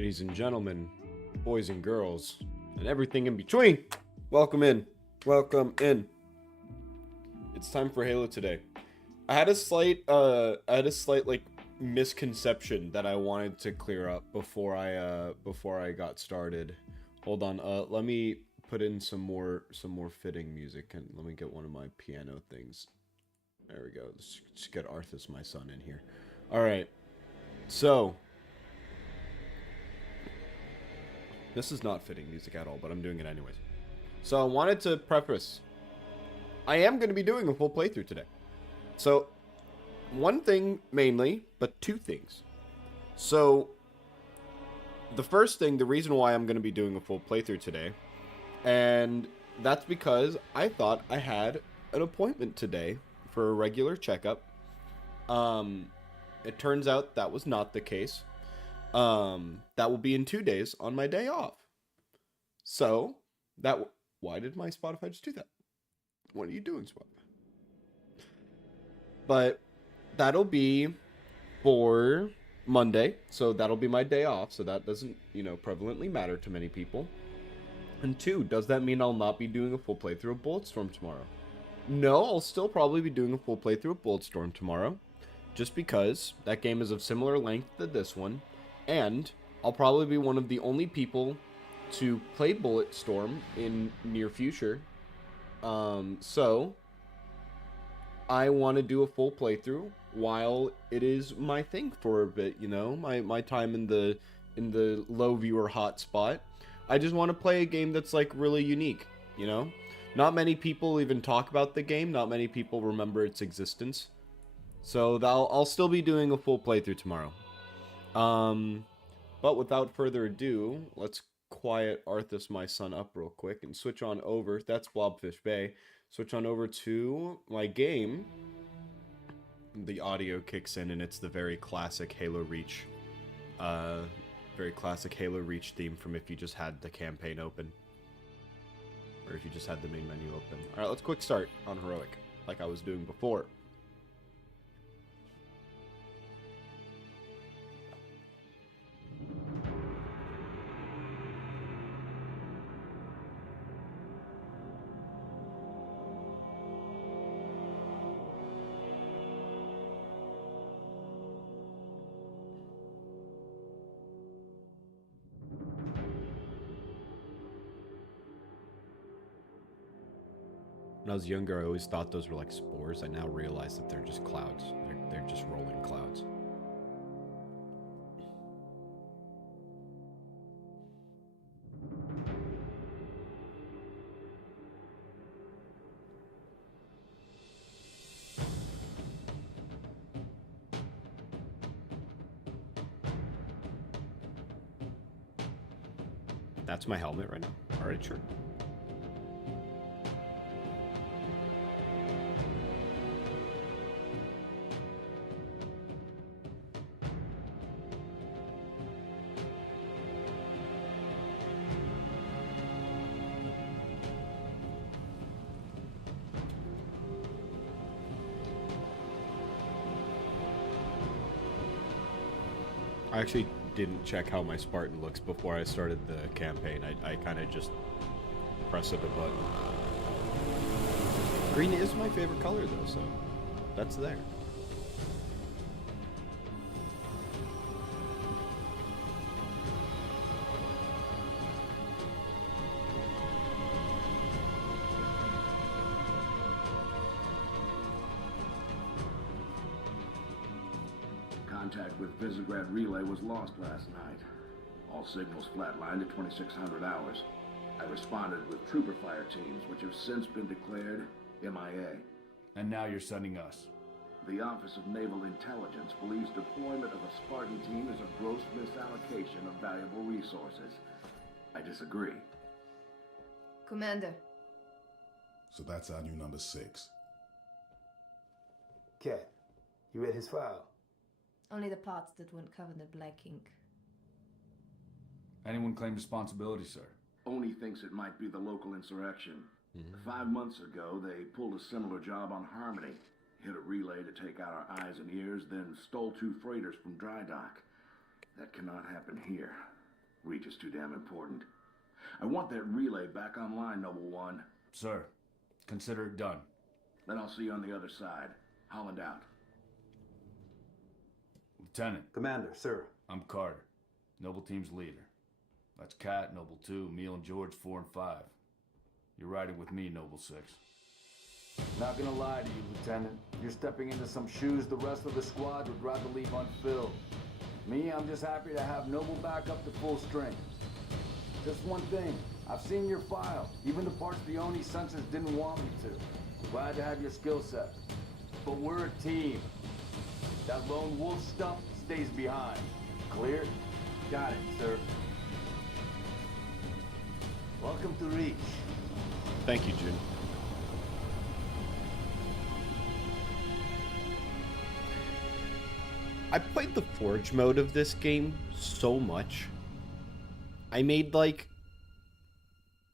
Ladies and gentlemen, boys and girls, and everything in between, welcome in. Welcome in. It's time for Halo today. I had a slight like misconception that I wanted to clear up before I got started. Hold on. Let me put in some more fitting music, and let me get one of my piano things. There we go. Let's just get Arthas, my son, in here. All right. So this is not fitting music at all, but I'm doing it anyways. So I wanted to preface, I am going to be doing a full playthrough today. So one thing mainly, but two things. So the first thing, the reason why I'm going to be doing a full playthrough today, and that's because I thought I had an appointment today for a regular checkup. It turns out that was not the case. That will be in 2 days on my day off. So why did my Spotify just do that? What are you doing, Spotify? But that'll be for Monday, so that'll be my day off. So that doesn't, prevalently matter to many people. And two, does that mean I'll not be doing a full playthrough of Bulletstorm tomorrow? No, I'll still probably be doing a full playthrough of Bulletstorm tomorrow, just because that game is of similar length to this one, and I'll probably be one of the only people to play Bulletstorm in near future. So I want to do a full playthrough while it is my thing for a bit, my time in the low viewer hotspot. I just want to play a game that's like really unique, Not many people even talk about the game. Not many people remember its existence. So I'll still be doing a full playthrough tomorrow. But without further ado, let's quiet Arthas, my son, up real quick and switch on over. That's Blobfish Bay. Switch on over to my game. The audio kicks in, and it's the very classic Halo Reach. Very classic Halo Reach theme from if you just had the campaign open. Or if you just had the main menu open. Alright, let's quick start on Heroic, like I was doing before. When I was younger, I always thought those were like spores. I now realize that they're just clouds. They're just rolling clouds. That's my helmet right now. Alright, sure. I actually didn't check how my Spartan looks before I started the campaign. I kind of just pressed a button. Green is my favorite color though, so that's there. Contact with Visegrad Relay was lost last night. All signals flatlined at 2600 hours. I responded with trooper fire teams, which have since been declared MIA. And now you're sending us. The Office of Naval Intelligence believes deployment of a Spartan team is a gross misallocation of valuable resources. I disagree. Commander. So that's our new number 6. Cat, you read his file? Only the parts that weren't covered in black ink. Anyone claim responsibility, sir? Oni thinks it might be the local insurrection. 5 months ago, they pulled a similar job on Harmony. Hit a relay to take out our eyes and ears, then stole 2 freighters from dry dock. That cannot happen here. Reach is too damn important. I want that relay back online, Noble One. Sir, consider it done. Then I'll see you on the other side. Holland out. Lieutenant, Commander, sir. I'm Carter, Noble Team's leader. That's Kat, Noble 2, me and George 4 and 5. You're riding with me, Noble 6. Not gonna lie to you, Lieutenant. You're stepping into some shoes the rest of the squad would rather leave unfilled. Me, I'm just happy to have Noble back up to full strength. Just one thing, I've seen your file, even the parts the Oni sensors didn't want me to. Glad to have your skill set. But we're a team. That lone wolf stuff stays behind. Clear? Got it, sir. Welcome to Reach. Thank you, June. I played the Forge mode of this game so much. I made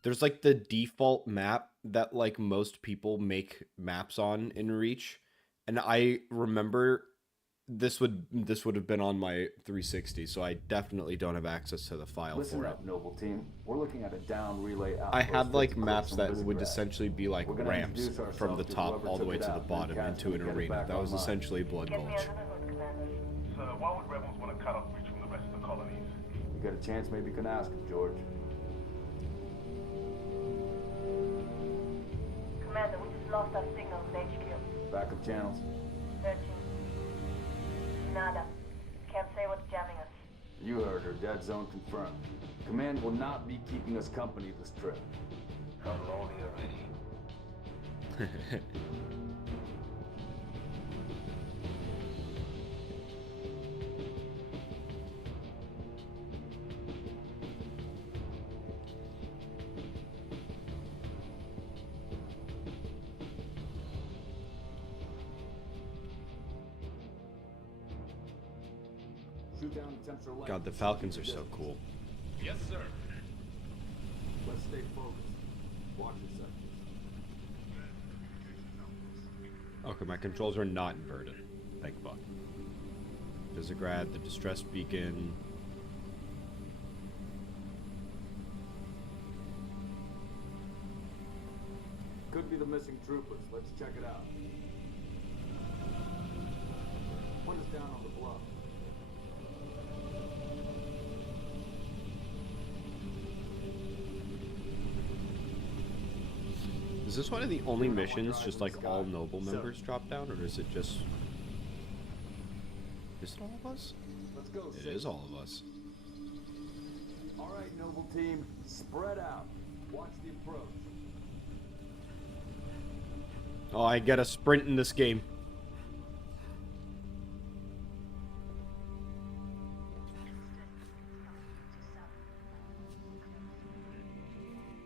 there's like the default map that like most people make maps on in Reach, and I remember this would have been on my 360, so I definitely don't have access to the file Listen for up, it. Noble Team. We're looking at a down relay outpost I had like that's maps across that from would Visegrad. essentially be like We're gonna ramps introduce from the ourselves to top whoever all the took way it to the out, bottom and Cat's into an gonna get it arena. back That was online. essentially Blood Get me Gulch. under the hood, Commander. So why would rebels want to cut off Reach from the rest of the colonies? You got a chance, maybe you can ask him, George. Commander, we just lost our signal with HQ. Backup channels. Searching. Nada. Can't say what's jamming us. You heard her. Dead zone confirmed. Command will not be keeping us company this trip. I'm lonely already. Shoot down attempts are light. God, the Falcons are so cool. Yes, sir. Let's stay focused. Watch your sectors. Okay, my controls are not inverted. Thank fuck. Visegrad, the distress beacon. Could be the missing troopers. Let's check it out. One is down on the bluff. Is this one of the only missions just like all Noble members drop down, or is it just... Is it all of us? Let's go. It is all of us. All right, Noble Team, spread out. Watch the approach. Oh, I get a sprint in this game.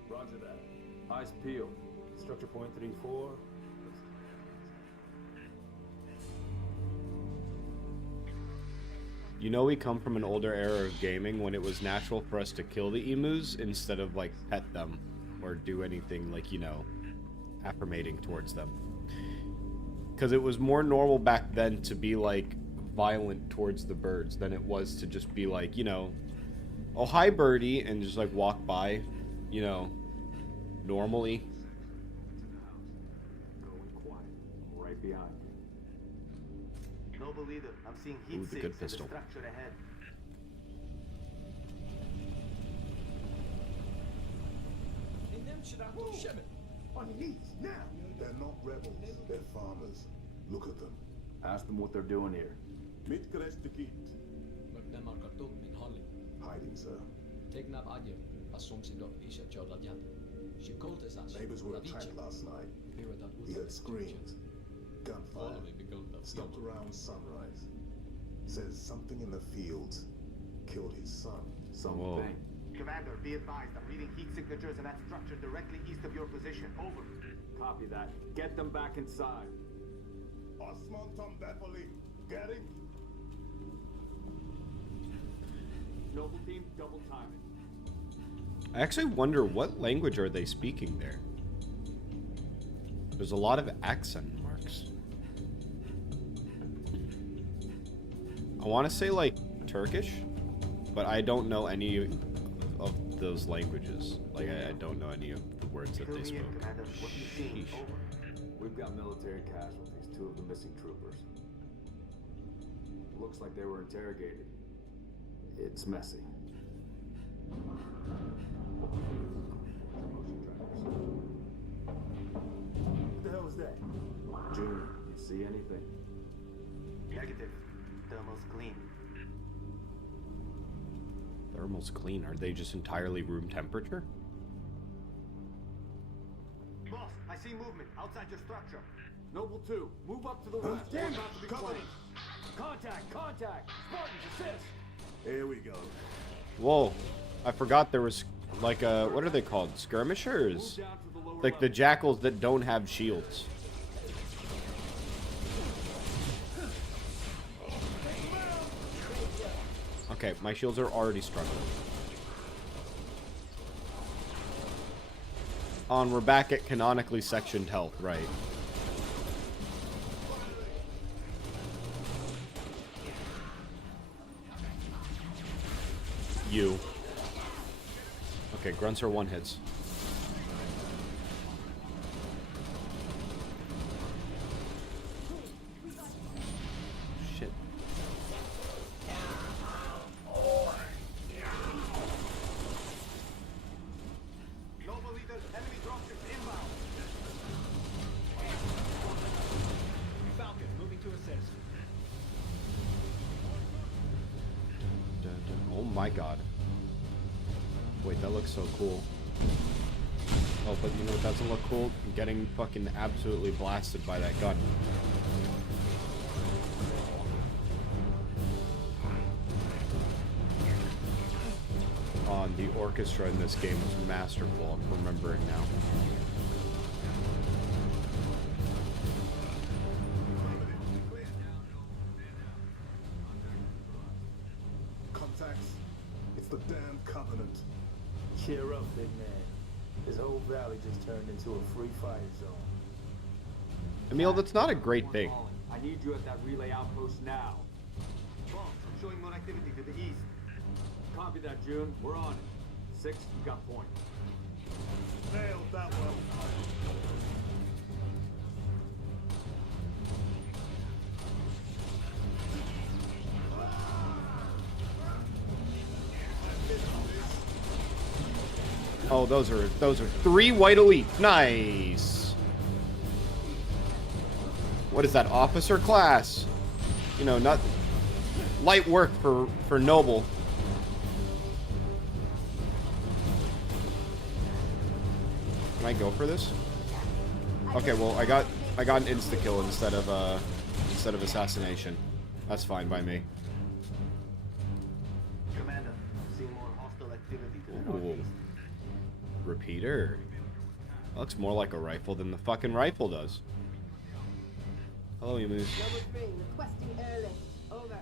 Roger that. Eyes peeled. Structure point 3-4. You know, we come from an older era of gaming when it was natural for us to kill the emus instead of like pet them or do anything like, you know, affirmating towards them. Because it was more normal back then to be like violent towards the birds than it was to just be like, you know, oh hi birdie, and just like walk by, you know, normally. Going quiet. Right behind you. Noble leader, I'm seeing Ooh, heat the sinks good in the pistol. structure ahead. On your knees, now! They're not rebels, they're farmers. Look at them. Ask them what they're doing here. Mitkrestikit. Magdemarkatuk min hallin. Hiding, sir. Tegnab adje, asomsidok isha chodladjan. Shikoltesas. Neighbors were attacked last night. We heard screams. Gunfire. Stopped around sunrise. Says something in the fields killed his son. Whoa. Something. Commander, be advised. I'm reading heat signatures in that structure directly east of your position. Over. Copy that. Get them back inside. Osman Tombepoli, get him? Noble Team, double timing. I actually wonder what language are they speaking there. There's a lot of accent marks. I want to say like Turkish, but I don't know any those languages. Like, I don't know any of the words that Fill they me in, spoke. Commander. What are you seeing? Sheesh. Over. We've got military casualties, 2 of the missing troopers. Looks like they were interrogated. It's messy. What the hell was that? June, you see anything? Negative. Thermal's clean. Thermal's clean. Are they just entirely room temperature? Boss, I see movement outside your structure. Noble 2, move up to the west. Damn We're it! about to be Cover flanked. me! Contact! Contact! Spartans, assist! Here we go. Whoa. I forgot there was, like, what are they called? Skirmishers? Move down to the lower Like the level. jackals that don't have shields. Okay, my shields are already struggling. On, we're back at canonically sectioned health, right? You. Okay, grunts are one hits. Shit. Noble leader, enemy dropships inbound. Falcon, moving to assist. Oh my god. Wait, that looks so cool. Oh, but you know what doesn't look cool? Getting fucking absolutely blasted by that gun. The orchestra in this game is masterful, I'm remembering now. Contacts. It's the damn Covenant. Cheer up, big man. This whole valley just turned into a free fire zone. Emil, that's not a great thing. I need you at that relay outpost now. Boss, I'm showing more activity to the east. Copy that, June. We're on it. 6, you got point. Nailed that one. Oh, those are 3 white elite. Nice. What is that? Officer class. You know, not light work for noble. Can I go for this? Okay, well, I got an insta kill instead of assassination. That's fine by me. Commander, seeing more hostile activity to the Ooh. northeast. Repeater. That looks more like a rifle than the fucking rifle does. Hello, Emus. Number 3, requesting airlift. Over.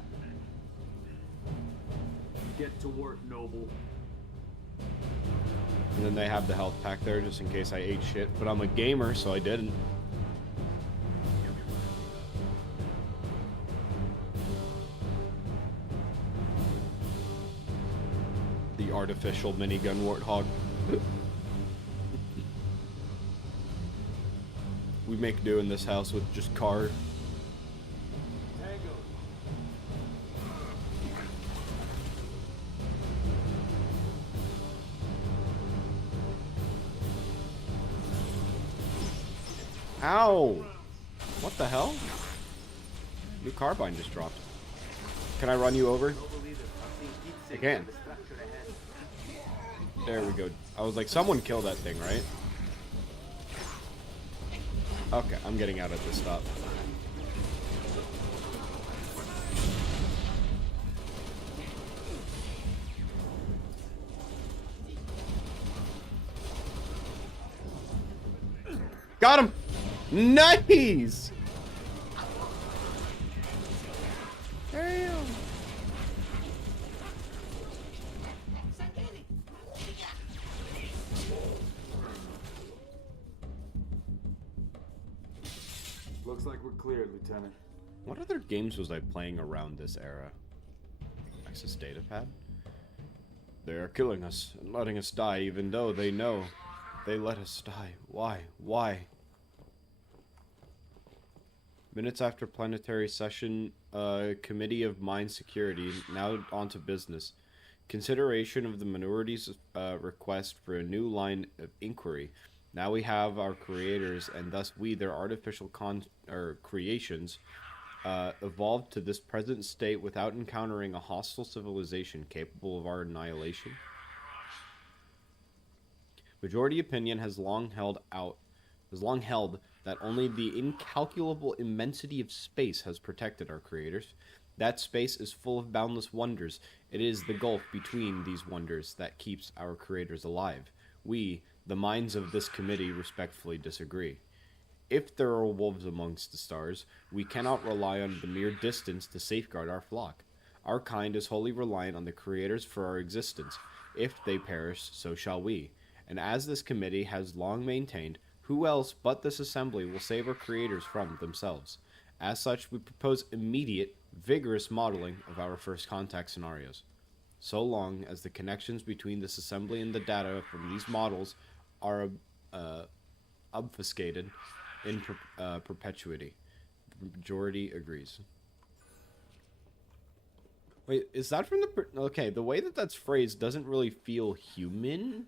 Get to work, Noble. And then they have the health pack there just in case I ate shit. But I'm a gamer, so I didn't. The artificial minigun warthog. We make do in this house with just car. Tango. Ow! What the hell? New carbine just dropped. Can I run you over? Noble leader, I'm seeing heat I sinks can. in the structure ahead. There we go. I was like, someone kill that thing, right? Okay, I'm getting out at this stop. Got him! Nice! Damn! Looks like we're cleared, Lieutenant. What other games was I playing around this era? Access data pad? They are killing us and letting us die, even though they know they let us die. Why? Why? Minutes after planetary session, Committee of Mine Security, now on to business. Consideration of the minority's request for a new line of inquiry. Now we have our creators, and thus we, their artificial creations, evolved to this present state without encountering a hostile civilization capable of our annihilation. Majority opinion has long held that only the incalculable immensity of space has protected our creators. That space is full of boundless wonders. It is the gulf between these wonders that keeps our creators alive. We, the minds of this committee, respectfully disagree. If there are wolves amongst the stars, we cannot rely on the mere distance to safeguard our flock. Our kind is wholly reliant on the creators for our existence. If they perish, so shall we. And as this committee has long maintained, who else but this assembly will save our creators from themselves? As such, we propose immediate, vigorous modeling of our first contact scenarios. So long as the connections between this assembly and the data from these models are obfuscated in perpetuity. The majority agrees. Wait, is that from the... Okay, the way that that's phrased doesn't really feel human.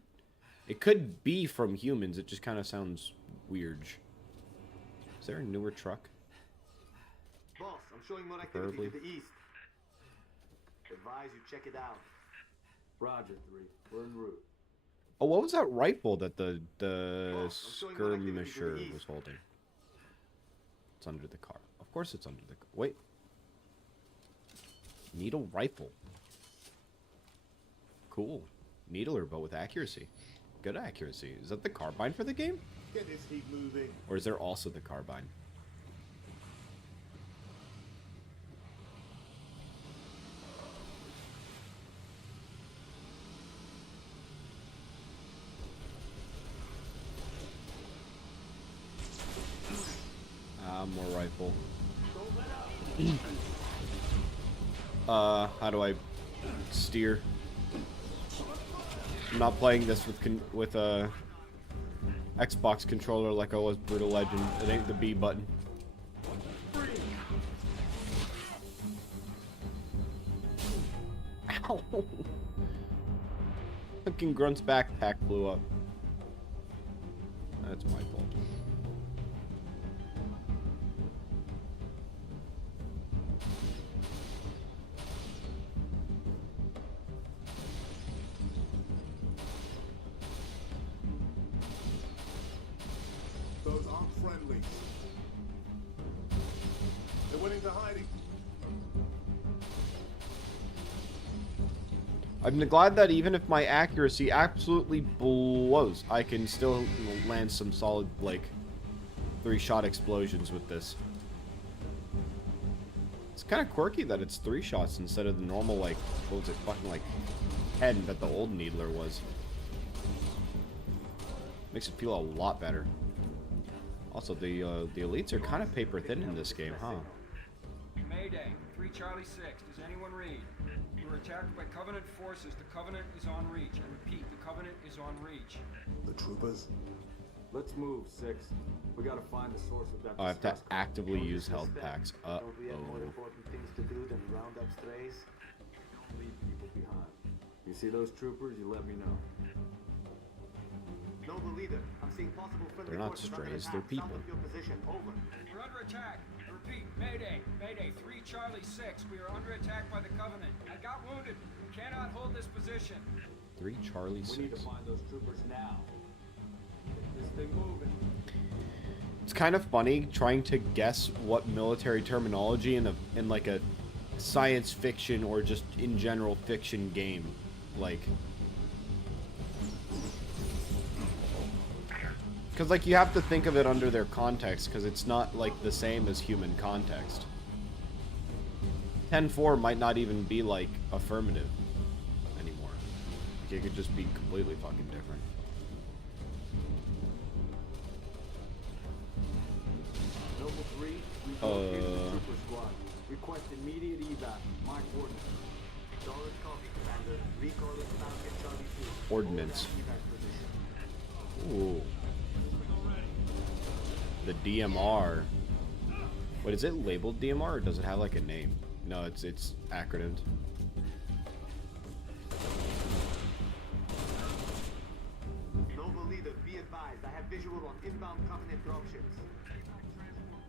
It could be from humans, it just kind of sounds weird. Is there a newer truck? Boss, I'm showing more activity to the east. Advise you check it out. Roger, 3. We're en route. Oh, what was that rifle that the skirmisher was holding? It's under the car. Of course it's under the car. Wait. Needle rifle. Cool. Needler, but with accuracy. Good accuracy. Is that the carbine for the game? Get his heat moving. Or is there also the carbine? More rifle. How do I steer? I'm not playing this with a Xbox controller like I was Brutal Legend. It ain't the B button. Ow! Fucking Grunt's backpack blew up. That's my fault. Those aren't friendly. They went into hiding. I'm glad that even if my accuracy absolutely blows, I can still land some solid, like, 3-shot explosions with this. It's kind of quirky that it's 3 shots instead of the normal, like, what was it, fucking, like, 10 that the old Needler was. Makes it feel a lot better. Also, the elites are kind of paper thin in this game, huh? Mayday, 3 Charlie 6. Does anyone read? We were attacked by Covenant forces. The Covenant is on reach. I repeat, the Covenant is on reach. The troopers? Let's move, 6. We gotta find the source of that. Oh, I have to actively use health packs. Don't we have more important things to do than round up strays? Leave people behind. You see those troopers? You let me know. Noble leader, I'm seeing possible friendly They're not forces under strays, attack. they're people. South of your position. Over. We're under attack. I repeat, Mayday, Mayday, 3 Charlie 6. We are under attack by the Covenant. I got wounded. We cannot hold this position. 3 Charlie 6. We need to find those troopers now. Get this thing moving. It's kind of funny trying to guess what military terminology in like a science fiction or just in general fiction game, like, because like you have to think of it under their context, because it's not like the same as human context. 10-4 might not even be like affirmative anymore. Like, it could just be completely fucking different. Noble 3, we located the trooper squad. Request immediate evac. My coordinates. Solid copy, Commander. Recalling Falcon Charlie 2. Ordnance. Evac position. Ooh. The DMR. Wait, is it labeled DMR or does it have like a name? No, it's acronymed. Noble leader, be advised. I have visual on inbound Covenant dropships.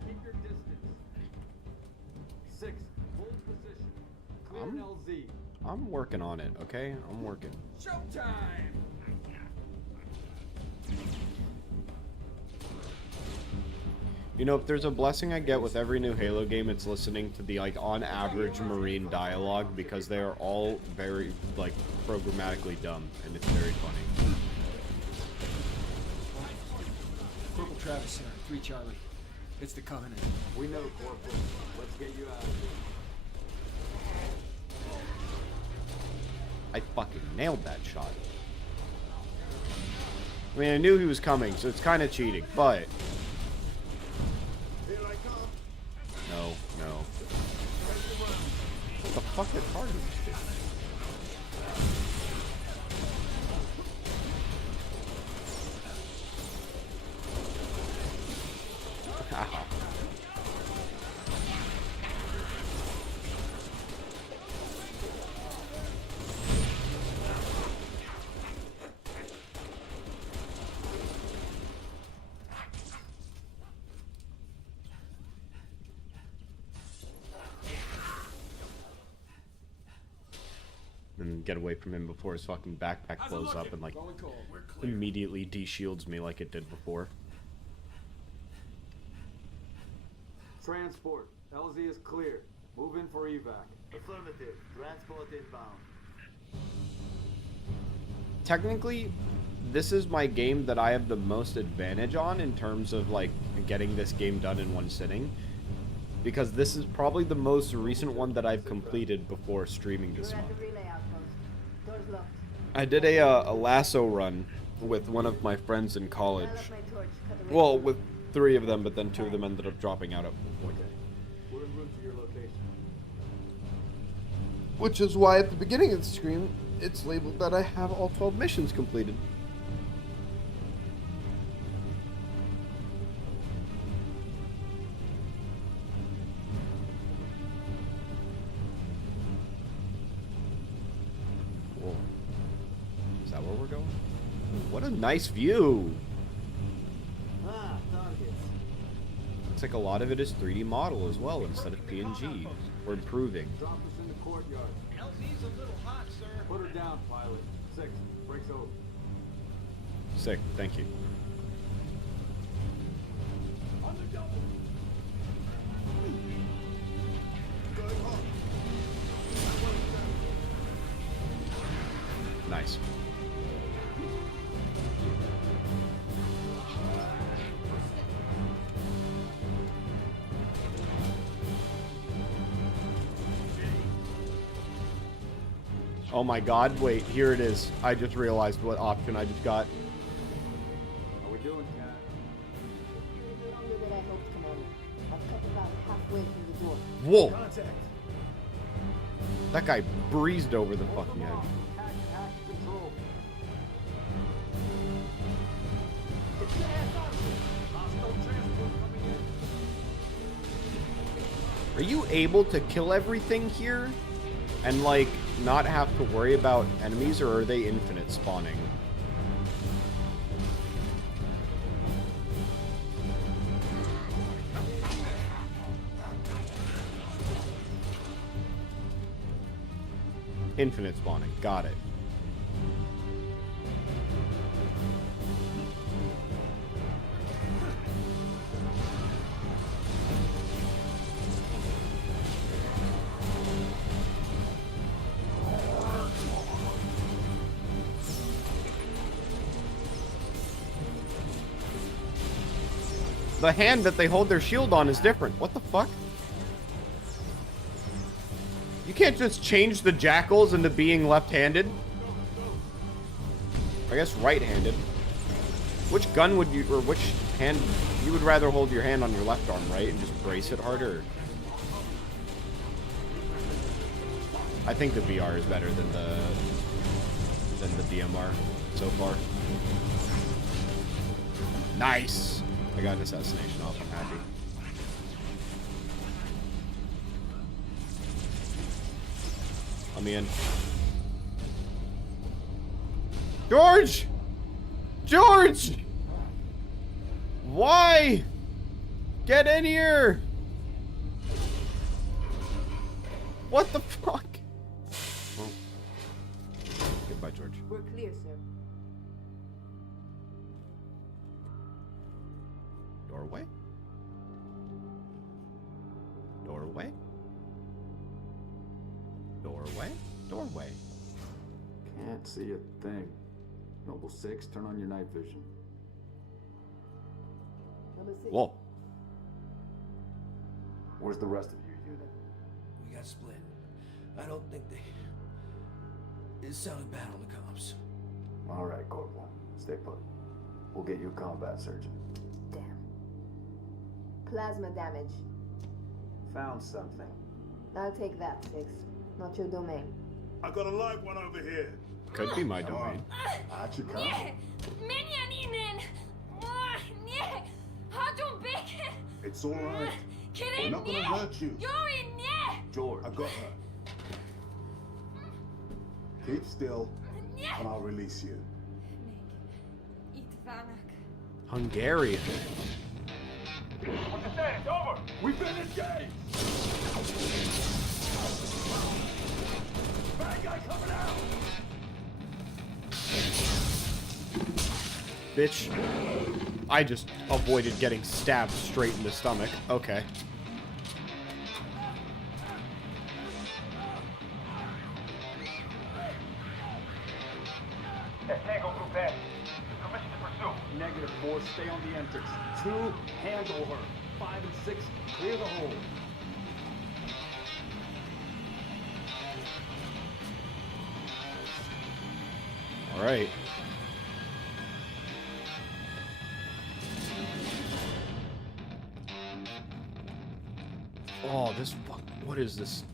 Keep your distance. 6. Hold position. Clear LZ. I'm working on it, okay? I'm working. Showtime! You know, if there's a blessing I get with every new Halo game, it's listening to the, like, on average Marine dialogue, because they are all very, like, programmatically dumb, and it's very funny. Corporal Travis, sir. 3 Charlie. It's the Covenant. We know, Corporal. Let's get you out of here. I fucking nailed that shot. I mean, I knew he was coming, so it's kind of cheating, but... Here I come. No, no. What the fuck is hard of this shit? Ow. And get away from him before his fucking backpack blows up and like Going cold. We're clear. immediately de-shields me like it did before. Transport. LZ is clear. Move in for evac. Affirmative. Transport inbound. Technically, this is my game that I have the most advantage on in terms of like getting this game done in one sitting, because this is probably the most recent one that I've completed before streaming this We're at month. the relay outpost. Doors locked. I did a lasso run with one of my friends in college. Dial up my torch. Cut the Well, radio. with 3 of them, but then 2 of them ended up dropping out at one point. We're en route to your location. Which is why at the beginning of the stream, it's labeled that I have all 12 missions completed. Whoa. Is that where we're going? What a nice view! Ah, targets. Looks like a lot of it is 3D model as well instead of PNG. We're improving. Drop us in the courtyard. LZ's a little hot, sir. Put her down, pilot. 6. Breaks over. Sick, thank you. On the double. Going hot. Nice. Oh my god, wait, here it is. I just realized what option I just got. How we doing, Cat? You're longer than I hoped, Commander. I've cut about halfway through the door. Whoa! Contact. That guy breezed over the fucking edge. Hack control. Hostile transport coming in. Are you able to kill everything here? And, like, not have to worry about enemies, or are they infinite spawning? Infinite spawning. Got it. The hand that they hold their shield on is different. What the fuck? You can't just change the jackals into being left-handed. I guess right-handed. Which gun would you, or which hand, you would rather hold your hand on your left arm, right? And just brace it harder? I think the VR is better than the DMR so far. Nice! I got an assassination off, I'm happy. Let me in. George! George! Why? Get in here! What the fuck? Oh. Goodbye, George. We're clear, sir. Doorway? Doorway? Doorway? Doorway. Can't see a thing. Noble 6, turn on your night vision. Number 6. Whoa. Where's the rest of your unit? We got split. I don't think they... It sounded bad on the comms. All right, Corporal. Stay put. We'll get you a combat surgeon. Damn. Plasma damage. Found something. I'll take that, 6. Not your domain. I got a live one over here. Could be my domain. Archie, come. It's all right. We're not gonna hurt you. George. I got her. Keep still, and I'll release you. Hungarian. What you saying? It's over. We've been engaged! Bad guy coming out! Bitch. I just avoided getting stabbed straight in the stomach. Okay. Tango Group A. Permission to pursue. Negative 4, stay on the entrance. 2, handle her. 5 and 6, clear the hole. All right. Oh, this fuck. What is this?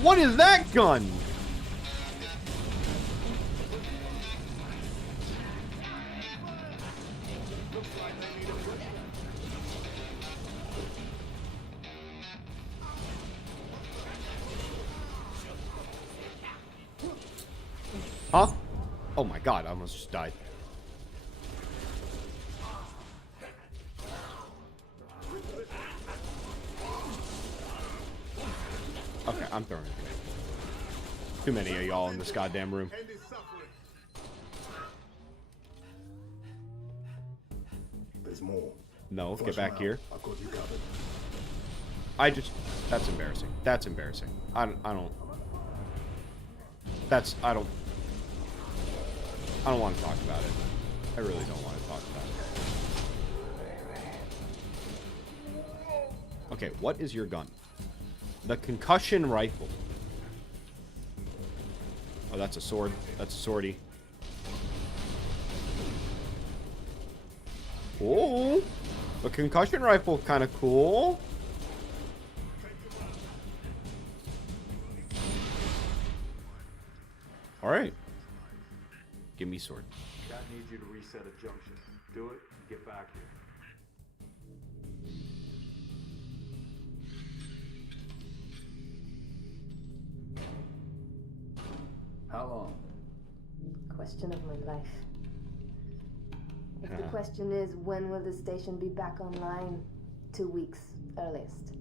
What is that gun? Huh? Oh my god, I almost just died. Okay, I'm throwing it. Too many of y'all in this goddamn room. There's more. No, Flush get back them out. here. I've got you covered. I just... That's embarrassing. That's embarrassing. I don't... That's... I don't want to talk about it. I really don't want to talk about it. Okay, what is your gun? The concussion rifle. Oh, that's a sword. That's a swordie. Oh, the concussion rifle kind of cool. All right. Give me sword. Cat needs you to reset a junction. Do it, get back here. How long? Question of my life. If the question is, when will the station be back online? 2 weeks, earliest.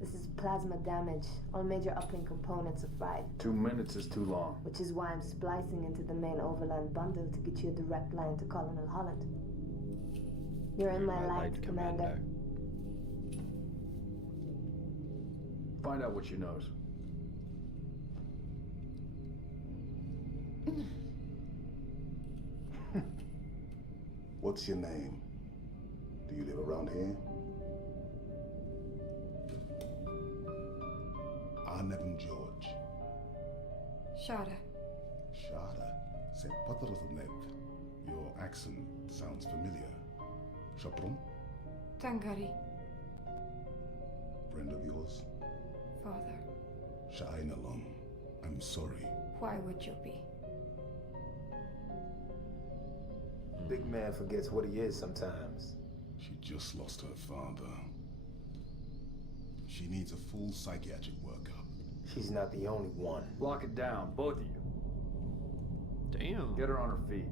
This is plasma damage. All major uplink components are fried. 2 minutes is too long. Which is why I'm splicing into the main overland bundle to get you a direct line to Colonel Holland. You're in my light, Commander. Find out what she knows. What's your name? Do you live around here? Arnhem George. Shada. Shada. C'est pas trop net. Your accent sounds familiar. Chaperon? Tangari. Friend of yours? Father. Sha'ain alum. I'm sorry. Why would you be? Big man forgets what he is sometimes. She just lost her father. She needs a full psychiatric workup. She's not the only one. Lock it down, both of you. Damn. Get her on her feet.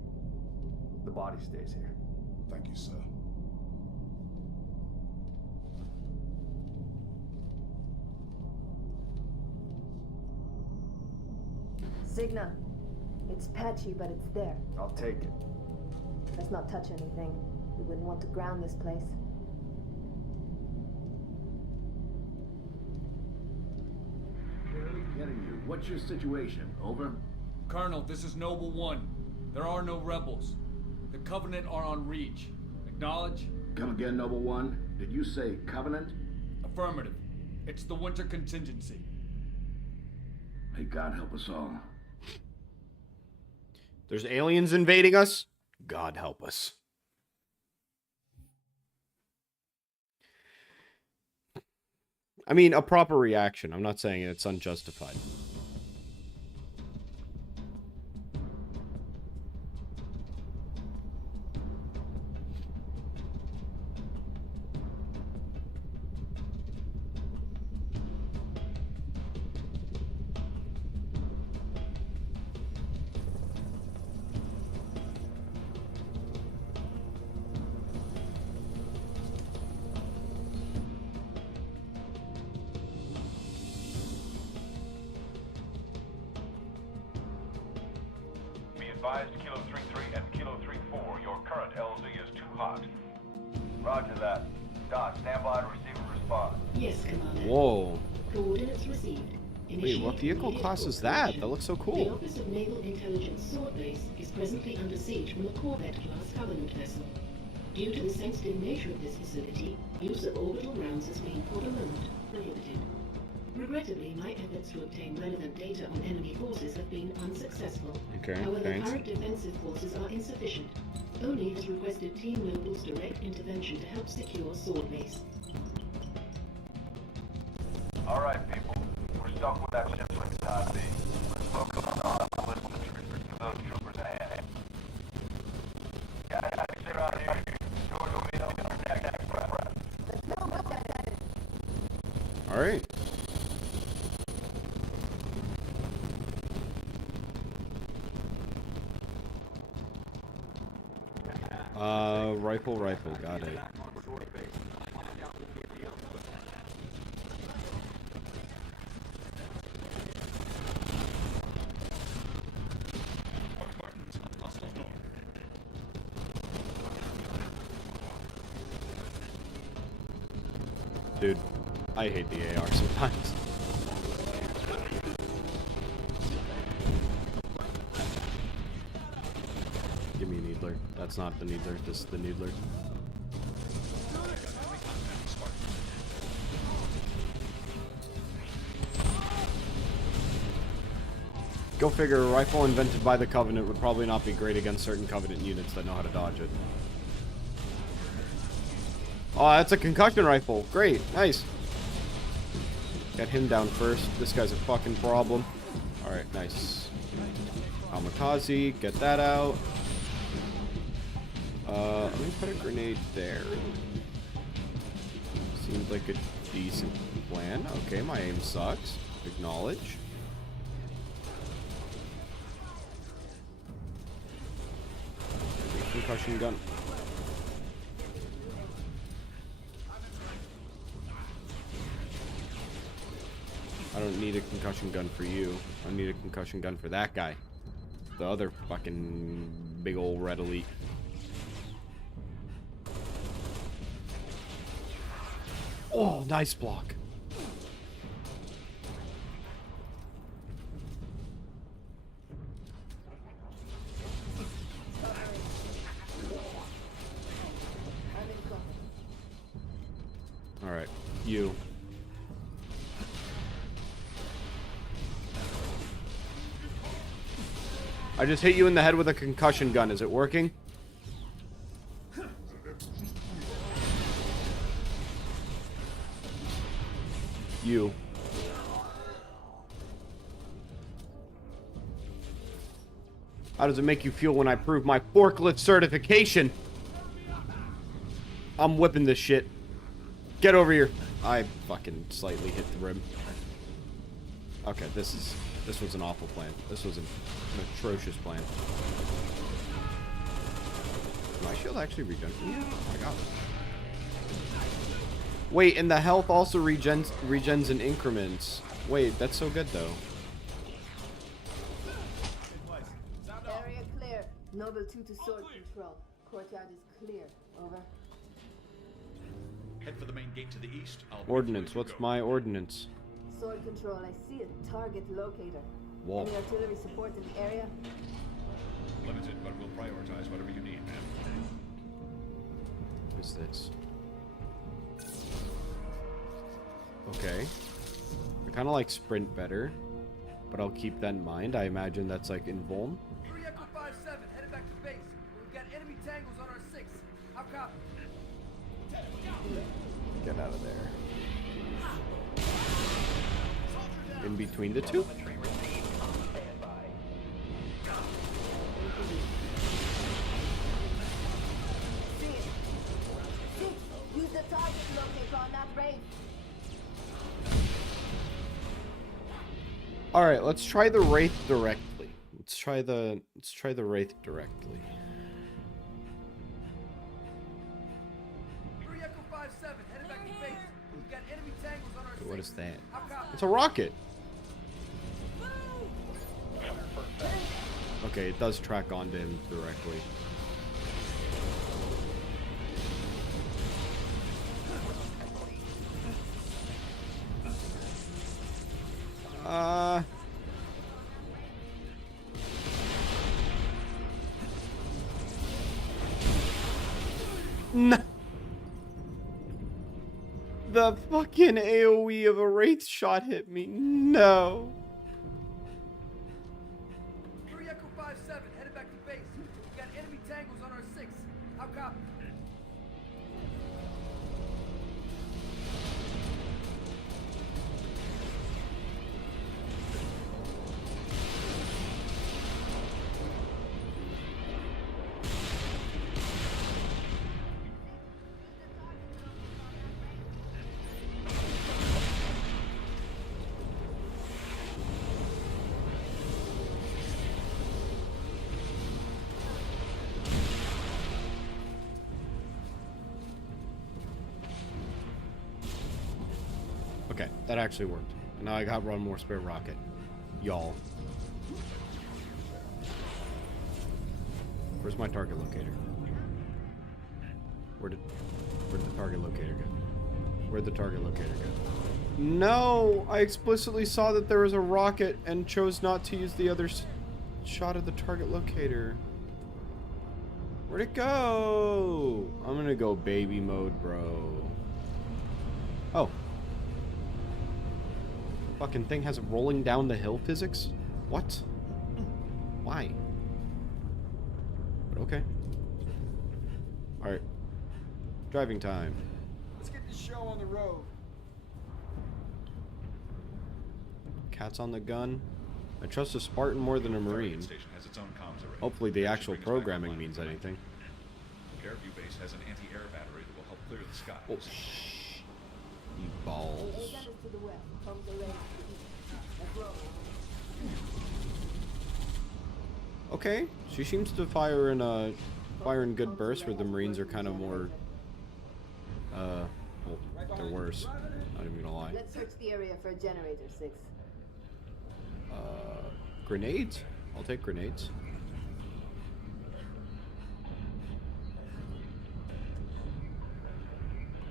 The body stays here. Thank you, sir. Signa. It's patchy, but it's there. I'll take it. Let's not touch anything. We wouldn't want to ground this place. Getting you. What's your situation? Over? Colonel, this is Noble One. There are no rebels. The Covenant are on Reach. Acknowledge? Come again, Noble One. Did you say Covenant? Affirmative. It's the winter contingency. May God help us all. There's aliens invading us? God help us. I mean, a proper reaction. I'm not saying it's unjustified. Advised Kilo 33 and Kilo 34, your current LZ is too hot. Roger that. Doc, stand by to receive a response. Yes, Commander. Whoa. Coordinates received. Wait, what vehicle class is that? That looks so The cool. Office of Naval Intelligence Sword Base is presently under siege from a Corvette-class Covenant vessel. Due to the sensitive nature of this facility, use of orbital rounds has been, for the moment, prohibited. Regrettably, my efforts to obtain relevant data on enemy forces have been unsuccessful. Okay, However, thanks. current defensive forces are insufficient. Oni has requested Team Noble's direct intervention to help secure Sword Base. All right, people. We're stuck with that ship for the time being. Let's focus on the list of those troopers ahead. Yeah, sit around here. George will be helping our next breath. All right. Rifle, got it. Dude, I hate the AR sometimes. Give me a needler. That's not the needler, this is the needler. Go figure, a rifle invented by the Covenant would probably not be great against certain Covenant units that know how to dodge it. Oh, that's a concussion rifle. Great, nice. Get him down first. This guy's a fucking problem. Alright, nice. Kamikaze, get that out. Let me put a grenade there. Seems like a decent plan. Okay, my aim sucks. Acknowledge. Concussion gun. I don't need a concussion gun for you. I need a concussion gun for that guy. The other fucking big old red elite. Oh, nice block. Alright, you. I just hit you in the head with a concussion gun. Is it working? you. How does it make you feel when I prove my forklift certification? I'm whipping this shit. Get over here. I fucking slightly hit the rim. Okay, this was an awful plan. This was an atrocious plan. My shield actually regens. Yeah, I got it. Wait, and the health also regens in increments. Wait, that's so good though. Area clear. Noble 2 to sword control. Courtyard is clear. Over. Head for the main gate to the east. Ordnance. What's my ordnance? Sword control. I see a target locator. Whoa. Any artillery support in the area? Limited, but we'll prioritize whatever you need, man. What is this? Okay. I kind of like sprint better, but I'll keep that in mind. I imagine that's like in Volm. 3 Echo 5-7, headed back to base. We've got enemy tangles on our 6. How copy? Get out of there. In between the two? Use the target locator on that raid. All right, let's try the Wraith directly. Let's try the Wraith directly. 3 Echo 5-7, headed back to base. We've got enemy tangles on our 6. What is that? How copy? It's a rocket. Okay, it does track onto him directly. No. The fucking AoE of a Wraith shot hit me. No. 3 Echo 5-7, headed back to base. We've got enemy tangles on our 6. How copy? Okay, that actually worked. And now I got one more spare rocket. Y'all. Where's my target locator? Where'd the target locator go? Where'd the target locator go? No! I explicitly saw that there was a rocket and chose not to use the other shot of the target locator. Where'd it go? I'm gonna go baby mode, bro. Oh. Fucking thing has rolling down the hill physics? What? Why? But okay. Alright. Driving time. Let's get this show on the road. Cats on the gun. I trust a Spartan more than a Marine. Has its own comms array. Hopefully the actual programming means anything. Fairview base has an anti-air battery that will help clear the skies. Oh, shh. You balls. To the west, comes the raid to the east. Let's roll. Okay, she seems to fire in good bursts where the Marines are kind of more, well, they're worse. Not even gonna lie. Let's search the area for a generator 6. Grenades? I'll take grenades.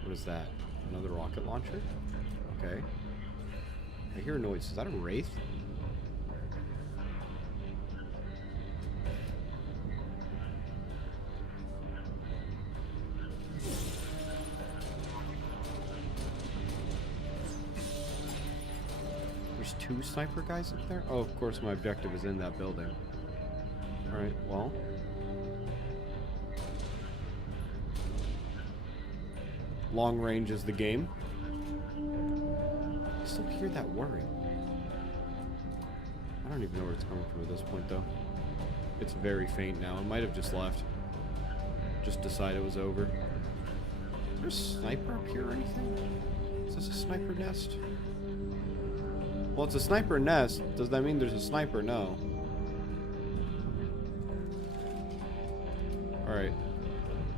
What is that? Another rocket launcher? Okay. I hear a noise. Is that a Wraith? There's 2 sniper guys up there? Oh, of course my objective is in that building. Alright, well. Long range is the game. still hear that whirring. I don't even know where it's coming from at this point, though. It's very faint now. It might have just left. Just decided it was over. Is there a sniper up here or anything? Is this a sniper nest? Well, it's a sniper nest. Does that mean there's a sniper? No. Alright.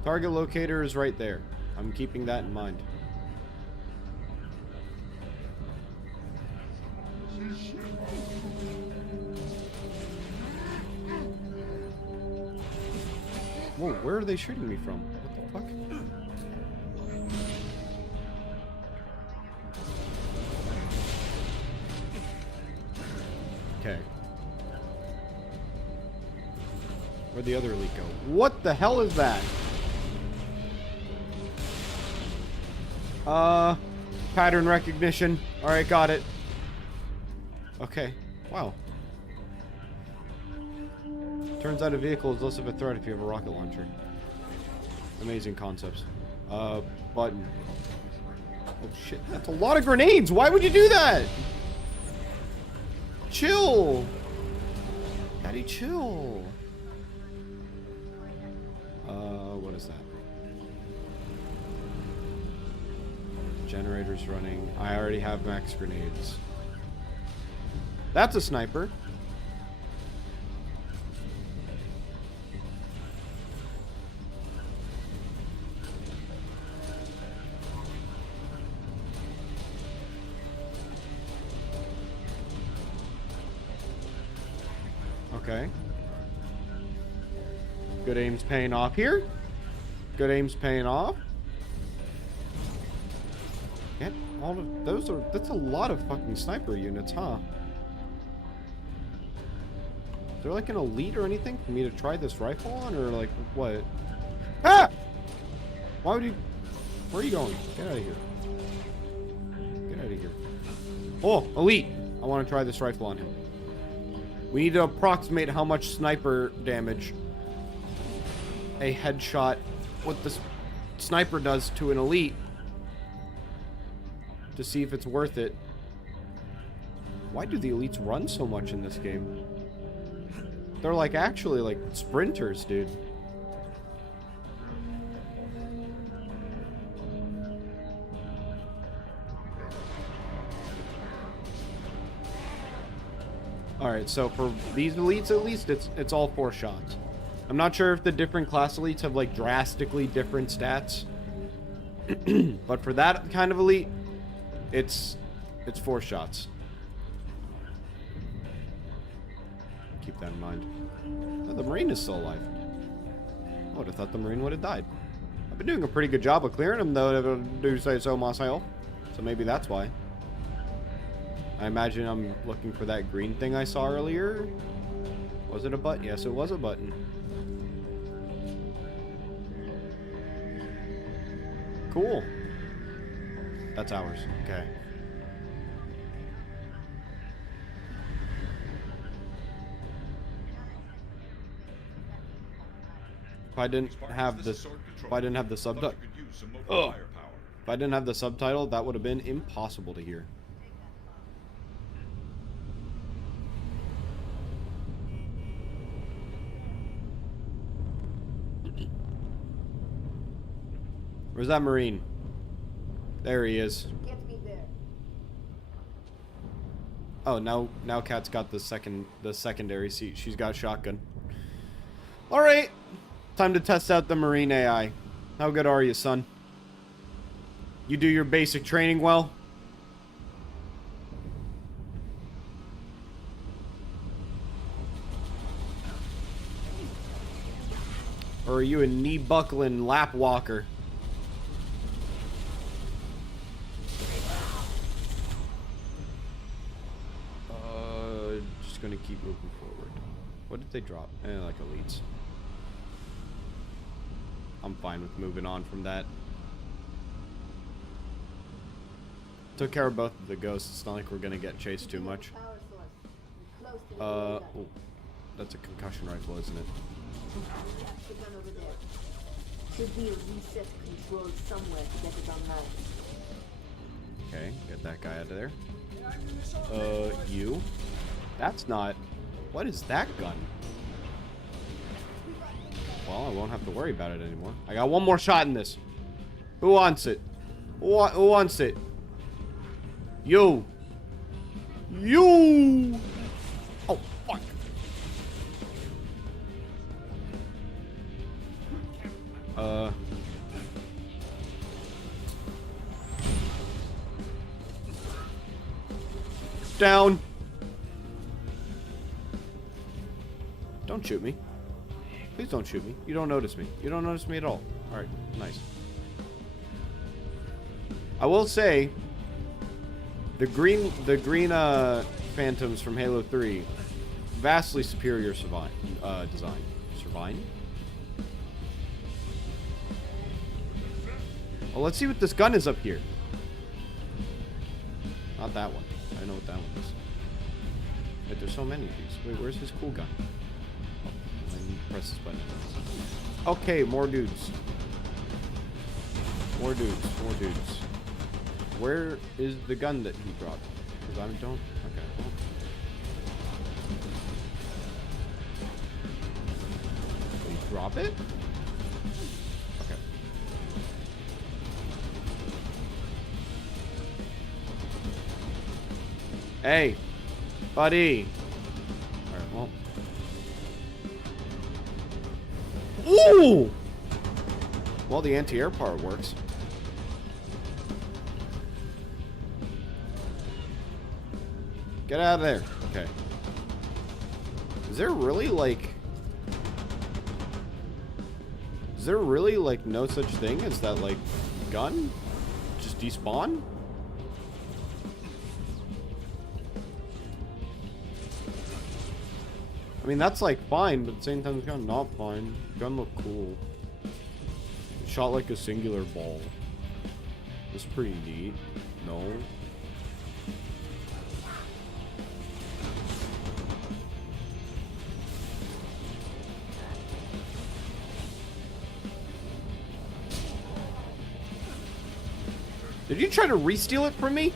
Target locator is right there. I'm keeping that in mind. Whoa, where are they shooting me from? What the fuck? Okay. Where'd the other elite go? What the hell is that? Pattern recognition. Alright, got it. Okay. Wow. Turns out a vehicle is less of a threat if you have a rocket launcher. Amazing concepts. Button. Oh shit, that's a lot of grenades! Why would you do that? Chill! Daddy, chill! What is that? Generator's running. I already have max grenades. That's a sniper. Okay. Good aim's paying off here. Good aim's paying off. Get all of those are. That's a lot of fucking sniper units, huh? Is there like an elite or anything for me to try this rifle on, or like what? Ah! Why would you? Where are you going? Get out of here. Get out of here. Oh, elite! I want to try this rifle on him. We need to approximate how much sniper damage a headshot with the sniper does to an elite to see if it's worth it. Why do the elites run so much in this game? They're like actually like sprinters, dude. Alright, so for these elites at least, it's all 4 shots. I'm not sure if the different class elites have like drastically different stats. But for that kind of elite, it's 4 shots. Keep that in mind. Oh, the Marine is still alive. I would have thought the Marine would have died. I've been doing a pretty good job of clearing him, though, if I do say so myself. So maybe that's why. I imagine I'm looking for that green thing I saw earlier. Was it a button? Yes, it was a button. Cool. That's ours. Okay. If I didn't have the subtitle, if I didn't have the subtitle, that would have been impossible to hear. Where's that Marine? There he is. Get me there. Oh, now Kat's got the secondary seat. She's got shotgun. All right, time to test out the Marine AI. How good are you, son? You do your basic training well? Or are you a knee-buckling lap walker? Just gonna keep moving forward. What did they drop? Like elites. I'm fine with moving on from that. Took care of both of the ghosts. It's not like we're gonna get chased too much. Oh, that's a concussion rifle, isn't it? Should be a reset control somewhere to get it online. Okay, get that guy out of there. You? That's not... What is that gun? Well, I won't have to worry about it anymore. I got one more shot in this. Who wants it? Who wants it? You! You! Oh, fuck. Down. Don't shoot me. Please don't shoot me. You don't notice me. You don't notice me at all. Alright, nice. I will say, the green Phantoms from Halo 3, vastly superior design. Servine? Well, let's see what this gun is up here. Not that one. I know what that one is. Wait, there's so many of these. Wait, where's his cool gun? Oh, I need to press this button. Okay, more dudes. More dudes. More dudes. Where is the gun that he dropped? Because I don't... Okay. Well. Did he drop it? Okay. Hey! Buddy! Alright, well... Ooh! Well, the anti-air part works. Get out of there. Okay. Is there really, like... Is there really, like, no such thing as that, like, gun? Just despawn? I mean, that's, like, fine, but at the same time, it's kind of not fine. Gun looked cool. It shot like a singular ball. It's pretty neat. No. Did you try to re-steal it from me?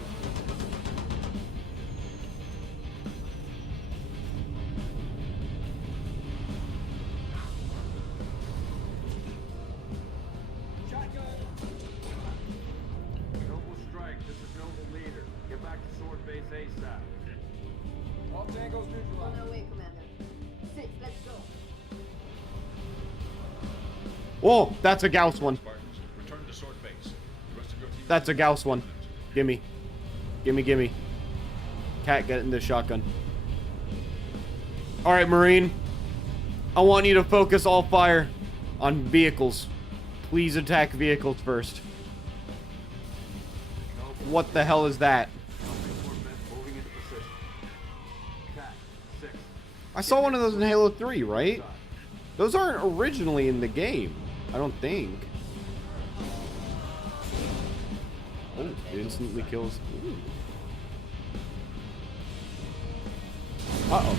Noble strike. This is Noble leader. Get back to Sword Base ASAP. All tangos neutralized. On our way, Commander. 6, let's go. Whoa, that's a Gauss one. Spartans, return to Sword Base. The rest of your team... That's a Gauss one. Gimme. Gimme, gimme. Cat, get in this shotgun. Alright, Marine. I want you to focus all fire on vehicles. Please attack vehicles first. What the hell is that? I saw one of those in Halo 3, right? Those aren't originally in the game. I don't think. Oh, it instantly kills. Ooh. Uh-oh.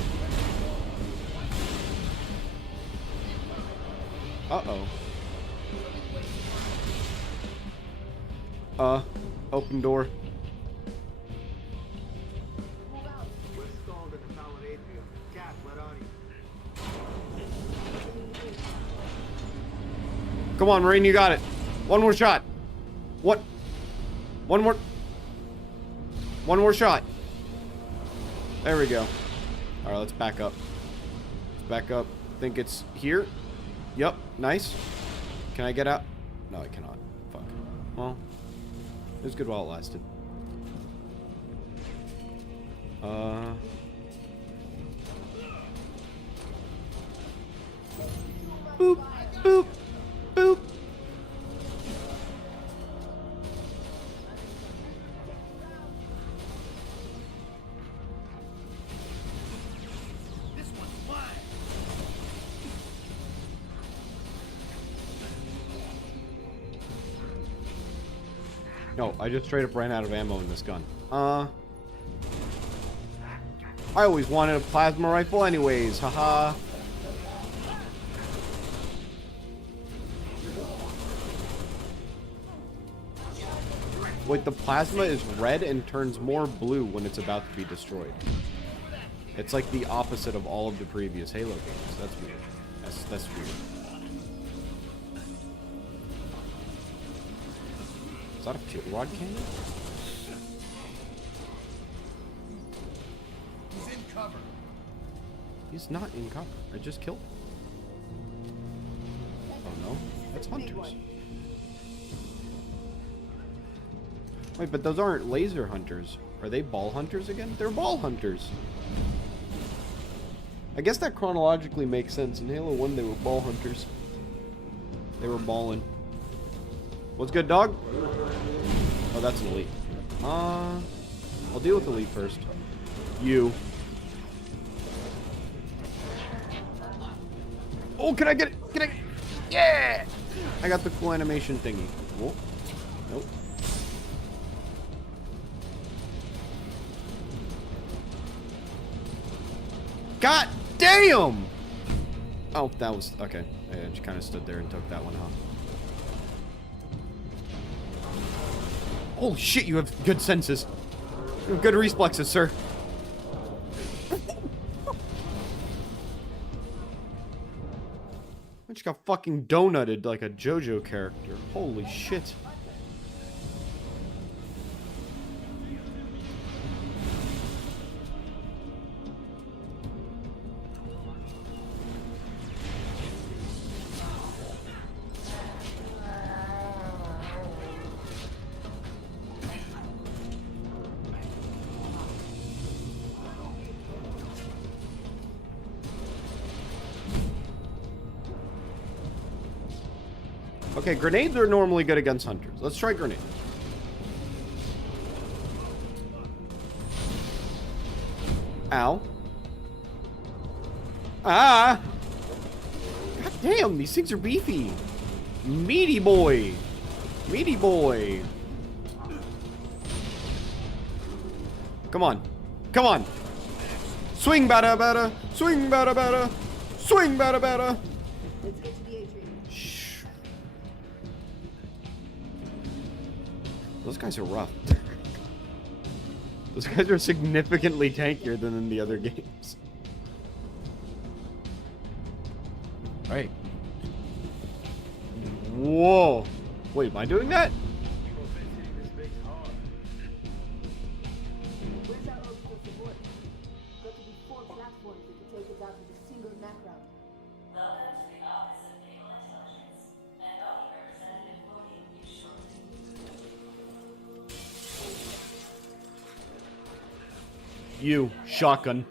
Uh-oh. Open door. We're stalled in the tower atrium. Cap, let on you. Come on, Marine, you got it. One more shot. What? One more shot. There we go. Alright, let's back up. Let's back up. I think it's here. Yep, nice. Can I get out? No, I cannot. Fuck. Well, it was good while it lasted. Boop, boop, boop. This one's mine. No, I just straight up ran out of ammo in this gun. I always wanted a plasma rifle anyways, haha. Wait, the plasma is red and turns more blue when it's about to be destroyed. It's like the opposite of all of the previous Halo games. That's weird. That's weird. Is that a fuel rod cannon? He's in cover. He's not in cover. I just killed him. Oh no, that's hunters. Wait, but those aren't laser hunters. Are they ball hunters again? They're ball hunters. I guess that chronologically makes sense. In Halo 1, they were ball hunters. They were balling. What's good, dog? Oh, that's an elite. I'll deal with elite first. You. Oh, can I get it? Can I? Yeah! I got the cool animation thingy. Whoa. Nope. God damn! Oh, that was... Okay. I just kind of stood there and took that one, huh? Holy shit, you have good senses. You have good reflexes, sir. I just got fucking donutted like a JoJo character. Holy shit. Okay, grenades are normally good against hunters. Let's try grenades. Ow. Ah! God damn, these things are beefy. Meaty boy. Meaty boy. Come on. Come on. Swing bada bada. Swing bada bada. Swing bada bada. Let's get to the atrium. Those guys are rough. Those guys are significantly tankier than in the other games. Alright. Whoa. Wait, am I doing that? Where's our orbital support? Got to be 4 platforms that could take us out with a single Mac route. Welcome to the Office of Naval Intelligence. NOV representative voting you shortly. You, shotgun.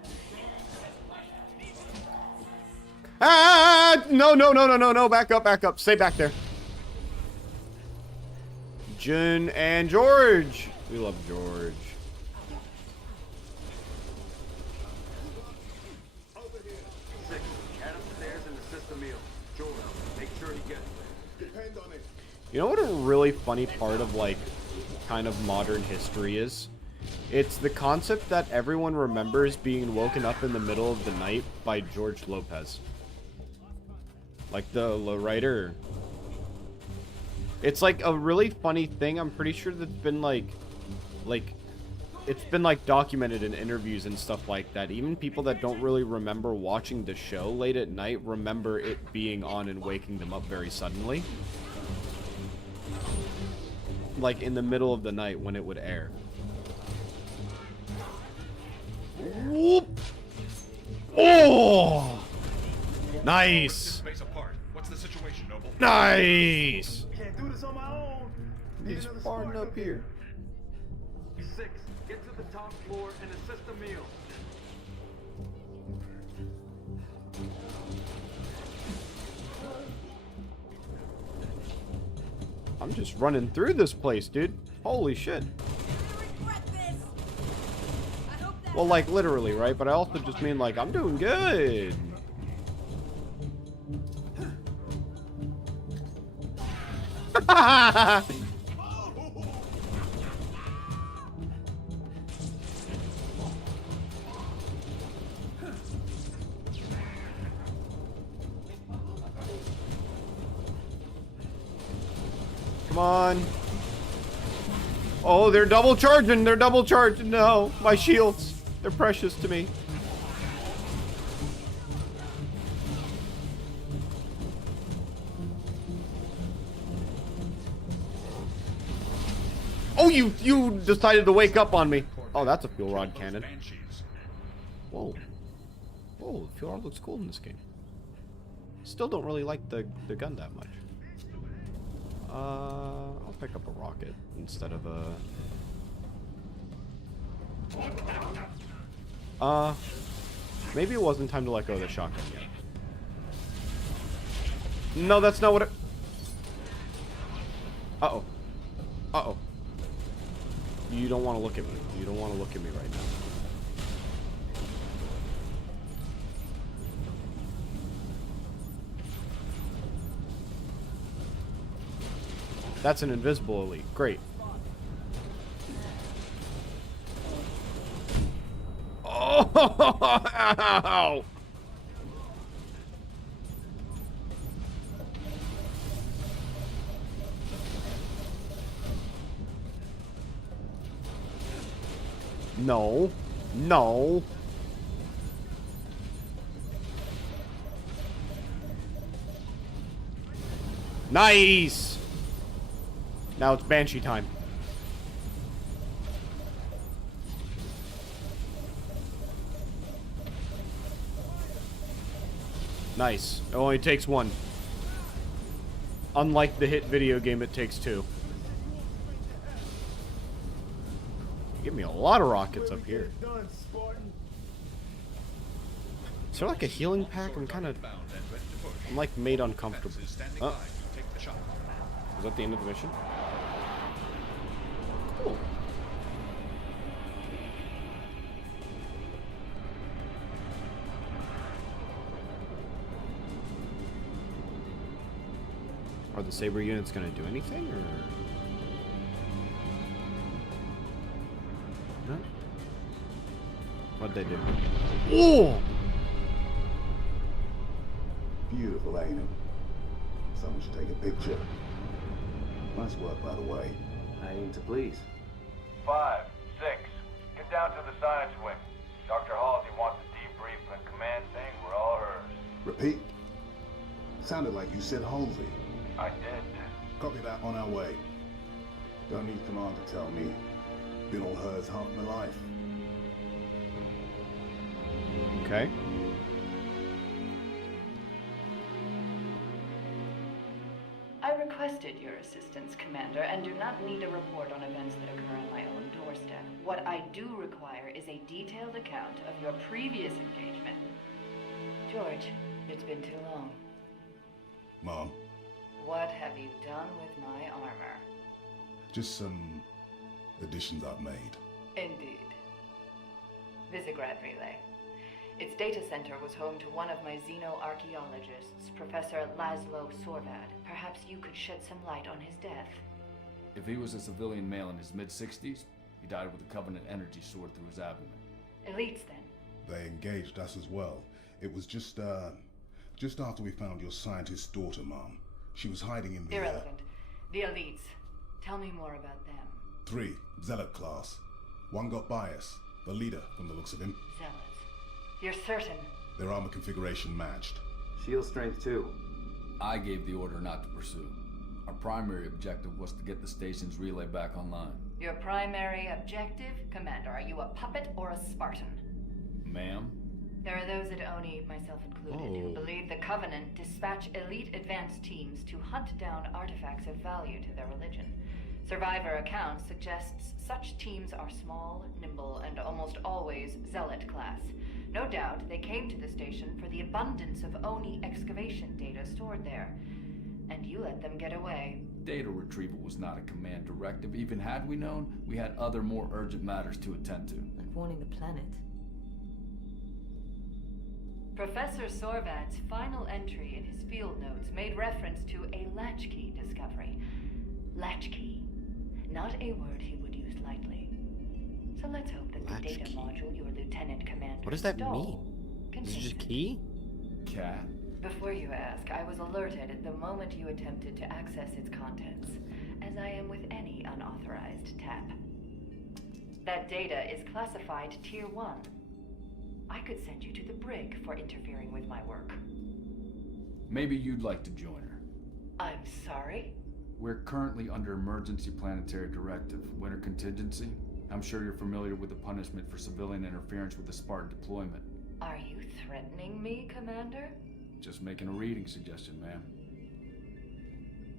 Ah! No, no, no, no, no, no. Back up, back up. Stay back there. Jun and George. We love George. Six, head upstairs in the system meal. George, make sure he gets there. Depend on it. You know what a really funny part of, like, kind of modern history is? It's the concept that everyone remembers being woken up in the middle of the night by George Lopez. Like the writer. It's like a really funny thing. I'm pretty sure that's been like it's been like documented in interviews and stuff like that. Even people that don't really remember watching the show late at night remember it being on and waking them up very suddenly. Like in the middle of the night when it would air. Whoop! Oh! Nice! Space apart. What's the situation, Noble? Nice! Can't do this on my own. He's farting up here. Six, get to the top floor and assist the meal. I'm just running through this place, dude. Holy shit. Well, like, literally, right? But I also just mean, like, I'm doing good. Come on. Oh, they're double charging. They're double charging. No, my shields. They're precious to me. Oh, you decided to wake up on me. Oh, that's a fuel rod cannon. Whoa. Whoa, the fuel rod looks cool in this game. Still don't really like the gun that much. I'll pick up a rocket instead of a... maybe it wasn't time to let go of the shotgun yet. No, that's not what it... Uh-oh. Uh-oh. You don't want to look at me. You don't want to look at me right now. That's an invisible elite. Great. Oh! Ow! No. No. Nice! Now it's Banshee time. Nice. It only takes one. Unlike the hit video game, it takes two. Give me a lot of rockets up here. Is there like a healing pack? I'm like made uncomfortable. Oh. Is that the end of the mission? Cool. Are the Saber units gonna do anything, or? No? What'd they do? Oh! Beautiful, ain't it? Someone should take a picture. Nice work, by the way. I aim to please. 5, 6. Get down to the science wing. Dr. Halsey wants a debrief and command saying we're all hers. Repeat. Sounded like you said Halsey. I did. Copy that, on our way. Don't need command to tell me. Been all hers half my life. Okay. I requested your assistance, Commander, and do not need a report on events that occur on my own doorstep. What I do require is a detailed account of your previous engagement. George, it's been too long. Mom, What have you done with my armor? just some additions I've made. Indeed. Visegrad Relay. Its data center was home to one of my xenoarchaeologists, Professor Laszlo Sorvad. Perhaps you could shed some light on his death. If he was a civilian male in his mid-60s, he died with a Covenant energy sword through his abdomen. Elites, then? They engaged us as well. It was just after we found your scientist daughter, Mom. She was hiding in the... Irrelevant. The Elites. Tell me more about them. 3, Zealot class. One got bias. The leader, from the looks of him. Zealots. You're certain? Their armor configuration matched. Shield strength 2. I gave the order not to pursue. Our primary objective was to get the station's relay back online. Your primary objective? Commander, are you a puppet or a Spartan? Ma'am? There are those at ONI, myself included, who believe the Covenant dispatch elite advance teams to hunt down artifacts of value to their religion. Survivor accounts suggests such teams are small, nimble, and almost always Zealot class. No doubt they came to the station for the abundance of ONI excavation data stored there. And you let them get away. Data retrieval was not a command directive. Even had we known, we had other more urgent matters to attend to. Like warning the planet. Professor Sorvad's final entry in his field notes made reference to a latchkey discovery. Latchkey. Not a word he would use lightly. So let's hope that the data module your lieutenant commander What does that stole mean? Is it just key? Cat? Before you ask, I was alerted at the moment you attempted to access its contents, as I am with any unauthorized tap. That data is classified Tier 1. I could send you to the brig for interfering with my work. Maybe you'd like to join her. I'm sorry? We're currently under Emergency Planetary Directive, Winter Contingency. I'm sure you're familiar with the punishment for civilian interference with the Spartan deployment. Are you threatening me, Commander? Just making a reading suggestion, ma'am.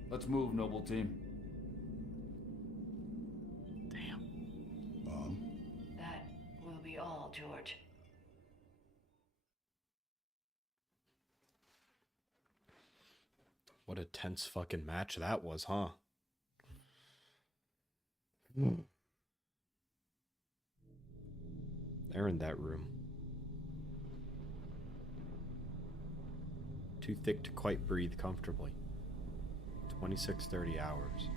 Let's move, Noble Team. That will be all, George. What a tense fucking match that was, huh? They're in that room. Too thick to quite breathe comfortably. 26:30 hours.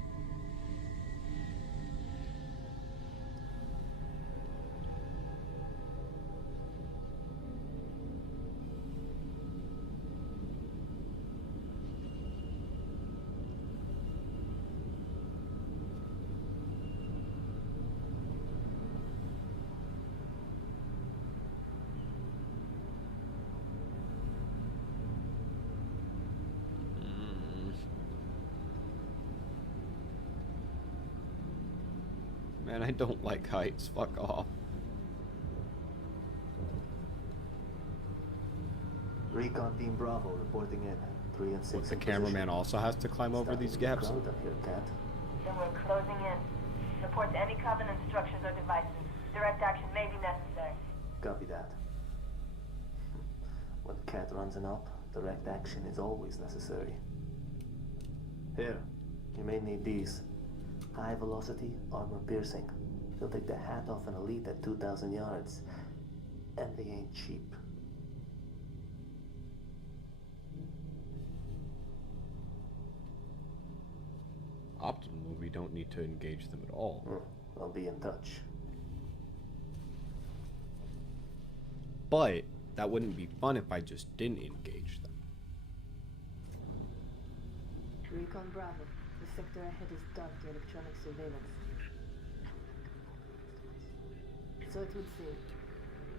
Man, I don't like heights. Fuck off. Recon Team Bravo reporting in. 3 and 6. What, the cameraman also has to climb over these gaps? Up here, Cat. Then we're closing in. Report to any Covenant structures or devices. Direct action may be necessary. Copy that. When Cat runs an op, direct action is always necessary. Here, you may need these. High velocity, armor piercing. They'll take the hat off an elite at 2,000 yards. And they ain't cheap. Optimal, we don't need to engage them at all. I'll be in touch. But that wouldn't be fun if I just didn't engage them. Recon Bravo. The sector ahead is dark to electronic surveillance. So it would seem.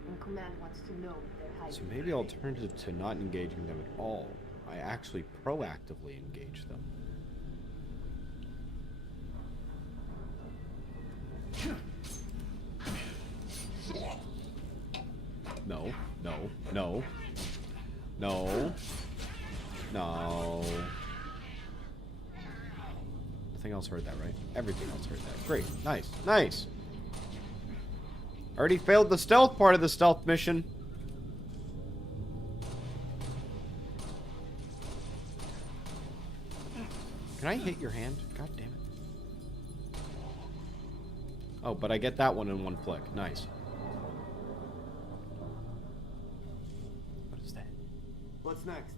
And Command wants to know what they're hiding. So maybe alternative to not engaging them at all, I actually proactively engage them. No, no, no, no, no. Nothing else heard that, right? Everything else heard that. Great. Nice. Nice. Already failed the stealth part of the stealth mission. Can I hit your hand? God damn it. Oh, but I get that one in one flick. Nice. What is that? What's next?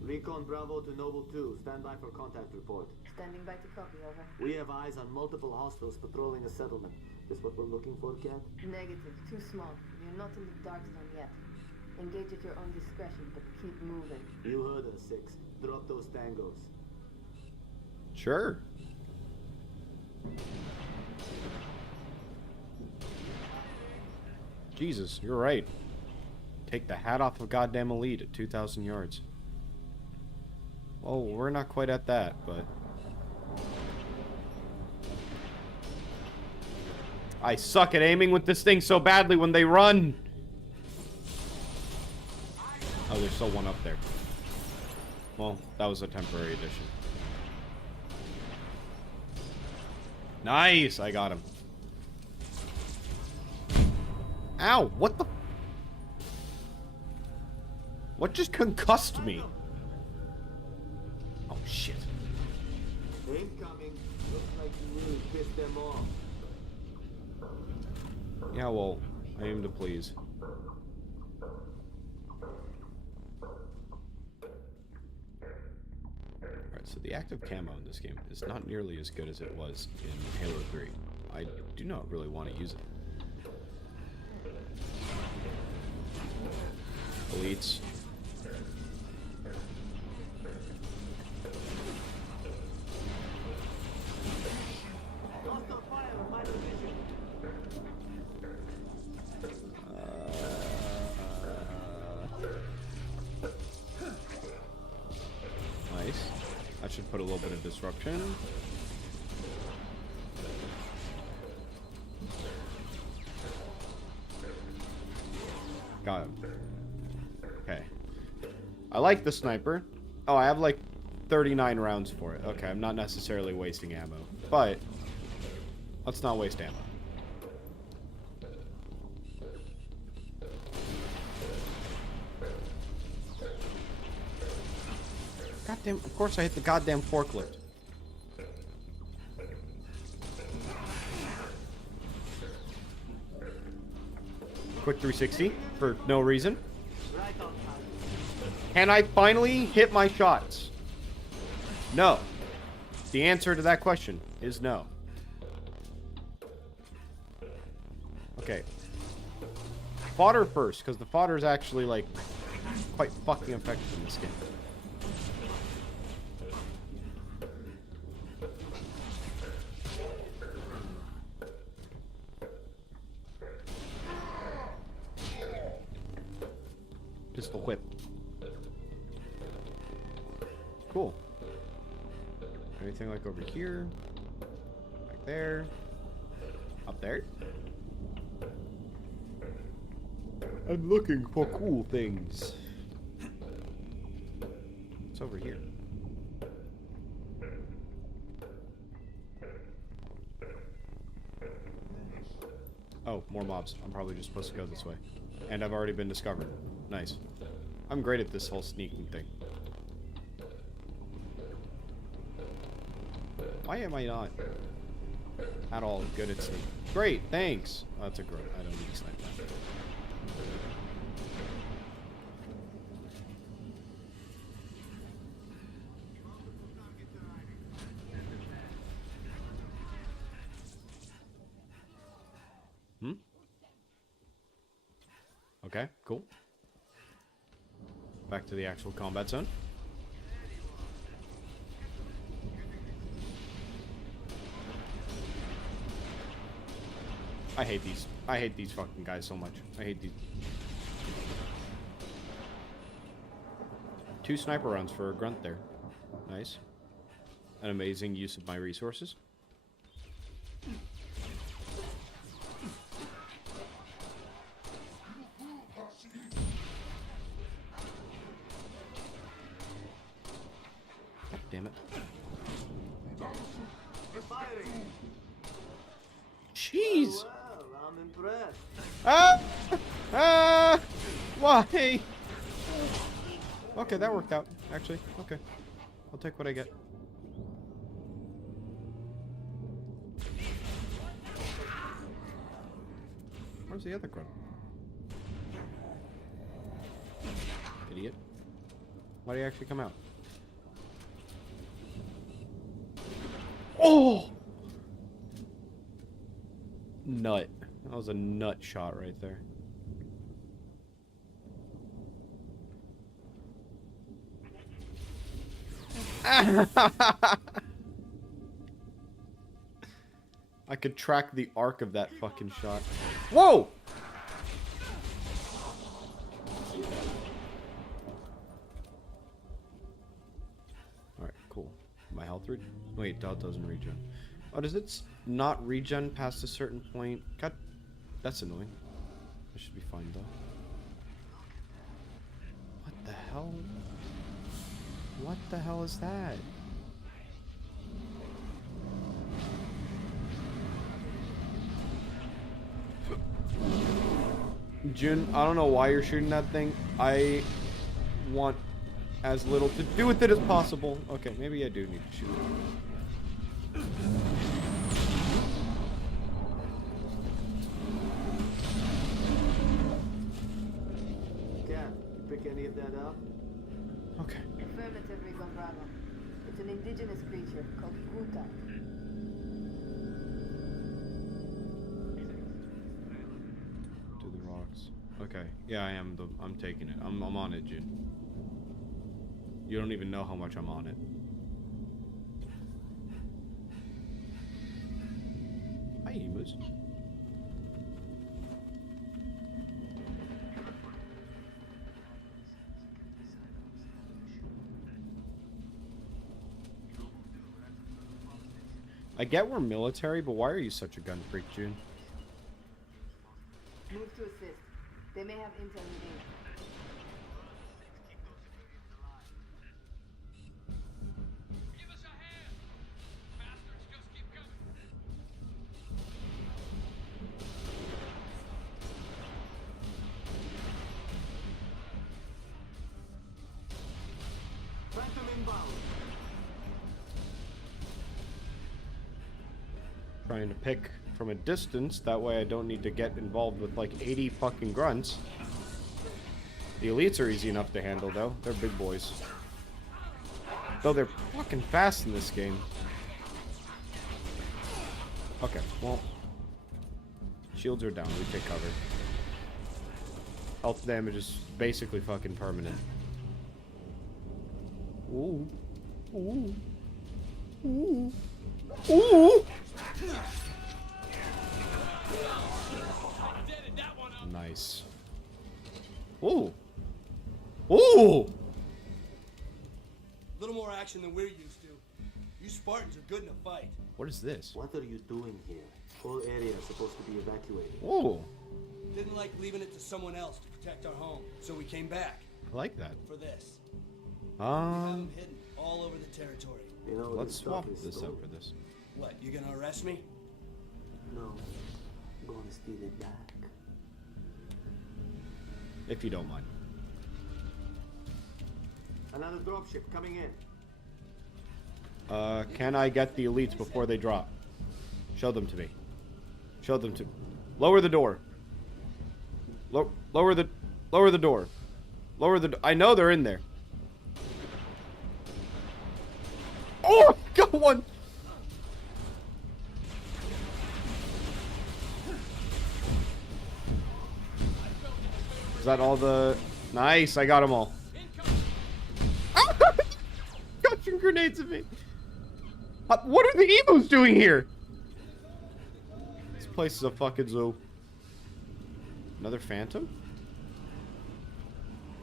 Recon Bravo to Noble 2. Stand by for contact report. Standing by to copy, over. We have eyes on multiple hostiles patrolling a settlement. Is what we're looking for, Cat? Negative. Too small. You're not in the dark zone yet. Engage at your own discretion, but keep moving. You heard us, 6. Drop those tangos. Sure. Jesus, you're right. Take the hat off of goddamn elite at 2,000 yards. Well, we're not quite at that, but... I suck at aiming with this thing so badly when they run! Oh, there's still one up there. Well, that was a temporary addition. Nice! I got him. Ow! What the... What just concussed me? Oh, shit. Incoming. Looks like you really pissed them off. Yeah, well, I aim to please. Alright, So the active camo in this game is not nearly as good as it was in Halo 3. I do not really want to use it. Elites. Nice. That should put a little bit of disruption. Got him. Okay. I like the sniper. Oh, I have like 39 rounds for it. Okay, I'm not necessarily wasting ammo. But let's not waste ammo. Goddamn, of course I hit the goddamn forklift. Quick 360 for no reason. Can I finally hit my shots? No. The answer to that question is no. Okay. Fodder first, because the fodder is actually, like, quite fucking effective in this game. Pistol whip. Cool. Anything like over here? Like there? Up there? I'm looking for cool things. It's over here. Oh, more mobs. I'm probably just supposed to go this way. And I've already been discovered. Nice. I'm great at this whole sneaking thing. Why am I not at all good at sneaking? Great, thanks. Oh, that's a grunt. I don't need to snipe that. Okay, cool. Back to the actual combat zone. I hate these. I hate these fucking guys so much. I hate these. 2 sniper rounds for a grunt there. Nice. An amazing use of my resources. God damn it. Jeez! Well, I'm impressed. Ah! Ah! Why? Okay, that worked out, actually. Okay. I'll take what I get. Where's the other grunt? Idiot. Why did he actually come out? Oh! Nut. That was a nut shot right there. I could track the arc of that fucking shot. Whoa! Alright, cool. My health regen? Wait, that doesn't regen. Oh, does it not regen past a certain point? God, that's annoying. I should be fine, though. What the hell? What the hell is that? Jun, I don't know why you're shooting that thing. I want as little to do with it as possible. Okay, maybe I do need to shoot it. Cat, you pick any of that up? Okay. Affirmative, Recon Bravo. It's an indigenous creature called Kuta. To the rocks. Okay. Yeah, I'm taking it. I'm on it, Jin. You don't even know how much I'm on it. Hi, emus. I get we're military, but why are you such a gun freak, June? Move to assist. They may have intel we need. Phantom inbound. Trying to pick from a distance, that way I don't need to get involved with like 80 fucking grunts. The elites are easy enough to handle though, they're big boys. Though they're fucking fast in this game. Okay, well, shields are down, we take cover. Health damage is basically fucking permanent. Ooh. Ooh. Ooh. Ooh! Nice. Ooh. Ooh! A little more action than we're used to. You Spartans are good in a fight. What is this? What are you doing here? Whole area is supposed to be evacuated. Ooh. Didn't like leaving it to someone else to protect our home, so we came back. I like that. For this. We have Um, them hidden all over the territory. You know, let's this swap stuff is this out stolen. for this. What, you gonna arrest me? No, I'm gonna steal it back. If you don't mind. Another dropship coming in. Can I get the elites before they drop? Show them to me. Show them to... Lower the door. Lower the door. Lower the... I know they're in there. Oh, got one! Is that all the... Nice, I got them all. Got some grenades at me. What are the emus doing here? This place is a fucking zoo. Another phantom?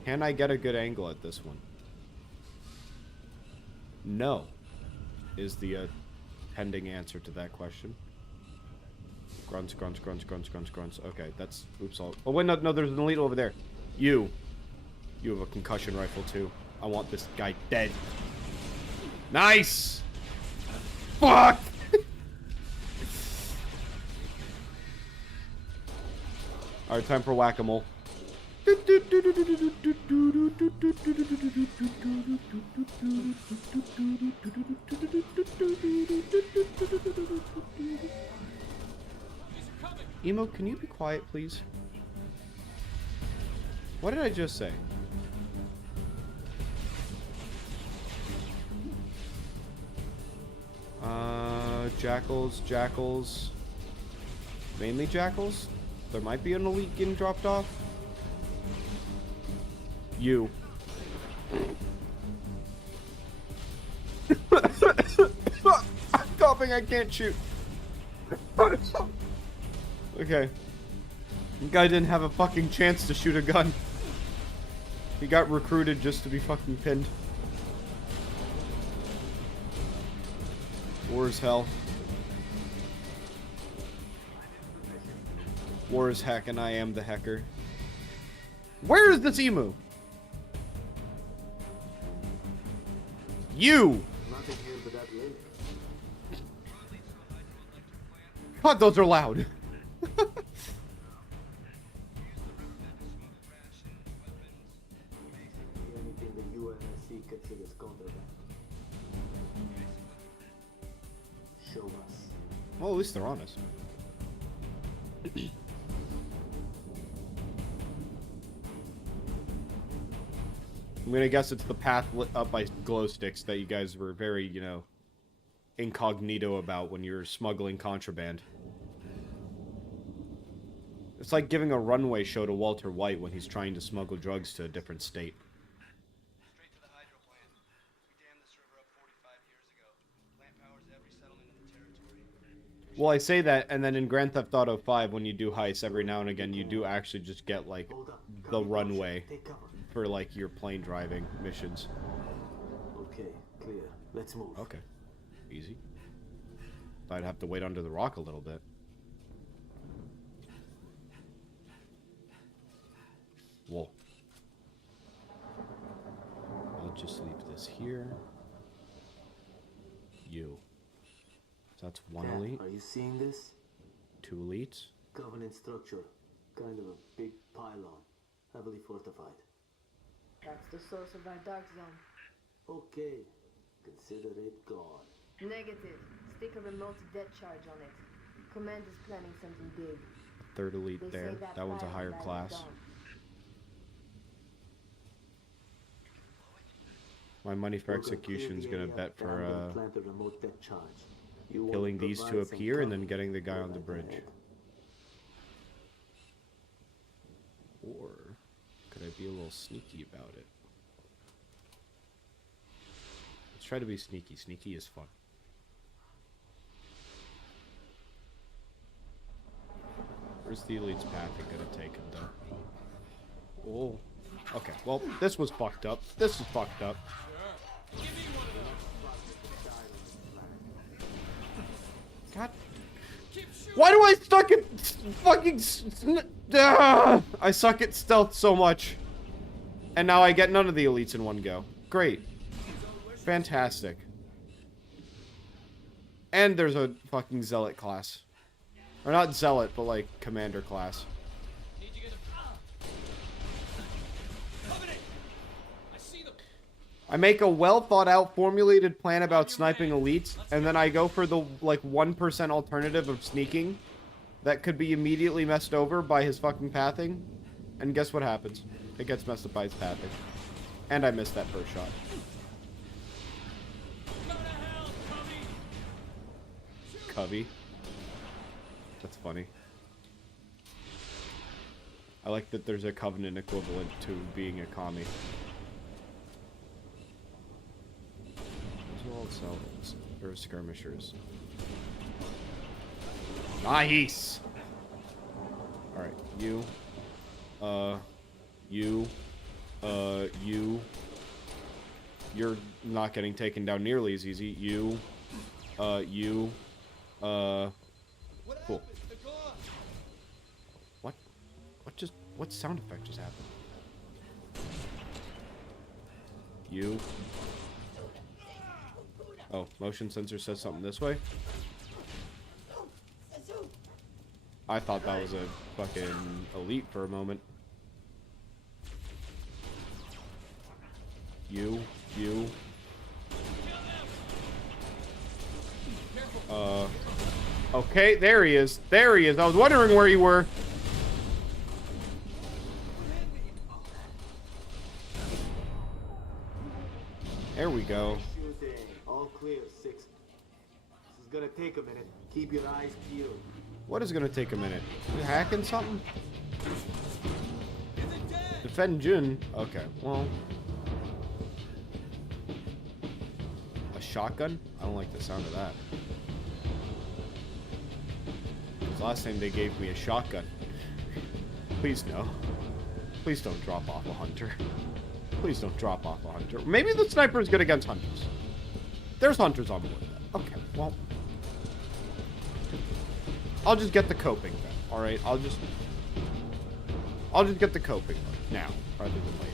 Can I get a good angle at this one? No. Is the pending answer to that question. Grunts, grunts, grunts, grunts, grunts, grunts. Okay, that's... Oops, all... Oh, wait, no, there's an elite over there. You have a concussion rifle, too. I want this guy dead. Nice! Fuck! Alright, time for whack-a-mole. Emo, can you be quiet, please? What did I just say? Jackals. Mainly jackals? There might be an elite getting dropped off. You. I'm coughing, I can't shoot. Okay. The guy didn't have a fucking chance to shoot a gun. He got recruited just to be fucking pinned. War is hell. War is heck, and I am the hecker. Where is this emu? You! Nothing here but that limb. God, those are loud. Anything the UNSC considers contraband. Show us. Well, at least they're honest. I'm gonna guess it's the path lit up by glow sticks that you guys were very, you know, incognito about when you're smuggling contraband. It's like giving a runway show to Walter White when he's trying to smuggle drugs to a different state. Well, I say that, and then in Grand Theft Auto 5, when you do heists, every now and again, you do actually just get, like, the runway for, like, your plane driving missions. Okay, clear. Let's move. Okay. Easy. I'd have to wait under the rock a little bit. Whoa. I'll just leave this here. You. So that's one Cat, elite. Are you seeing this? 2 elites. Covenant structure. Kind of a big pylon. Heavily fortified. That's the source of our dark zone. Okay. Consider it gone. Negative. Stick a remote dead charge on it. Command is planning something big. 3rd elite They there. say That one's a fire higher died at class. dawn. My money for We're gonna execution's clear the gonna area, bet and I'm gonna for plant a remote dead charge. You want killing these two provide up some here and then cover? getting the guy Go on the right bridge. ahead. Or could I be a little sneaky about it? Let's try to be sneaky. Sneaky is fun. Where's the elite's path they're gonna take him though? Oh. Okay, well, this was fucked up. This was fucked up. God. Why do I suck at fucking... I suck at stealth so much. And now I get none of the elites in one go. Great. Fantastic. And there's a fucking zealot class. Or not zealot, but like commander class. I make a well thought out formulated plan about sniping elites, and then I go for the like 1% alternative of sneaking that could be immediately messed over by his fucking pathing. And guess what happens? It gets messed up by his pathing. And I missed that first shot. Covey. That's funny. I like that there's a Covenant equivalent to being a commie. All zealots or skirmishers. Nice. All right, you, you're not getting taken down nearly as easy. You, cool. What sound effect just happened? You. Oh, motion sensor says something this way. I thought that was a fucking elite for a moment. You. Okay, there he is. There he is. I was wondering where you were. There we go. All clear, 6. This is gonna take a minute. Keep your eyes peeled. What is gonna take a minute? You hacking something? Defend Jun. Okay, well. A shotgun? I don't like the sound of that. 'Cause last time they gave me a shotgun. Please no. Please don't drop off a hunter. Please don't drop off a hunter. Maybe the sniper is good against hunters. There's hunters on board that. Okay, well. I'll just get the coping then. Alright, I'll just get the coping now, rather than later.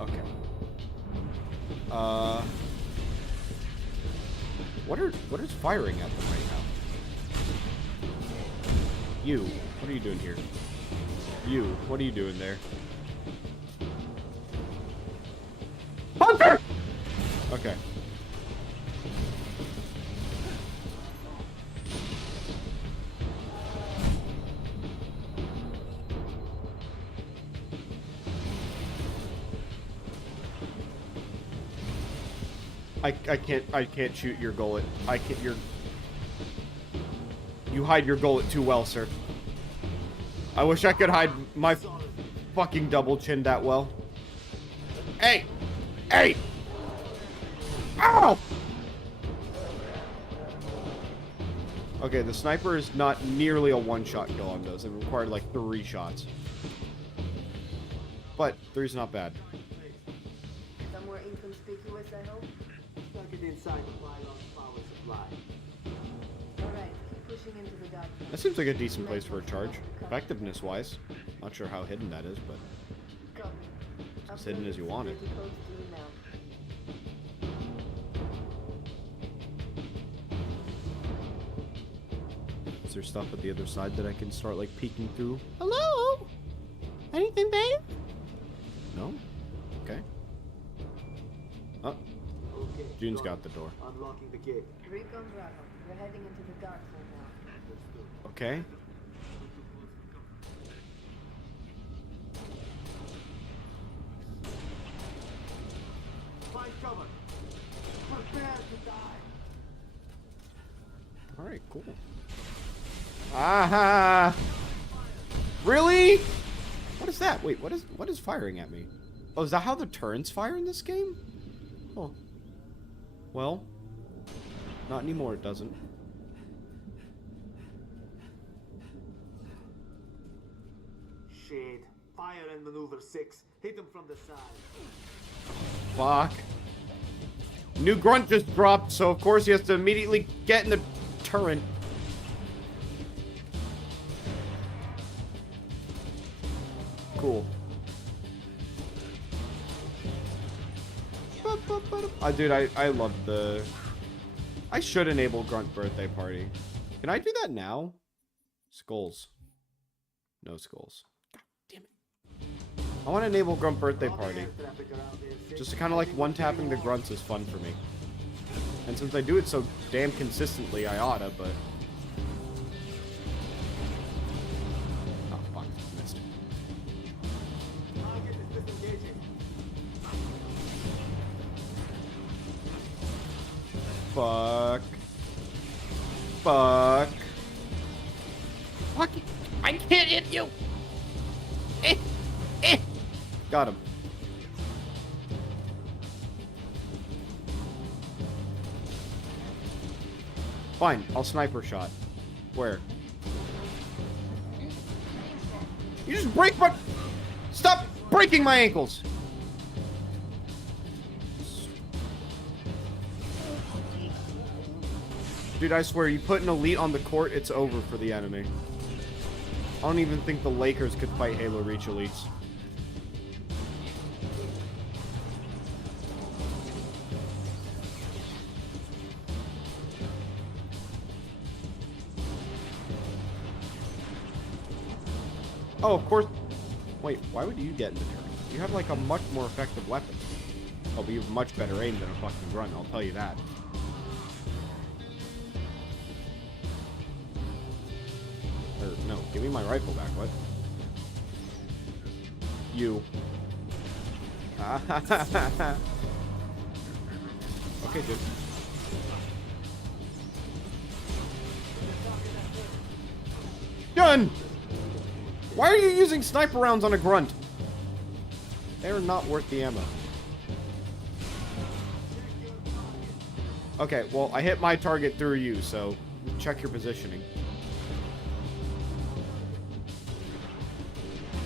Okay. What is firing at them right now? You, what are you doing here? You, what are you doing there? Hunter! Okay. I can't shoot your gullet. I can't. You hide your gullet too well, sir. I wish I could hide my fucking double chin that well. Hey! Hey! Ow! Okay, the sniper is not nearly a one-shot kill on those. It required like 3 shots. But 3's not bad. Somewhere inconspicuous, I hope. Stuck it inside the pylon's power supply. Alright, keep pushing into the dark. That seems like a decent place for a charge. Effectiveness-wise. Not sure how hidden that is, but... It's as hidden as you want it. Is there stuff at the other side that I can start, like, peeking through? Hello? Anything, babe? No? Okay. Oh. Okay, June's got the door. Unlocking the gate. Recon Bravo. We're heading into the dark zone now. Okay. Find cover. Prepare to die. Alright, cool. Aha! Really? What is that? Wait, what is firing at me? Oh, is that how the turrets fire in this game? Oh. Well, not anymore, it doesn't. Shade. Fire and maneuver 6. Hit him from the side. Fuck. New grunt just dropped, so of course he has to immediately get in the turret. Cool. Dude, I love the... I should enable Grunt Birthday Party. Can I do that now? Skulls. No skulls. God damn it. I want to enable Grunt Birthday Party. Just kind of like one-tapping the grunts is fun for me. And since I do it so damn consistently, I oughta, but... Oh, fuck. Missed. Fuck. Fuck. Fuck. I can't hit you. Got him. Fine, I'll sniper shot. Where? You just break my... Stop breaking my ankles! Dude, I swear, you put an elite on the court, it's over for the enemy. I don't even think the Lakers could fight Halo Reach elites. Oh, of course. Wait, why would you get in the turret? You have like a much more effective weapon. Oh, but you have much better aim than a fucking grunt, I'll tell you that. Or, no, give me my rifle back, what? You. Okay, dude. Done! Why are you using sniper rounds on a grunt? They're not worth the ammo. Okay, well, I hit my target through you, so check your positioning.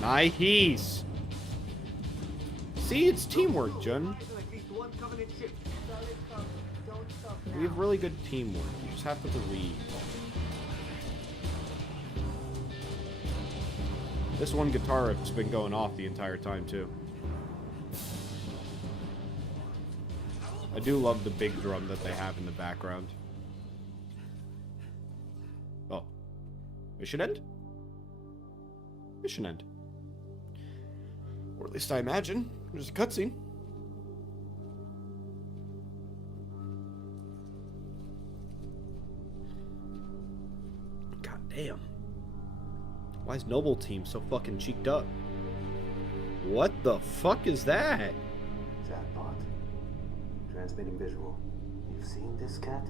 Nice! See, it's teamwork, Jun. We have really good teamwork. You just have to believe. This one guitar riff's been going off the entire time, too. I do love the big drum that they have in the background. Oh. Mission end? Mission end. Or at least I imagine. There's a cutscene. God damn. Why is Noble Team so fucking cheeked up? What the fuck is that? Jackpot. transmitting visual. You've seen this, Cat?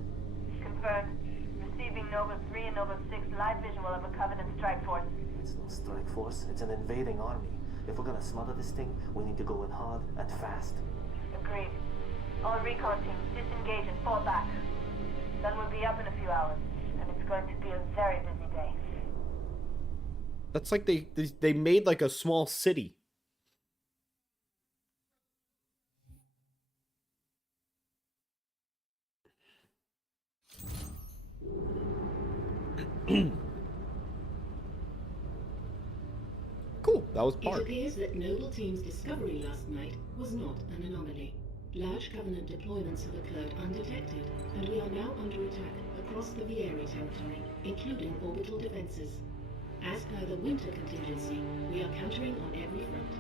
Confirmed. Receiving Nova 3 and Nova 6 live visual of a Covenant strike force. It's no strike force, it's an invading army. If we're gonna smother this thing, we need to go in hard and fast. Agreed. All recon teams disengage and fall back. Sun will be up in a few hours, and it's going to be a very busy day. That's like they made like a small city. Cool, that was It Park. appears that Noble Team's discovery last night was not an anomaly. Large Covenant deployments have occurred undetected, and we are now under attack across the Vieri territory, including orbital defenses. As per the winter contingency, we are countering on every front.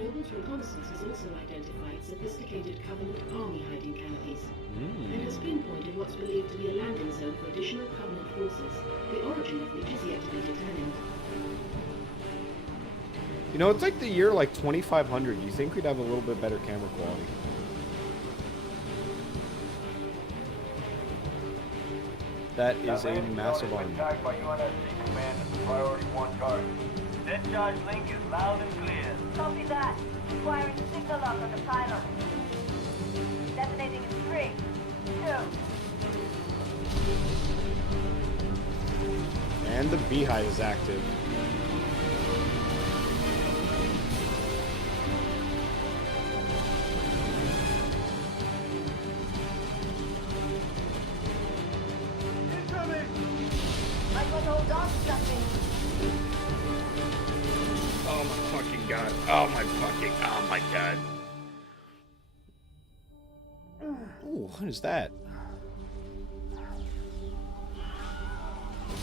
Noble's reconnaissance has also identified sophisticated Covenant army hiding canopies, and has pinpointed what's believed to be a landing zone for additional Covenant forces, the origin of which is yet to be determined. You know, it's like the year like 2500. You think we'd have a little bit better camera quality? That is a massive army. Attacked by UNSC command as a priority 1 target. Discharge link is loud and clear. Copy that. Requiring signal lock on the pylon. Detonating in 3, 2. And the beehive is active. Might want to hold on to something. Oh my fucking god. Oh my god. Ooh, what is that?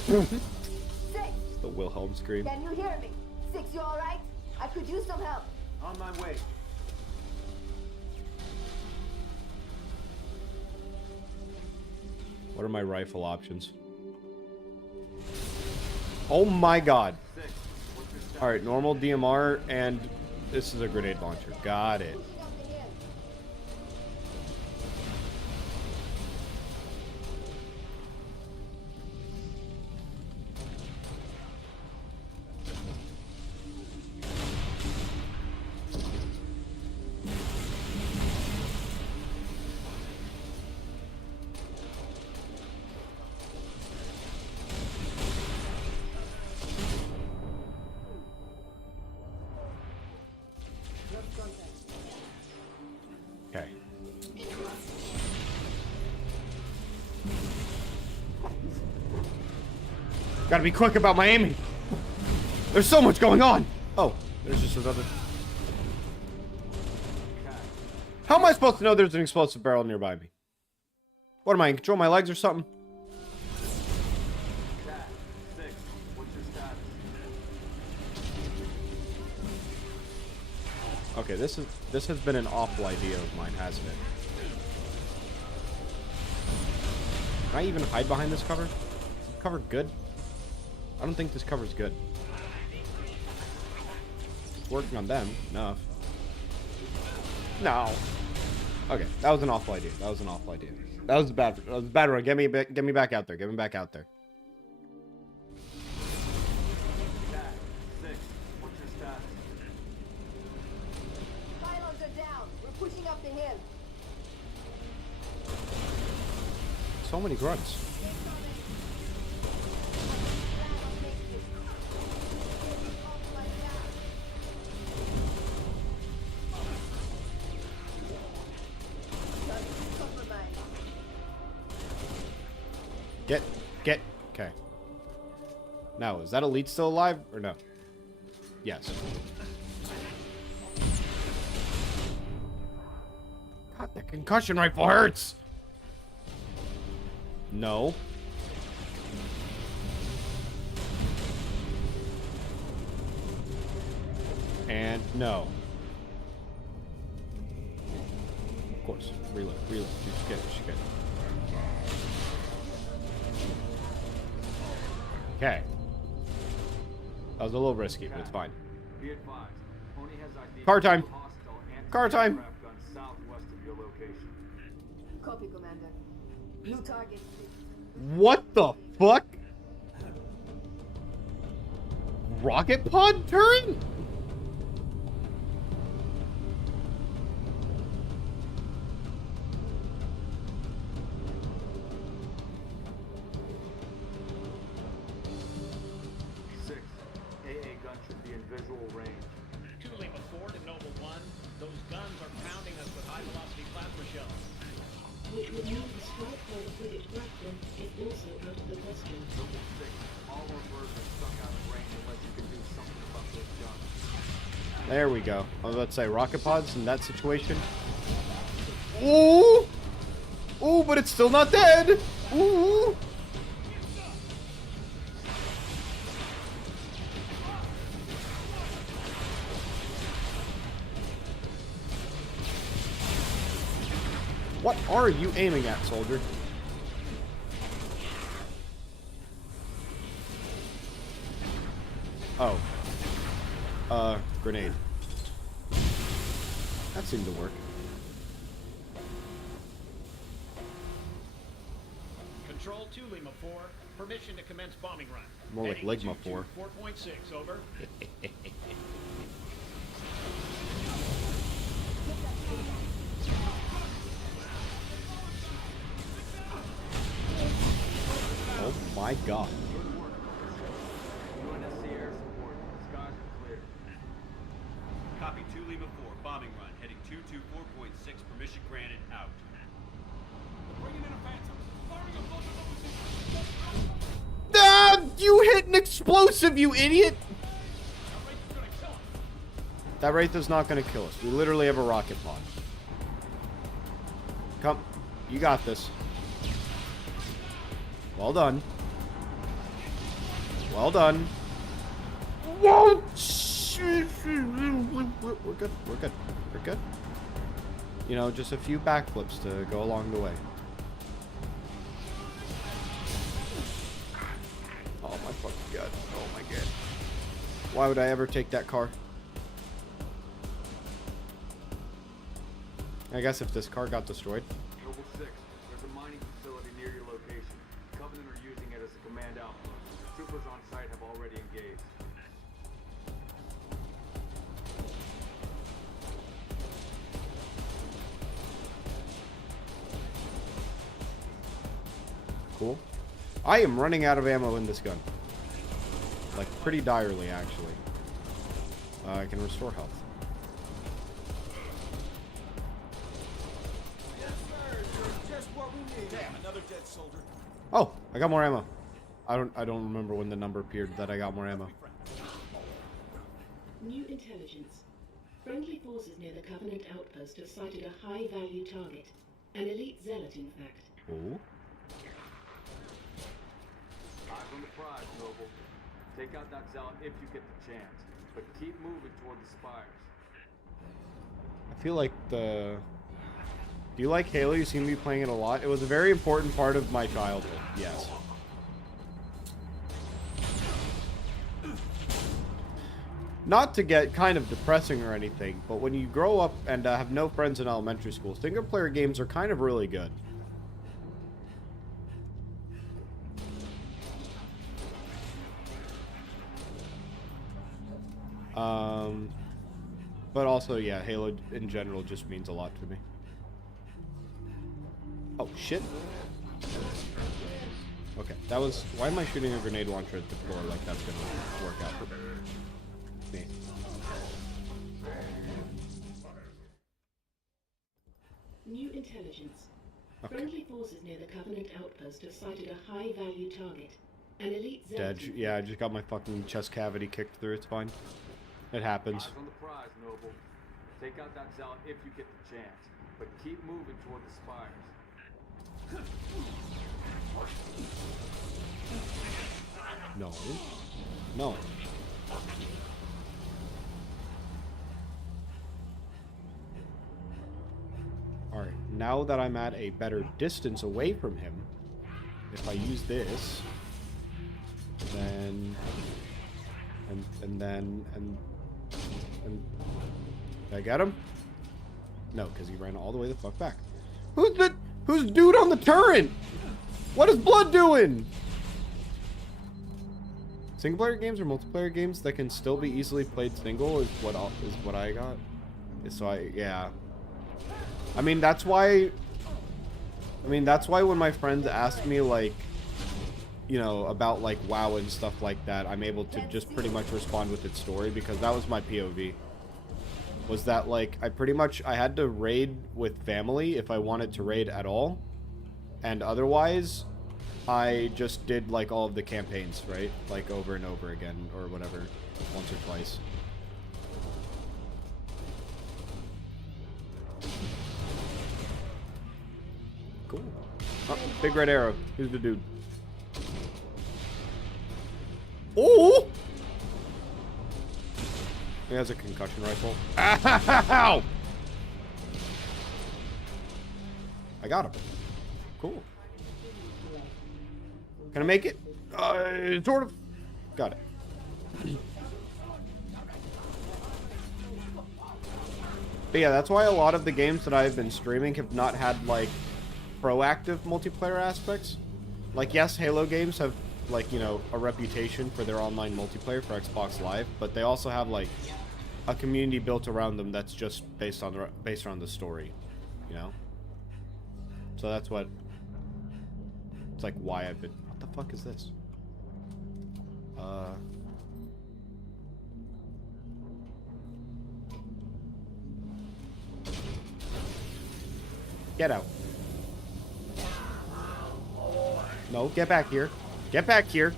The Wilhelm scream. Can you hear me? 6, you alright? I could use some help. On my way. What are my rifle options? Oh my god. Alright, normal DMR, and this is a grenade launcher. Got it. Okay. Gotta be quick about my aiming. There's so much going on. Oh, there's just another. How am I supposed to know there's an explosive barrel nearby me? What am I, in control of my legs or something? Cat 6, what's your status? Okay, this has been an awful idea of mine, hasn't it? Can I even hide behind this cover? Is this cover good? I don't think this cover's good. It's working on them enough. No. Okay, that was an awful idea. That was an awful idea. That was a bad run. Get me back out there. Get me back out there. Cat 6, what's your status? Pylons are down. We're pushing up the hill. So many grunts. Get. Okay. Now, is that elite still alive or no? Yes. God, the concussion rifle hurts. No. And no. Of course. Reload. Just get it. Okay. That was a little risky, but it's fine. Be advised, Pony has ID Car time. for hostile Car time. anti-aircraft guns southwest of your location. Copy, Commander. New target. What the fuck? Rocket pod turret? AA gun should be in visual range. 2 Lima 4 to Noble 1. Those guns are pounding us with high-velocity plasma shells. Which would mean the strike by the frigate Grafton is also out of the question. Noble 6, all our birds are stuck out of range unless you can do something about those guns. There we go. I was about to say rocket pods in that situation. Ooh! Ooh, but it's still not dead! Ooh! What are you aiming at, soldier? Oh. Grenade. That seemed to work. Control 2 Lima 4. Permission to commence bombing run. More like Ligma 4. 4.6, over. Oh my god. UNSC air support. Skies are clear. Copy 2 Lima 4, bombing run, heading 224.6, permission granted, out. Bringing in a phantom. Firing a bunch of Ah! You hit an explosive, you idiot! That Wraith is not gonna kill us. We literally have a rocket pod. Come. You got this. Well done. Well done. Whoa! We're good. We're good. We're good. You know, just a few backflips to go along the way. Oh my fucking god. Oh my god. Why would I ever take that car? I guess if this car got destroyed. Noble 6, there's a mining facility near your location. Covenant are using it as a command outpost. Troopers on site have already engaged. Cool. I am running out of ammo in this gun. Like, pretty direly, actually. I can restore health. Damn, another dead soldier. Oh, I got more ammo. I don't remember when the number appeared that I got more ammo. New intelligence. Friendly forces near the Covenant outpost have sighted a high-value target. An elite zealot, in fact. Oh. Eyes on the prize, Noble. Take out that zealot if you get the chance. But keep moving toward the spires. I feel like the... Do you like Halo? You seem to be playing it a lot. It was a very important part of my childhood. Yes. Not to get kind of depressing or anything, but when you grow up and have no friends in elementary school, single-player games are kind of really good. But also, yeah, Halo in general just means a lot to me. Oh, shit. Okay, that was... Why am I shooting a grenade launcher at the floor like that's gonna work out for me? New intelligence. Okay. Friendly forces near the Covenant outpost have sighted a high-value target. An elite Dead. zealot. Yeah, I just got my fucking chest cavity kicked through. It's fine. It happens. Eyes on the prize, Noble. Take out that zealot if you get the chance. But keep moving toward the spires. No. No. Alright, now that I'm at a better distance away from him, if I use this, then... And did I get him? No, because he ran all the way the fuck back. Who's the... Who's dude on the turret? What is Blood doing? Single player games or multiplayer games that can still be easily played single is what I got. So yeah. I mean that's why when my friends ask me like, you know, about like WoW and stuff like that, I'm able to just pretty much respond with its story, because that was my POV. Was that like I had to raid with family if I wanted to raid at all, and otherwise I just did like all of the campaigns, right? Like over and over again or whatever, once or twice. Cool. Oh, big red arrow. Who's the dude? Oh! He has a concussion rifle. Ow! I got him. Cool. Can I make it? Sort of. Got it. But yeah, that's why a lot of the games that I've been streaming have not had, like, proactive multiplayer aspects. Like, yes, Halo games have, like, you know, a reputation for their online multiplayer for Xbox Live, but they also have, like, a community built around them that's just based around the story, you know? So that's what... It's like why I've been... What the fuck is this? Get out. No, get back here. Get back here.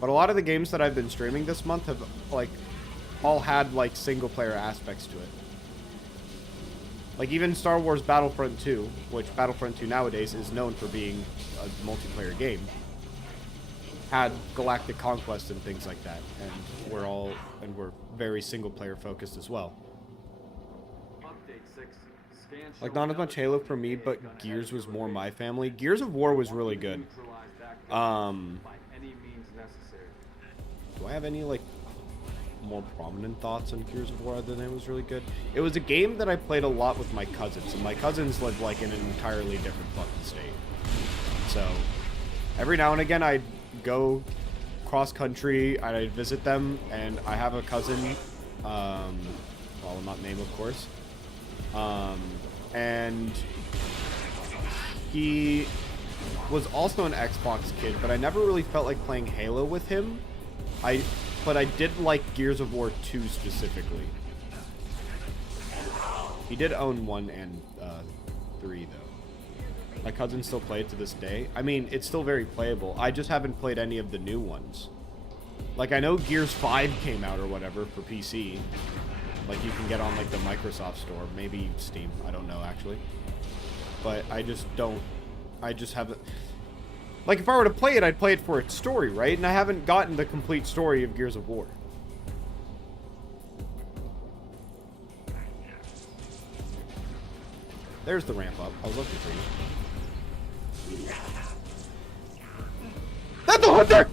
But a lot of the games that I've been streaming this month have, like, all had, like, single-player aspects to it. Like, even Star Wars Battlefront 2, which Battlefront 2 nowadays is known for being a multiplayer game, had Galactic Conquest and things like that. And we're very single-player focused as well. Like, not as much Halo for me, but Gears was more my family. Gears of War was really good. Do I have any, like, more prominent thoughts on Gears of War other than it was really good? It was a game that I played a lot with my cousins, and my cousins live, like, in an entirely different fucking state. So, every now and again, I'd go cross-country, and I'd visit them, and I have a cousin, well, not name, of course, and he was also an Xbox kid, but I never really felt like playing Halo with him. But I did like Gears of War 2 specifically. He did own 1 and 3, though. My cousin still play it to this day. I mean, it's still very playable. I just haven't played any of the new ones. Like, I know Gears 5 came out or whatever for PC. Like, you can get on, like, the Microsoft Store. Maybe Steam. I don't know, actually. But I just don't... I just haven't... Like, if I were to play it, I'd play it for its story, right? And I haven't gotten the complete story of Gears of War. There's the ramp up. I was looking for you. That's a hunter!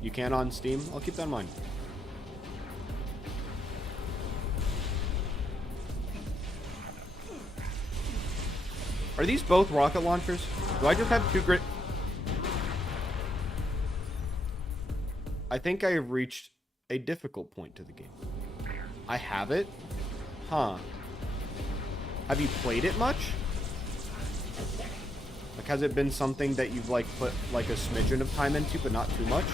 You can on Steam? I'll keep that in mind. Are these both rocket launchers? Do I just have 2 grit? I think I have reached a difficult point to the game. I have it? Huh. Have you played it much? Like, has it been something that you've, like, put, like, a smidgen of time into, but not too much?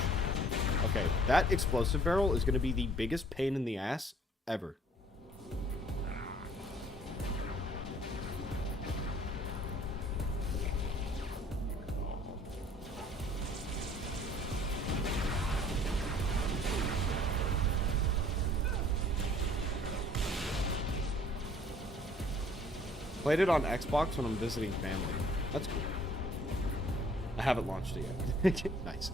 Okay, that explosive barrel is going to be the biggest pain in the ass ever. Played it on Xbox when I'm visiting family. That's cool. I haven't launched it yet. Nice.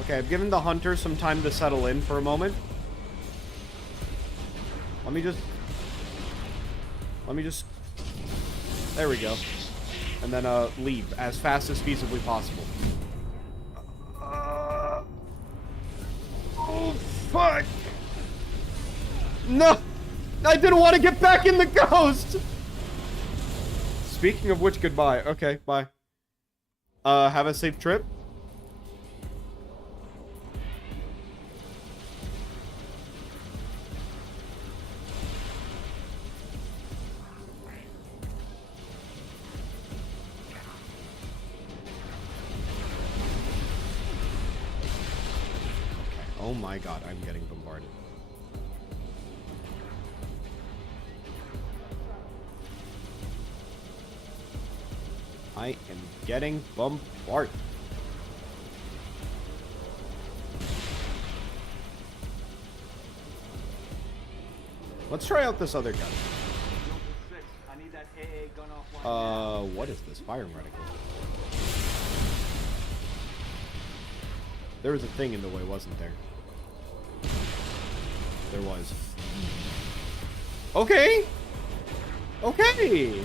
Okay, I've given the hunter some time to settle in for a moment. Let me just... There we go. and then leave as fast as feasibly possible. Oh, fuck! No! I didn't want to get back in the ghost! Speaking of which, goodbye. Okay, bye. Have a safe trip. Oh my god, I'm getting bombarded. I am getting bombarded. Let's try out this other gun. I need that AA gun offline. What is this? Firing reticle. There was a thing in the way, wasn't there? There was. Okay! Okay!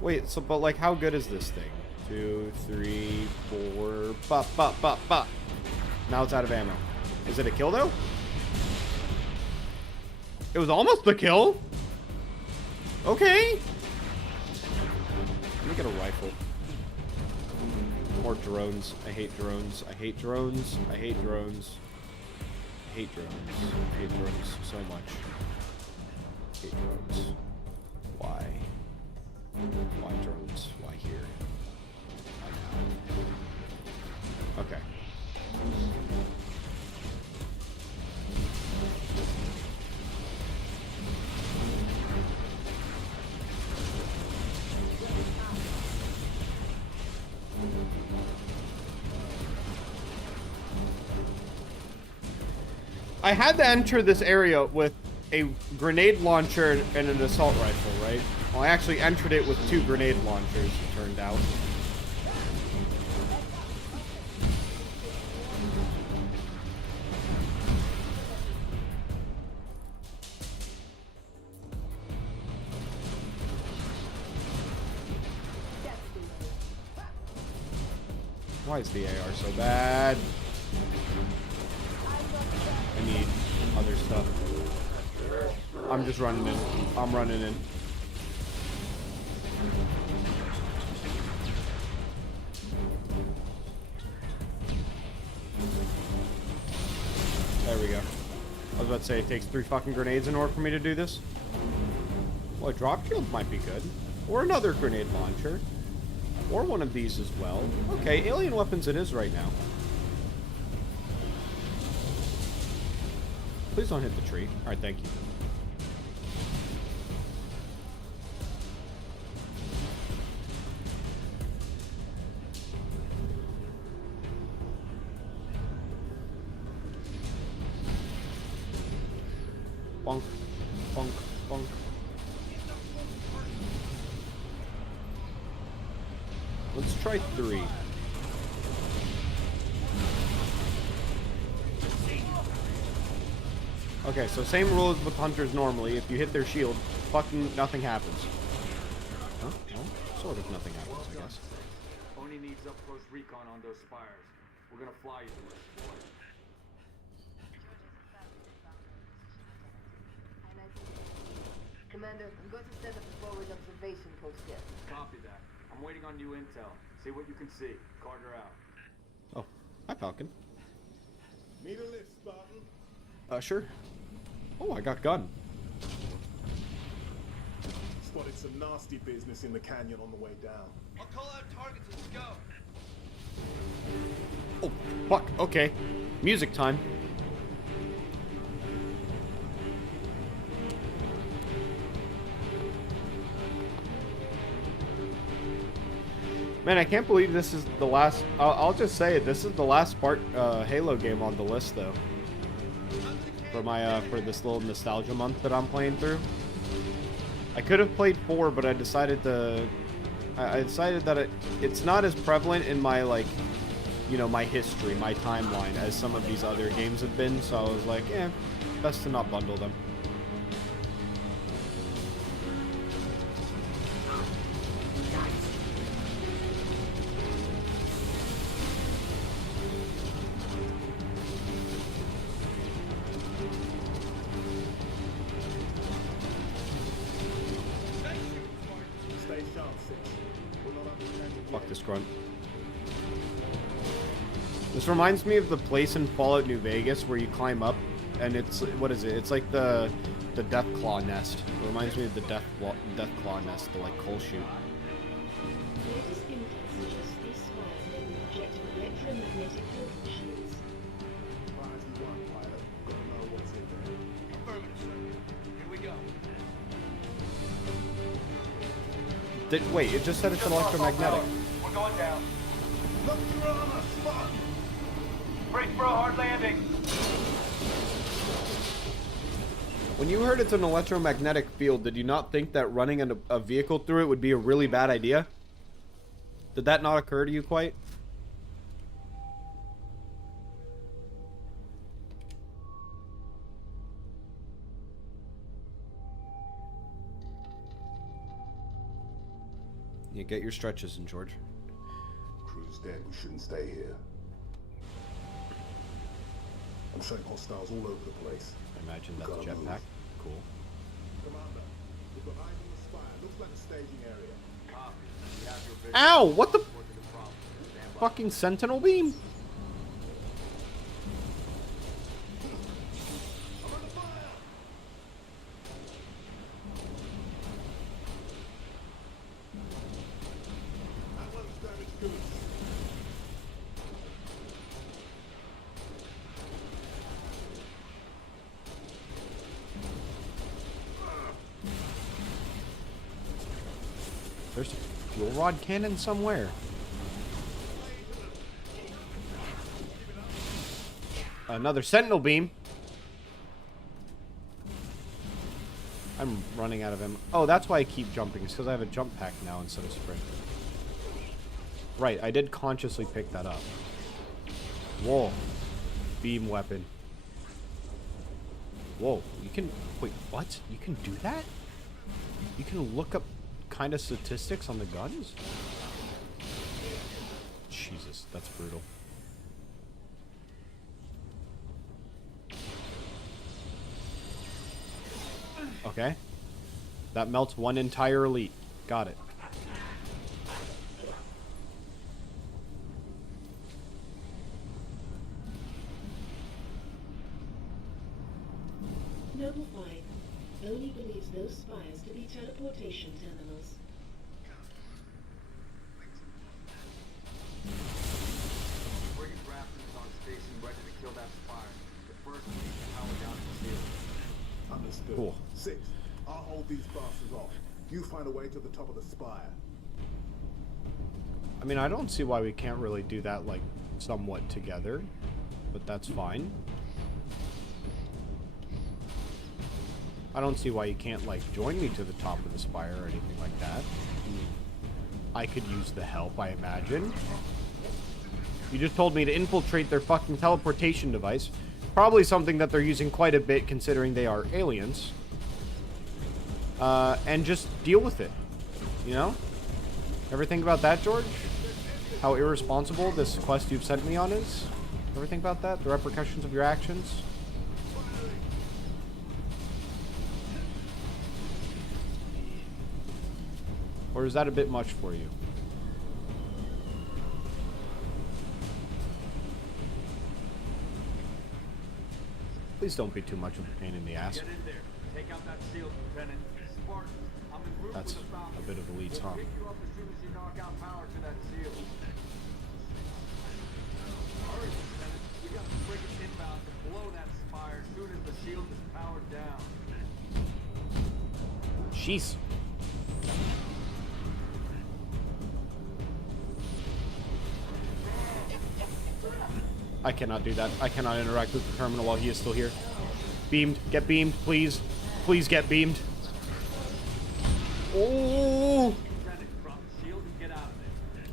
Wait, so, but like, how good is this thing? 2, 3, 4, bop, bop, bop, bop. Now it's out of ammo. Is it a kill, though? It was almost a kill! Okay! Let me get a rifle. More drones. I hate drones. I hate drones. I hate drones. I hate drones. I hate drones so much. I hate drones. Why? Why drones? Why here? Why now? Okay. I had to enter this area with a grenade launcher and an assault rifle, right? Well, I actually entered it with 2 grenade launchers, it turned out. Why is the AR so bad? I need other stuff. I'm just running in. I'm running in. There we go. I was about to say it takes 3 fucking grenades in order for me to do this. Well, a drop shield might be good. Or another grenade launcher. Or one of these as well. Okay, alien weapons it is right now. Please don't hit the tree. Alright, thank you. Bonk, bonk, bonk. Let's try 3. Okay, so same rules with hunters normally. If you hit their shield, fucking nothing happens. Huh? Well, sort of nothing happens, I guess. Oni needs up close recon on those spires. We're gonna fly you to it. Commander, I'm going to set up a forward observation post here. Copy that. I'm waiting on new intel. See what you can see. Carter out. Oh, hi Falcon. Need a lift, Spartan? Sure. Oh, I got gun. Spotted some nasty business in the canyon on the way down. I'll call out targets. Let's go. Oh, fuck. Okay. Music time. Man, I can't believe this is the last... I'll just say it. This is the last Halo game on the list, though. For my for this little nostalgia month that I'm playing through. I could have played 4, but I decided to... I decided that it's not as prevalent in my, like, you know, my history, my timeline, as some of these other games have been. So I was like, eh, best to not bundle them. this grunt. This reminds me of the place in Fallout New Vegas where you climb up, and it's, what is it? It's like the Death Claw nest. It reminds me of the Death Claw nest, the like coal chute. Latest intel suggests these spires may be projecting electromagnetic filter shields. Affirmative, sir. Here we go. Wait, it just said it's electromagnetic. We're going down. Look your armor, spot! Brace for a hard landing. When you heard it's an electromagnetic field, did you not think that running a vehicle through it would be a really bad idea? Did that not occur to you quite? You get your stretches in, George. Crew's dead. We shouldn't stay here. I'm showing hostiles all over the place. I imagine that's a jetpack. Cool. Commander, we're behind on the spire. Looks like a staging area. Ow! What the? Fucking sentinel beam? There's a fuel rod cannon somewhere. Another sentinel beam. I'm running out of ammo. Oh, that's why I keep jumping. It's because I have a jump pack now instead of sprint. Right, I did consciously pick that up. Whoa. Beam weapon. Whoa, you can... Wait, what? You can do that? You can look up kind of statistics on the guns? Jesus, that's brutal. Okay. That melts one entire elite. Got it. Noble 5 only believes those spires to be teleportation terminals. Brigand Grafton is on station ready to kill that spire. But first, we need to power down the shield. Understood. Cool. 6. I'll hold these bastards off. You find a way to the top of the spire. I mean, I don't see why we can't really do that, like, somewhat together. But that's fine. I don't see why you can't, like, join me to the top of the spire or anything like that. I could use the help, I imagine. You just told me to infiltrate their fucking teleportation device. Probably something that they're using quite a bit, considering they are aliens. And just deal with it. You know? Ever think about that, George? How irresponsible this quest you've sent me on is? Ever think about that? The repercussions of your actions? Or is that a bit much for you? Please don't be too much of a pain in the ass. Get in there. Take out that shield, Lieutenant. Spartan, I'm in group That's with the Falcon. a bit of a lead, huh? We'll pick you up as soon as you knock out power to that shield. Hurry, Lieutenant. We got the frigate inbound to blow that spire as soon as the shield is powered down. Jeez. I cannot do that. I cannot interact with the terminal while he is still here. Beamed. Get beamed, please. Please get beamed. Oh! Lieutenant, drop the shield and get out of there.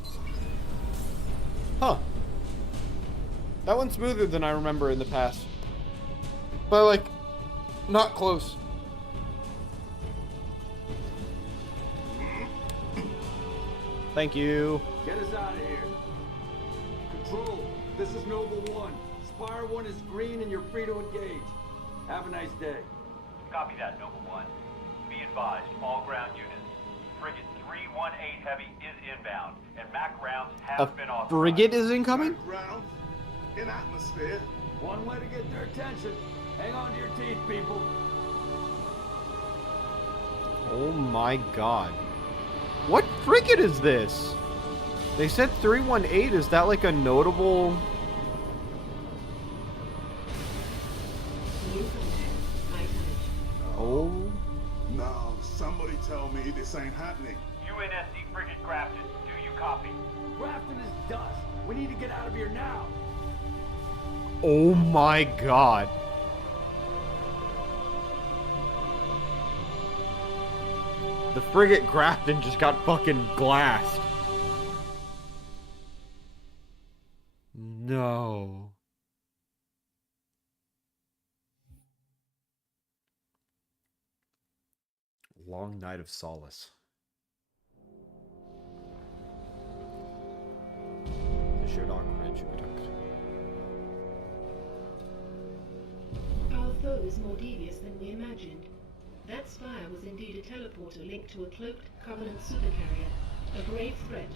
Huh. That went smoother than I remember in the past. But, like, not close. Thank you. Get us out of here. Control, this is Noble 1. Spire 1 is green and you're free to engage. Have a nice day. Copy that, Noble 1. Be advised, all ground units. Frigate 3 318 Heavy is inbound, and MAC rounds A have been authorized. frigate is incoming? Ground, in atmosphere. One way to get their attention. Hang on to your teeth, people. Oh my god. What frigate is this? They said 318. Is that like a notable... Oh. No, somebody tell me this ain't happening. UNSC frigate Grafton, do you copy? Grafton is dust. We need to get out of here now. Oh my god. The frigate Grafton just got fucking glassed. No. Long night of solace. The Sherdog Ridge abducted. Our foe is more devious than we imagined. That spire was indeed a teleporter linked to a cloaked Covenant supercarrier, a grave threat.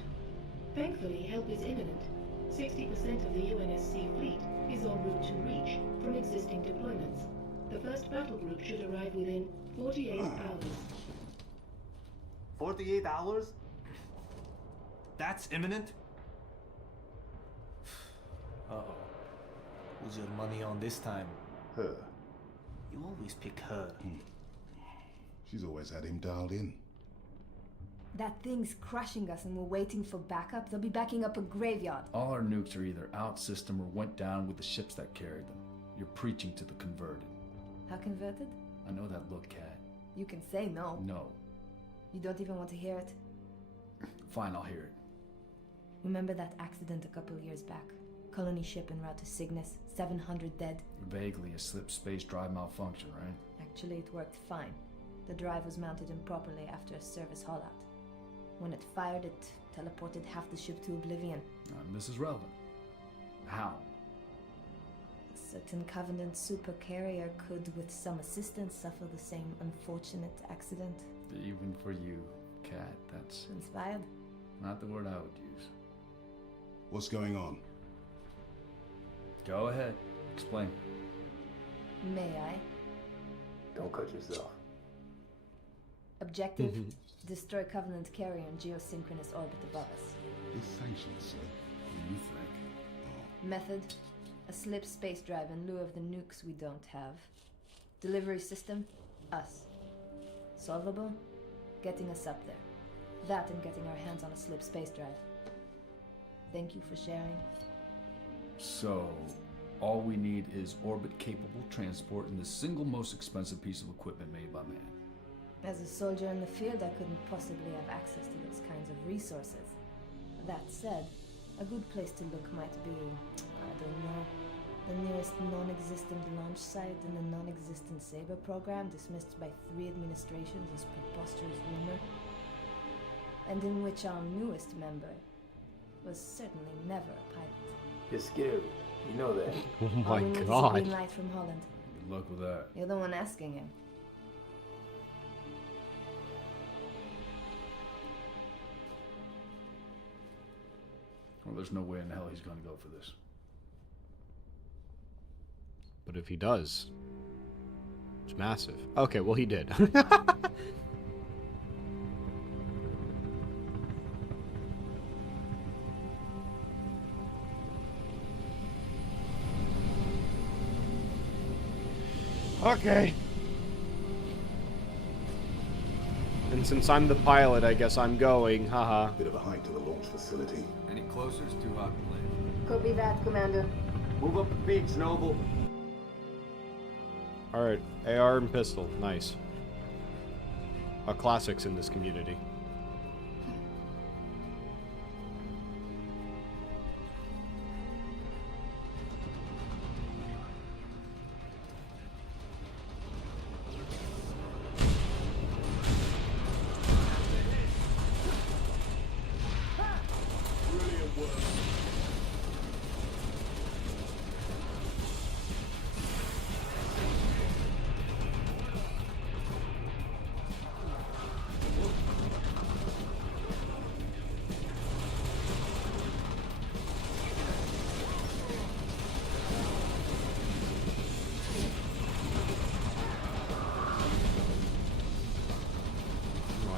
Thankfully, help is imminent. 60% of the UNSC fleet is en route to Reach from existing deployments. The first battle group should arrive within 48 hours. 48 hours? That's imminent? Uh-oh. Who's your money on this time? Her. You always pick her. She's always had him dialed in. That thing's crushing us and we're waiting for backup. They'll be backing up a graveyard. All our nukes are either out system or went down with the ships that carried them. You're preaching to the converted. How converted? I know that look, Cat. You can say no. No. You don't even want to hear it. Fine, I'll hear it. Remember that accident a couple years back? Colony ship en route to Cygnus, 700 dead. Vaguely a slip space drive malfunction, right? Actually, it worked fine. The drive was mounted improperly after a service haul-out. When it fired, it teleported half the ship to oblivion. This is relevant. How? A certain Covenant supercarrier could, with some assistance, suffer the same unfortunate accident. Even for you, Cat, that's... Inspired? Not the word I would use. What's going on? Go ahead. Explain. May I? Don't cut yourself. Objective, destroy Covenant carrier in geosynchronous orbit above us. It's sanctioned, sir. What do you think? Method, a slip space drive in lieu of the nukes we don't have. Delivery system, us. Solvable, getting us up there. That and getting our hands on a slip space drive. Thank you for sharing. So, all we need is orbit-capable transport and the single most expensive piece of equipment made by man. As a soldier in the field, I couldn't possibly have access to those kinds of resources. That said, a good place to look might be, I don't know, the nearest non-existent launch site in the non-existent Saber program dismissed by 3 administrations as preposterous rumor, and in which our newest member was certainly never a pilot. You're scary. You know that. Oh my All we need is a god. green light from Holland. Good luck with that. You're the one asking him. Well, there's no way in hell he's gonna go for this. But if he does, it's massive. Okay, well he did. Okay. And since I'm the pilot, I guess I'm going. Haha. Bit of a hike to the launch facility. Any closer is too hot to land. Copy that, Commander. Move up the beach, Noble. Alright, AR and pistol. Nice. Classics in this community.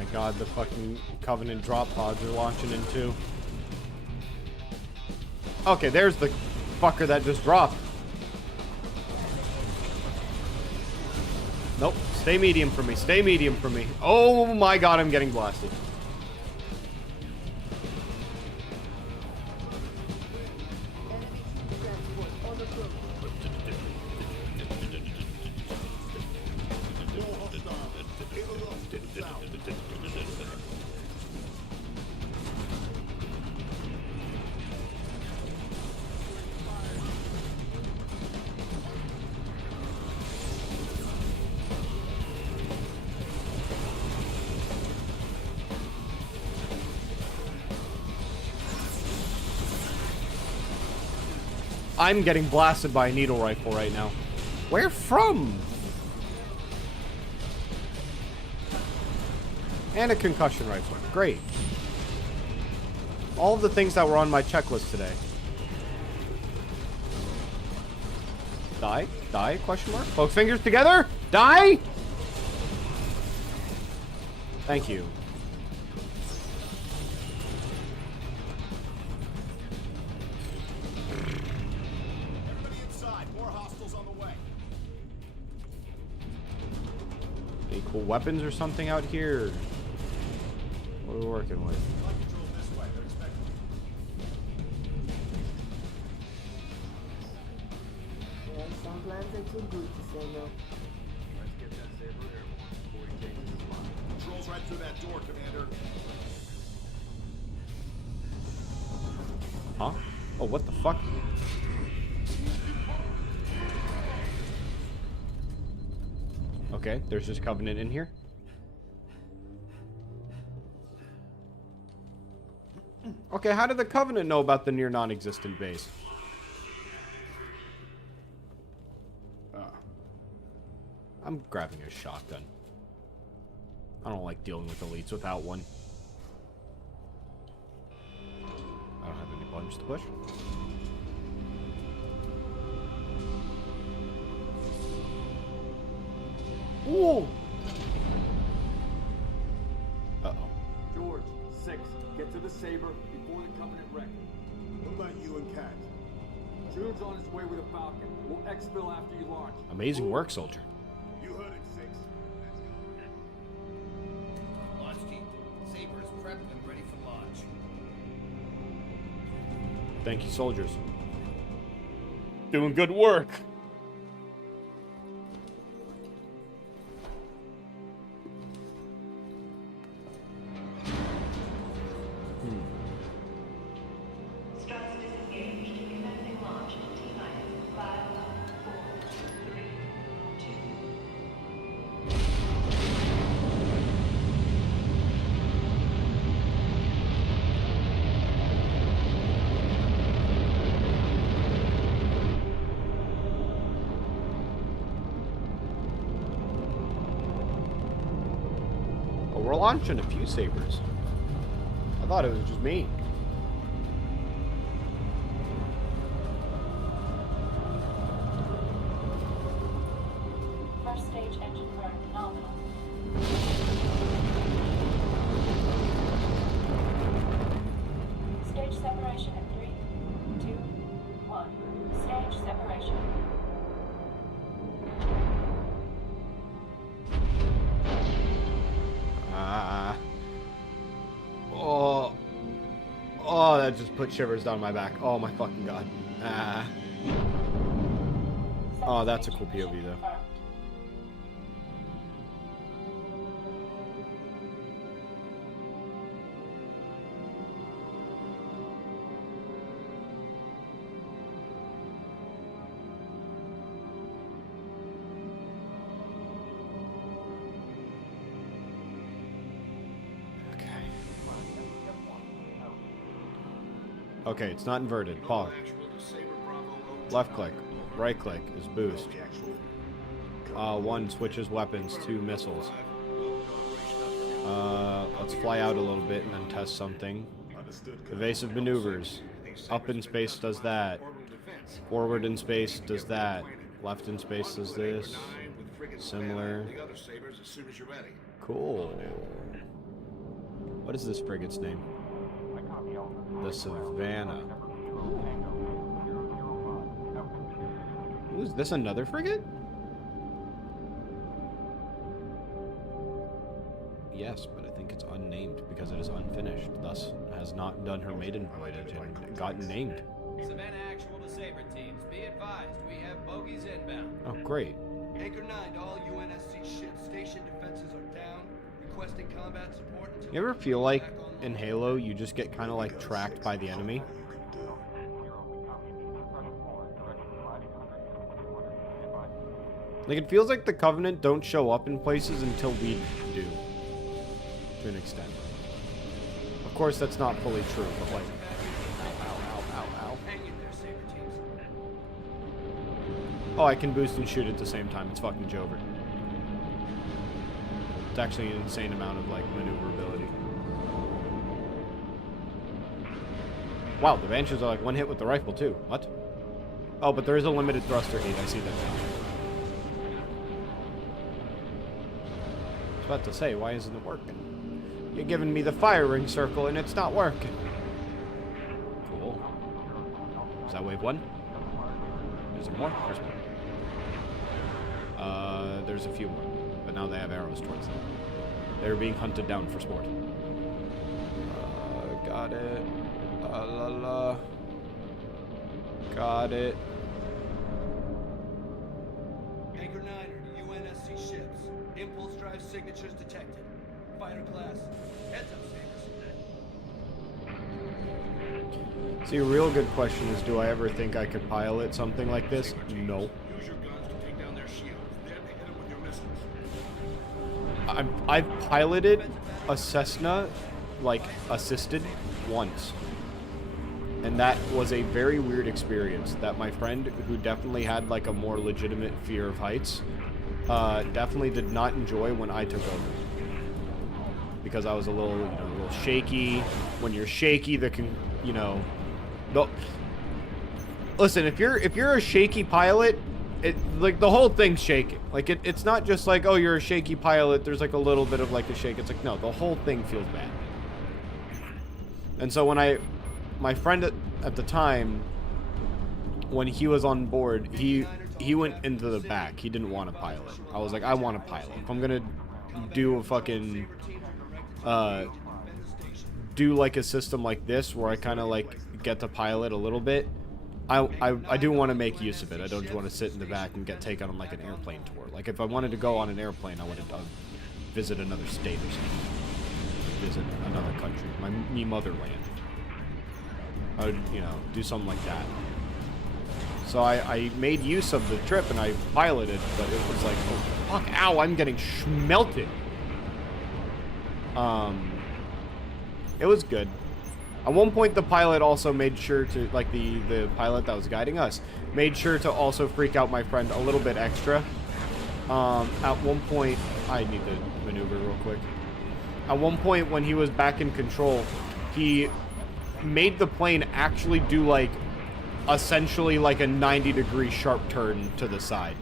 my god, the fucking Covenant drop pods are launching into. Okay, there's the fucker that just dropped. Nope. Stay medium for me. Stay medium for me. Oh my god, I'm getting blasted. I'm getting blasted by a needle rifle right now. Where from? And a concussion rifle. Great. All of the things that were on my checklist today. Die? Die? Question mark? Poke fingers together? Die? Thank you. Any cool weapons or something out here? What are we working with? Yeah, some plans are too good to say no. Let's get that saber airborne before he changes his mind. Controls right through that door, Commander. Huh? Oh, what the fuck? Okay, there's just Covenant in here. Okay, how did the Covenant know about the near non-existent base? I'm grabbing a shotgun. I don't like dealing with elites without one. I don't have any buttons to push. Ooh! Uh-oh. George, 6, get to the saber before the Covenant wreck. What about you and Cat? June's on his way with a Falcon. We'll exfil after you launch. Amazing work, soldier. You heard it, 6. Launch team, saber is prepped and ready for launch. Thank you, soldiers. Doing good work. Struts disengaged. Commencing launch in T-minus 5, 4, 3, 2. Oh, we're launching a few sabers. I thought it was just me. First stage engine burn nominal. Stage separation in 3, 2, 1. Stage separation. Oh. Oh, that just put shivers down my back. Oh my fucking god. Oh, that's a cool POV though. Okay, it's not inverted. Pause. Left click. Right click is boost. 1 switches weapons, 2 missiles. Let's fly out a little bit and then test something. Evasive maneuvers. Up in space does that. Forward in space does that. Left in space does this. Similar. Cool. What is this frigate's name? The Savannah. Ooh, is this another frigate? Yes, but I think it's unnamed because it is unfinished, thus has not done her maiden voyage and gotten named. Savannah actual to Saber teams. Be advised, we have bogeys inbound. Oh, great. Anchor 9 to all UNSC ships. Station defenses are down. Requesting combat support until... You ever feel like in Halo you just get kind of like tracked by the enemy? Like, it feels like the Covenant don't show up in places until we do. To an extent. Of course, that's not fully true, but like... Ow. Oh, I can boost and shoot at the same time. It's fucking Jover. It's actually an insane amount of, like, maneuverability. Wow, the Banshees are, like, one hit with the rifle, too. What? Oh, but there is a limited thruster heat. I see that now. I was about to say, why isn't it working? You're giving me the firing circle and it's not working. Cool. Is that wave 1? Is there more? There's more. There's a few more. But now they have arrows towards them. They're being hunted down for sport. Got it. Got it. Anchor 9 to UNSC ships. Impulse drive signatures detected. Fighter class. Heads up, Sabers. See, a real good question is, do I ever think I could pilot something like this? No. Use your guns to take down their shields. Then hit them with your missiles. I've piloted a Cessna, like, assisted once. And that was a very weird experience that my friend, who definitely had, like, a more legitimate fear of heights, definitely did not enjoy when I took over. Because I was a little shaky. When you're shaky, listen, if you're a shaky pilot, like, the whole thing's shaking. Like, it's not just like, oh, you're a shaky pilot, there's like a little bit of like a shake. It's like, no, the whole thing feels bad. And so when my friend at the time, when he was on board, he went into the back. He didn't want to pilot. I was like, I want to pilot. If I'm gonna do a fucking do like a system like this where I kind of like get to pilot a little bit, I do want to make use of it. I don't just want to sit in the back and get taken on like an airplane tour. Like, if I wanted to go on an airplane, I would have done visit another state or something, visit another country, me motherland. I would, do something like that. So I made use of the trip and I piloted, but it was like, oh fuck, ow, I'm getting schmelted. It was good. At one point, the pilot also made sure to, like, the pilot that was guiding us, made sure to also freak out my friend a little bit extra. At one point, I need to maneuver real quick. At one point, when he was back in control, he made the plane actually do, like, essentially like a 90-degree sharp turn to the side.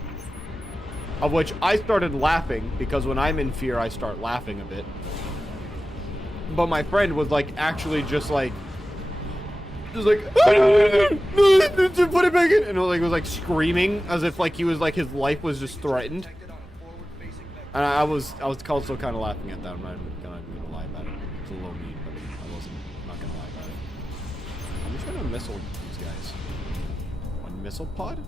Of which I started laughing, because when I'm in fear, I start laughing a bit. But my friend was like, actually just like put it back in, and was like screaming as if like he was like his life was just threatened. And I was also kind of laughing at that. I'm not gonna lie about it. It's a little mean, but I'm not gonna lie about it. I'm just trying to missile these guys. One missile pod?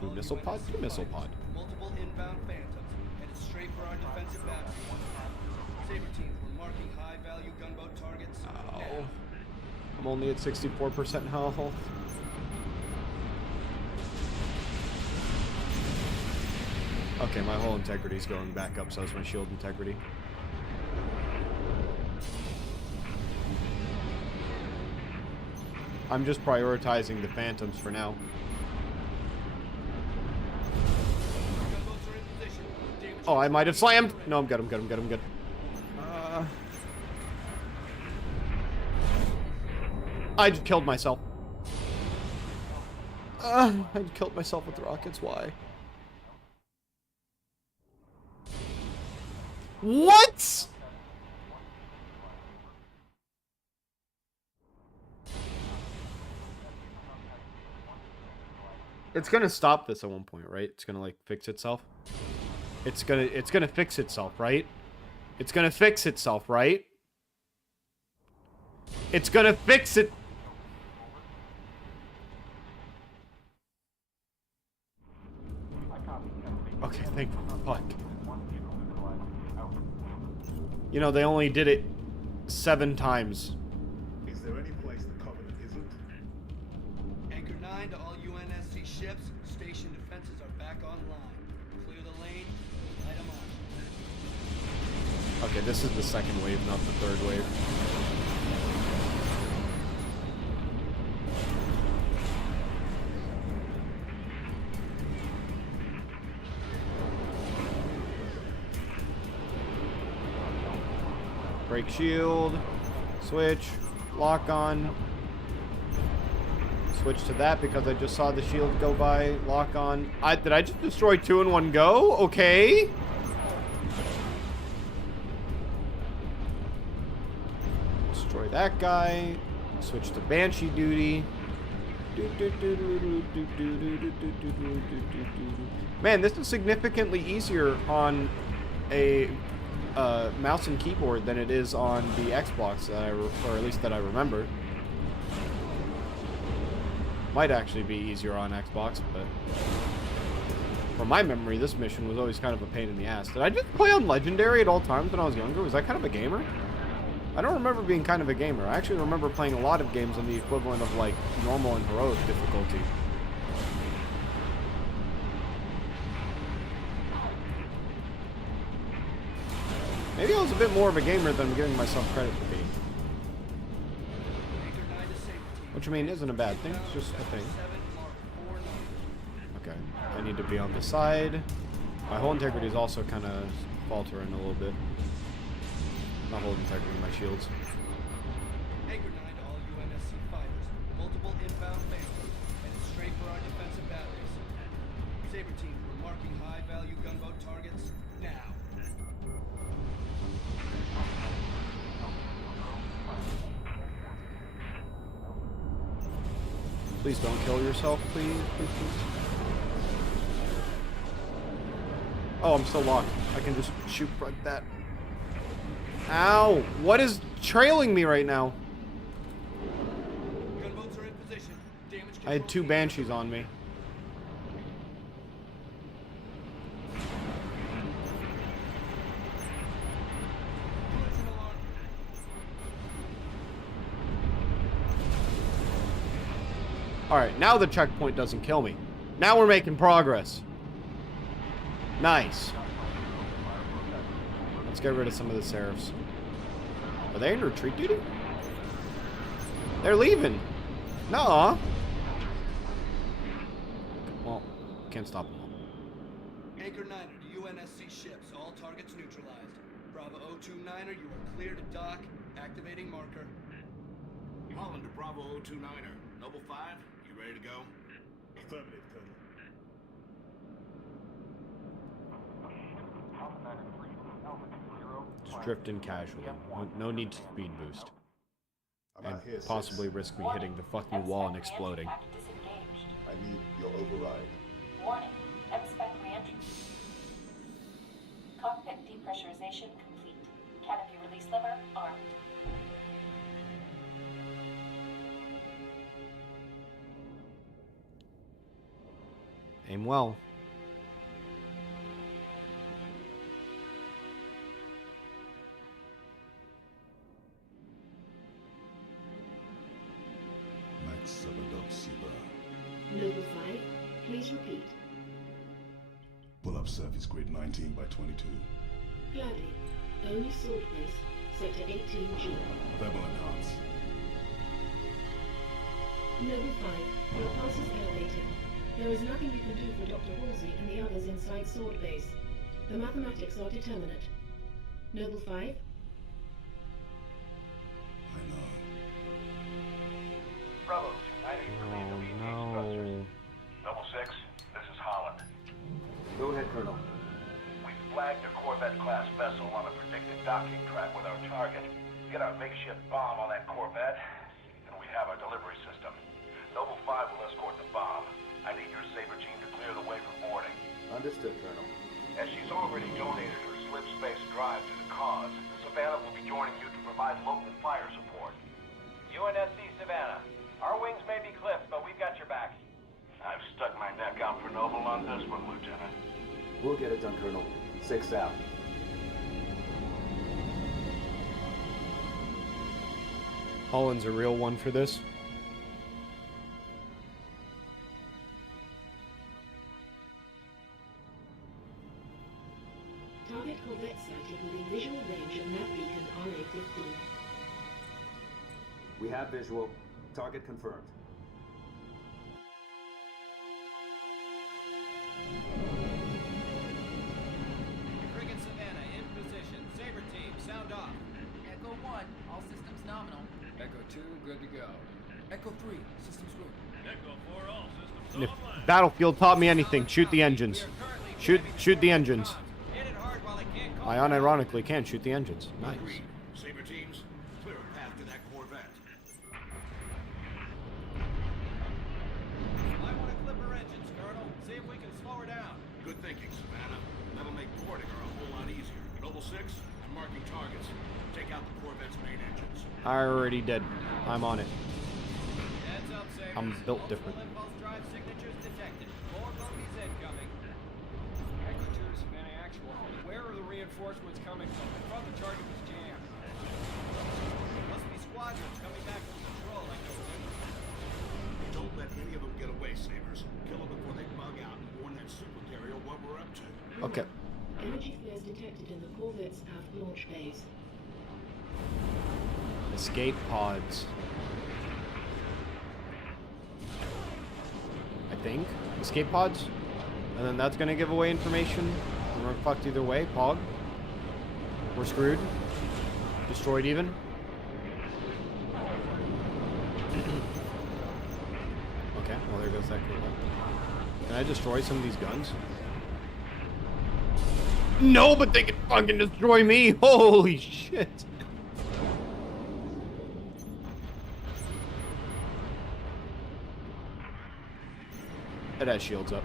Two missile pod? Two missile pod. Multiple inbound phantoms headed straight for our defensive battery. Saber teams were marking high-value gunboat targets. Ow. I'm only at 64% health. Okay, my whole integrity's going back up, so is my shield integrity. I'm just prioritizing the phantoms for now. Oh, I might have slammed! No, I'm good, I'm good, I'm good, I'm good. I just killed myself. I killed myself with rockets, why? What? It's gonna stop this at one point, right? It's gonna like fix itself. It's gonna fix itself, right? It's gonna fix itself, right? It's gonna fix it. Okay, thank fuck. You know, they only did it 7 times. Is there any place the Covenant isn't? Anchor 9 to all UNSC ships. Station defenses are back online. Clear the lane. Light them up. Okay, this is the second wave, not the third wave. Break shield, switch, lock on. Switch to that because I just saw the shield go by. Lock on. Did I just destroy 2 in one go? Okay. Destroy that guy. Switch to Banshee duty. Man, this is significantly easier on a mouse and keyboard than it is on the Xbox, or at least that I remember. Might actually be easier on Xbox, but from my memory, this mission was always kind of a pain in the ass. Did I just play on Legendary at all times when I was younger? Was I kind of a gamer? I don't remember being kind of a gamer. I actually remember playing a lot of games on the equivalent of like normal and heroic difficulty. Maybe I was a bit more of a gamer than I'm giving myself credit for being. Which, I mean, isn't a bad thing. It's just a thing. Okay. I need to be on the side. My whole integrity is also kind of faltering a little bit. Not holding integrity, my shields. Anchor 9 to all UNSC fighters. Multiple inbound phases. Headed straight for our defensive batteries. Saber team, we're marking high-value gunboat targets now. Please don't kill yourself, please. Please, please. Oh, I'm still locked. I can just shoot like that. Ow! What is trailing me right now? Gunboats are in position. Damage I had 2 Banshees on me. Alright, now the checkpoint doesn't kill me. Now we're making progress. Nice. Let's get rid of some of the Seraphs. Are they in retreat duty? They're leaving. No. Well, can't stop them all. Anchor 9er to UNSC ships. All targets neutralized. Bravo 029er, you are clear to dock. Activating marker. Holland to Bravo 029er. Noble 5, you ready to go? Affirmative, Colonel. Just drift in casually. No need to speed boost. And possibly risk me hitting the fucking wall and exploding. I need your override. Warning. Expect re-entry. Cockpit depressurization complete. Canopy release lever armed. Aim well. Max Siba. Noble 5, please repeat. Pull up surface grid 19 by 22. Gladly. Only sword place. Sector 18G. Thermal enhance. Noble 5, your pulse is elevated. There is nothing you can do for Dr. Halsey and the others inside Sword Base. The mathematics are determinate. Noble 5? I know. Bravo 290, relieve the VTH thrusters. Noble 6, this is Holland. Go ahead, Colonel. We've flagged a Corvette-class vessel on a predicted docking track with our target. Get our makeshift bomb on that Corvette, and we have our delivery system. Noble 5 will escort the bomb. I need your Saber Understood, Colonel. As she's already donated her slip space drive to the cause, the Savannah will be joining you to provide local fire support. UNSC Savannah. Our wings may be clipped, but we've got your back. I've stuck my neck out for Noble on this one, Lieutenant. We'll get it done, Colonel. 6 out. Holland's a real one for this. Target corvette sighted within visual range of nav beacon RA-15. We have visual. Target confirmed. Frigate Savannah in position. Saber team, sound off. Echo 1, all systems nominal. Echo 2, good to go. Echo 3, systems good. Echo 4, all systems If online. Battlefield taught me anything, shoot the engines. Shoot the engines. Hit it hard while I can't call. I unironically can shoot the engines. Nice. Saber teams, clear a path to that Corvette. I want to clip her engines, Colonel. See if we can slow her down. Good thinking, Savannah. That'll make boarding her a whole lot easier. Noble 6, I'm marking targets. Take out the Corvette's main engines. I already did. I'm on it. Heads up, Sabres. I'm built different. Multiple impulse drive signatures detected. More bogeys incoming. Echo 2 to Savannah Actual. Where are the reinforcements coming from? I thought the target was jammed. Must be squadrons coming back from patrol, Echo 2. Don't let any of them get away, Sabres. Kill them before they bug out and warn that super carrier what we're up to. Okay. Energy flares detected in the corvette's aft launch bays. Escape pods. I think. Escape pods? And then that's gonna give away information. And we're fucked either way. Pog. We're screwed. Destroyed even. Okay, well there goes that cool one. Can I destroy some of these guns? No, but they can fucking destroy me! Holy shit! It has shields up.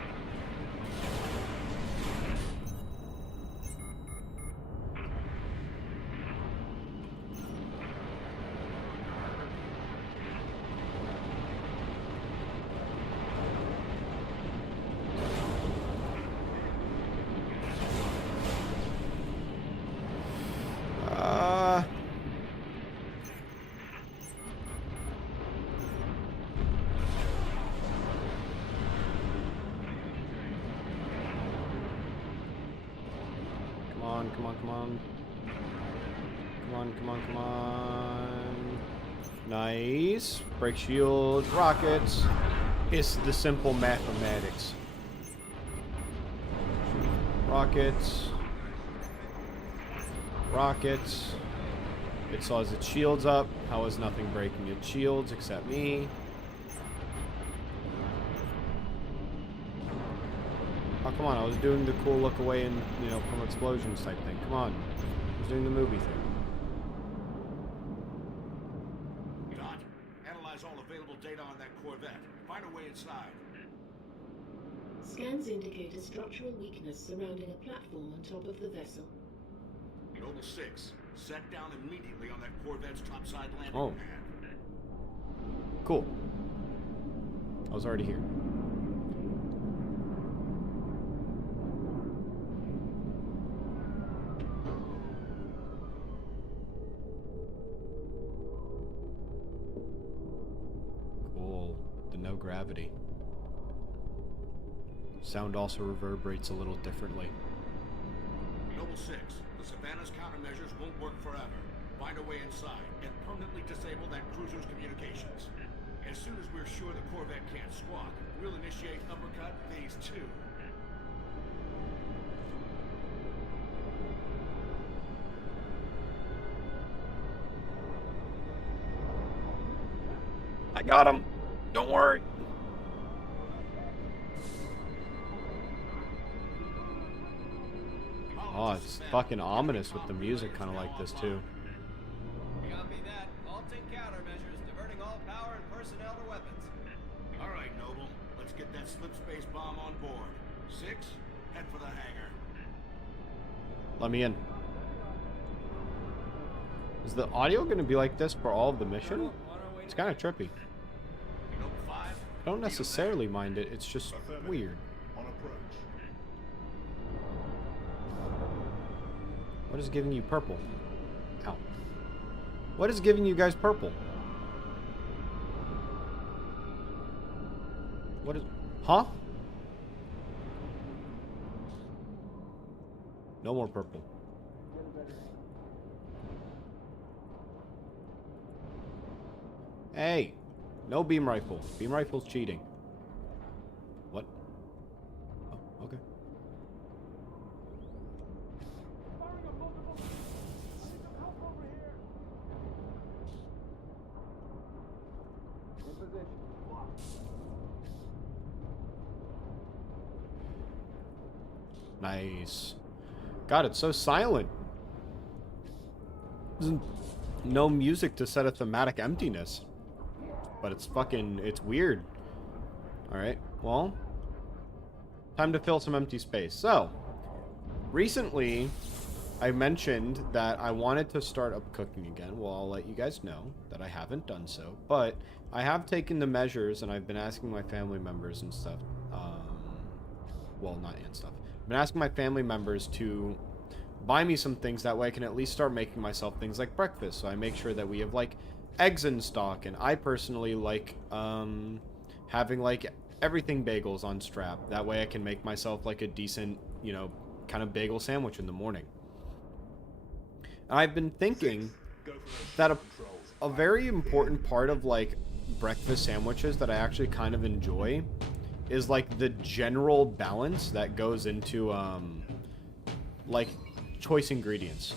Come on, come on. Come on, come on, come on. Nice. Break shields, rockets. It's the simple mathematics. Rockets. Rockets. It saws its shields up. How is nothing breaking its shields except me? Oh, come on, I was doing the cool look away and, you know, from explosions type thing. Come on. I was doing the movie thing. Dot, analyze all available data on that Corvette. Find a way inside. Scans indicate a structural weakness surrounding a platform on top of the vessel. Noble 6, set down immediately on that Corvette's topside landing Oh. pad. Cool. I was already here. Cool. The no gravity. Sound also reverberates a little differently. Noble 6, the Savannah's countermeasures won't work forever. Find a way inside and permanently disable that cruiser's communications. As soon as we're sure the Corvette can't squawk, we'll initiate Uppercut Phase 2. I got him. Don't worry. Oh, it's fucking ominous with the music kind of like this too. Copy that. Halting countermeasures, diverting all power and personnel to weapons. All right, Noble. Let's get that slip space bomb on board. 6, Head for the hangar. Let me in. Is the audio going to be like this for all of the mission? It's kind of trippy. I don't necessarily mind it, it's just weird. On approach. What is giving you purple? Ow. What is giving you guys purple? What is... Huh? No more purple. Hey! No beam rifle. Beam rifle's cheating. What? Oh, okay. Nice. God, it's so silent. There's no music to set a thematic emptiness. But it's fucking... it's weird. Alright, well... time to fill some empty space. So, recently, I mentioned that I wanted to start up cooking again. Well, I'll let you guys know that I haven't done so. But I have taken the measures, and I've been asking my family members and stuff. Well, not and stuff. I've been asking my family members to buy me some things. That way I can at least start making myself things like breakfast. So I make sure that we have, like, eggs in stock. And I personally like having, like, everything bagels on strap. That way I can make myself, like, a decent, you know, kind of bagel sandwich in the morning. And I've been thinking that a very important part of, like, breakfast sandwiches that I actually kind of enjoy is, like, the general balance that goes into, like, choice ingredients.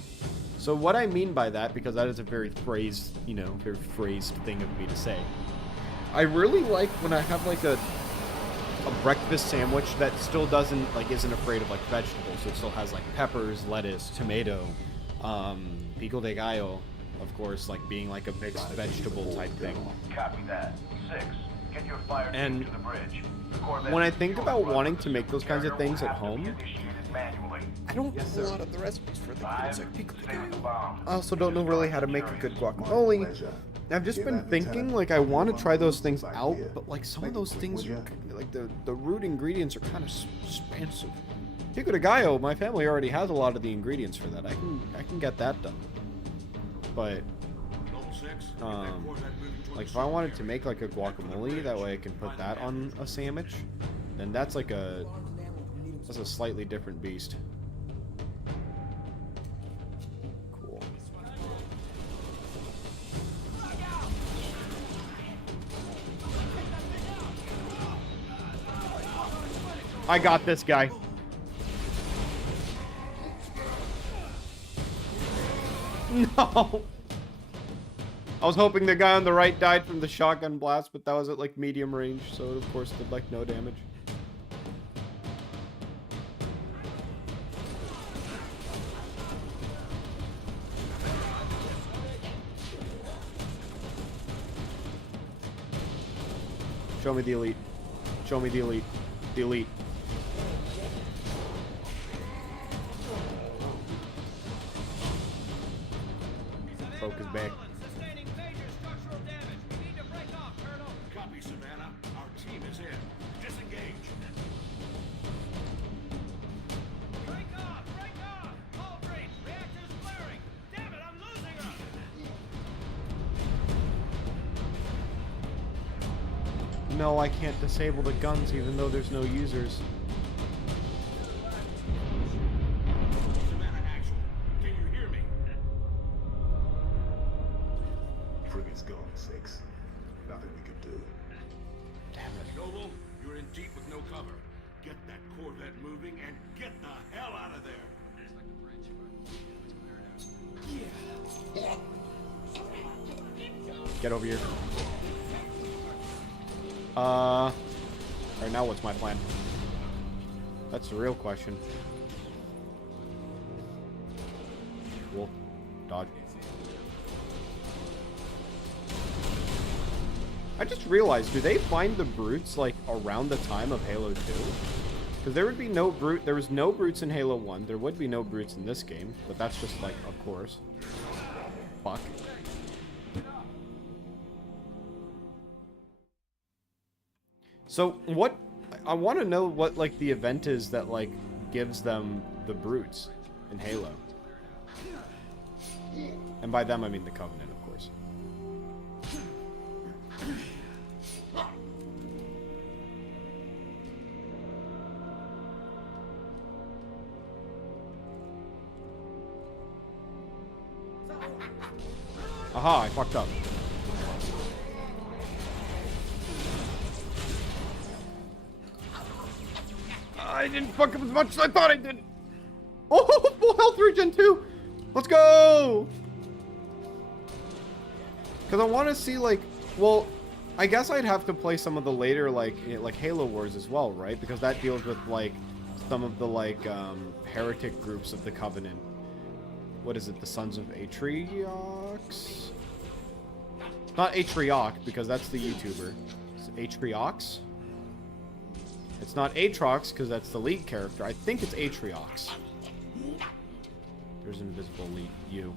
So what I mean by that, because that is a very phrased, you know, very phrased thing of me to say, I really like when I have, like, a breakfast sandwich that still doesn't, like, isn't afraid of, like, vegetables. So it still has, like, peppers, lettuce, tomato, pico de gallo, of course, like, being, like, a mixed vegetable type thing. Copy that. 6. Get your fire team to the bridge. When I think about wanting to make those kinds of things at home, I don't know a lot of the recipes for things like pico de gallo. I also don't know really how to make a good guacamole. I've just been thinking, like, I want to try those things out, but, like, some of those things are, like, the root ingredients are kind of expensive. Pico de gallo, my family already has a lot of the ingredients for that. I can get that done. But, like, if I wanted to make, like, a guacamole, that way I can put that on a sandwich, then that's, like, that's a slightly different beast. Cool. I got this guy. No! I was hoping the guy on the right died from the shotgun blast, but that was at, like, medium range, so it, of course, did, like, no damage. Show me the elite. Show me the elite. The elite. Focus back. Copy, Savannah. Our team is in. Disengage. Break off! Break off! Hull breach! Reactors flaring! Damn it, I'm losing her! No, I can't disable the guns even though there's no users. Savannah, actual. Can you hear me? Frigate's gone, 6. Nothing we could do. Damn it. Noble, you're in deep with no cover. Get that Corvette moving and get the hell out of there. Get over here. Alright, now what's my plan? That's the real question. Wolf. Dodge. I just realized, do they find the brutes, like, around the time of Halo 2? Because there would be no brute. There was no brutes in Halo 1. There would be no brutes in this game, but that's just like, of course. Fuck. So what? I want to know what like the event is that like gives them the brutes in Halo. And by them I mean the Covenant, of course. Aha, I fucked up. I didn't fuck up as much as I thought I did. Oh, full health regen too. Let's go. Because I want to see like, well, I guess I'd have to play some of the later like Halo Wars as well, right? Because that deals with like some of the like heretic groups of the Covenant. What is it? The Sons of Atriox? Not Atriox, because that's the YouTuber. It's Atriox? It's not Atrox, because that's the lead character. I think it's Atriox. There's Invisible Elite U.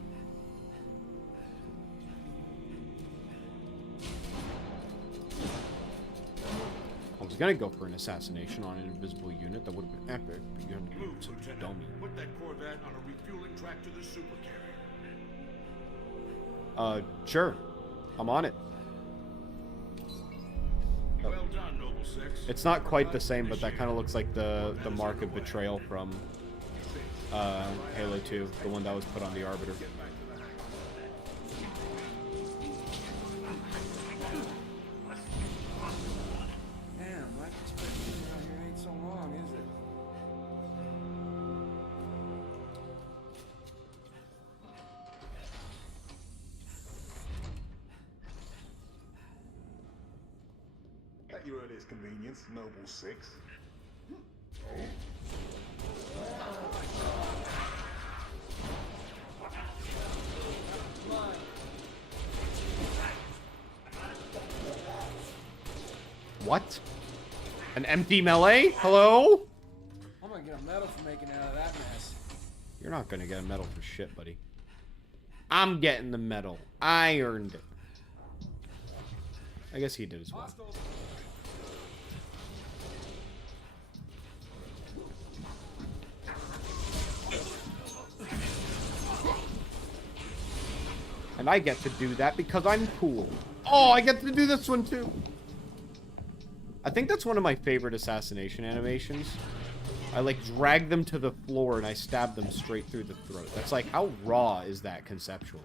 I was gonna go for an assassination on an invisible unit. That would have been epic, but you have to be such a dummy. Put that Corvette on a refueling track to the super carrier. Sure. I'm on it. Well done, Noble Six. It's not quite the same, but that kind of looks like the mark of betrayal from Halo 2, the one that was put on the Arbiter. Damn, life expectancy around here ain't so long, is it? At your earliest convenience, Noble Six. What? An empty melee? Hello? I'm gonna get a medal for making it out of that mess. You're not gonna get a medal for shit, buddy. I'm getting the medal. I earned it. I guess he did as well. And I get to do that because I'm cool. Oh, I get to do this one too. I think that's one of my favorite assassination animations. I like drag them to the floor and I stab them straight through the throat. That's like, how raw is that conceptually?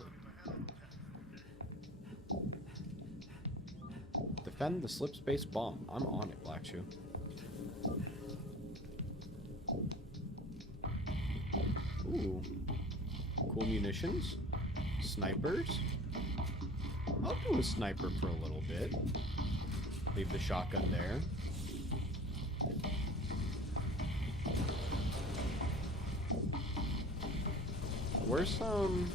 Defend the slip space bomb. I'm on it, Black Shoe. Ooh. Cool munitions. Snipers. I'll do a sniper for a little bit. Leave the shotgun there. Where's some...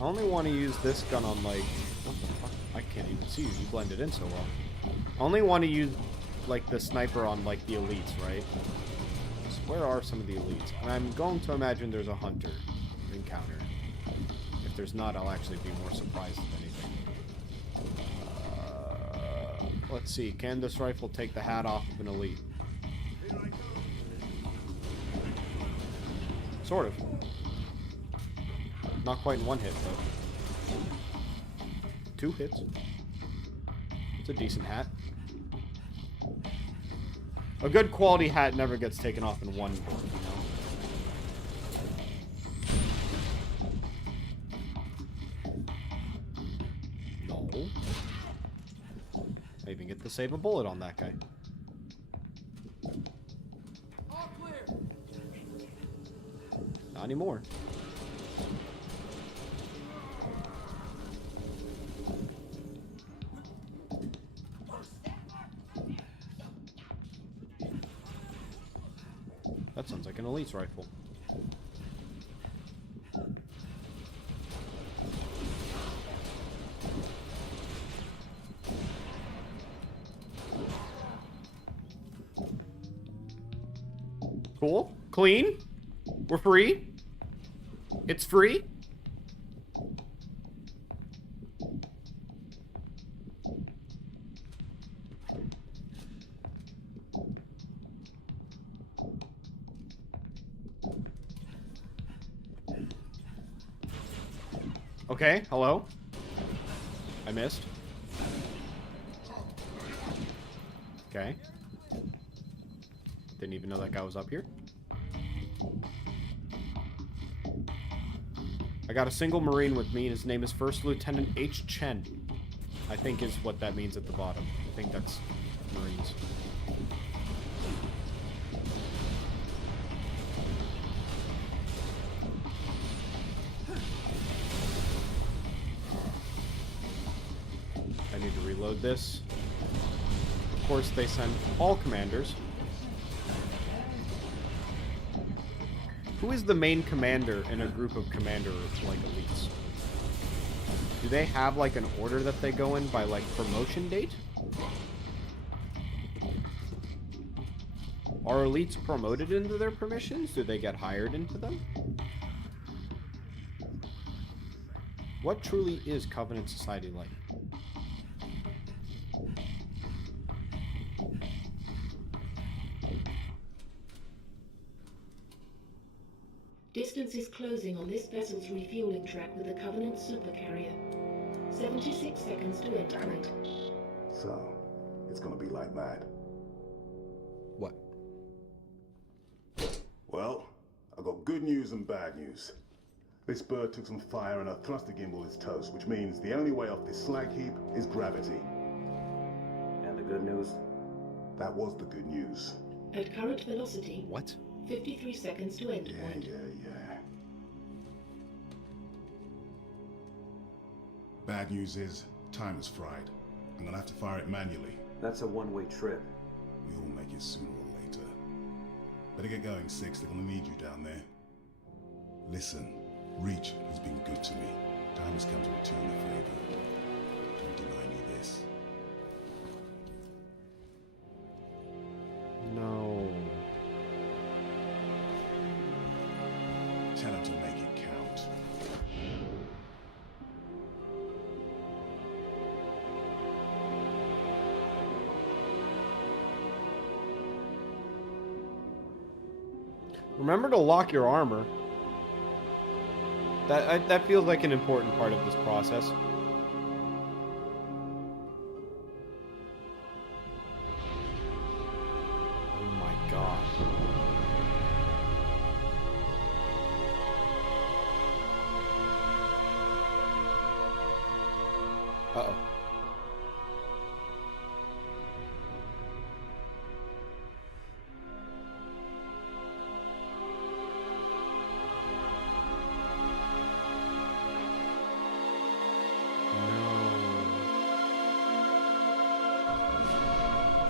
I only want to use this gun on like... What the fuck? I can't even see you. You blended in so well. I only want to use like the sniper on like the elites, right? So where are some of the elites? And I'm going to imagine there's a hunter encounter. If there's not, I'll actually be more surprised than anything. Let's see. Can this rifle take the hat off of an elite? Sort of. Not quite in one hit, though. 2 hits. It's a decent hat. A good quality hat never gets taken off in one hit, you know? No. I even get to save a bullet on that guy. All clear. Not anymore. That sounds like an elite's rifle. Cool. Clean. We're free. It's free. Okay, hello. I missed. Okay. Didn't even know that guy was up here. I got a single Marine with me, and his name is First Lieutenant H. Chen. I think is what that means at the bottom. I think that's Marines. I need to reload this. Of course, they send all commanders. Who is the main commander in a group of commander, like, elites? Do they have, like, an order that they go in by, like, promotion date? Are elites promoted into their permissions? Do they get hired into them? What truly is Covenant society like? Distance is closing on this vessel's refueling track with the Covenant supercarrier. 76 seconds to endpoint. So, it's gonna be like that. What? Well, I've got good news and bad news. This bird took some fire and our thruster gimbal is toast, which means the only way off this slag heap is gravity. And the good news? That was the good news. At current velocity. What? 53 seconds to endpoint. Yeah. Bad news is, time is fried. I'm gonna have to fire it manually. That's a one-way trip. We all make it sooner or later. Better get going, Six. They're gonna need you down there. Listen, Reach has been good to me. Time has come to return the favor. Don't deny me this. No. Tell him to make it count. Remember to lock your armor. That feels like an important part of this process. Oh my god. Uh-oh.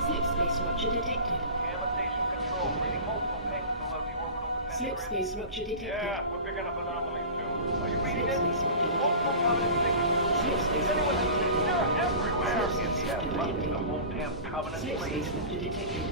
Slip space rupture detected. Station control, reading multiple pings below the orbital defense. Slip space rupture detected. Yeah, we're picking up anomalies too. Are you reading Slip it? space rupture Multiple Covenant signatures. Slip space Is anyone rupture listening? detected. They're everywhere. Slip space Yeah, rupture fuck detected. the whole damn Covenant Slip fleet. space rupture detected.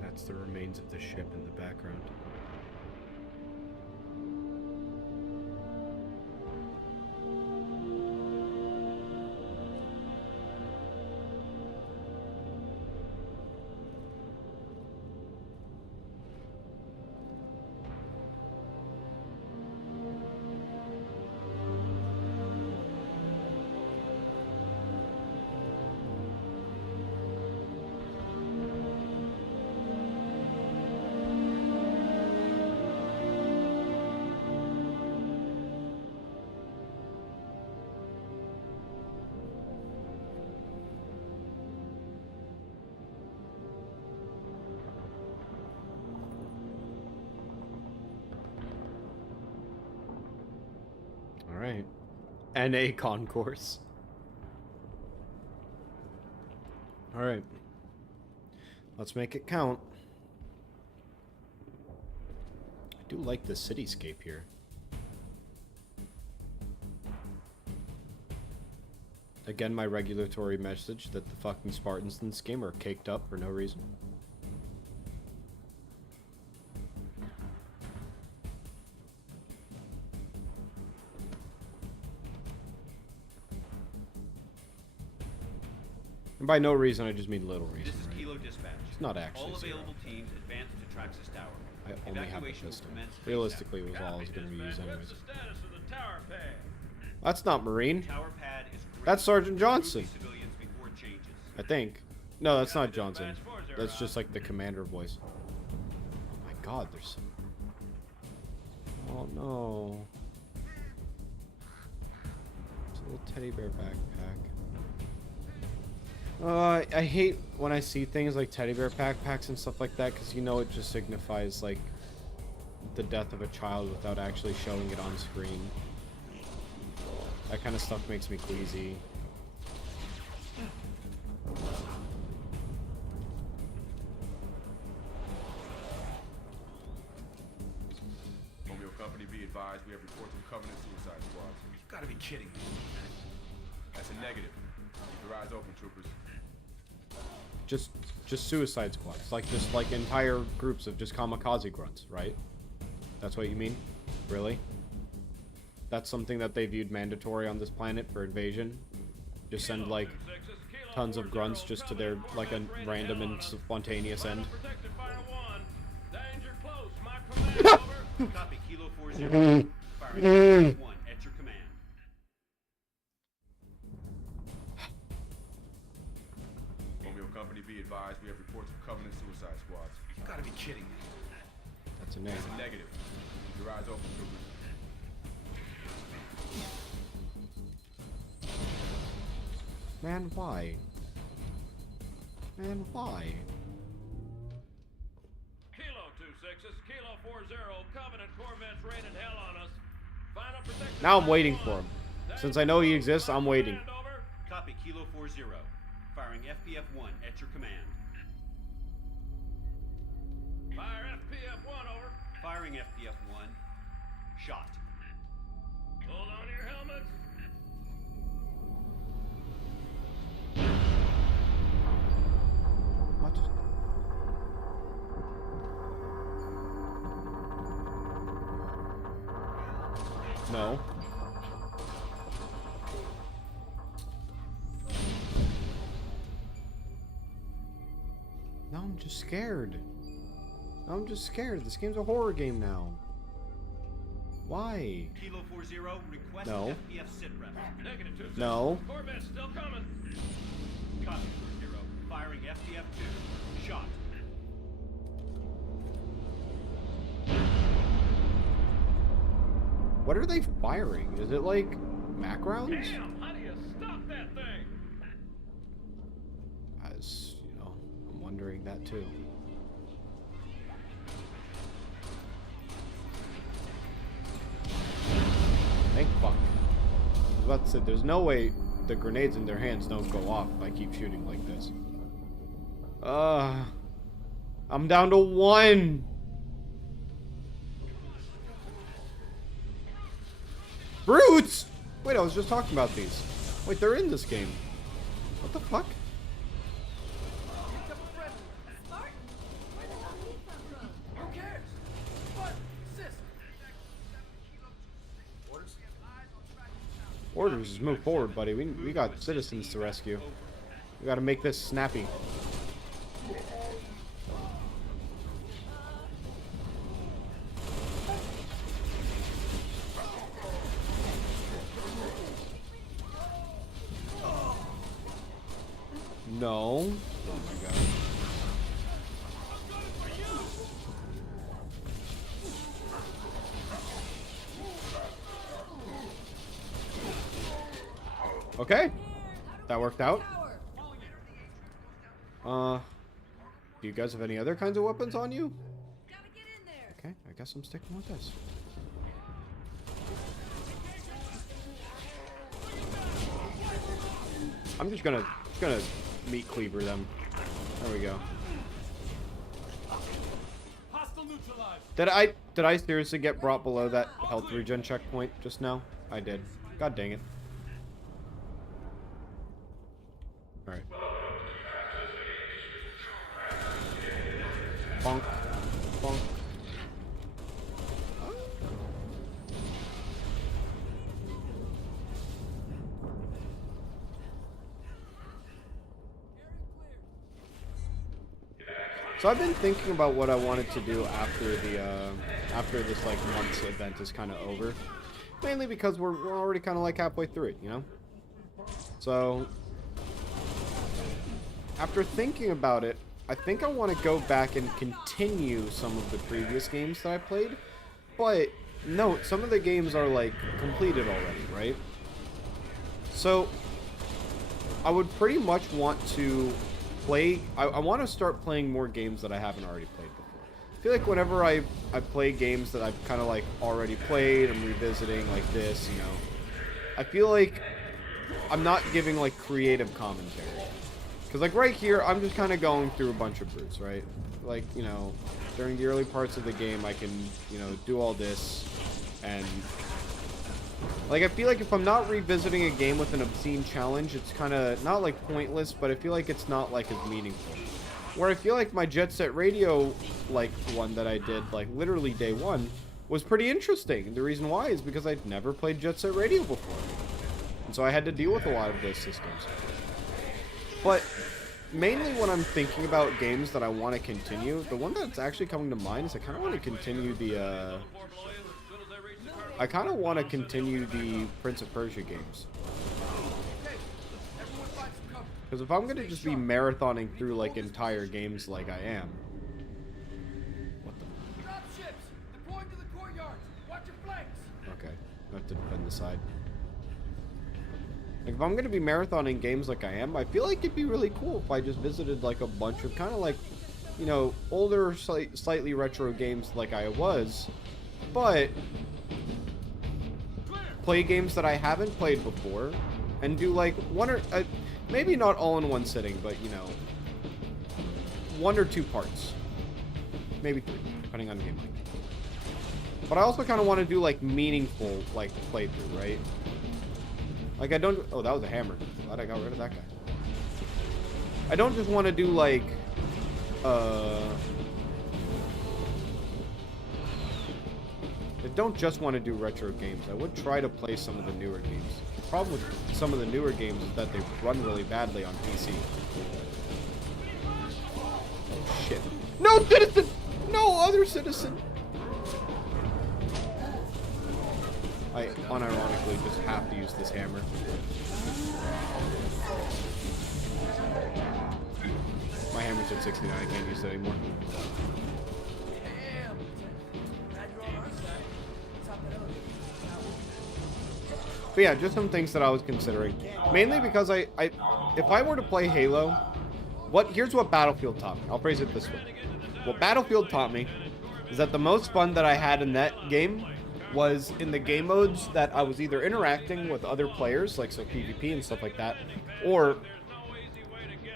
That's the remains of the ship in the background. NA concourse. Alright. Let's make it count. I do like the cityscape here. Again, my regulatory message that the fucking Spartans in this game are caked up for no reason. And by no reason, I just mean little reason. This is Kilo Dispatch. It's not actually all available zero. teams advance to Traxxas Tower. I only have a Evacuation will pistol. commence Realistically, it was ASAP. all I was going to use anyways. What's the status of the tower pad? That's not Marine. Tower pad is green. That's Sergeant Johnson. Civilians before it changes. I think. No, that's not Johnson. That's just like the commander voice. Oh my god, there's some... Oh no. It's a little teddy bear backpack. I hate when I see things like teddy bear backpacks and stuff like that, because you know it just signifies like the death of a child without actually showing it on screen. That kind of stuff makes me queasy. Romeo Company, be advised, we have reports of Covenant suicide squads. You've got to be kidding me. That's a negative. Keep your eyes open, troopers. Just suicide squads, just like entire groups of just kamikaze grunts, right? That's what you mean? Really? That's something that they viewed mandatory on this planet for invasion? Just send like tons of grunts just to their like a random and spontaneous end. Copy Kilo 40. Firing F1 at your command. Romeo Company, be advised, we have reports of Covenant suicide squads. You've got to be kidding me. That's a That's negative. a negative. Keep your eyes open, troopers. Man, why? Man, why? Kilo 26, this is Kilo 40. Covenant Corvettes raided hell on us. Final protection. Now I'm waiting for him. Since I know he exists, I'm waiting. Copy Kilo 40. Firing FPF-1 at your command. Fire FPF-1 over. Firing FPF-1. Shot. Hold on to your helmets. What? No. Now I'm just scared. Now I'm just scared. This game's a horror game now. Why? Kilo 40, request No. FPF sit rep. Negative 26. No. Corvette's still coming. Copy 40. Firing FPF-2. Shot. What are they firing? Is it like Mac rounds? Damn, how do you stop that thing? As you know, I'm wondering that too. Thank fuck. I was about to say, there's no way the grenades in their hands don't go off if I keep shooting like this. I'm down to 1. Brutes! Wait, I was just talking about these. Wait, they're in this game. What the fuck? Who cares? What? Sis. Orders, move forward, buddy. We got citizens to rescue. We gotta make this snappy. No. Oh my god. Okay. That worked out. Do you guys have any other kinds of weapons on you? Okay, I guess I'm sticking with this. I'm just gonna meat cleaver them. There we go. Did I seriously get brought below that health regen checkpoint just now? I did. God dang it. Alright. Bonk. Bonk. So I've been thinking about what I wanted to do after this like month's event is kind of over, mainly because we're already kind of like halfway through it, you know. So after thinking about it, I think I want to go back and continue some of the previous games that I played, but no, some of the games are like completed already, right? So I would pretty much want to play. I want to start playing more games that I haven't already played before. I feel like whenever I play games that I've kind of like already played, I'm revisiting like this, you know. I feel like I'm not giving like creative commentary. Because like right here, I'm just kind of going through a bunch of brutes, right? Like, you know, during the early parts of the game, I can, you know, do all this. And like, I feel like if I'm not revisiting a game with an obscene challenge, it's kind of not like pointless, but I feel like it's not like as meaningful. Where I feel like my Jet Set Radio, like one that I did, like literally day one, was pretty interesting. And the reason why is because I'd never played Jet Set Radio before. And so I had to deal with a lot of those systems. But mainly when I'm thinking about games that I want to continue, the one that's actually coming to mind is I kind of want to continue the, I kind of want to continue the Prince of Persia games. Because if I'm going to just be marathoning through, like, entire games like I am. What the? Dropships! Deploying to the courtyard! Watch your flanks! Okay, I have to defend the side. Like, if I'm going to be marathoning games like I am, I feel like it'd be really cool if I just visited, like, a bunch of kind of, like, you know, older, slightly retro games like I was. But play games that I haven't played before, and do like one or maybe not all in one sitting, but you know, 1 or 2 parts, maybe 3, depending on the game length. But I also kind of want to do like meaningful like playthrough, right? Like I don't. Oh, that was a hammer. Glad I got rid of that guy. I don't just want to do like I don't just want to do retro games. I would try to play some of the newer games. The problem with some of the newer games is that they run really badly on PC. Oh, shit. No citizen! No other citizen! I unironically just have to use this hammer. My hammer's at 69, I can't use it anymore. But yeah, just some things that I was considering. Mainly because if I were to play Halo, here's what Battlefield taught me. I'll phrase it this way. What Battlefield taught me is that the most fun that I had in that game was in the game modes that I was either interacting with other players, like so PvP and stuff like that, or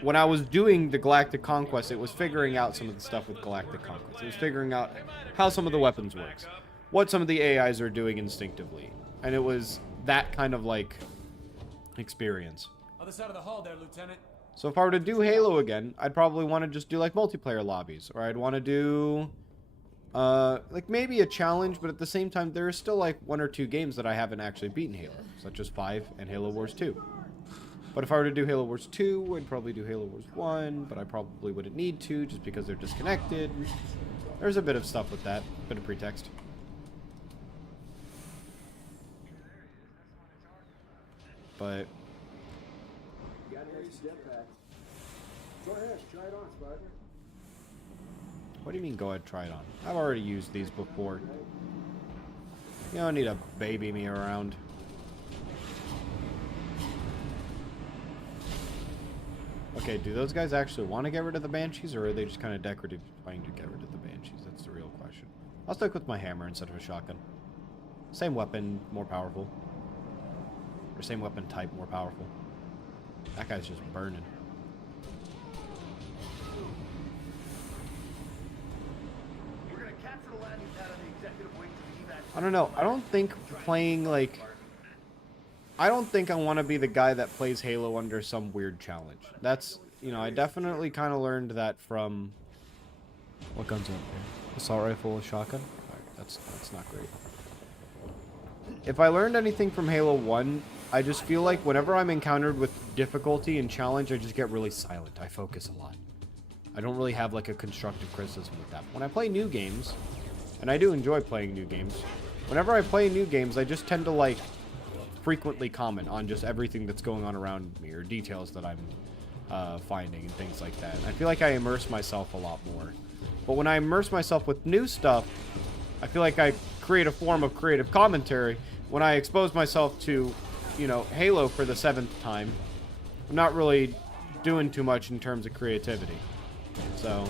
when I was doing the Galactic Conquest, it was figuring out some of the stuff with Galactic Conquest. It was figuring out how some of the weapons works, what some of the AIs are doing instinctively, and it was that kind of like experience. Other side of the hall there, Lieutenant. So if I were to do Halo again, I'd probably want to just do like multiplayer lobbies, or I'd want to do like maybe a challenge, but at the same time there are still like 1 or 2 games that I haven't actually beaten Halo, such as 5 and Halo Wars 2. But if I were to do Halo Wars 2, I'd probably do Halo Wars 1, but I probably wouldn't need to just because they're disconnected. There's a bit of stuff with that, bit of pretext. But Got any jetpack? Go ahead, try it on, Spider. what do you mean go ahead, try it on? I've already used these before. You don't need to baby me around. Okay, do those guys actually want to get rid of the Banshees, or are they just kind of decorative trying to get rid of the Banshees? That's the real question. I'll stick with my hammer instead of a shotgun. Same weapon, more powerful. Or same weapon type, more powerful. That guy's just burning. We're gonna capture the landing pad on the executive wing to the evac. I don't know. I don't think playing, like... I don't think I want to be the guy that plays Halo under some weird challenge. That's, you know, I definitely kind of learned that from... What gun's up there? Assault rifle, shotgun? Alright, that's not great. If I learned anything from Halo 1, I just feel like whenever I'm encountered with difficulty and challenge, I just get really silent. I focus a lot. I don't really have like a constructive criticism with that. When I play new games, and I do enjoy playing new games, whenever I play new games, I just tend to like frequently comment on just everything that's going on around me or details that I'm finding and things like that. And I feel like I immerse myself a lot more. But when I immerse myself with new stuff, I feel like I create a form of creative commentary. When I expose myself to, you know, Halo for the 7th time, I'm not really doing too much in terms of creativity. So,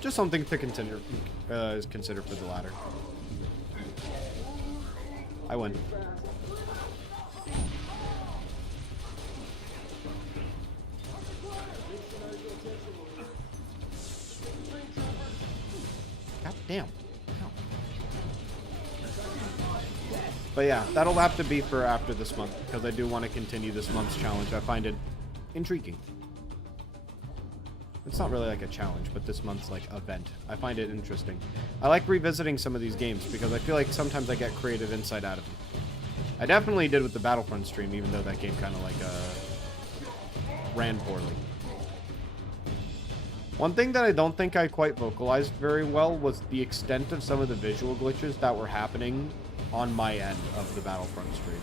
just something to consider for the latter. I win. God damn. But yeah, that'll have to be for after this month, because I do want to continue this month's challenge. I find it intriguing. It's not really like a challenge, but this month's like event. I find it interesting. I like revisiting some of these games because I feel like sometimes I get creative insight out of them. I definitely did with the Battlefront stream, even though that game kind of like ran poorly. One thing that I don't think I quite vocalized very well was the extent of some of the visual glitches that were happening on my end of the Battlefront stream.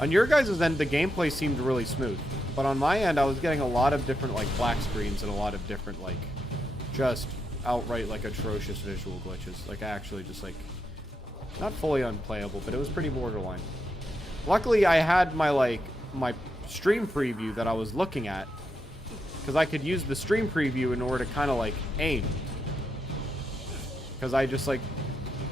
On your guys' end, the gameplay seemed really smooth. But on my end, I was getting a lot of different, like, black screens and a lot of different, like, just outright, like, atrocious visual glitches. Like, actually just, like, not fully unplayable, but it was pretty borderline. Luckily, I had my, like, my stream preview that I was looking at, because I could use the stream preview in order to kind of, like, aim. Because I just, like...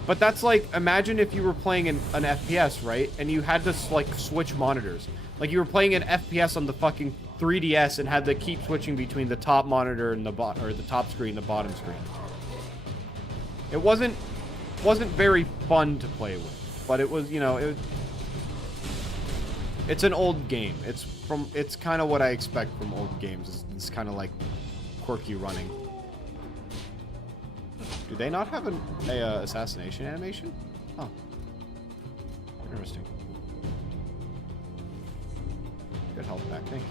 But that's, like, imagine if you were playing an FPS, right? And you had to, like, switch monitors. Like, you were playing an FPS on the fucking 3DS and had to keep switching between the top monitor and the top screen and the bottom screen. It wasn't very fun to play with, but it was, you know, it's an old game. It's kind of what I expect from old games. It's kind of like quirky running. Do they not have an assassination animation? Oh, interesting. Good health back, thank you.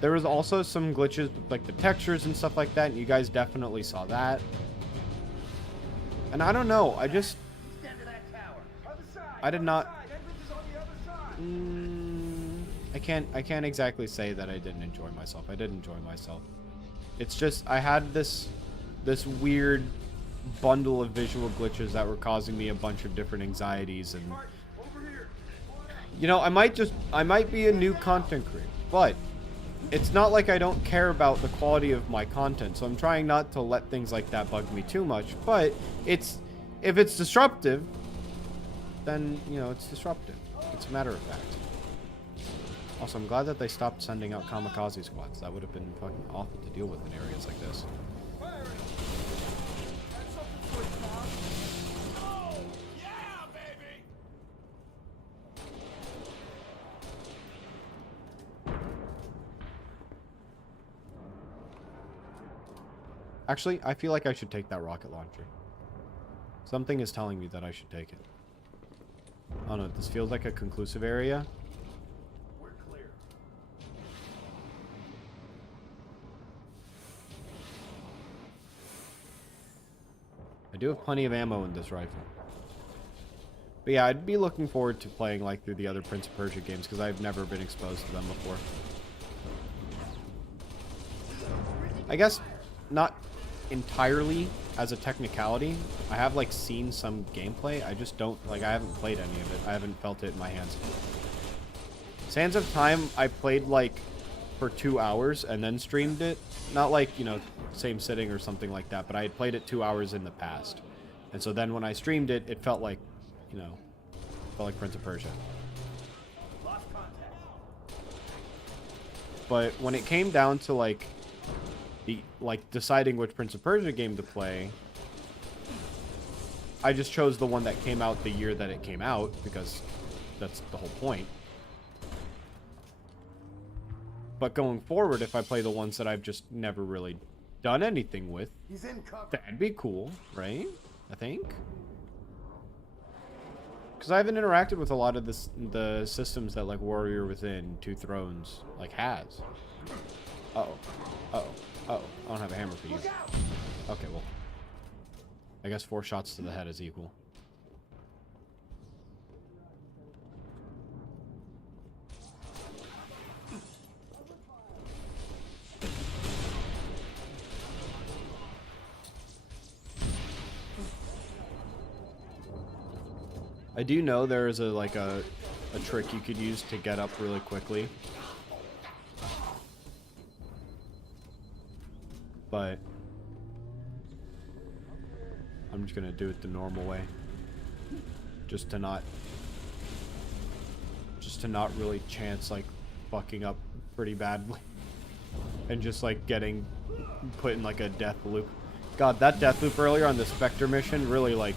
There was also some glitches with like the textures and stuff like that, and you guys definitely saw that. And I don't know, I did not... I can't exactly say that I didn't enjoy myself. I did enjoy myself. It's just, I had this weird bundle of visual glitches that were causing me a bunch of different anxieties, and you know, I might be a new content creator, but it's not like I don't care about the quality of my content, so I'm trying not to let things like that bug me too much. But if it's disruptive, then, you know, it's disruptive. It's a matter of fact. Also, I'm glad that they stopped sending out kamikaze squads. That would have been fucking awful to deal with in areas like this. Actually, I feel like I should take that rocket launcher. Something is telling me that I should take it. Oh no, this feels like a conclusive area. We're clear. I do have plenty of ammo in this rifle. But yeah, I'd be looking forward to playing like through the other Prince of Persia games, because I've never been exposed to them before. I guess not entirely as a technicality. I have like seen some gameplay. I just don't, like, I haven't played any of it. I haven't felt it in my hands. Sands of Time, I played like for 2 hours and then streamed it. Not like, you know, same sitting or something like that, but I had played it 2 hours in the past. And so then when I streamed it, it felt like you know, felt like Prince of Persia. But when it came down to like deciding which Prince of Persia game to play, I just chose the one that came out the year that it came out, because that's the whole point. But going forward, if I play the ones that I've just never really done anything with, that'd be cool, right? I think. Because I haven't interacted with a lot of the systems that like Warrior Within, Two Thrones, like has. Uh-oh. Uh-oh. Uh-oh. I don't have a hammer for you. Okay, well. I guess 4 shots to the head is equal. I do know there is a trick you could use to get up really quickly. But I'm just gonna do it the normal way. Just to not really chance like fucking up pretty badly. And just like getting put in like a death loop. God, that death loop earlier on the Spectre mission really like...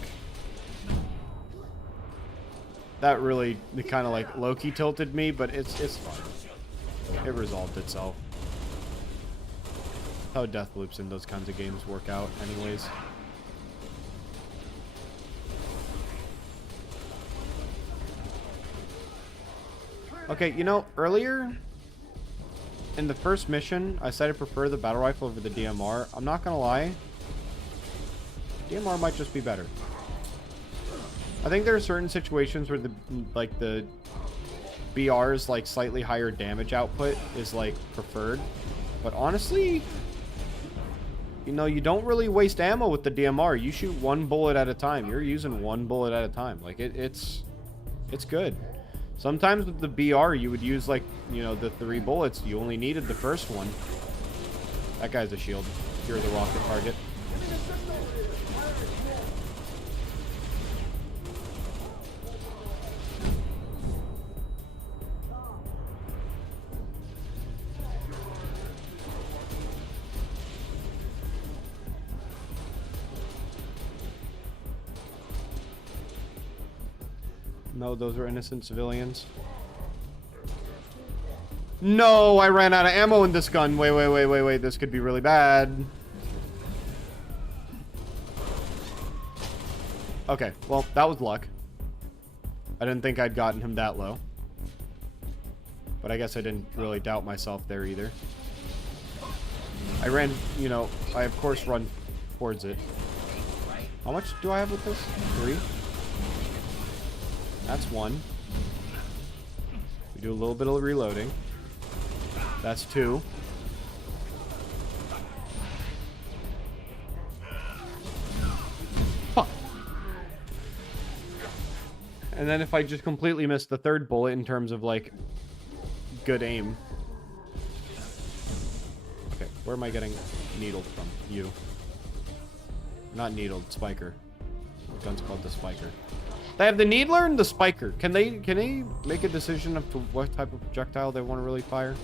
That really kind of like Loki tilted me, but it's fine. It resolved itself. How death loops in those kinds of games work out anyways. Okay, you know, earlier in the first mission, I said I prefer the battle rifle over the DMR. I'm not gonna lie. DMR might just be better. I think there are certain situations where the BR's like slightly higher damage output is like preferred, but honestly, you know, you don't really waste ammo with the DMR. You shoot 1 bullet at a time. You're using 1 bullet at a time. Like it's good. Sometimes with the BR, you would use like, you know, the 3 bullets. You only needed the first one. That guy's a shield. You're the rocket target. No, those are innocent civilians. No, I ran out of ammo in this gun. Wait. This could be really bad. Okay, well, that was luck. I didn't think I'd gotten him that low. But I guess I didn't really doubt myself there either. I ran, you know, I of course run towards it. How much do I have with this? 3? That's 1. We do a little bit of reloading. That's 2. Fuck. And then if I just completely miss the 3rd bullet in terms of, like, good aim. Okay, where am I getting needled from? You. Not needled, Spiker. The gun's called the Spiker. They have the Needler and the Spiker. Can they make a decision as to what type of projectile they want to really fire?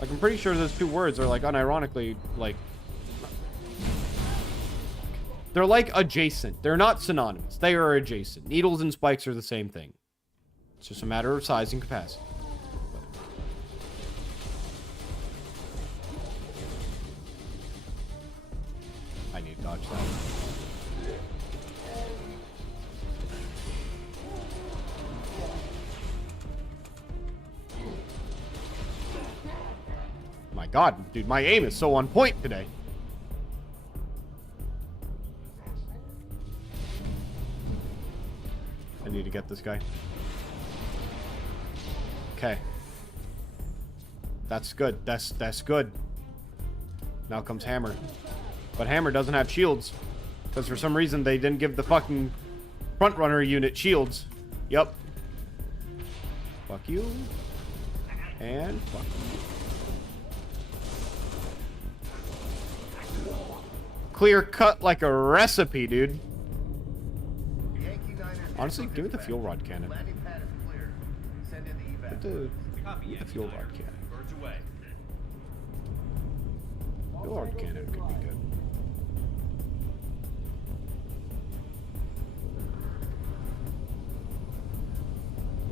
Like, I'm pretty sure those 2 words are, like, unironically, like... They're, like, adjacent. They're not synonymous. They are adjacent. Needles and spikes are the same thing. It's just a matter of size and capacity. I need to dodge that. My God, dude, my aim is so on point today. I need to get this guy. Okay. That's good. That's good. Now comes Hammer. But Hammer doesn't have shields. Because for some reason they didn't give the fucking front runner unit shields. Yep. Fuck you. And fuck you. Clear cut like a recipe, dude. Honestly, give me the fuel rod cannon. Landing pad is clear. Send in the evac. Give me Copy, the Yankee fuel Niner. rod cannon. Birds away. Fuel rod cannon could be good.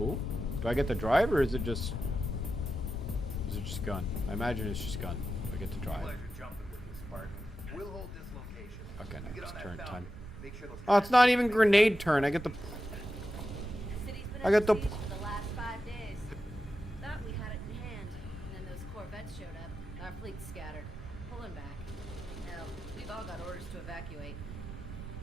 Ooh. Do I get the drive or is it just gun? I imagine it's just gun. I get to drive. Pleasure jumping with you, Spartan. We'll hold this location. Okay, You now get it's on that turn Falcon. time. Make sure those Oh, it's not even grenade turn. I get the. I got the. For the last 5 days. Thought we had it in hand, and then those Corvettes showed up. Our fleet scattered, pulling back. Now, we've all got orders to evacuate.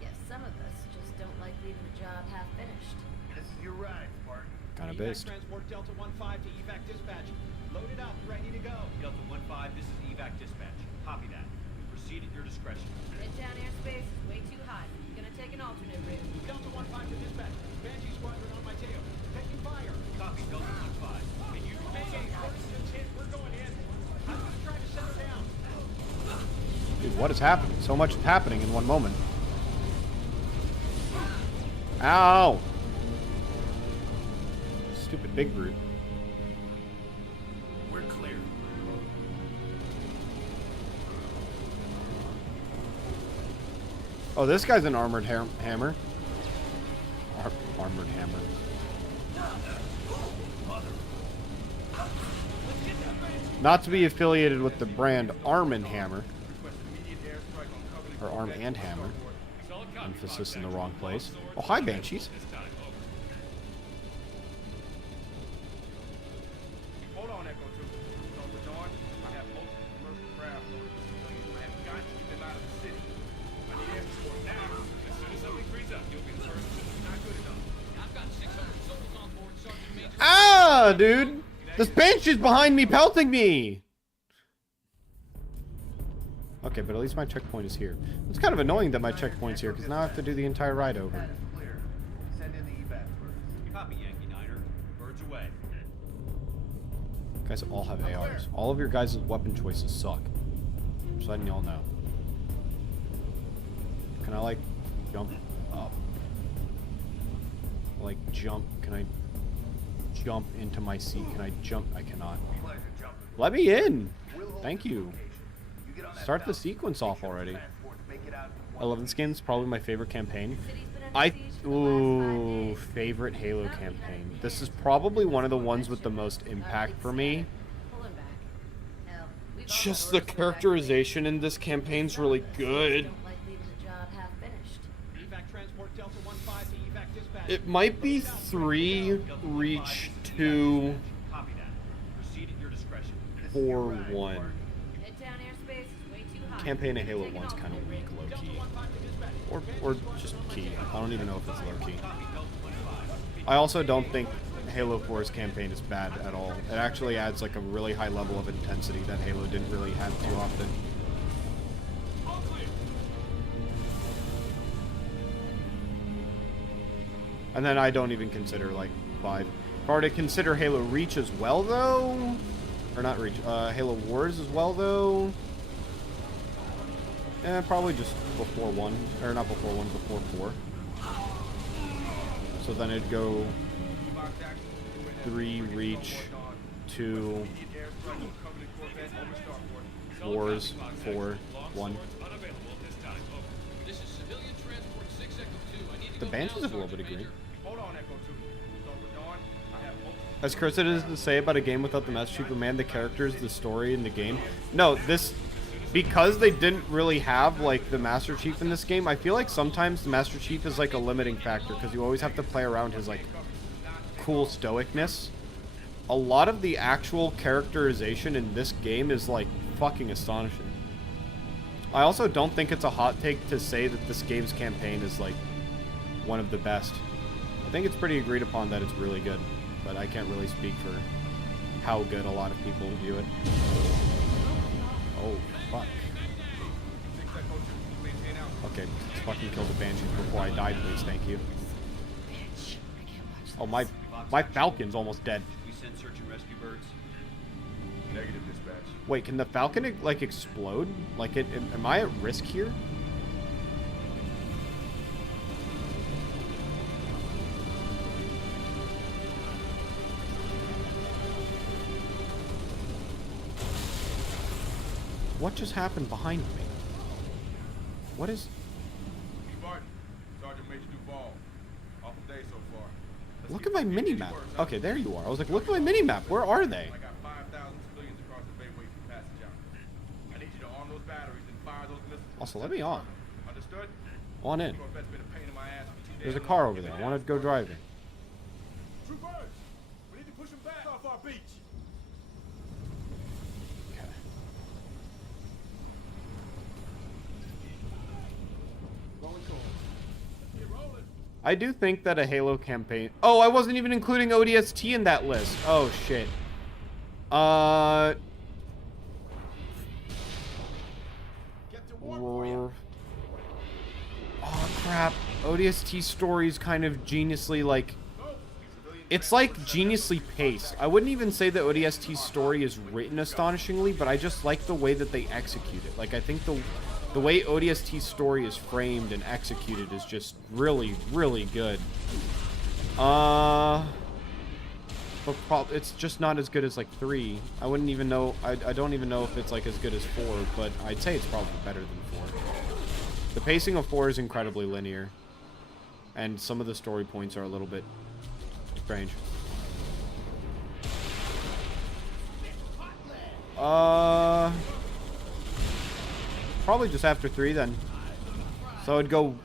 Yes, some of us just don't like leaving the job half finished. This is your ride, Spartan. Kind of Evac based. Transport Delta 1-5 to evac dispatch. Loaded up, ready to go. Delta 1-5, this is evac dispatch. Copy that. Proceed at your discretion. Mid-town airspace is way too high. Gonna take an alternate route. Delta 1-5 to dispatch. Banshee squadron on my tail. Taking fire. Copy, Delta 1-5. Can you Mayday, Ferguson's hit. We're going in. I'm just trying to settle down. Dude, what is happening? So much is happening in one moment. Ow! Stupid big brute. We're clear. Oh, this guy's an armored hammer. Armored hammer. Not to be affiliated with the brand Arm & Hammer. Or Arm and Hammer. Emphasis in the wrong place. Oh, hi, Banshees. Hold on, Echo 2. Over Dawn, I have multiple commercial craft loaded with civilians. I have got to get them out of the city. I need escort now. As soon as something frees up, you'll be the first. It's not good enough. I've got 600 souls on board, Sergeant Major. Ah, dude! This Banshee's behind me, pelting me! Okay, but at least my checkpoint is here. It's kind of annoying that my checkpoint's here, because now I have to do the entire ride over. Pad is clear. Send in the evac birds. Copy, Yankee Niner. Birds away. You guys all have ARs. All of your guys' weapon choices suck. Just letting y'all know. Can I, like, jump up? Like, jump? Can I jump into my seat? Can I jump? I cannot. Pleasure jumping. Let me in! We'll hold Thank this you. location. You get on that Start the Falcon. sequence off already. Transport to make it out in 11th Skin's probably my favorite campaign. Favorite Halo campaign. This is probably one of the ones with the most impact for me. Pulling back. Now, we've all Just got the orders to characterization in this campaign's really good. Don't like leaving the job half finished. Evac Transport Delta 1-5 to evac dispatch. It might be 3, Reach 2, Copy that. Proceed at your discretion. 4, 1. Mid-town airspace is way too high. Campaign of Halo 1's kind of weak, low-key. Or just key. I don't even know if it's low-key. I also don't think Halo 4's campaign is bad at all. It actually adds like a really high level of intensity that Halo didn't really have too often. And then I don't even consider like 5. If I were to consider Halo Reach as well though, or not Reach, Halo Wars as well though, probably just before 1, or not before 1, before 4. So then it'd go 3, Reach, 2, Wars, 4, 1. This is civilian transport 6 Echo 2. I need to The go Banshees now, have a little bit of Sergeant green. Hold on, Echo 2. Over Dawn, I have multiple As cursed as to say about a game without the Master Chief, man, the characters, the story, and the game. No, this... Because they didn't really have, like, the Master Chief in this game, I feel like sometimes the Master Chief is, like, a limiting factor, because you always have to play around his, like, cool stoicness. A lot of the actual characterization in this game is, like, fucking astonishing. I also don't think it's a hot take to say that this game's campaign is, like, one of the best. I think it's pretty agreed upon that it's really good, but I can't really speak for how good a lot of people view it. Oh, fuck. Okay, let's fucking kill the Banshees before I die, please, thank you. Oh, my Falcon's almost dead. We send search and rescue birds. negative dispatch. Wait, can the Falcon, like, explode? Like, am I at risk here? What just happened behind me? What is... Barton, Sergeant Major Duval. Awful day so far. Look at my mini-map. Okay, there you are. I was like, look at my mini-map. Where are they? I got 5,000 civilians across the bay waiting for passage out. I need you to arm those batteries and fire those missiles. Also, let me on. Understood? On in. Corvette's been a pain in my ass for 2 days. There's a car over there. I want to go driving. Troopers! We need to push them back off our beach. Okay. I do think that a Halo campaign... Oh, I wasn't even including ODST in that list. Oh, shit. Oh, crap. ODST story's kind of geniusly, like... It's, like, geniusly paced. I wouldn't even say that ODST's story is written astonishingly, but I just like the way that they execute it. Like, I think the way ODST's story is framed and executed is just really, really good. But it's just not as good as, like, 3. I wouldn't even know... I don't even know if it's, like, as good as 4, but I'd say it's probably better than 4. The pacing of 4 is incredibly linear. And some of the story points are a little bit strange. Probably just after 3 then. So I'd go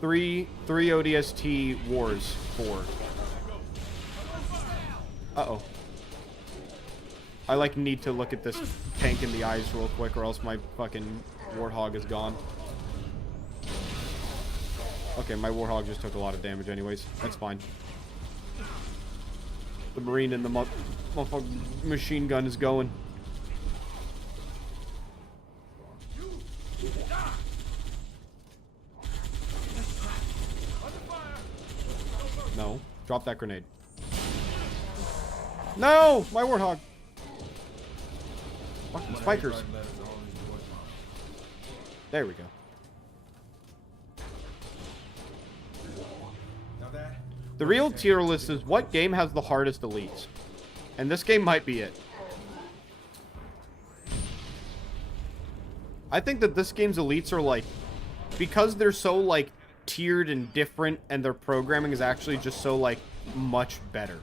3 ODST wars 4. Uh-oh. I like need to look at this tank in the eyes real quick or else my fucking Warthog is gone. Okay, my Warthog just took a lot of damage anyways. That's fine. The Marine and the motherfucking machine gun is going. No. Drop that grenade. No! My Warthog! Fucking spikers. There we go. The real tier list is what game has the hardest elites. And this game might be it. I think that this game's elites are like... Because they're so like tiered and different and their programming is actually just so like much better.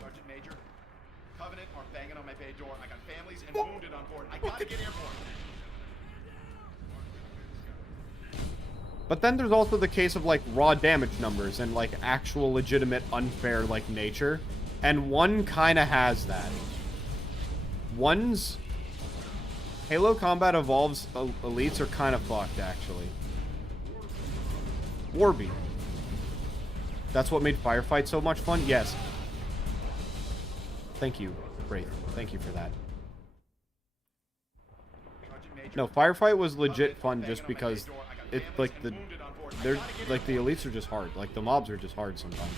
Sergeant Major, Covenant are banging on my bay door. I got families and wounded on board. I gotta get airborne. But then there's also the case of like raw damage numbers and like actual legitimate unfair like nature. And 1 kind of has that. 1's Halo Combat Evolved's elites are kind of fucked actually. Warby. That's what made Firefight so much fun? Yes. Thank you, Wraith. Thank you for that. No, Firefight was legit fun just because it like the elites are just hard. Like the mobs are just hard sometimes.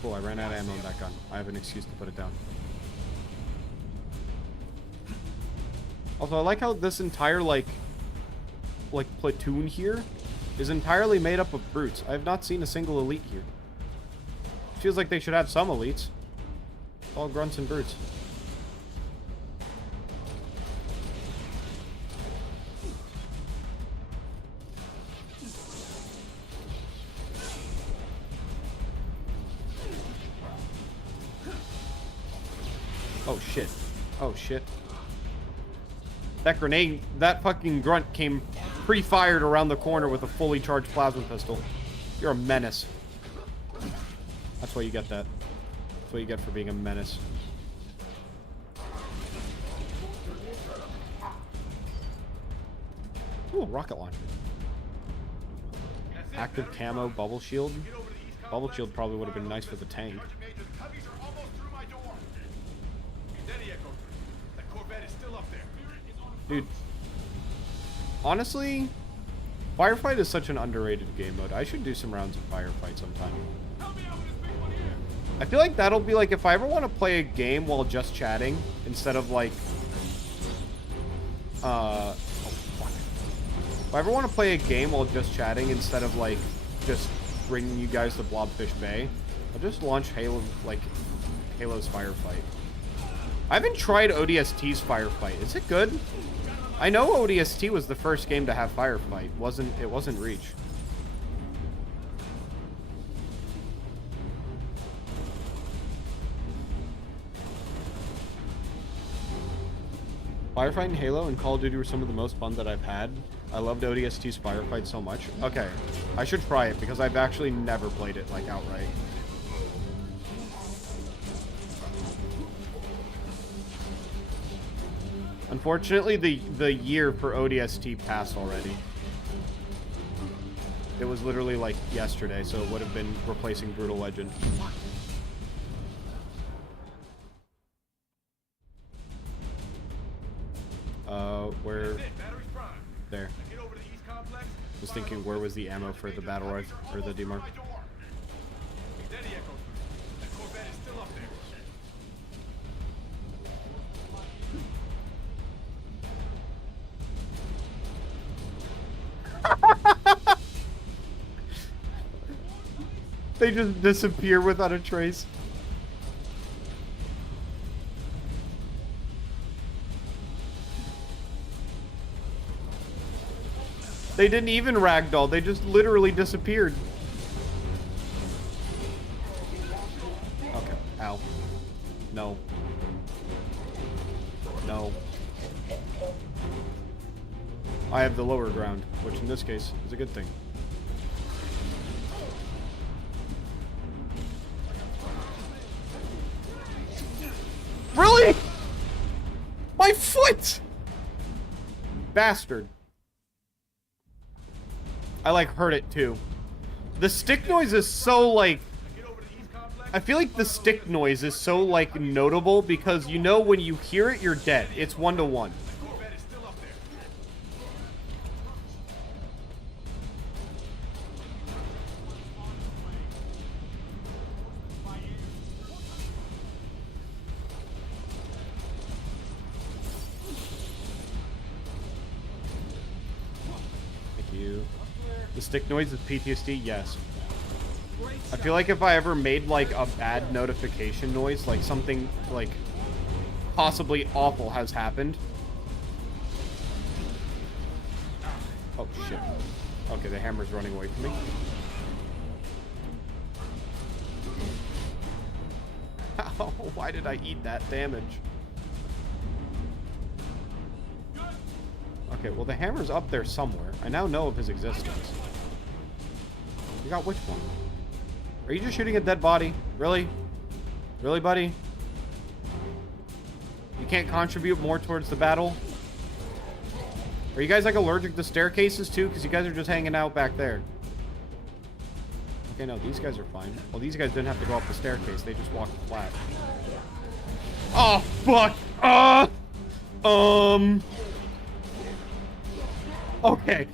Cool, I ran out of ammo in that gun. I have an excuse to put it down. Also, I like how this entire like platoon here is entirely made up of brutes. I have not seen a single elite here. Feels like they should have some elites. All grunts and brutes. Oh shit. Oh shit. That grenade, that fucking grunt came pre-fired around the corner with a fully charged plasma pistol. You're a menace. That's why you get that. That's what you get for being a menace. Ooh, rocket launcher. Active camo, bubble shield. Bubble shield probably would have been nice for the tank. Dude, honestly, Firefight is such an underrated game mode. I should do some rounds of Firefight sometime. I feel like that'll be like if I ever want to play a game while just chatting instead of like, oh fuck. If I ever want to play a game while just chatting instead of like just bringing you guys to Blobfish Bay, I'll just launch Halo's Firefight. I haven't tried ODST's Firefight. Is it good? I know ODST was the first game to have Firefight. It wasn't Reach. Firefight and Halo and Call of Duty were some of the most fun that I've had. I loved ODST's Firefight so much. Okay, I should try it because I've actually never played it like outright. Unfortunately, the year for ODST passed already. It was literally like yesterday, so it would have been replacing Brutal Legend. Where? There. Was thinking where was the ammo for the battle rifle or the demark? They just disappear without a trace. They didn't even ragdoll, they just literally disappeared. Okay, ow. No. No. I have the lower ground, which in this case is a good thing. Really? My foot! Bastard. I like heard it too. The stick noise is so like, I feel like the stick noise is so like notable because you know when you hear it you're dead. It's 1-to-1. The stick noise is PTSD? Yes. I feel like if I ever made like a bad notification noise, like something like possibly awful has happened. Oh shit. Okay, the hammer's running away from me. Ow, why did I eat that damage? Okay, well the hammer's up there somewhere. I now know of his existence. You got which one? Are you just shooting a dead body? Really? Really, buddy? You can't contribute more towards the battle? Are you guys like allergic to staircases too? Because you guys are just hanging out back there. Okay, no, these guys are fine. Well, these guys didn't have to go up the staircase. They just walked flat. Oh, fuck! Okay.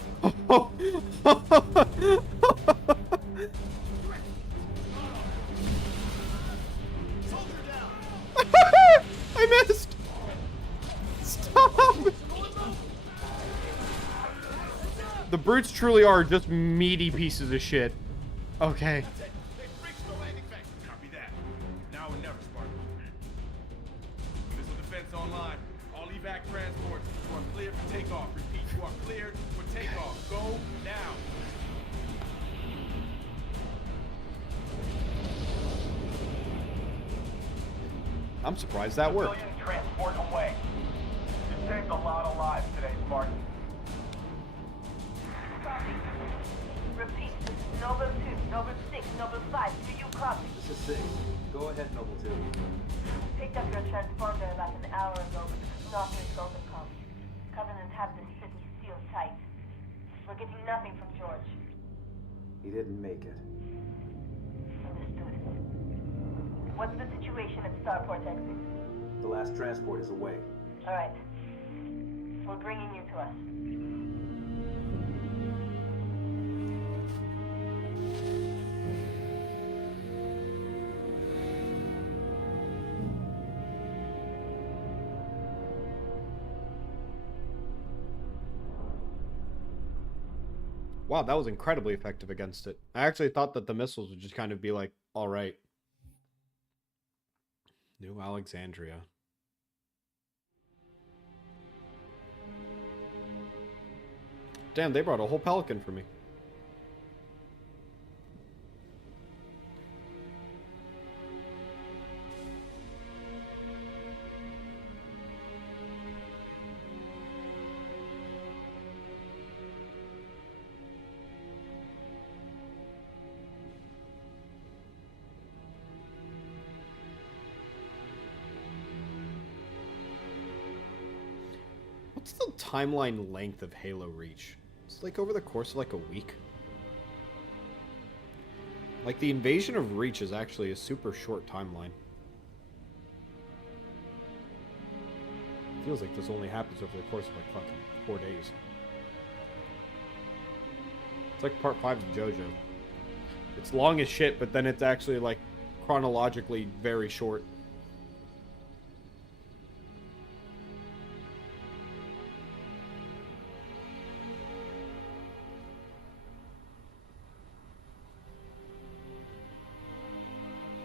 I missed! Stop! The brutes truly are just meaty pieces of shit. Okay. Copy that. Now or never, Spartan. Missile defense online. All evac transports. You are cleared for takeoff. Repeat, you are cleared for takeoff. Go now. I'm surprised that worked. Civilian transport away. You saved a lot of lives today, Spartan. Copy. Repeat. Noble 2, Noble 6, Noble 5. Do you copy? This is 6. Go ahead, Noble 2. Picked up your transponder about an hour ago, but it's not resulting com. Covenant have this city sealed tight. We're getting nothing from George. He didn't make it. Understood. What's the situation at Starport exit? The last transport is away. All right. We're bringing you to us. Wow, that was incredibly effective against it. I actually thought that the missiles would just kind of be like, alright. New Alexandria. Damn, they brought a whole Pelican for me. What's the timeline length of Halo Reach? It's like over the course of like a week. Like the invasion of Reach is actually a super short timeline. Feels like this only happens over the course of like fucking 4 days. It's like part 5 of JoJo. It's long as shit, but then it's actually like chronologically very short.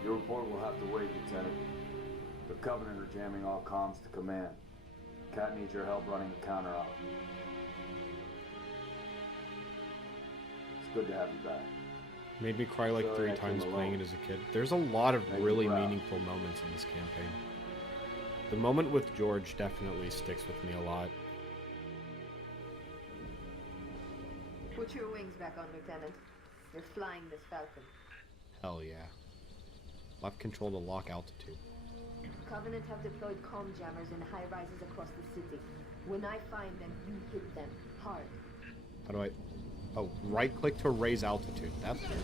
Your report will have to wait, Lieutenant. The Covenant are jamming all comms to command. Cat needs your help running the counter-op. It's good to have you back. Made me cry like 3 times playing it as a kid. There's a lot of really meaningful moments in this campaign. The moment with George definitely sticks with me a lot. Put your wings back on, Lieutenant. You're flying this Falcon. Hell yeah. Left control to lock altitude. Covenant have deployed comm jammers in high rises across the city. When I find them, you hit them hard. How do I... Oh, right click to raise altitude. That's good.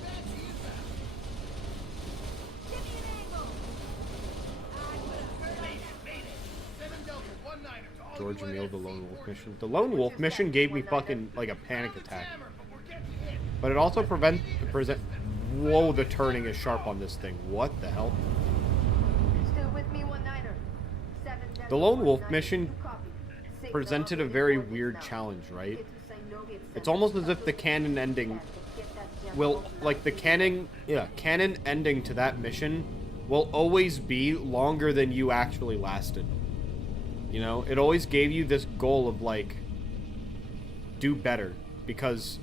George Emil, the Lone Wolf mission. The Lone Wolf mission gave me fucking like a panic attack. But it also Whoa, the turning is sharp on this thing. What the hell? Still with me, 1-9er. The Lone Wolf mission presented a very weird challenge, right? It's almost as if the canon ending will, like the canon ending to that mission will always be longer than you actually lasted. You know, it always gave you this goal of like, do better, because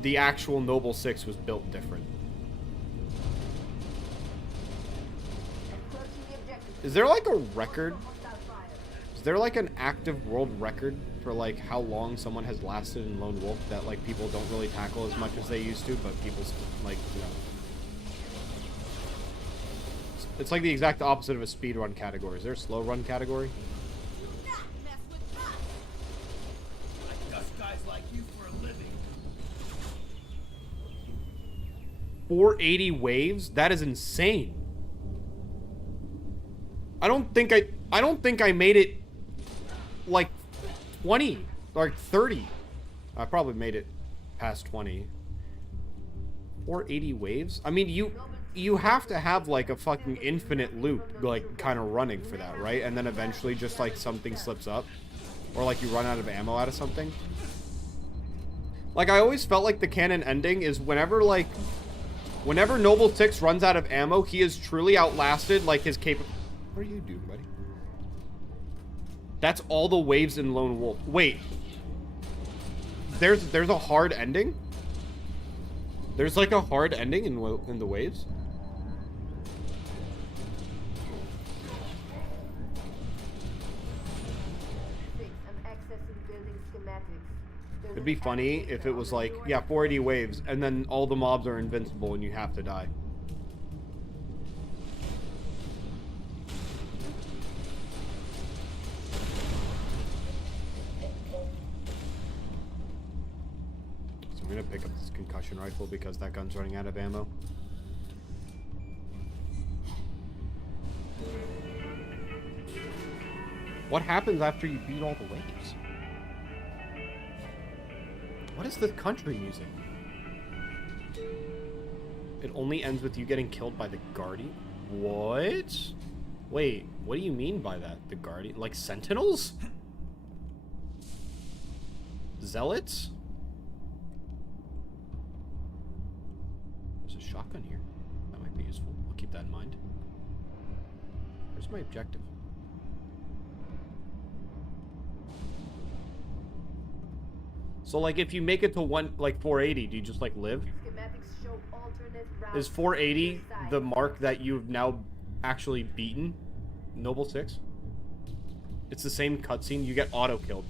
the actual Noble Six was built different. Is there like a record? Is there like an active world record for like how long someone has lasted in Lone Wolf that like people don't really tackle as much as they used to, but people like, you know. It's like the exact opposite of a speed run category. Is there a slow run category? I dust guys like you for a living. 480 waves? That is insane. I don't think I made it like 20 or 30. I probably made it past 20. 480 waves? I mean, you have to have like a fucking infinite loop like kind of running for that, right? And then eventually just like something slips up or like you run out of ammo out of something. Like I always felt like the canon ending is whenever Noble Six runs out of ammo, he is truly outlasted like his What are you doing, buddy? That's all the waves in Lone Wolf. Wait. There's a hard ending? There's like a hard ending in the waves? It'd be funny if it was like, yeah, 480 waves, and then all the mobs are invincible and you have to die. So I'm gonna pick up this concussion rifle because that gun's running out of ammo. What happens after you beat all the waves? What is the country music? It only ends with you getting killed by the Guardian? What? Wait, what do you mean by that? The Guardian? Like Sentinels? Zealots? shotgun here. That might be useful. I'll keep that in mind. Where's my objective? So like if you make it to 480, do you just like live? Schematics show alternate routes. Is 480 the mark that you've now actually beaten Noble 6? It's the same cutscene. You get auto-killed.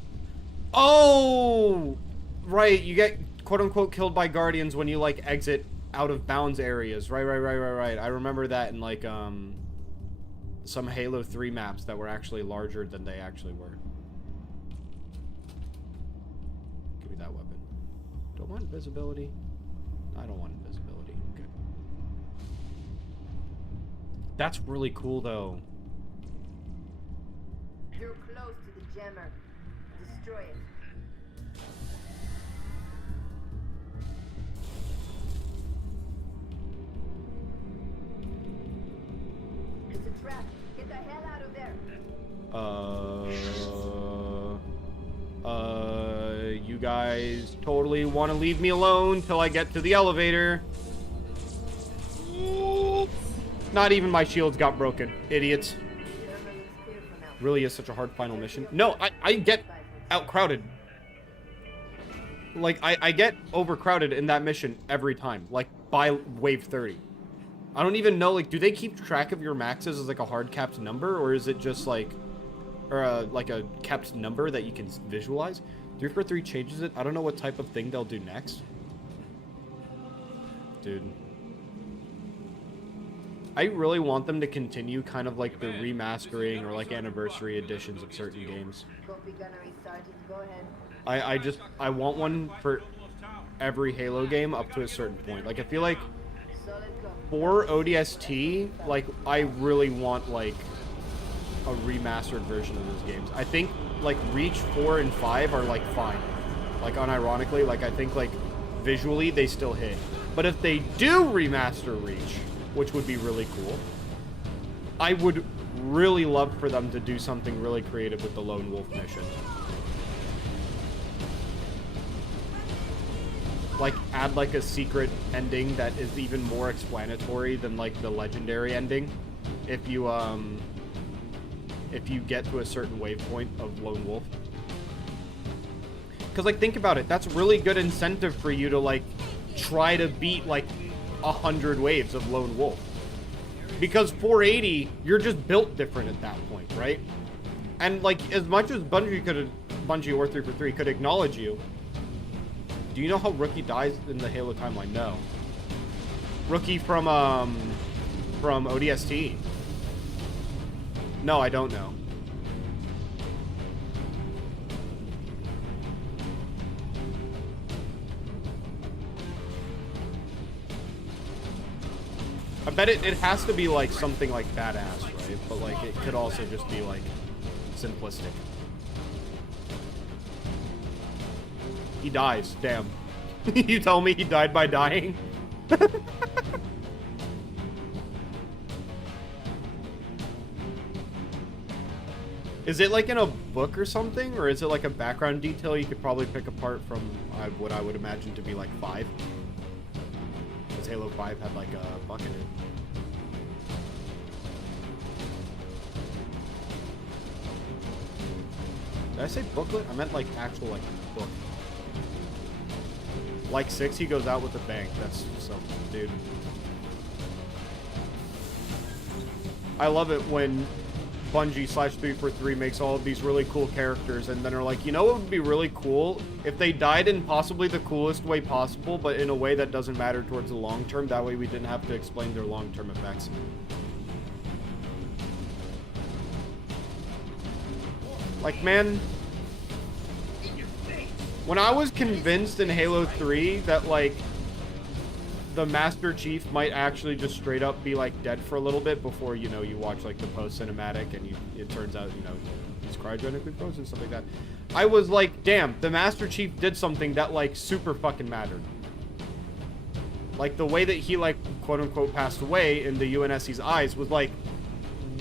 Oh! Right, you get quote-unquote killed by Guardians when you like exit out of bounds areas. Right. I remember that in like some Halo 3 maps that were actually larger than they actually were. Give me that weapon. Don't want invisibility. I don't want invisibility. Okay. That's really cool though. You're close to the jammer. Destroy it. It's a trap. Get the hell out of there. You guys totally want to leave me alone till I get to the elevator. Not even my shields got broken. Idiots. Really is such a hard final mission. No, I get outcrowded. Like, I get overcrowded in that mission every time. Like, by wave 30. I don't even know, like, do they keep track of your maxes as, like, a hard-capped number? Or is it just, like, like a capped number that you can visualize? 343 changes it. I don't know what type of thing they'll do next. Dude. I really want them to continue kind of like the remastering or like anniversary editions of certain games. Copy gunnery sergeant, go ahead. I want one for every Halo game up to a certain point. Like I feel like for ODST, like I really want like a remastered version of those games. I think like Reach 4 and 5 are like fine. Like unironically, like I think like visually they still hit. But if they do remaster Reach, which would be really cool, I would really love for them to do something really creative with the Lone Wolf mission. Like add like a secret ending that is even more explanatory than like the legendary ending. If you get to a certain waypoint of Lone Wolf. Because like think about it, that's really good incentive for you to like try to beat like 100 waves of Lone Wolf. Because 480, you're just built different at that point, right? And like as much as Bungie or 343 could acknowledge you, do you know how Rookie dies in the Halo timeline? No. Rookie from ODST. No, I don't know. I bet it has to be like something like badass, right? But like it could also just be like simplistic. He dies, damn. You tell me he died by dying? Is it like in a book or something? Or is it like a background detail you could probably pick apart from what I would imagine to be like 5? Because Halo 5 had like a buck in it. Did I say booklet? I meant like actual like book. Like 6, he goes out with a bang. That's so, dude. I love it when Bungie / 343 makes all of these really cool characters and then are like, you know what would be really cool? If they died in possibly the coolest way possible, but in a way that doesn't matter towards the long term. That way we didn't have to explain their long-term effects. Like, man, when I was convinced in Halo 3 that, like, the Master Chief might actually just straight up be, like, dead for a little bit before, you know, you watch, like, the post-cinematic and it turns out, you know, he's cryogenically frozen, stuff like that. I was like, damn, the Master Chief did something that, like, super fucking mattered. Like, the way that he, like, quote-unquote passed away in the UNSC's eyes was, like,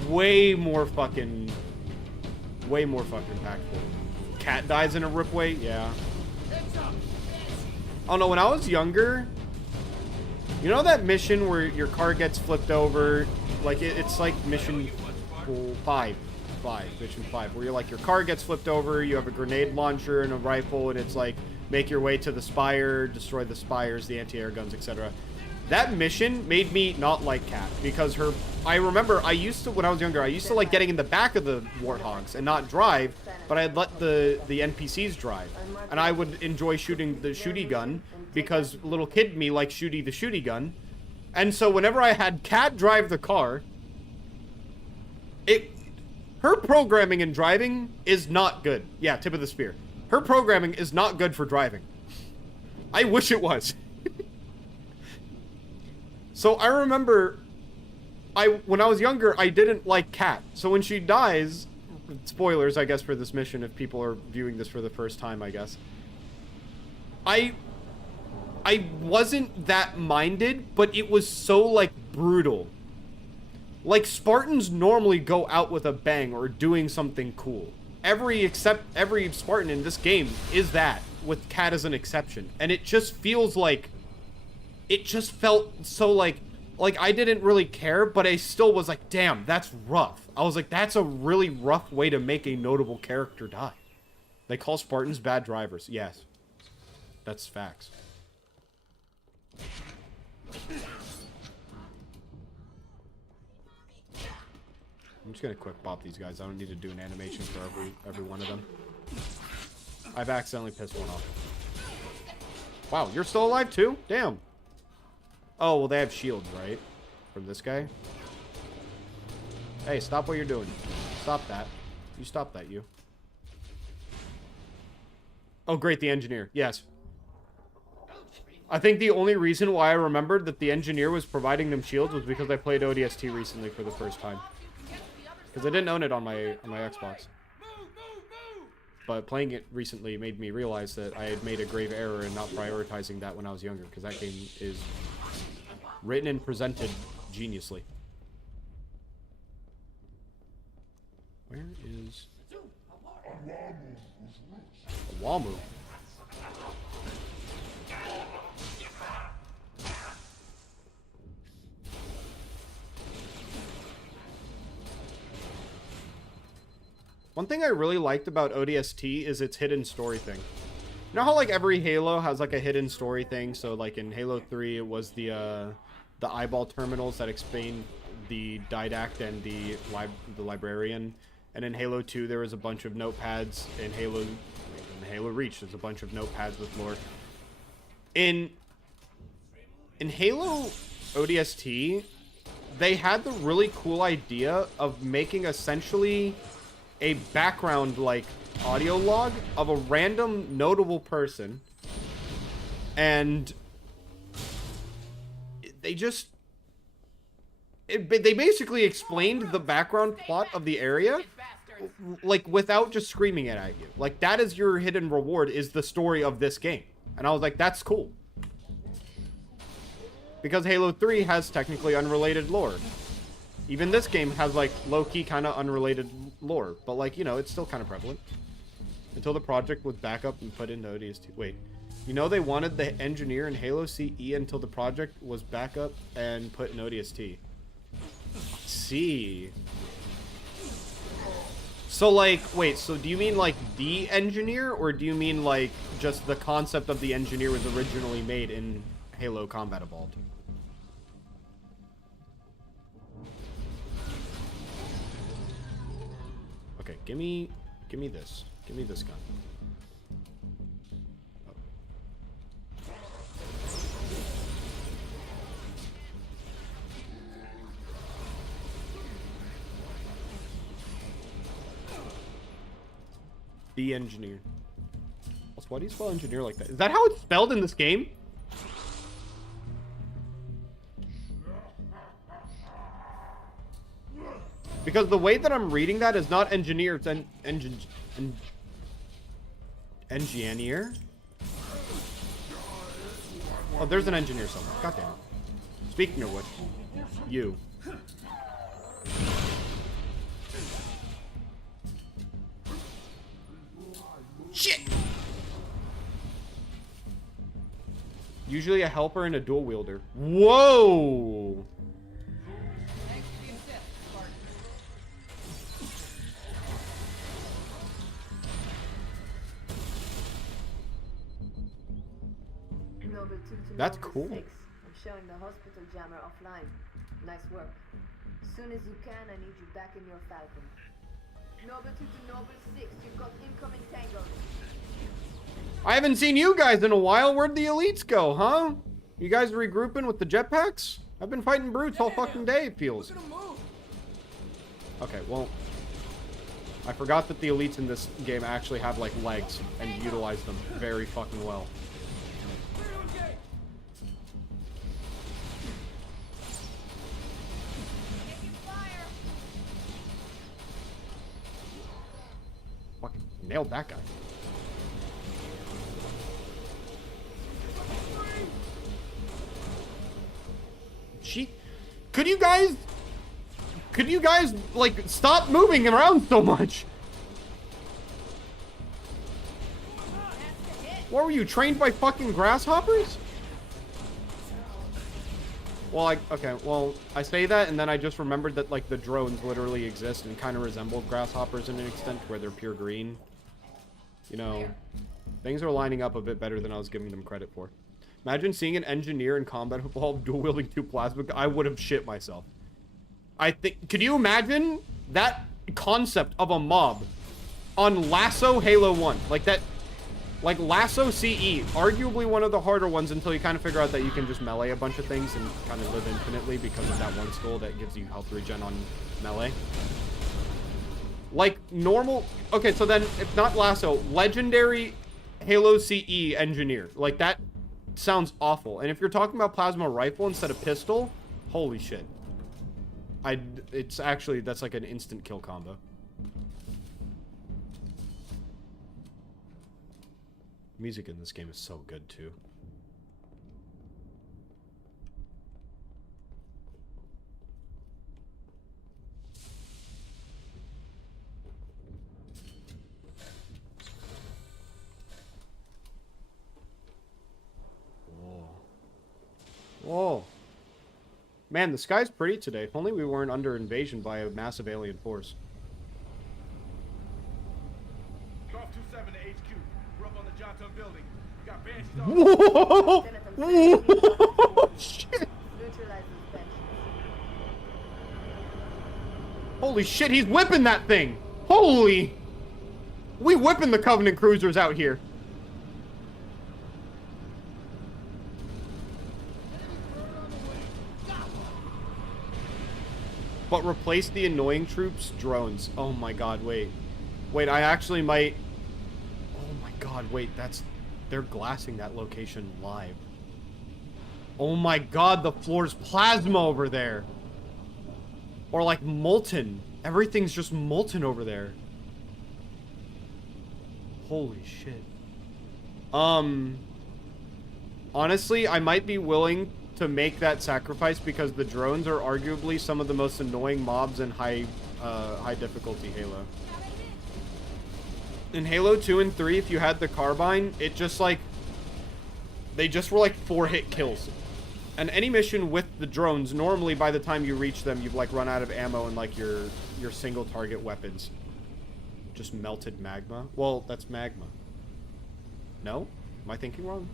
way more fucking impactful. Cat dies in a ripway? Yeah. I don't know, when I was younger, You know that mission where your car gets flipped over? Like, it's like mission 5, mission 5, where you're like, your car gets flipped over, you have a grenade launcher and a rifle, and it's like, make your way to the spire, destroy the spires, the anti-air guns, etc. That mission made me not like Kat, because I remember I used to, when I was younger, I used to like getting in the back of the Warthogs and not drive, but I'd let the NPCs drive. And I would enjoy shooting the shooty gun, because little kid me liked shooty the shooty gun. And so whenever I had Kat drive the car, her programming and driving is not good. Yeah, tip of the spear. Her programming is not good for driving. I wish it was. So I remember, when I was younger, I didn't like Kat. So when she dies, spoilers, I guess, for this mission, if people are viewing this for the first time, I guess. I wasn't that minded, but it was so, like, brutal. Like, Spartans normally go out with a bang or doing something cool. Every Spartan in this game is that, with Kat as an exception. And it just feels like, it just felt so like I didn't really care, but I still was like, damn, that's rough. I was like, that's a really rough way to make a notable character die. They call Spartans bad drivers. Yes. That's facts. I'm just gonna quick bop these guys. I don't need to do an animation for every one of them. I've accidentally pissed one off. Wow, you're still alive too? Damn. Oh, well, they have shields, right? From this guy? Hey, stop what you're doing. Stop that. You stop that, you. Oh, great, the engineer. Yes. I think the only reason why I remembered that the engineer was providing them shields was because I played ODST recently for the first time. Because I didn't own it on my Xbox. But playing it recently made me realize that I had made a grave error in not prioritizing that when I was younger, because that game is written and presented geniusly. Where is Awamu? One thing I really liked about ODST is its hidden story thing. You know how like every Halo has like a hidden story thing? So like in Halo 3 it was the eyeball terminals that explain the didact and the librarian. And in Halo 2 there was a bunch of notepads. In Halo Reach there's a bunch of notepads with lore. In Halo ODST, they had the really cool idea of making essentially a background like audio log of a random notable person, and they basically explained the background plot of the area like without just screaming it at you. Like, that is your hidden reward, is the story of this game. And I was like, that's cool, because Halo 3 has technically unrelated lore. Even this game has, like, low-key kind of unrelated lore. But, like, you know, it's still kind of prevalent. Until the project was back up and put into ODST. Wait. You know they wanted the engineer in Halo CE until the project was back up and put in ODST. See. So, like, wait. So, do you mean, like, the engineer? Or do you mean, like, just the concept of the engineer was originally made in Halo Combat Evolved? Okay, give me this. Give me this gun. Oh. The engineer. Why do you spell engineer like that? Is that how it's spelled in this game? Because the way that I'm reading that is not engineer, it's engineer? Oh, there's an engineer somewhere. God damn it. Speaking of which, you. Shit! Usually a helper and a dual wielder. Whoa! Noble 2 to That's Noble cool. 6. I'm showing the hospital jammer offline. Nice work. As soon as you can, I need you back in your Falcon. Noble 2 to Noble 6, you've got incoming tangos. I haven't seen you guys in a while. Where'd the elites go, huh? You guys regrouping with the jetpacks? I've been fighting brutes all fucking day, it feels. Okay, well, I forgot that the elites in this game actually have, like, legs and utilize them very fucking well. Fucking nailed that guy. Could you guys, like, stop moving around so much? What were you, trained by fucking grasshoppers? Well, okay, well, I say that, and then I just remembered that, like, the drones literally exist and kind of resemble grasshoppers in an extent, where they're pure green. You know, things are lining up a bit better than I was giving them credit for. Imagine seeing an engineer in combat evolve dual-wielding 2 plasma. I would have shit myself. I think... Could you imagine that concept of a mob on Lasso Halo 1? Like that... Like Lasso CE. Arguably one of the harder ones until you kind of figure out that you can just melee a bunch of things and kind of live infinitely because of that one skill that gives you health regen on melee. Like normal... Okay, so then, if not Lasso, legendary Halo CE engineer. Like that... sounds awful. And if you're talking about plasma rifle instead of pistol, holy shit. It's actually, that's like an instant kill combo. Music in this game is so good too. Whoa. Man, the sky's pretty today. If only we weren't under invasion by a massive alien force. Golf 27 to HQ. We're up on the Johnton building. We got Banshees on. Whoa! Shit. Holy shit, he's whipping that thing! Holy! We whipping the Covenant cruisers out here. But replace the annoying troops, drones. Oh my god, wait. Wait, I actually might... Oh my god, wait, that's... They're glassing that location live. Oh my god, the floor's plasma over there. Or like molten. Everything's just molten over there. Holy shit. Honestly, I might be willing to make that sacrifice because the drones are arguably some of the most annoying mobs in high difficulty Halo. In Halo 2 and 3, if you had the carbine, it just like... They just were like 4-hit kills. And any mission with the drones, normally by the time you reach them, you've like run out of ammo and like your single target weapons. Just melted magma? Well, that's magma. No? Am I thinking wrong?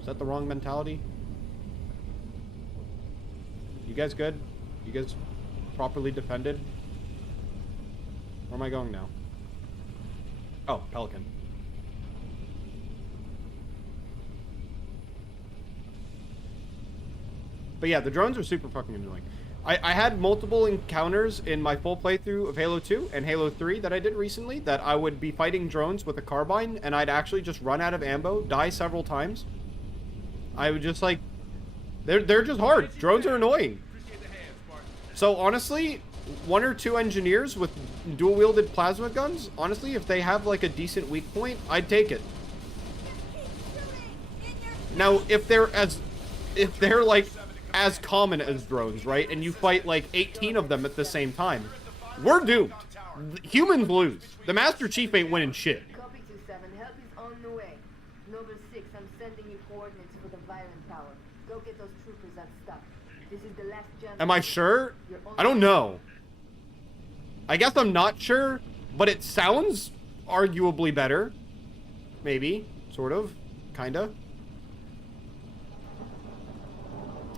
Is that the wrong mentality? You guys good? You guys properly defended? Where am I going now? Oh, Pelican. But yeah, the drones are super fucking annoying. I had multiple encounters in my full playthrough of Halo 2 and Halo 3 that I did recently that I would be fighting drones with a carbine and I'd actually just run out of ammo, die several times. I would just like... They're just hard. Drones are annoying. So honestly, 1 or 2 engineers with dual-wielded plasma guns, honestly, if they have like a decent weak point, I'd take it. Now, if they're like as common as drones, right? And you fight like 18 of them at the same time, we're doomed. Humans lose. The Master Chief ain't winning shit. Copy 2-7. Help is on the way. Noble 6, I'm sending you coordinates for the This is the last chance. Am I sure? I don't know. I guess I'm not sure, but it sounds arguably better. Maybe. Sort of. Kinda.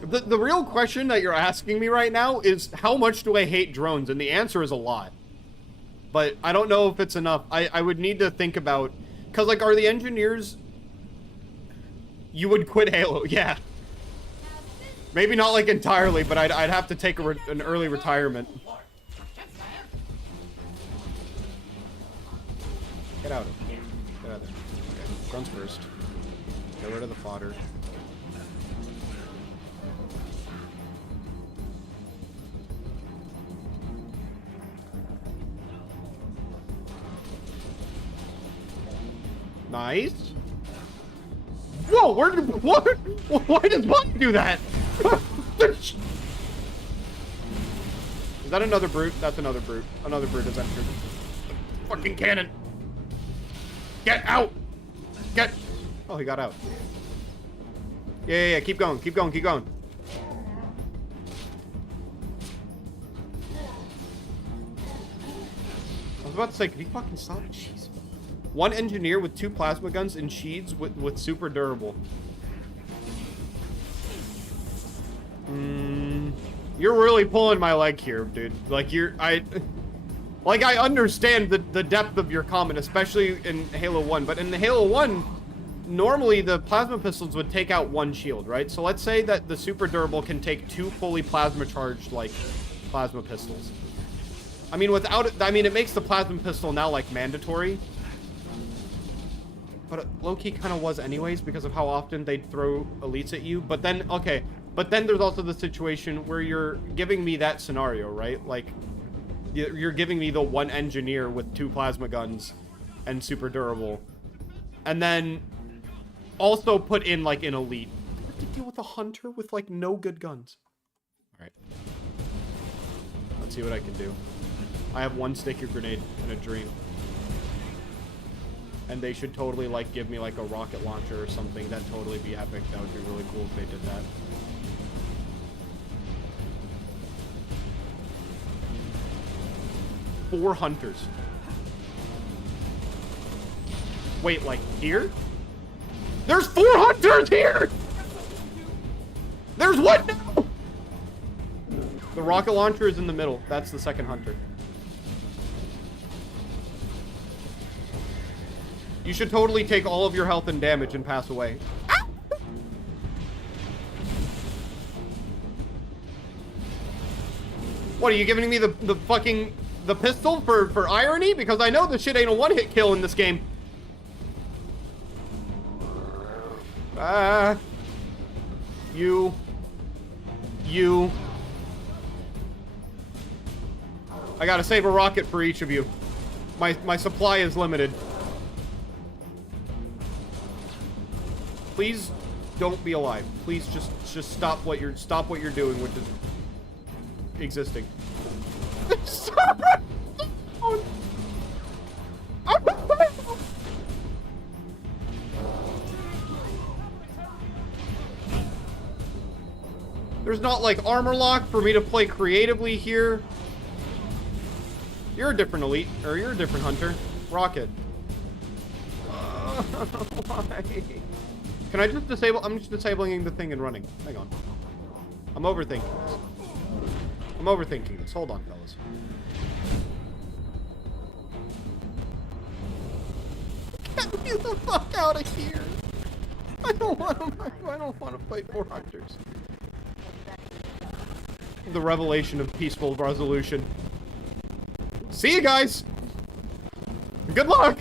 The real question that you're asking me right now is how much do I hate drones? And the answer is a lot. But I don't know if it's enough. I would need to think about... Because, like, are the engineers... You would quit Halo, yeah. Maybe not, like, entirely, but I'd have to take an early retirement. Get out of there. Get out of there. Okay, guns first. Get rid of the fodder. Nice. Whoa, where did... What? Why does Buck do that? Is that another brute? That's another brute. Another brute has entered. Fucking cannon. Get out! Get... Oh, he got out. Yeah. Keep going. Keep going. Keep going. I was about to say, could he fucking stop? Jeez. One engineer with 2 plasma guns and sheaths with super durable. You're really pulling my leg here, dude. Like, I understand the depth of your comment, especially in Halo 1. But in the Halo 1, normally the plasma pistols would take out 1 shield, right? So let's say that the super durable can take 2 fully plasma charged, like, plasma pistols. I mean, without it, I mean, it makes the plasma pistol now, like, mandatory. But low-key kind of was anyways because of how often they'd throw elites at you. But then, okay. But then there's also the situation where you're giving me that scenario, right? Like, you're giving me the 1 engineer with 2 plasma guns and super durable. And then also put in, like, an elite. I have to deal with a hunter with, like, no good guns. Alright. Let's see what I can do. I have 1 sticky grenade and a dream. And they should totally, like, give me, like, a rocket launcher or something. That'd totally be epic. That would be really cool if they did that. Four hunters. Wait, like, here? There's 4 hunters here! There's what now? The rocket launcher is in the middle. That's the second hunter. You should totally take all of your health and damage and pass away. Ah! What, are you giving me the fucking... the pistol for irony? Because I know this shit ain't a one-hit kill in this game. You. I gotta save a rocket for each of you. My supply is limited. Please don't be alive. Please just stop what you're doing, which is existing. Stop it! There's not like armor lock for me to play creatively here. You're a different elite, or you're a different hunter. Rocket. Why? Can I just disable? I'm just disabling the thing and running. Hang on. I'm overthinking this. I'm overthinking this. Hold on, fellas. Get me the fuck out of here! I don't want to fight 4 hunters. The revelation of peaceful resolution. See you guys. Good luck.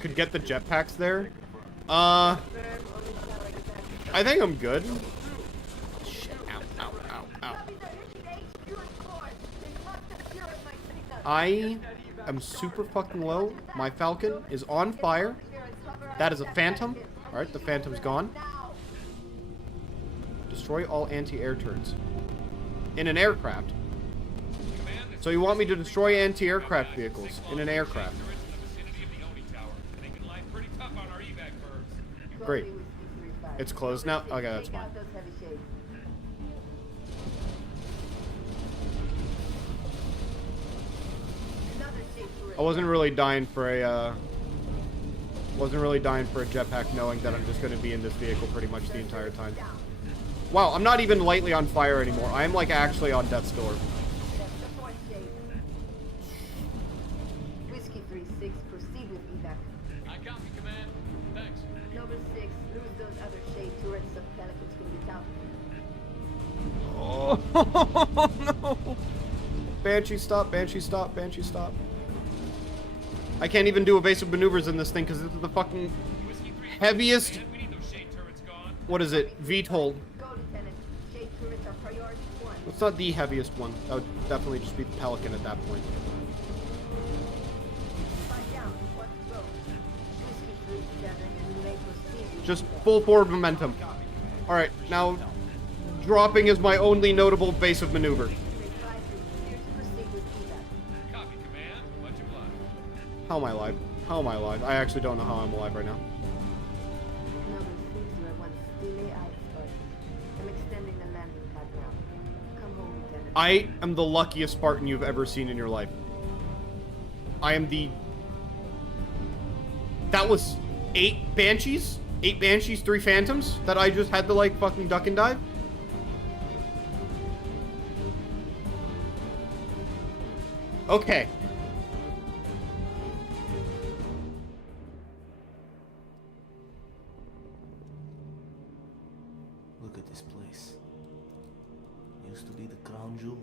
Could get the jetpacks there. I think I'm good. Shit. Ow. I am super fucking low. My Falcon is on fire. That is a Phantom. Alright, the Phantom's gone. Destroy all anti-air turrets. In an aircraft. So you want me to destroy anti-aircraft vehicles in an aircraft. Great. It's closed now? Okay, that's fine. I wasn't really dying for a jetpack knowing that I'm just going to be in this vehicle pretty much the entire time. Wow, I'm not even lightly on fire anymore. I am like actually on death's door. Whiskey 3-6, proceed with evac. I copy, Command. Thanks. Noble 6, lose those other shade turrets so Pelicans can be down. Oh no! Banshee stop, Banshee stop, Banshee stop. I can't even do evasive maneuvers in this thing because this is the fucking heaviest. What is it? VTOL. It's not the heaviest one. That would definitely just be the Pelican at that point. Just full forward momentum. Alright, now dropping is my only notable evasive maneuver. How am I alive? How am I alive? I actually don't know how I'm alive right now. I am the luckiest Spartan you've ever seen in your life. I am the... That was 8 Banshees? 8 Banshees, 3 Phantoms that I just had to like fucking duck and dive? Okay. Look at this place. Used to be the crown jewel.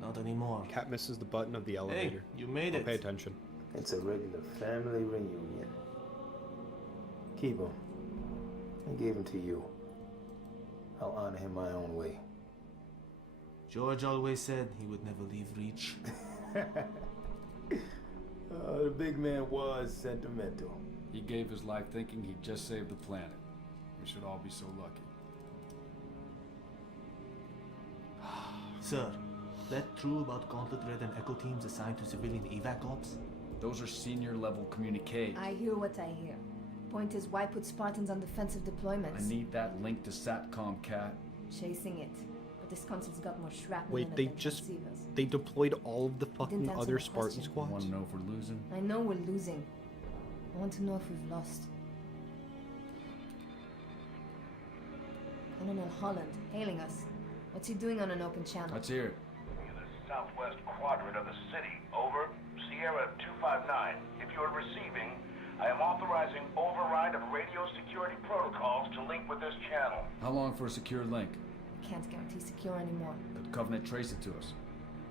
Not anymore. Cat misses the button of the elevator. Hey, you made it. Pay attention. It's a regular family reunion. Keep him. I gave him to you. I'll honor him my own way. George always said he would never leave Reach. The big man was sentimental. He gave his life thinking he'd just save the planet. We should all be so lucky. Sir, that true about Gauntlet Red and Echo teams assigned to civilian evac ops? Those are senior level communiques. I hear what I hear. Point is, why put Spartans on defensive deployments? I need that link to SATCOM, Cat. Chasing it. But this console's got more shrapnel Wait, in it they than just... transceivers. They deployed all of the fucking Didn't answer other the Spartan question. squads? Want to know if we're losing? I know we're losing. I want to know if we've lost. Colonel Holland, hailing us. What's he doing on an open channel? Let's hear it. In the southwest quadrant of the city. Over. Sierra 259. If you are receiving, I am authorizing override of radio security protocols to link with this channel. How long for a secure link? Can't guarantee secure anymore. Could Covenant trace it to us?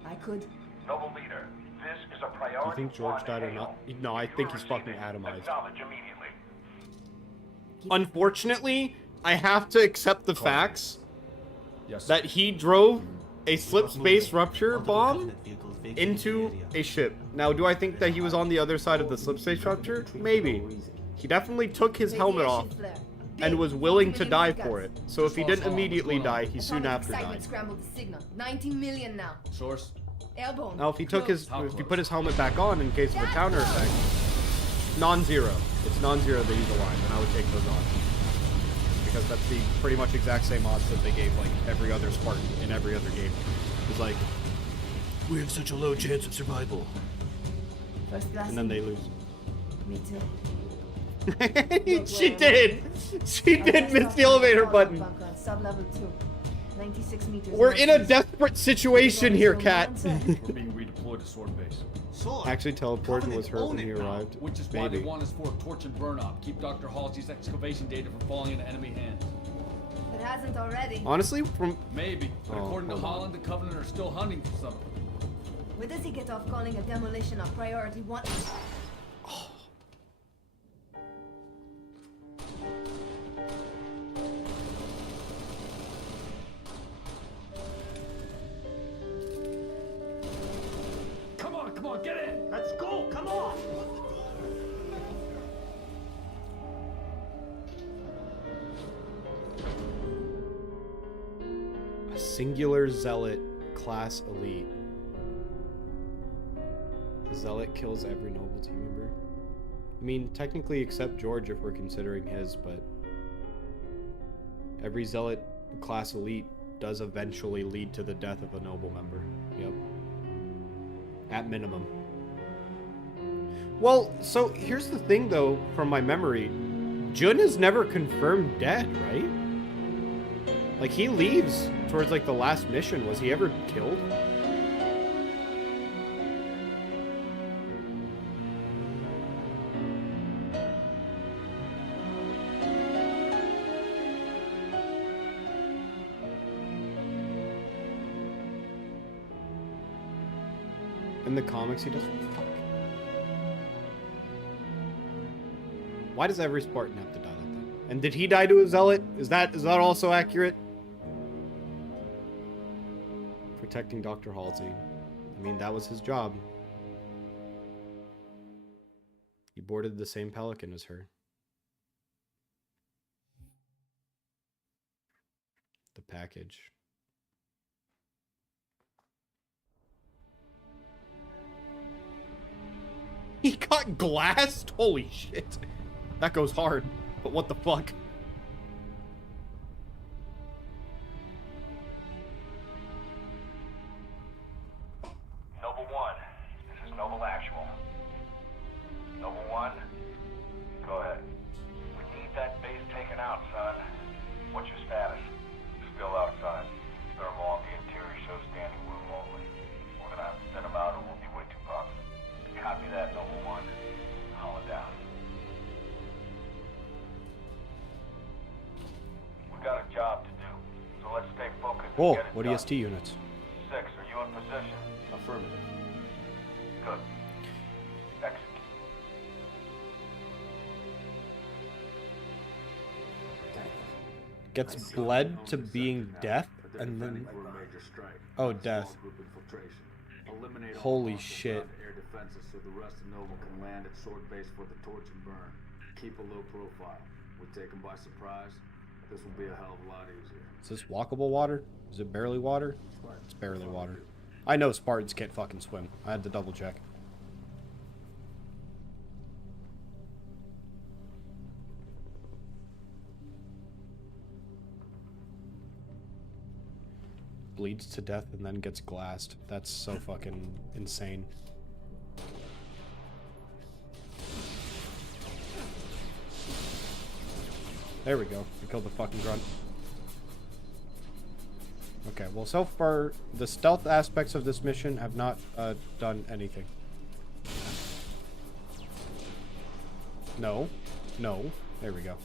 I could. Noble leader, this is a Do priority. you think George died or hail. not? No, I If you think are he's fucking receiving, atomized. Acknowledge immediately. Unfortunately, I have to accept the facts Yes. that he drove a slip space rupture bomb into a ship. Now, do I think that he was on the other side of the slip space rupture? Maybe. He definitely took his helmet off and was willing to die for it. So if he didn't immediately die, he soon after Excitement died. scrambled the signal. 90 million now. Source? Airborne. Now, if he took his, How if he close? put his helmet back on in case of a counter effect, non-zero. It's non-zero that he's alive, and I would take those odds. Because that's the pretty much exact same odds that they gave like every other Spartan in every other game. It's like, we have such a low chance of survival. First class. And then they lose. Me too. She did! She did miss the elevator button. Sub-level 2. 96 meters. We're in a desperate situation here, Kat. We're being redeployed to Sword Base. Actually, teleporting was hurt when he arrived. Which is why Maybe. they want us for torch and burn up. Keep Dr. Halsey's excavation data from falling into enemy hands. It hasn't already. Honestly, from... Maybe, but according to hold on. Holland, the Covenant are still hunting for something. Where does he get off calling a demolition a priority one? Come on, get in! Let's go, come on! Singular Zealot class elite. The Zealot kills every noble team member. I mean, technically except George if we're considering his, but every Zealot class elite does eventually lead to the death of a noble member. Yep. At minimum. Well, so here's the thing though, from my memory. Jun is never confirmed dead, right? Like, he leaves towards, like, the last mission. Was he ever killed? In the comics, he does. Fuck. Why does every Spartan have to die like that? And did he die to a Zealot? Is that also accurate? Protecting Dr. Halsey. I mean, that was his job. He boarded the same Pelican as her. The package. He got glassed? Holy shit. That goes hard. But what the fuck? Noble 1, this is Noble Actual. Noble 1, go ahead. We need that base taken out, son. What's your status? Still outside. Thermal on the interior shows standing room only. We're gonna have to send them out or we'll be way too bucks. Copy that, Noble 1. Haul it down. We got a job to do, so let's stay focused. Whoa, and get it what done. EST units? 6, are you in position? Affirmative. Good. Execute. Gets bled to being death, and then... Oh, death. Holy shit. Air defenses so the rest of Noble can land at Sword Base for the torch and burn. Keep a low profile. We take them by surprise. This will be a hell of a lot easier. Is this walkable water? Is it barely water? It's barely water. I know Spartans can't fucking swim. I had to double check. Bleeds to death and then gets glassed. That's so fucking insane. There we go. We killed the fucking grunt. Okay, well, so far, the stealth aspects of this mission have not done anything. No. No. There we go.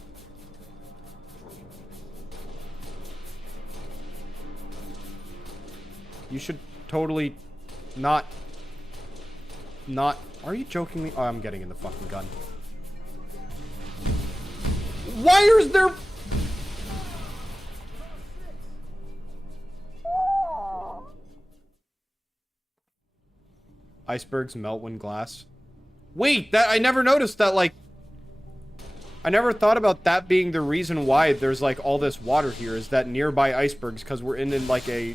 You should totally not... Are you joking me? Oh, I'm getting in the fucking gun. Why is there... Icebergs melt when glass. Wait, that I never noticed that, like... I never thought about that being the reason why there's, like, all this water here, is that nearby icebergs, because we're in, like, a...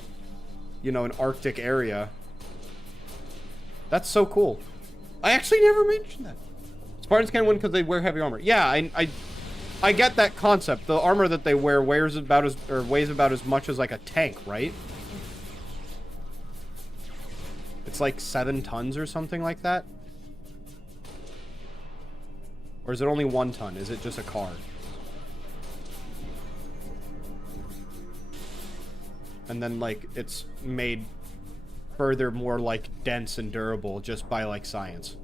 You know, an Arctic area. That's so cool. I actually never mentioned that. Spartans can't win because they wear heavy armor. Yeah, I get that concept. The armor that they wear weighs about as much as like a tank, right? It's like 7 tons or something like that. Or is it only 1 ton? Is it just a car? And then, like, it's made further more, like, dense and durable just by, like, science.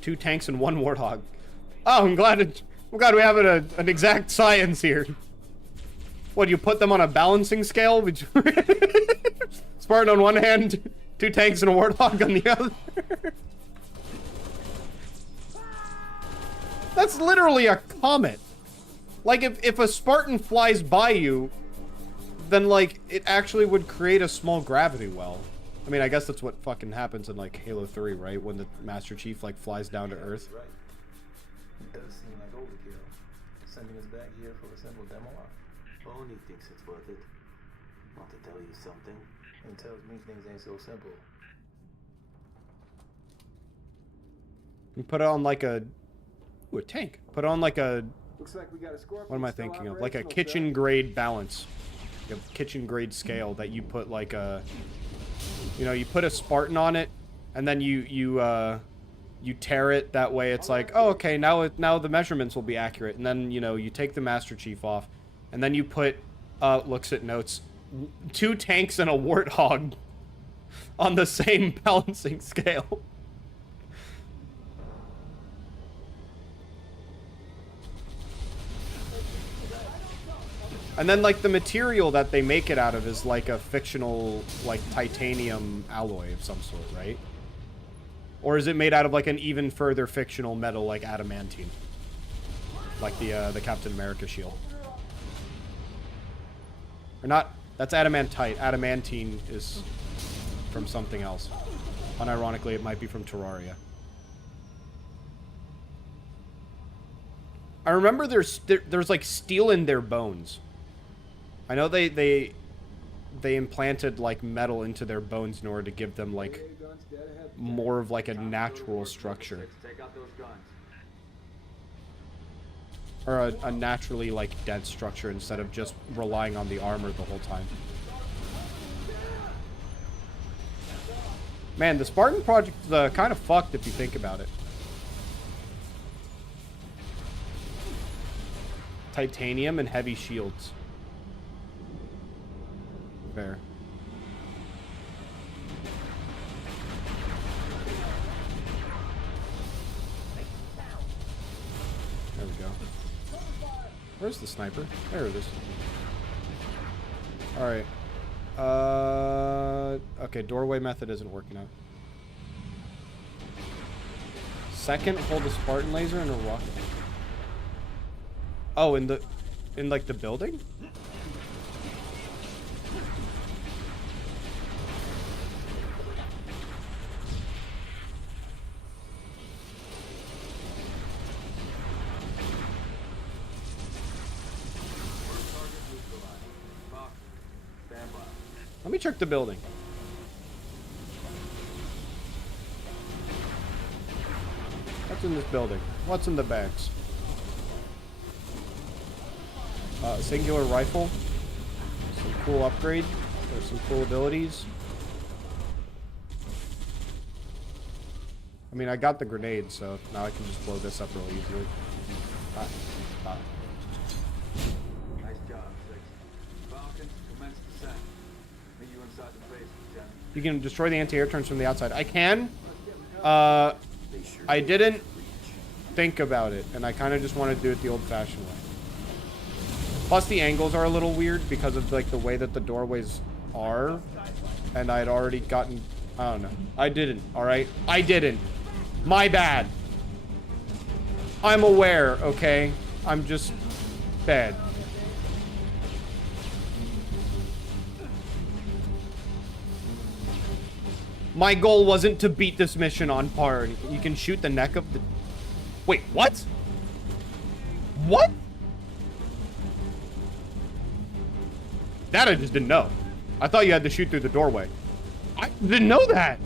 2 tanks and 1 warthog. Oh, I'm glad we have an exact science here. What, you put them on a balancing scale? Spartan on one hand, 2 tanks and a warthog on the other. That's literally a comet. Like, if a Spartan flies by you, then, like, it actually would create a small gravity well. I mean, I guess that's what fucking happens in, like, Halo 3, right? When the Master Chief, like, flies down to Earth. Right. It does seem like overkill. sending us back here for a simple demo op? Only thinks it's worth it. Want to tell you something? And tells me things ain't so simple. You put it on like a... Ooh, a tank. Put it on like a... Looks like we got a Scorpion. What am I thinking of? Like a kitchen grade balance. Like a kitchen grade scale that you put like a... You know, you put a Spartan on it, and then you tear it. That way it's like, oh, okay, now the measurements will be accurate. And then, you know, you take the Master Chief off, and then you put, looks at notes, 2 tanks and a Warthog on the same balancing scale. And then, like, the material that they make it out of is, like, a fictional, like, titanium alloy of some sort, right? Or is it made out of, like, an even further fictional metal, like adamantine? Like the Captain America shield. Or not, that's adamantite. Adamantine is from something else. Unironically, it might be from Terraria. I remember there's like steel in their bones. I know they implanted like metal into their bones in order to give them like more of like a natural structure. Take out those guns. Or a naturally like dense structure instead of just relying on the armor the whole time. Man, the Spartan project is kind of fucked if you think about it. Titanium and heavy shields. Fair. There we go. Where's the sniper? There it is. Alright. Okay, doorway method isn't working out. Second, hold the Spartan laser and a rocket. Oh, in like the building? Let me check the building. What's in this building? What's in the bags? Singular rifle. Some cool upgrade. There's some cool abilities. I mean, I got the grenade, so now I can just blow this up real easily. Nice job, Six. Falcons, commence descent. Meet you inside the base, Lieutenant. You can destroy the anti-air turrets from the outside. I can. I didn't think about it, and I kind of just want to do it the old-fashioned way. Plus, the angles are a little weird because of like the way that the doorways are, and I had already gotten. I don't know. I didn't. All right, I didn't. My bad. I'm aware. Okay, I'm just bad. My goal wasn't to beat this mission on par. You can shoot the neck of the... Wait, what? What? That I just didn't know. I thought you had to shoot through the doorway. I didn't know that.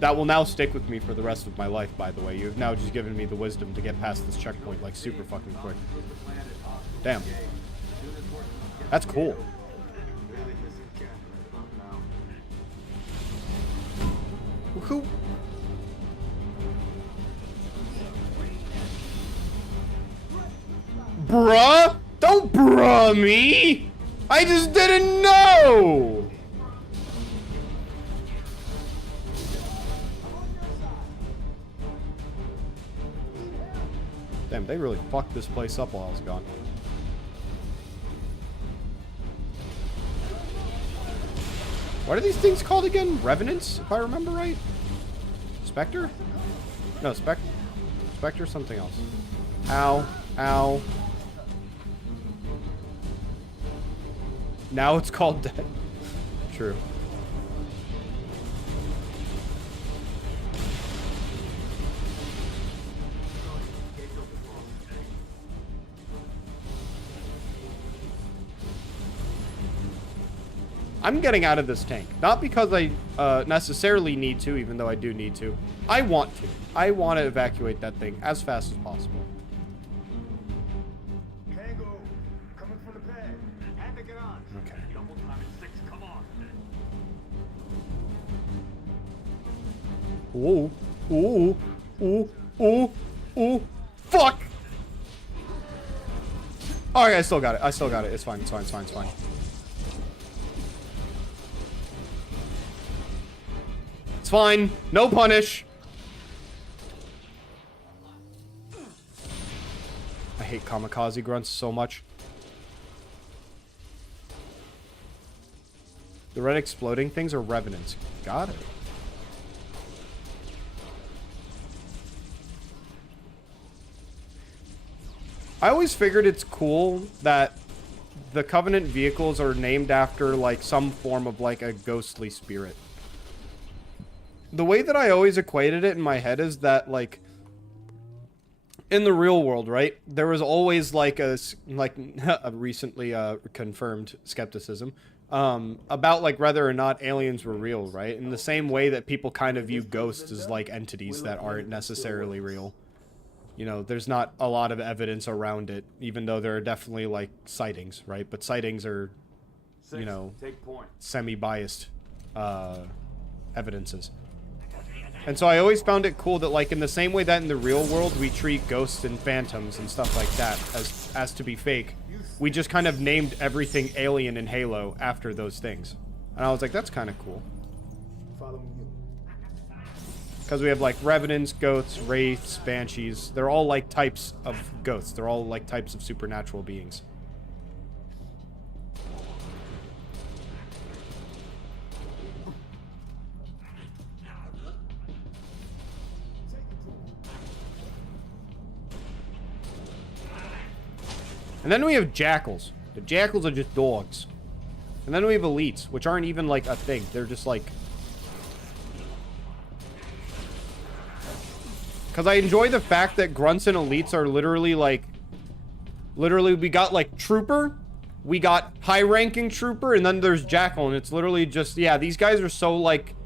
That will now stick with me for the rest of my life, by the way. You've now just given me the wisdom to get past this checkpoint, like, super fucking quick. Damn. That's cool. Who? Bruh? Don't bruh me! I just didn't know! Damn, they really fucked this place up while I was gone. What are these things called again? Revenants, if I remember right? Spectre? No, Spectre, something else. Ow. Ow. Now it's called dead. True. I'm getting out of this tank. Not because I necessarily need to, even though I do need to. I want to. I want to evacuate that thing as fast as possible. Tango, coming from the pad. Had to get on. Okay. Double time at 6, come on. Ooh. Ooh. Ooh. Ooh. Ooh. Fuck! Alright, I still got it. I still got it. It's fine. It's fine. It's fine. It's fine. It's fine. No punish. I hate kamikaze grunts so much. The red exploding things are revenants. Got it. I always figured it's cool that the Covenant vehicles are named after, like, some form of, like, a ghostly spirit. The way that I always equated it in my head is that, like, in the real world, right, there was always, like, a recently confirmed skepticism about, like, whether or not aliens were real, right? In the same way that people kind of view ghosts as, like, entities that aren't necessarily real. You know, there's not a lot of evidence around it, even though there are definitely, like, sightings, right? But sightings are, you know, semi-biased evidences. And so I always found it cool that, like, in the same way that in the real world we treat ghosts and phantoms and stuff like that as to be fake, we just kind of named everything alien in Halo after those things. And I was like, that's kind of cool. Follow me. Because we have, like, revenants, goats, wraiths, banshees. They're all, like, types of ghosts. They're all, like, types of supernatural beings. And then we have jackals. The jackals are just dogs. And then we have elites, which aren't even, like, a thing. They're just, like... Because I enjoy the fact that grunts and elites are literally, like... Literally, we got, like, trooper. We got high-ranking trooper. And then there's jackal. And it's literally just... Yeah, these guys are so, like...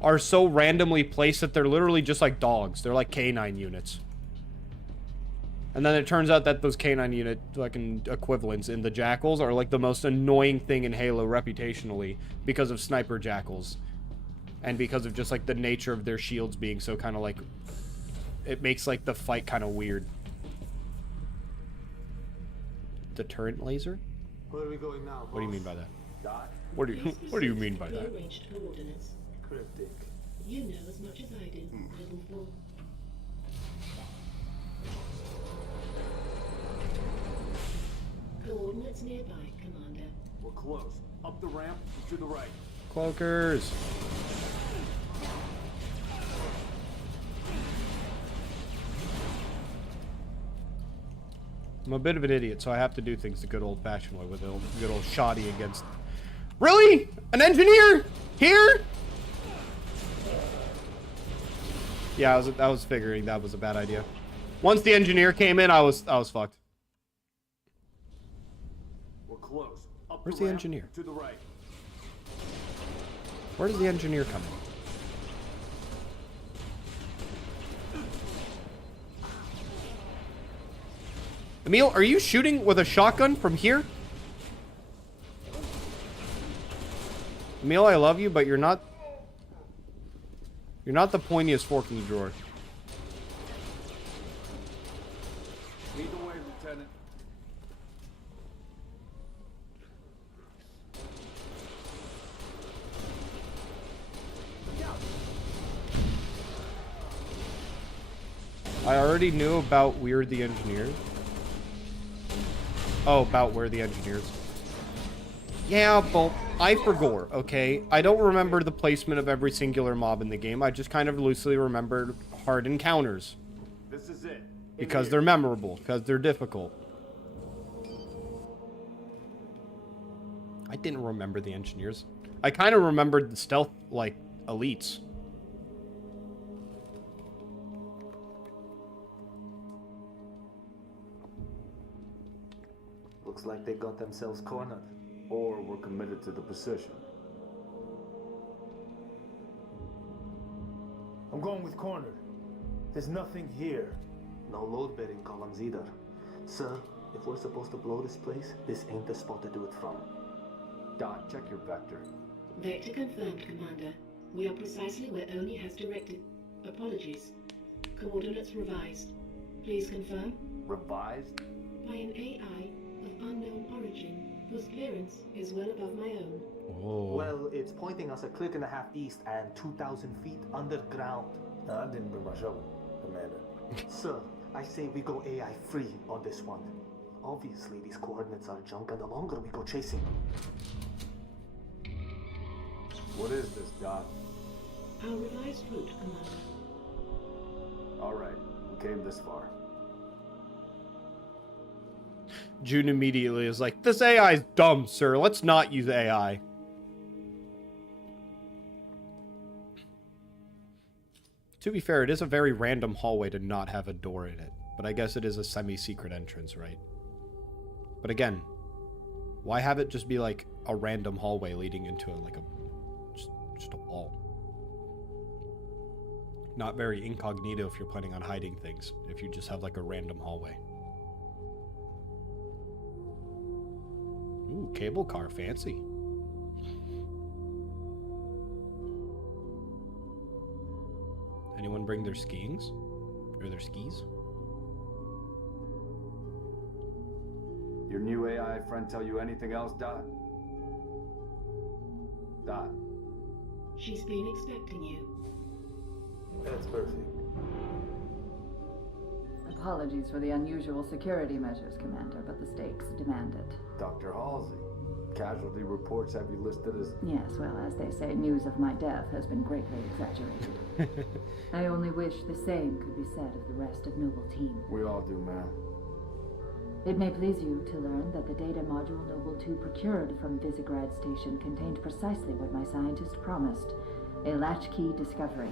Are so randomly placed that they're literally just, like, dogs. They're, like, canine units. And then it turns out that those canine unit fucking equivalents in the jackals are, like, the most annoying thing in Halo reputationally. Because of sniper jackals. And because of just, like, the nature of their shields being so kind of, like... It makes, like, the fight kind of weird. Deterrent laser? Where are we going now, What do you mean by that? Dot. What do you mean by that? Prearranged coordinates. Cryptic. You know as much as I do, Level 4. Coordinates nearby, Commander. We're close. Up the ramp and to the right. Cloakers. I'm a bit of an idiot, so I have to do things the good old-fashioned way with a good old shoddy against... Really? An engineer? Here? Yeah, I was figuring that was a bad idea. Once the engineer came in, I was fucked. We're close. Up Where's the the ramp engineer? to the right. Where does the engineer come in? Emil, are you shooting with a shotgun from here? Emil, I love you, but you're not the pointiest fork in the drawer. Lead the way, Lieutenant. I already knew about We're the Engineers. Oh, about Where the Engineers. Yeah, but I forgot, okay? I don't remember the placement of every singular mob in the game. I just kind of loosely remembered hard encounters. This is it. Because they're memorable, because they're difficult. I didn't remember the engineers. I kind of remembered the stealth, like, elites. Looks like they got themselves cornered. Or we're committed to the position. I'm going with Corner. There's nothing here. No load-bearing columns either. Sir, if we're supposed to blow this place, this ain't the spot to do it from. Doc, check your vector. Vector confirmed, Commander. We are precisely where Oni has directed. Apologies. Coordinates revised. Please confirm? Revised? By an AI of unknown origin, whose clearance is well above my own. Well, it's pointing us a click and a half east and 2,000 feet underground. No, I didn't bring my shovel, Commander. Sir, I say we go AI free on this one. Obviously, these coordinates are junk, and the longer we go chasing them. What is this, Doc? Our revised route, Commander. All right, we came this far. June immediately is like, this AI is dumb, sir. Let's not use AI. To be fair, it is a very random hallway to not have a door in it. But I guess it is a semi-secret entrance, right? But again, why have it just be like a random hallway leading into just a wall? Not very incognito if you're planning on hiding things. If you just have like a random hallway. Ooh, cable car, fancy. Anyone bring their skiings? Or their skis? Your new AI friend tell you anything else, Dot? Dot. She's been expecting you. That's perfect. Apologies for the unusual security measures, Commander, but the stakes demand it. Dr. Halsey, casualty reports have you listed as... Yes, well, as they say, news of my death has been greatly exaggerated. I only wish the same could be said of the rest of Noble Team. We all do, ma'am. It may please you to learn that the data module Noble 2 procured from Visegrad Station contained precisely what my scientist promised. A latchkey discovery.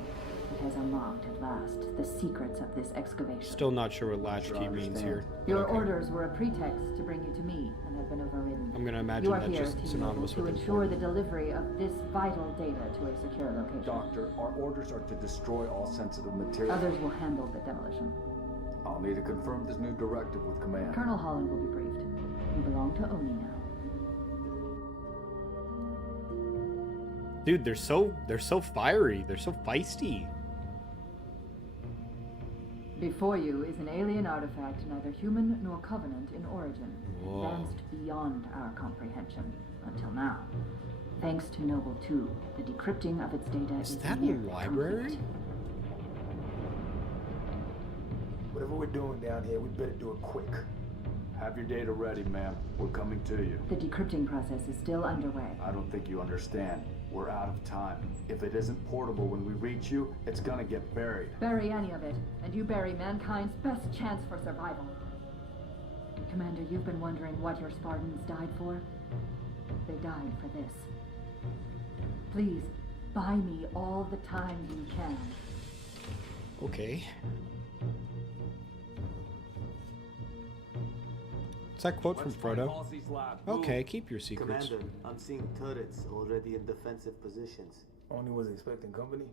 It has unlocked at last the secrets of this excavation. Still not sure what latchkey means here. Your orders were a pretext to bring you to me and have been overridden. I'm gonna imagine you are that's here, just Team synonymous Noble, with to ensure the delivery of this vital data to a secure location. Doctor, our orders are to destroy all sensitive material. Others will handle the demolition. I'll need to confirm this new directive with command. Colonel Holland will be briefed. You belong to Oni now. Dude, they're so fiery. They're so feisty. Before you is an alien artifact, neither human nor Covenant in origin. Whoa. Advanced beyond our comprehension, until now. Thanks to Noble 2, the decrypting of its data is that a near library? complete. Whatever we're doing down here, we better do it quick. Have your data ready, ma'am. We're coming to you. The decrypting process is still underway. I don't think you understand. We're out of time. If it isn't portable when we reach you, it's gonna get buried. Bury any of it, and you bury mankind's best chance for survival. Commander, you've been wondering what your Spartans died for? They died for this. Please, buy me all the time you can. Okay. Is that quote from Frodo? Okay, keep your secrets. Commander, I'm seeing turrets already in defensive positions. Only was expecting company.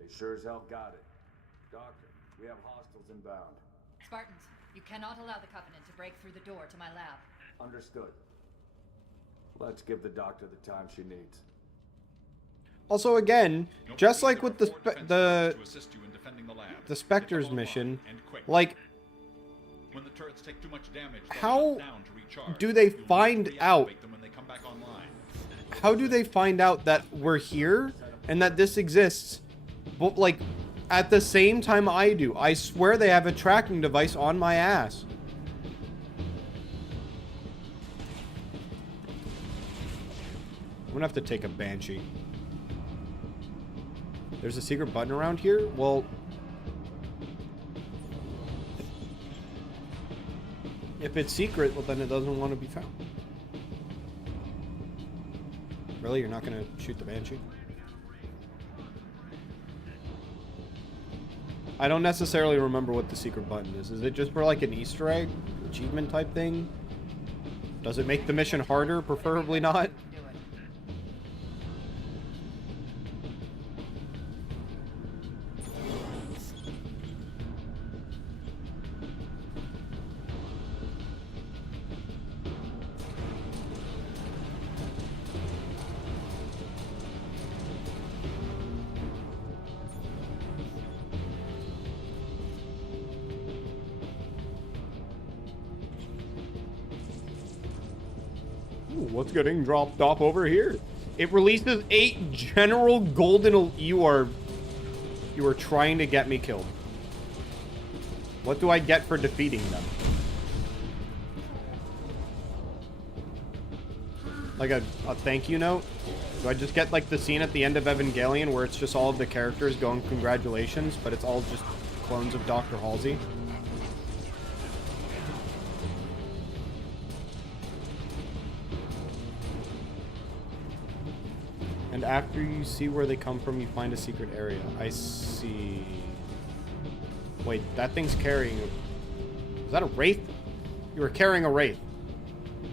They sure as hell got it. Doctor, we have hostiles inbound. Spartans, you cannot allow the Covenant to break through the door to my lab. Understood. Let's give the doctor the time she needs. Also, again, just like with the to assist you in defending the lab. Spectre's mission, like, When the turrets take too much damage, how do they find out? How do they find out that we're here and that this exists, but like at the same time I do? I swear they have a tracking device on my ass. I'm gonna have to take a Banshee. There's a secret button around here? Well, if it's secret, well then it doesn't want to be found. Really? You're not going to shoot the Banshee? I don't necessarily remember what the secret button is. Is it just for like an Easter egg? Achievement type thing? Does it make the mission harder? Preferably not. Ooh, what's getting dropped off over here? It releases 8 General Golden... You are trying to get me killed. What do I get for defeating them? Like a thank you note? Do I just get like the scene at the end of Evangelion where it's just all of the characters going congratulations, but it's all just clones of Dr. Halsey? And after you see where they come from, you find a secret area. I see. Wait, that thing's carrying a... Is that a wraith? You were carrying a wraith.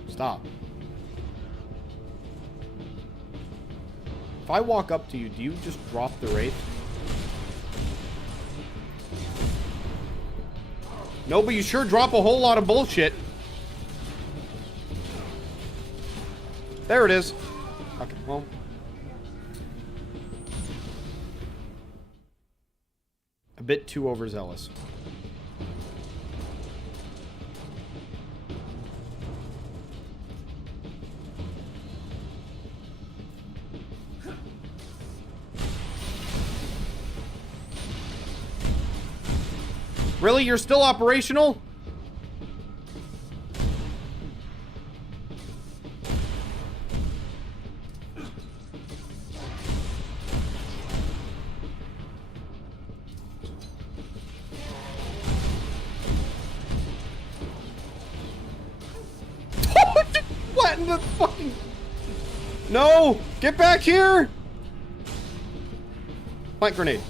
Stop. If I walk up to you, do you just drop the wraith? No, but you sure drop a whole lot of bullshit. There it is. Okay, well... A bit too overzealous. Really? You're still operational? What in the fucking... No! Get back here! Plant grenade.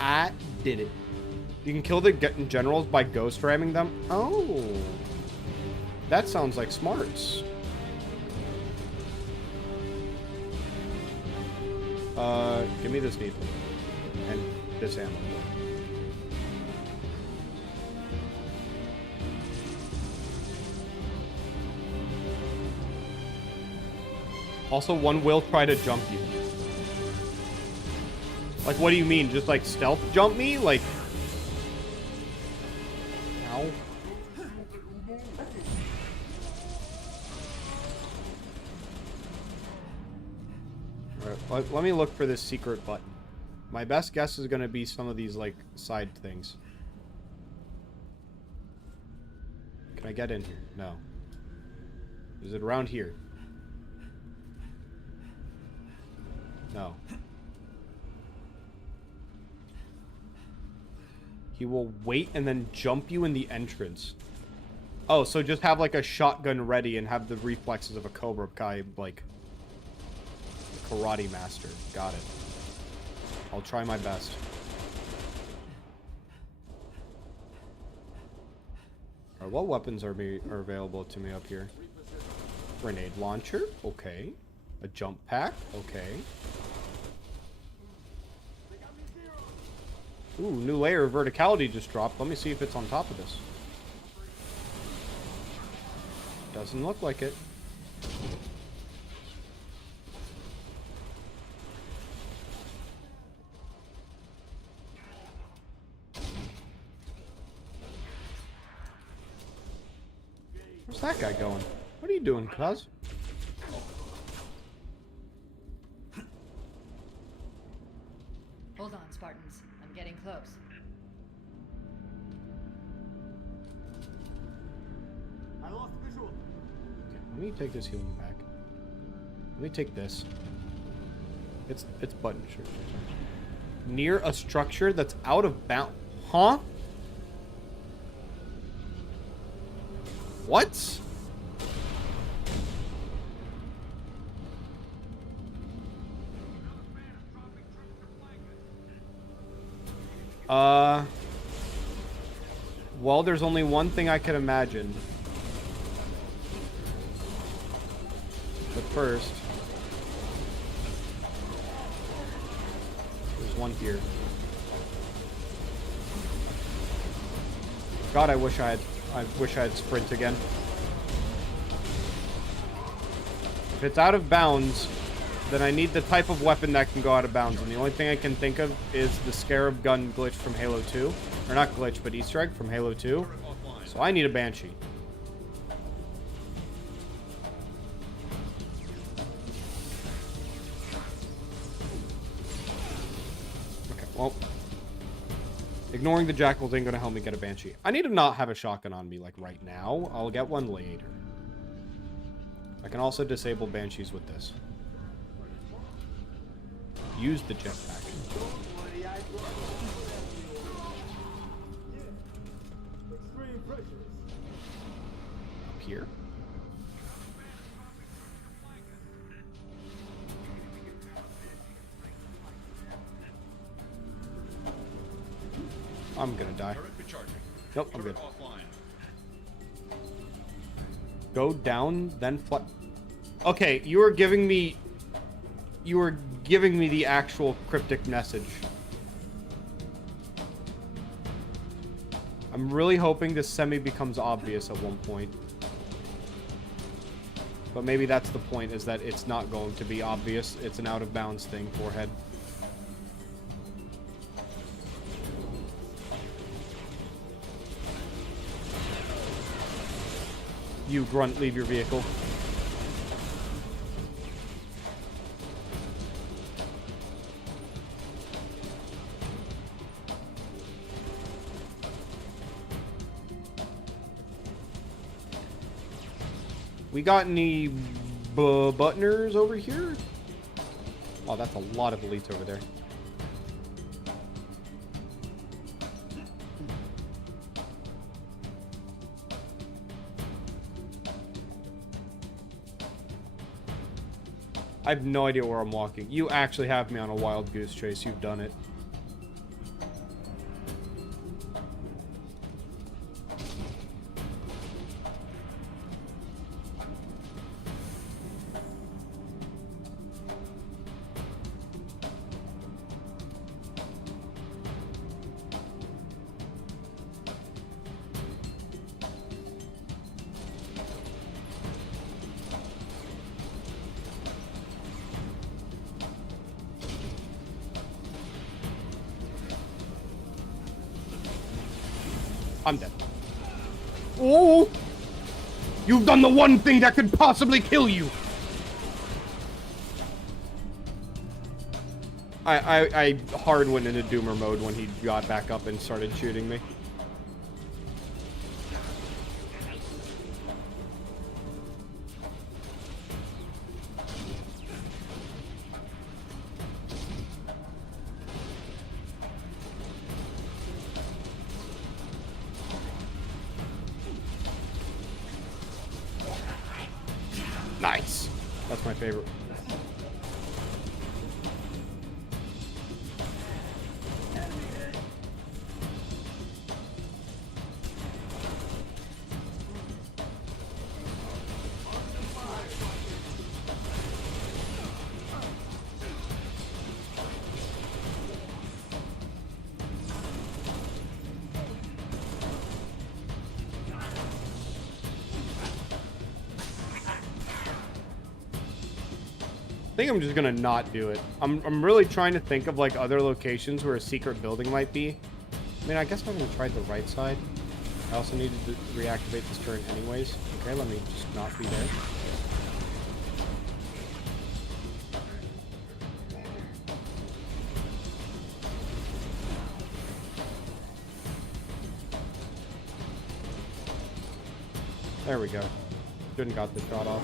I did it. You can kill the generals by ghost ramming them? Oh. That sounds like smarts. Give me this needle. And this ammo. Also, one will try to jump you. Like, what do you mean? Just, like, stealth jump me? Like... Ow. Alright, let me look for this secret button. My best guess is gonna be some of these, like, side things. Can I get in here? No. Is it around here? No. He will wait and then jump you in the entrance. Oh, so just have like a shotgun ready and have the reflexes of a Cobra Kai, like karate master. Got it. I'll try my best. Alright, what weapons are available to me up here? Grenade launcher, okay. A jump pack, okay. Ooh, new layer of verticality just dropped. Let me see if it's on top of this. Doesn't look like it. Where's that guy going? What are you doing, cuz? Hold on, Spartans. I'm getting close. I lost visual. Let me take this healing pack. Let me take this. It's button shirt. Near a structure that's out of bounds. Huh? What? Well, there's only one thing I can imagine. But first, there's one here. God, I wish I had sprint again. If it's out of bounds, then I need the type of weapon that can go out of bounds. And the only thing I can think of is the Scarab gun glitch from Halo 2. Or not glitch, but Easter egg from Halo 2. So I need a Banshee. Okay, well. Ignoring the jackals ain't gonna help me get a Banshee. I need to not have a shotgun on me, like, right now. I'll get one later. I can also disable Banshees with this. Use the jetpack. Up here? I'm gonna die. Nope, I'm good. Go down, then fly. Okay, you are giving me the actual cryptic message. I'm really hoping this semi becomes obvious at one point. But maybe that's the point, is that it's not going to be obvious. It's an out of bounds thing, forehead. You grunt, leave your vehicle. We got any buttoners over here? Oh, that's a lot of elites over there. I have no idea where I'm walking. You actually have me on a wild goose chase. You've done it. I'm dead. Oh! You've done the one thing that could possibly kill you! I hard went into Doomer mode when he got back up and started shooting me. Nice. That's my favorite. I think I'm just gonna not do it. I'm really trying to think of like other locations where a secret building might be. I mean, I guess I'm gonna try the right side. I also needed to reactivate this turret anyways. Okay, let me just not be there. There we go. Shouldn't got the shot off.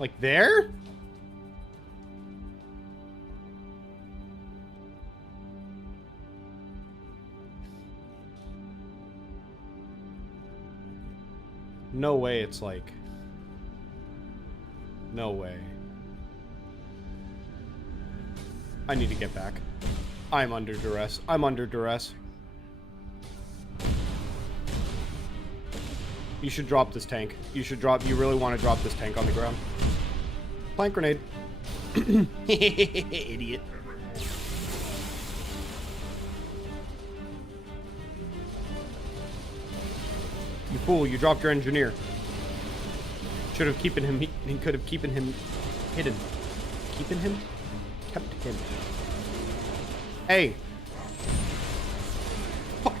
Like there? No way it's like... No way. I need to get back. I'm under duress. I'm under duress. You should drop this tank. You should drop... You really want to drop this tank on the ground. Plant grenade. Idiot. You fool, you dropped your engineer. Should have keeping him, he could have keeping him hidden. Keeping him? Kept him. Hey. Fuck.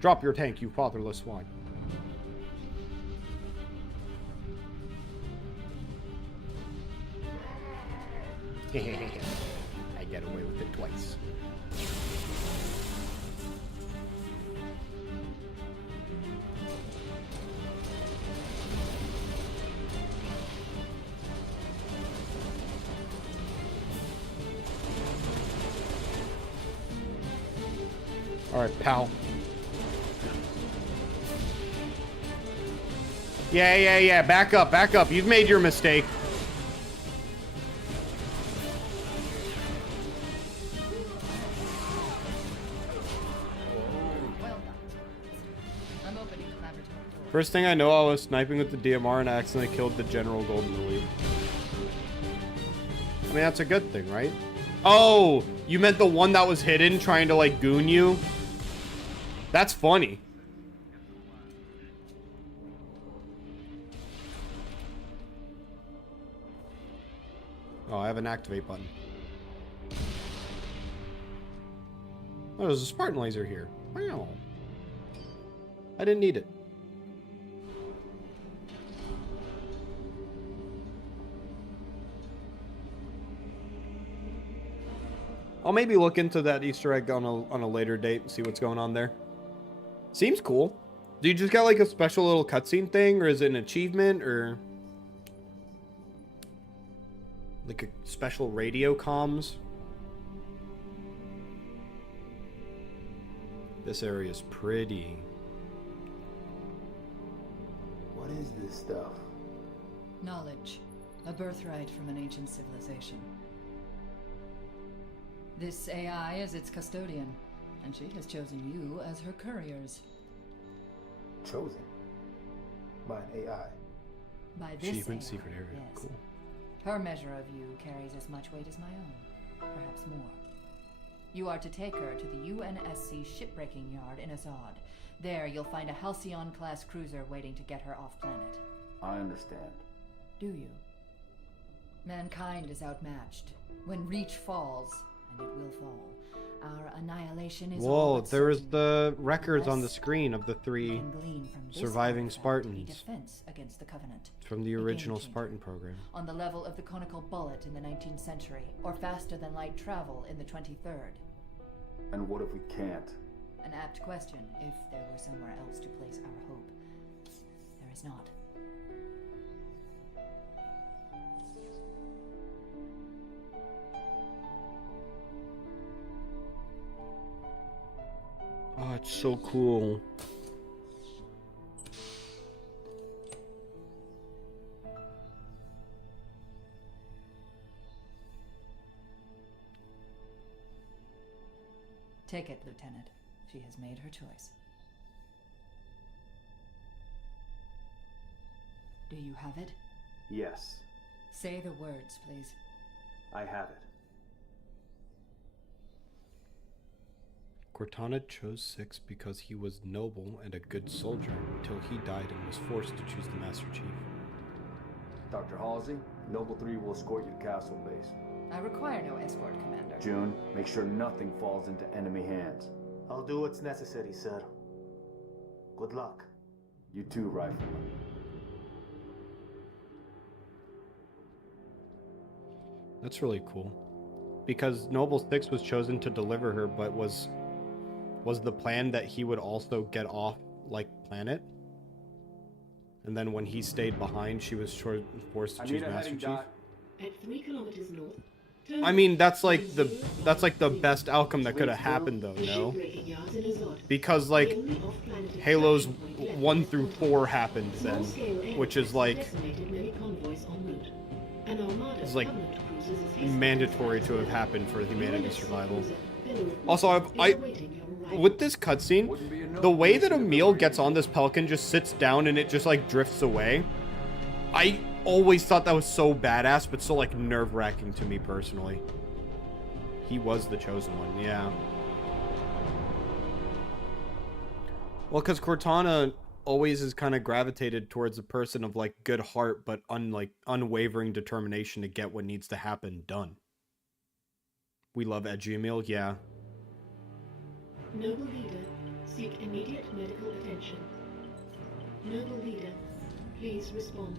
Drop your tank, you fatherless swine. I get away with it twice. All right, pal. Yeah. Back up. You've made your mistake. First thing I know, I was sniping with the DMR and I accidentally killed the General Golden Elite. I mean, that's a good thing, right? Oh, you meant the one that was hidden trying to, like, goon you? That's funny. Oh, I have an activate button. Oh, there's a Spartan laser here. Wow. I didn't need it. I'll maybe look into that Easter egg on a later date and see what's going on there. Seems cool. Do you just got like a special little cutscene thing, or is it an achievement, or like a special radio comms? This area is pretty. What is this stuff? Knowledge. A birthright from an ancient civilization. This AI is its custodian, and she has chosen you as her couriers. Chosen? By an AI? By this Achievement AI, secret area. yes. Cool. Her measure of you carries as much weight as my own, perhaps more. You are to take her to the UNSC shipbreaking yard in Azad. There, you'll find a Halcyon-class cruiser waiting to get her off-planet. I understand. Do you? Mankind is outmatched. When Reach falls, and it will fall, our annihilation is all Whoa, but there is certain. the records on the Unless screen of the we 3 can glean from this surviving artifact Spartans defense against the Covenant. from the A original game-changer. Spartan program. On the level of the conical bullet in the 19th century, or faster than light travel in the 23rd. And what if we can't? An apt question, if there were somewhere else to place our hope. There is not. Oh, it's so cool. Take it, Lieutenant. She has made her choice. Do you have it? Yes, Say the words, please. I have it. Cortana chose 6 because he was noble and a good soldier until he died and was forced to choose the Master Chief. Dr. Halsey, Noble 3 will escort you to Castle Base. I require no escort, Commander. June, make sure nothing falls into enemy hands. I'll do what's necessary, sir. Good luck. You too, Rifleman. That's really cool. Because Noble 6 was chosen to deliver her, but was the plan that he would also get off, like, planet? And then when he stayed behind, she was forced to choose Master Chief? At 3 kilometers north. I mean, that's like the best outcome that could have happened, though, no? Because, like, Halos 1 through 4 happened then, which is like mandatory to have happened for humanity's survival. Also, with this cutscene, the way that Emil gets on this Pelican, just sits down and it just like drifts away. I always thought that was so badass, but so like nerve-wracking to me personally. He was the chosen one, yeah. Well, because Cortana always is kind of gravitated towards a person of like good heart, but unwavering determination to get what needs to happen done. We love edgy Emil, yeah. Noble leader, seek immediate medical attention. Noble leader, please respond.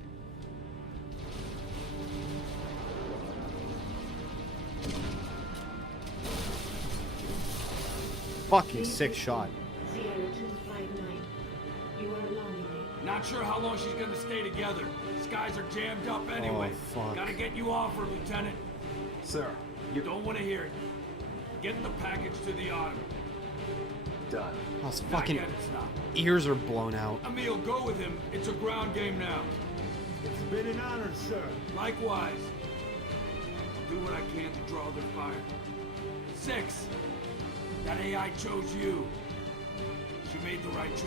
Fucking sick shot. Sierra 259. You are alarming me. Not sure how long she's gonna stay together. Skies are jammed up anyway. Oh, fuck. Gotta get you off her, Lieutenant. Sir, you don't want to hear it. Get the package to the Ottoman. Done. His fucking ears are blown out. Emil, go with him. It's a ground game now. It's been an honor, sir. Likewise. I'll do what I can to draw their fire. 6. That AI chose you. She made the right choice.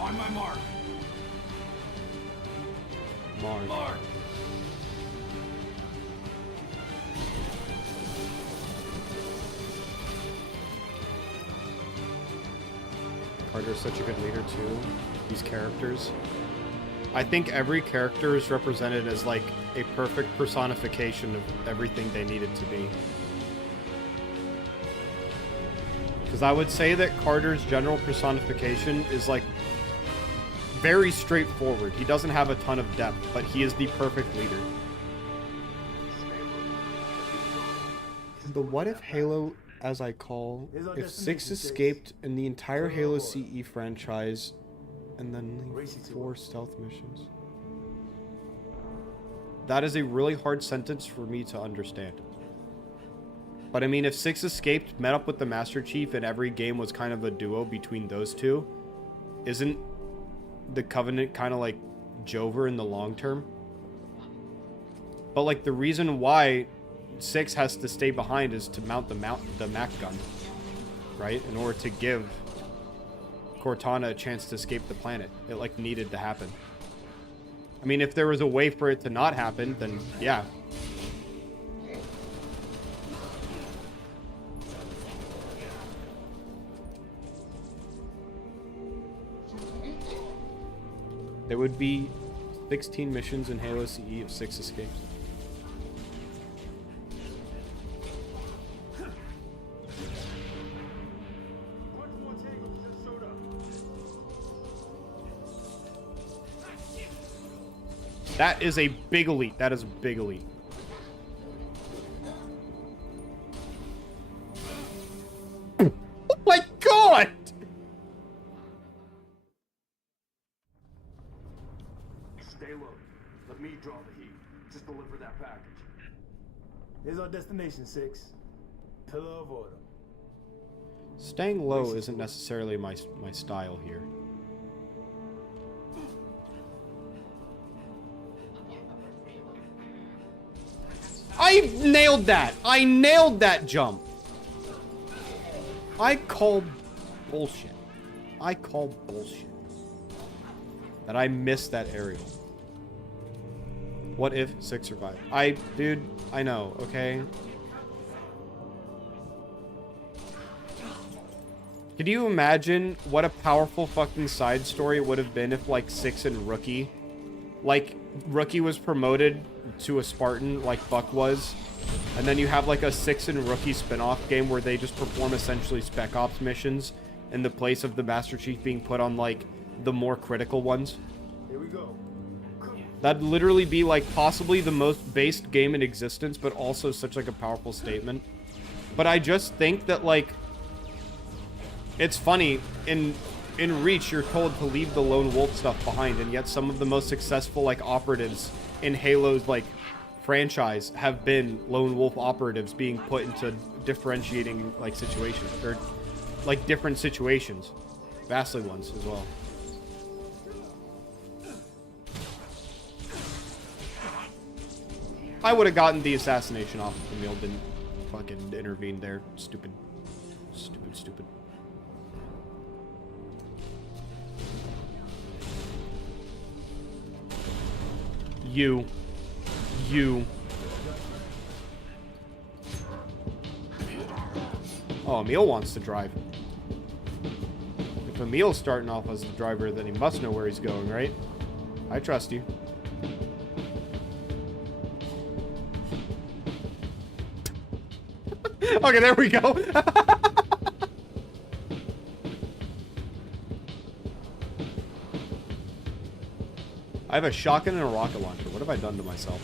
On my mark. Mark. Mark. Carter's such a good leader too. These characters. I think every character is represented as like a perfect personification of everything they needed to be. Because I would say that Carter's general personification is like very straightforward. He doesn't have a ton of depth, but he is the perfect leader. The what if Halo, as I call, if 6 escaped in the entire Halo CE franchise and then leave 4 stealth missions? That is a really hard sentence for me to understand. But I mean, if 6 escaped, met up with the Master Chief, and every game was kind of a duo between those two, isn't the Covenant kind of like Jover in the long term? But like the reason why 6 has to stay behind is to mount the MAC gun, right? In order to give Cortana a chance to escape the planet. It like needed to happen. I mean, if there was a way for it to not happen, then yeah. There would be 16 missions in Halo CE if 6 escapes. That is a big elite. That is a big elite. Oh my god! Stay low. Let me draw the heat. Just deliver that package. Here's our destination, 6. Pillar of Order. Staying low isn't necessarily my style here. I nailed that! I nailed that jump! I call bullshit. I call bullshit. That I missed that aerial. What if 6 survived? Dude, I know, okay? Could you imagine what a powerful fucking side story it would have been if, like, 6 and Rookie... Like, Rookie was promoted to a Spartan, like Buck was. And then you have, like, a 6 and Rookie spin-off game where they just perform essentially Spec Ops missions in the place of the Master Chief being put on, like, the more critical ones. Here we go. That'd literally be, like, possibly the most based game in existence, but also such, like, a powerful statement. But I just think that, like... It's funny, in Reach, you're told to leave the lone wolf stuff behind, and yet some of the most successful, like, operatives in Halo's, like, franchise have been lone wolf operatives being put into differentiating, like, situations, or, like, different situations. Vastly ones, as well. I would have gotten the assassination off if Emil didn't fucking intervene there. Stupid. Stupid, stupid. You. Oh, Emil wants to drive. If Emil's starting off as the driver, then he must know where he's going, right? I trust you. Okay, there we go. I have a shotgun and a rocket launcher. What have I done to myself?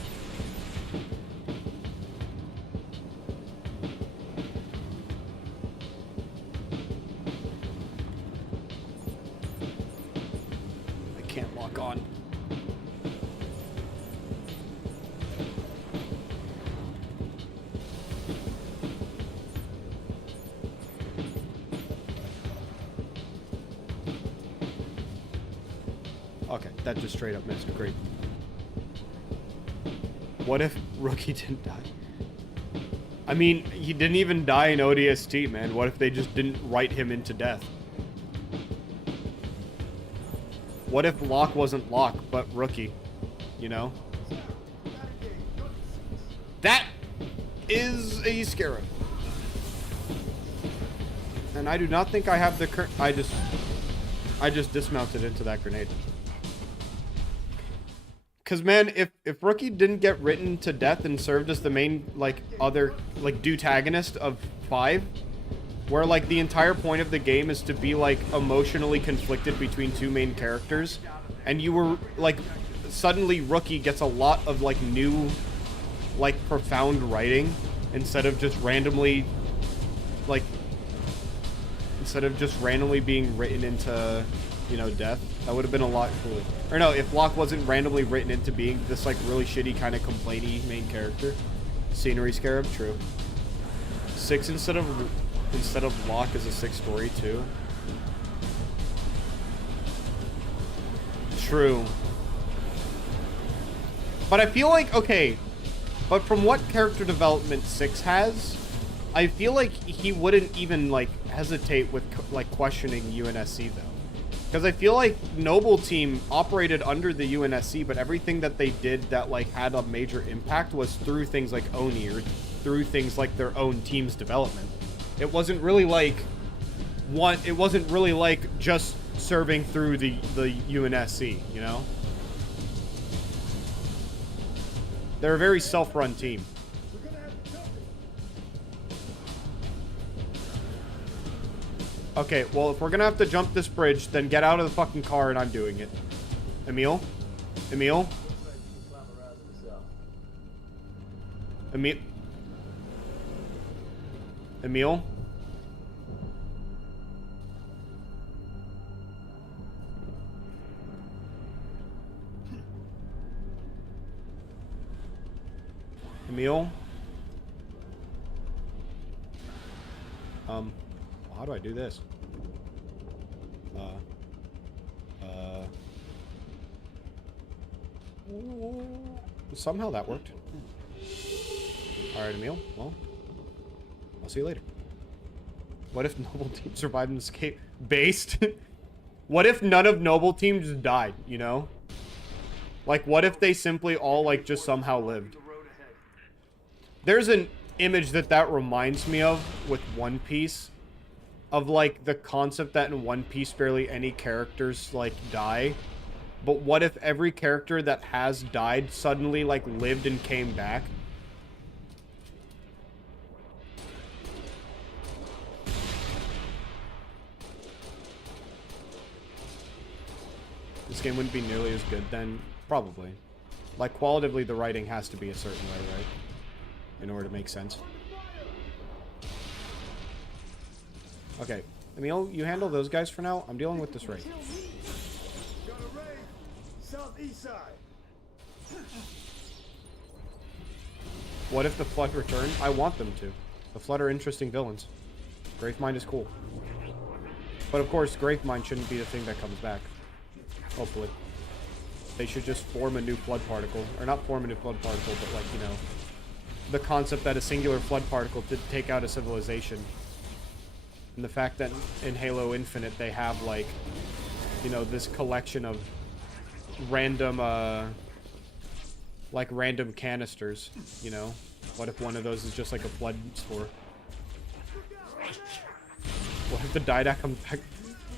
I can't lock on. Okay, that just straight up missed. Great. What if Rookie didn't die? I mean, he didn't even die in ODST, man. What if they just didn't write him into death? What if Locke wasn't Locke, but Rookie? You know? That is a Scarab. And I do not think I have the current... I just dismounted into that grenade. Because, man, if Rookie didn't get written to death and served as the main, like, other, like, dude-tagonist of 5, where, like, the entire point of the game is to be, like, emotionally conflicted between two main characters, and you were, like, suddenly Rookie gets a lot of, like, new, like, profound writing, instead of just randomly, like, being written into, you know, death. That would have been a lot cooler. Or no, if Locke wasn't randomly written into being this, like, really shitty kind of complainy main character. Scenery Scarab, true. 6 instead of Locke is a 6 story too. True. But I feel like, okay, but from what character development 6 has, I feel like he wouldn't even, like, hesitate with, like, questioning UNSC though. Because I feel like Noble Team operated under the UNSC, but everything that they did that, like, had a major impact was through things like ONI, or through things like their own team's development. It wasn't really like just serving through the UNSC, you know? They're a very self-run team. Okay, well, if we're gonna have to jump this bridge, then get out of the fucking car and I'm doing it. Emil? Emil? Emil? Emil? Emil? How do I do this? Somehow that worked. Alright, Emil. Well, I'll see you later. What if Noble Team survived and escaped? Based? What if none of Noble Team just died, you know? Like, what if they simply all, like, just somehow lived? There's an image that reminds me of with One Piece. Of, like, the concept that in One Piece barely any characters, like, die. But what if every character that has died suddenly, like, lived and came back? This game wouldn't be nearly as good then? Probably. Like, qualitatively, the writing has to be a certain way, right? In order to make sense. Okay. Emil, you handle those guys for now. I'm dealing with this raid. Southeast side. What if the Flood return? I want them to. The Flood are interesting villains. Gravemind is cool. But of course, Gravemind shouldn't be the thing that comes back. Hopefully. They should just form a new flood particle. Or not form a new flood particle, but like, you know, the concept that a singular flood particle could take out a civilization. And the fact that in Halo Infinite they have, like, you know, this collection of random, like, random canisters, you know? What if one of those is just like a flood spore? What if the Didact comes back?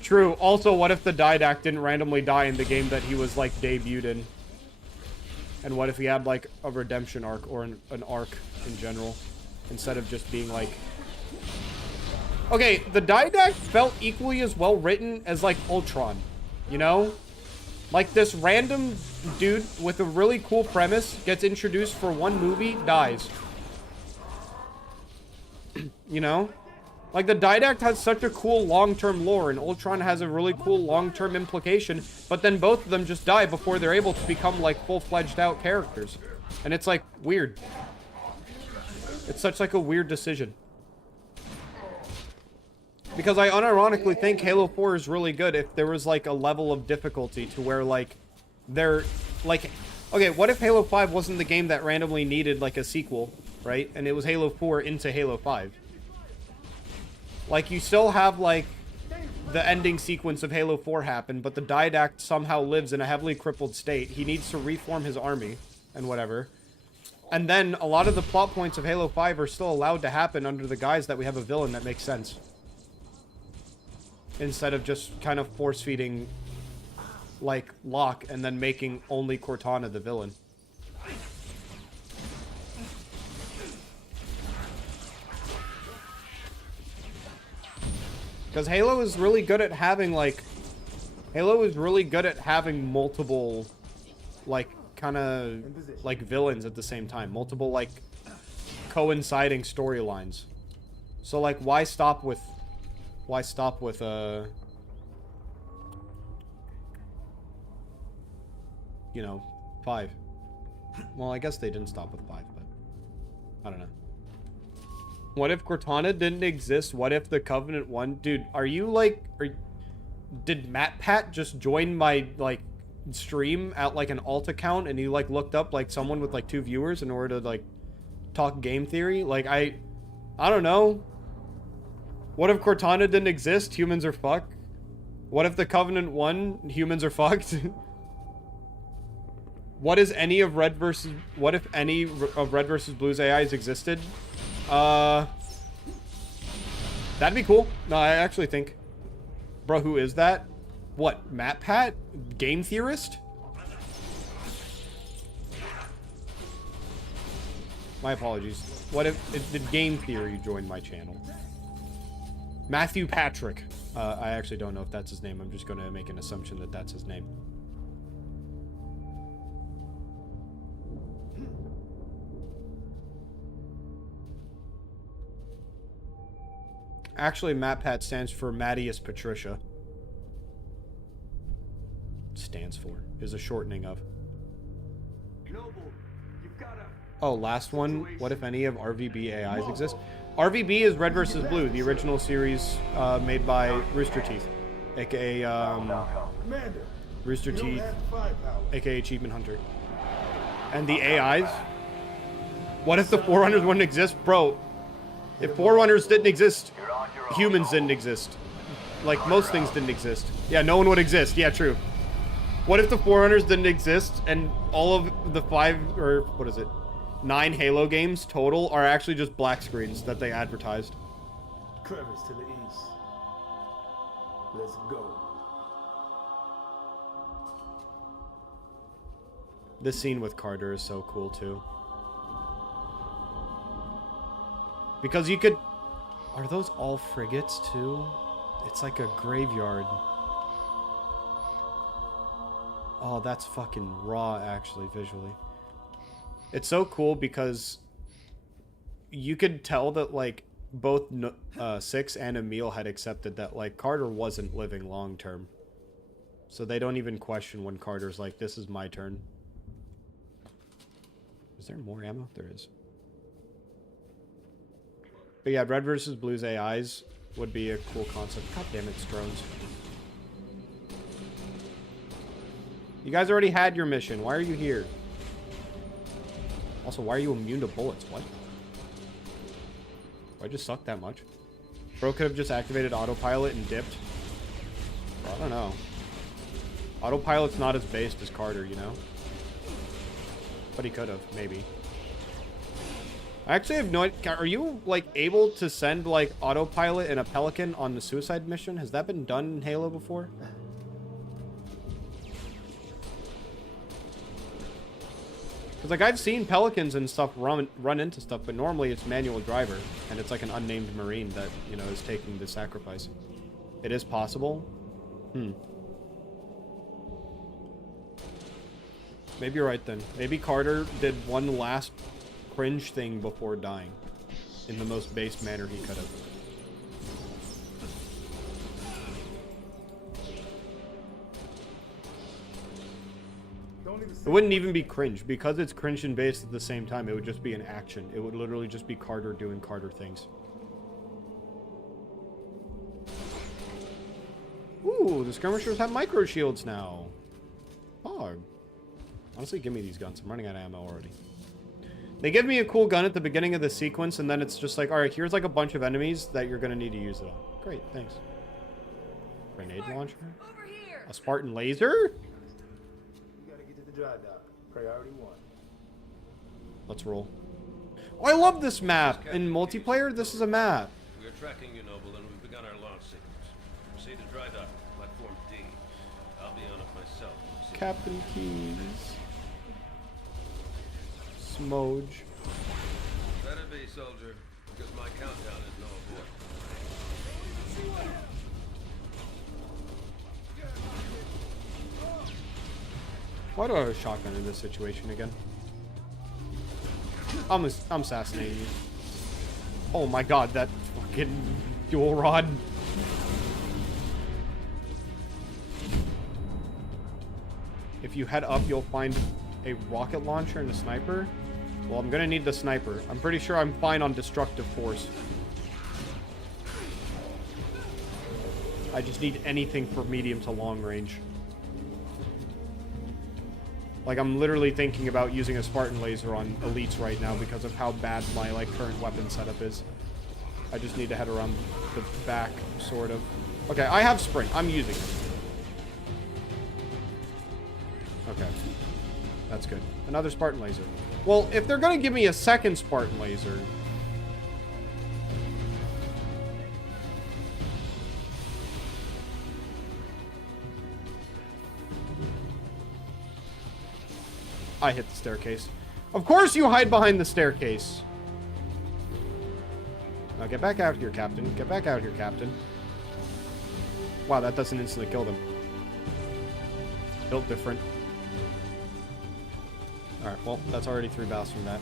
True. Also, what if the Didact didn't randomly die in the game that he was, like, debuted in? And what if he had, like, a redemption arc or an arc in general? Instead of just being, like... Okay, the Didact felt equally as well written as, like, Ultron. You know? Like, this random dude with a really cool premise gets introduced for one movie, dies. You know? Like, the Didact has such a cool long-term lore, and Ultron has a really cool long-term implication, but then both of them just die before they're able to become, like, full-fledged out characters. And it's, like, weird. It's such, like, a weird decision. Because I unironically think Halo 4 is really good if there was, like, a level of difficulty to where, like, they're, like... Okay, what if Halo 5 wasn't the game that randomly needed, like, a sequel, right? And it was Halo 4 into Halo 5. Like, you still have, like, the ending sequence of Halo 4 happen, but the Didact somehow lives in a heavily crippled state. He needs to reform his army and whatever. And then a lot of the plot points of Halo 5 are still allowed to happen under the guise that we have a villain that makes sense. Instead of just kind of force-feeding, like, Locke and then making only Cortana the villain. Because Halo is really good at having, like... Halo is really good at having multiple, like, kind of, like, villains at the same time. Multiple, like, coinciding storylines. So, like, why stop with, you know, 5? Well, I guess they didn't stop with 5, but I don't know. What if Cortana didn't exist? What if the Covenant won? Dude, are you, like, did MatPat just join my, like, stream at, like, an alt account and he, like, looked up, like, someone with, like, 2 viewers in order to, like, talk game theory? Like, I don't know. What if Cortana didn't exist? Humans are fucked. What if the Covenant won? Humans are fucked. What if any of Red versus Blue's AIs existed? That'd be cool. No, I actually think. Bro, who is that? What, MatPat? Game theorist? My apologies. What if did Game Theory join my channel? Matthew Patrick. I actually don't know if that's his name. I'm just going to make an assumption that that's his name. Actually, MatPat stands for Mattias Patricia. Stands for. Is a shortening of. Oh, last one. What if any of RVB AIs exist? RVB is Red vs. Blue, the original series made by Rooster Teeth, aka Rooster Teeth, aka Achievement Hunter. And the AIs? What if the Forerunners wouldn't exist? Bro, if Forerunners didn't exist, humans didn't exist. Like, most things didn't exist. Yeah, no one would exist. Yeah, true. What if the Forerunners didn't exist and all of the 5, or what is it, 9 Halo games total are actually just black screens that they advertised? Crevice to the east. Let's go. This scene with Carter is so cool too. Because you could... Are those all frigates too? It's like a graveyard. Oh, that's fucking raw, actually, visually. It's so cool because you could tell that, like, both Six and Emil had accepted that, like, Carter wasn't living long term. So they don't even question when Carter's like, this is my turn. Is there more ammo? There is. But yeah, Red vs. Blue's AIs would be a cool concept. God damn it, it's drones. You guys already had your mission. Why are you here? Also, why are you immune to bullets? What? Do I just suck that much? Bro could have just activated autopilot and dipped. I don't know. Autopilot's not as based as Carter, you know? But he could have, maybe. I actually have no idea. Are you, like, able to send, like, autopilot and a Pelican on the suicide mission? Has that been done in Halo before? Because, like, I've seen Pelicans and stuff run into stuff, but normally it's manual driver, and it's like an unnamed Marine that, you know, is taking the sacrifice. It is possible? Maybe you're right, then. Maybe Carter did one last cringe thing before dying. In the most base manner he could have. It wouldn't even be cringe. Because it's cringe and base at the same time, it would just be an action. It would literally just be Carter doing Carter things. Ooh, the skirmishers have micro shields now. Oh. Honestly, give me these guns. I'm running out of ammo already. They give me a cool gun at the beginning of the sequence, and then it's just like, alright, here's like a bunch of enemies that you're going to need to use it on. Great, thanks. Grenade launcher? A Spartan laser? Dry dock. Priority 1. Let's roll. Oh, I love this map! In multiplayer, this is a map. We are tracking you, Noble, and we've begun our launch sequence. Proceed to dry dock, platform D. I'll be on it myself. Captain Keys. Smoge. Better be, soldier, because my countdown is no abort. Why do I have a shotgun in this situation again? I'm assassinating you. Oh my god, that fucking dual rod. If you head up, you'll find a rocket launcher and a sniper. Well, I'm gonna need the sniper. I'm pretty sure I'm fine on destructive force. I just need anything for medium to long range. Like, I'm literally thinking about using a Spartan laser on elites right now because of how bad my, like, current weapon setup is. I just need to head around the back, sort of. Okay, I have sprint. I'm using it. Okay. That's good. Another Spartan laser. Well, if they're gonna give me a second Spartan laser... I hit the staircase. Of course you hide behind the staircase. Now get back out here, Captain. Get back out here, Captain. Wow, that doesn't instantly kill them. Built different. Alright, well, that's already 3 baths from that.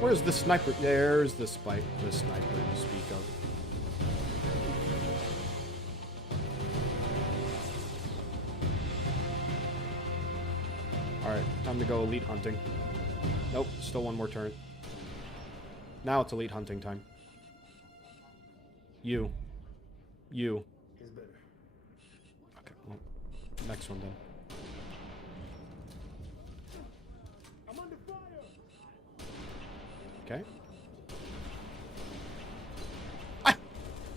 Where's the sniper? There's the sniper you speak of. Alright, time to go elite hunting. Nope, still one more turn. Now it's elite hunting time. You. You. Is better. Okay, well, next one then. I'm under fire. Okay.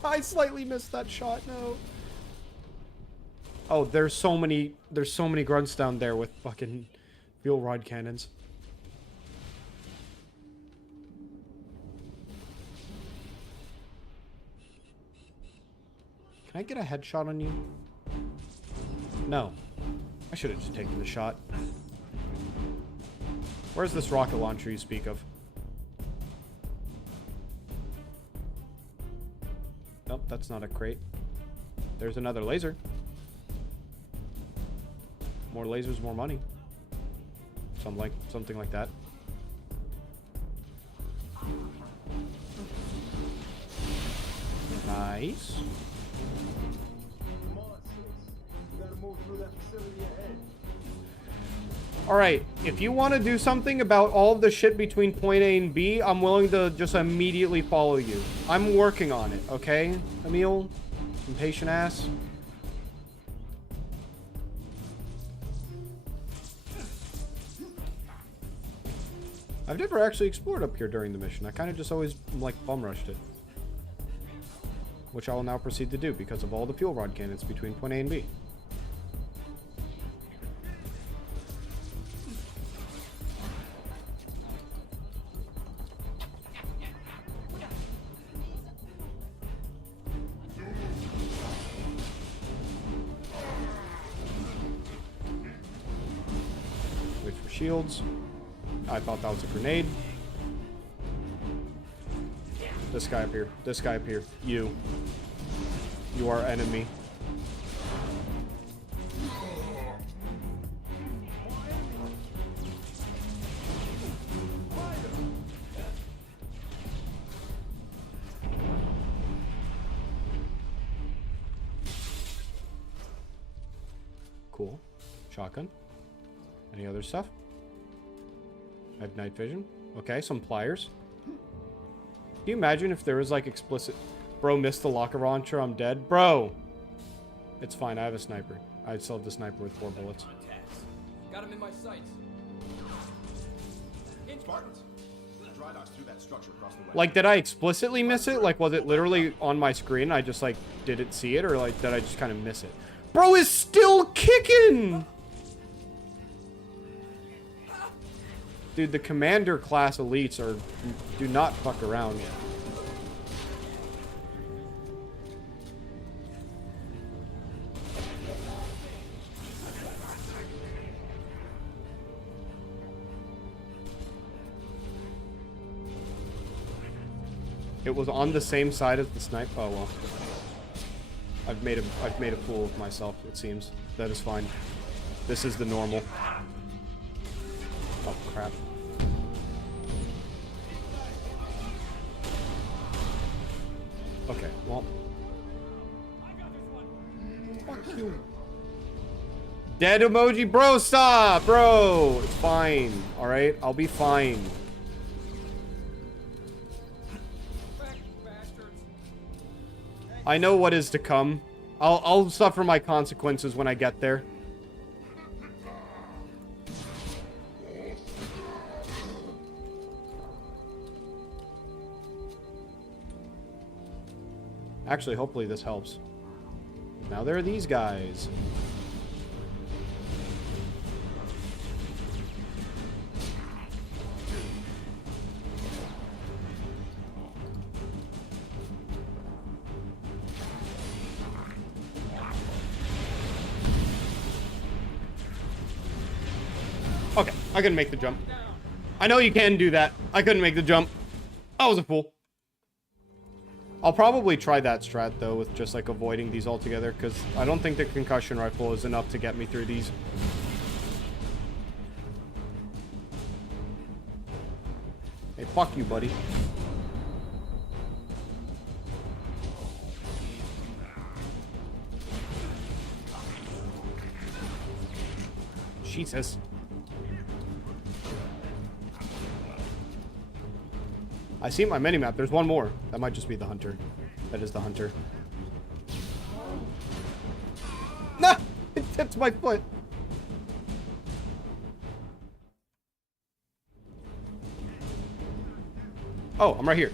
I slightly missed that shot, no. Oh, there's so many grunts down there with fucking fuel rod cannons. Can I get a headshot on you? No. I should have just taken the shot. Where's this rocket launcher you speak of? Nope, that's not a crate. There's another laser. More lasers, more money. Something like that. Nice. Alright, if you want to do something about all of the shit between point A and B, I'm willing to just immediately follow you. I'm working on it, okay, Emil? Impatient ass. I've never actually explored up here during the mission. I kind of just always, like, bum rushed it. Which I will now proceed to do because of all the fuel rod cannons between point A and B. Wait for shields. I thought that was a grenade. This guy up here. This guy up here. You. You are enemy. Cool. Shotgun. Any other stuff? I have night vision. Okay, some pliers. Can you imagine if there was like explicit... Bro, missed the locker launcher, I'm dead. Bro! It's fine, I have a sniper. I still have the sniper with 4 bullets. Got him in my sights. Spartans. Dry docks through that structure across the way. Like, did I explicitly miss it? Like, was it literally on my screen? I just, like, didn't see it? Or, like, did I just kind of miss it? Bro is still kicking! Dude, the commander class elites are... do not fuck around yet. It was on the same side as the sniper. Oh well. I've made a fool of myself, it seems. That is fine. This is the normal. Oh crap. Okay, well. Fuck you. Dead emoji, bro, stop, bro. It's fine. Alright, I'll be fine. I know what is to come. I'll suffer my consequences when I get there. Actually, hopefully this helps. Now there are these guys. Okay, I couldn't make the jump. I know you can do that. I couldn't make the jump. I was a fool. I'll probably try that strat, though, with just, like, avoiding these altogether, because I don't think the concussion rifle is enough to get me through these. Hey, fuck you, buddy. Jesus. I see my minimap. There's one more. That might just be the hunter. That is the hunter. Nah! It tipped my foot. Oh, I'm right here.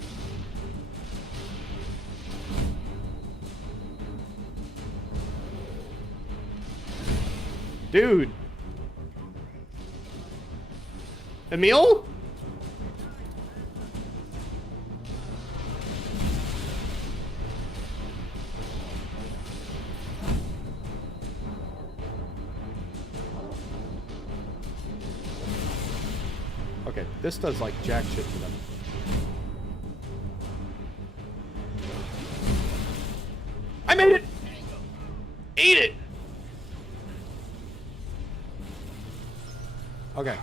Dude. Emil? Okay, this does like jack shit to them. I made it! Eat it! Okay.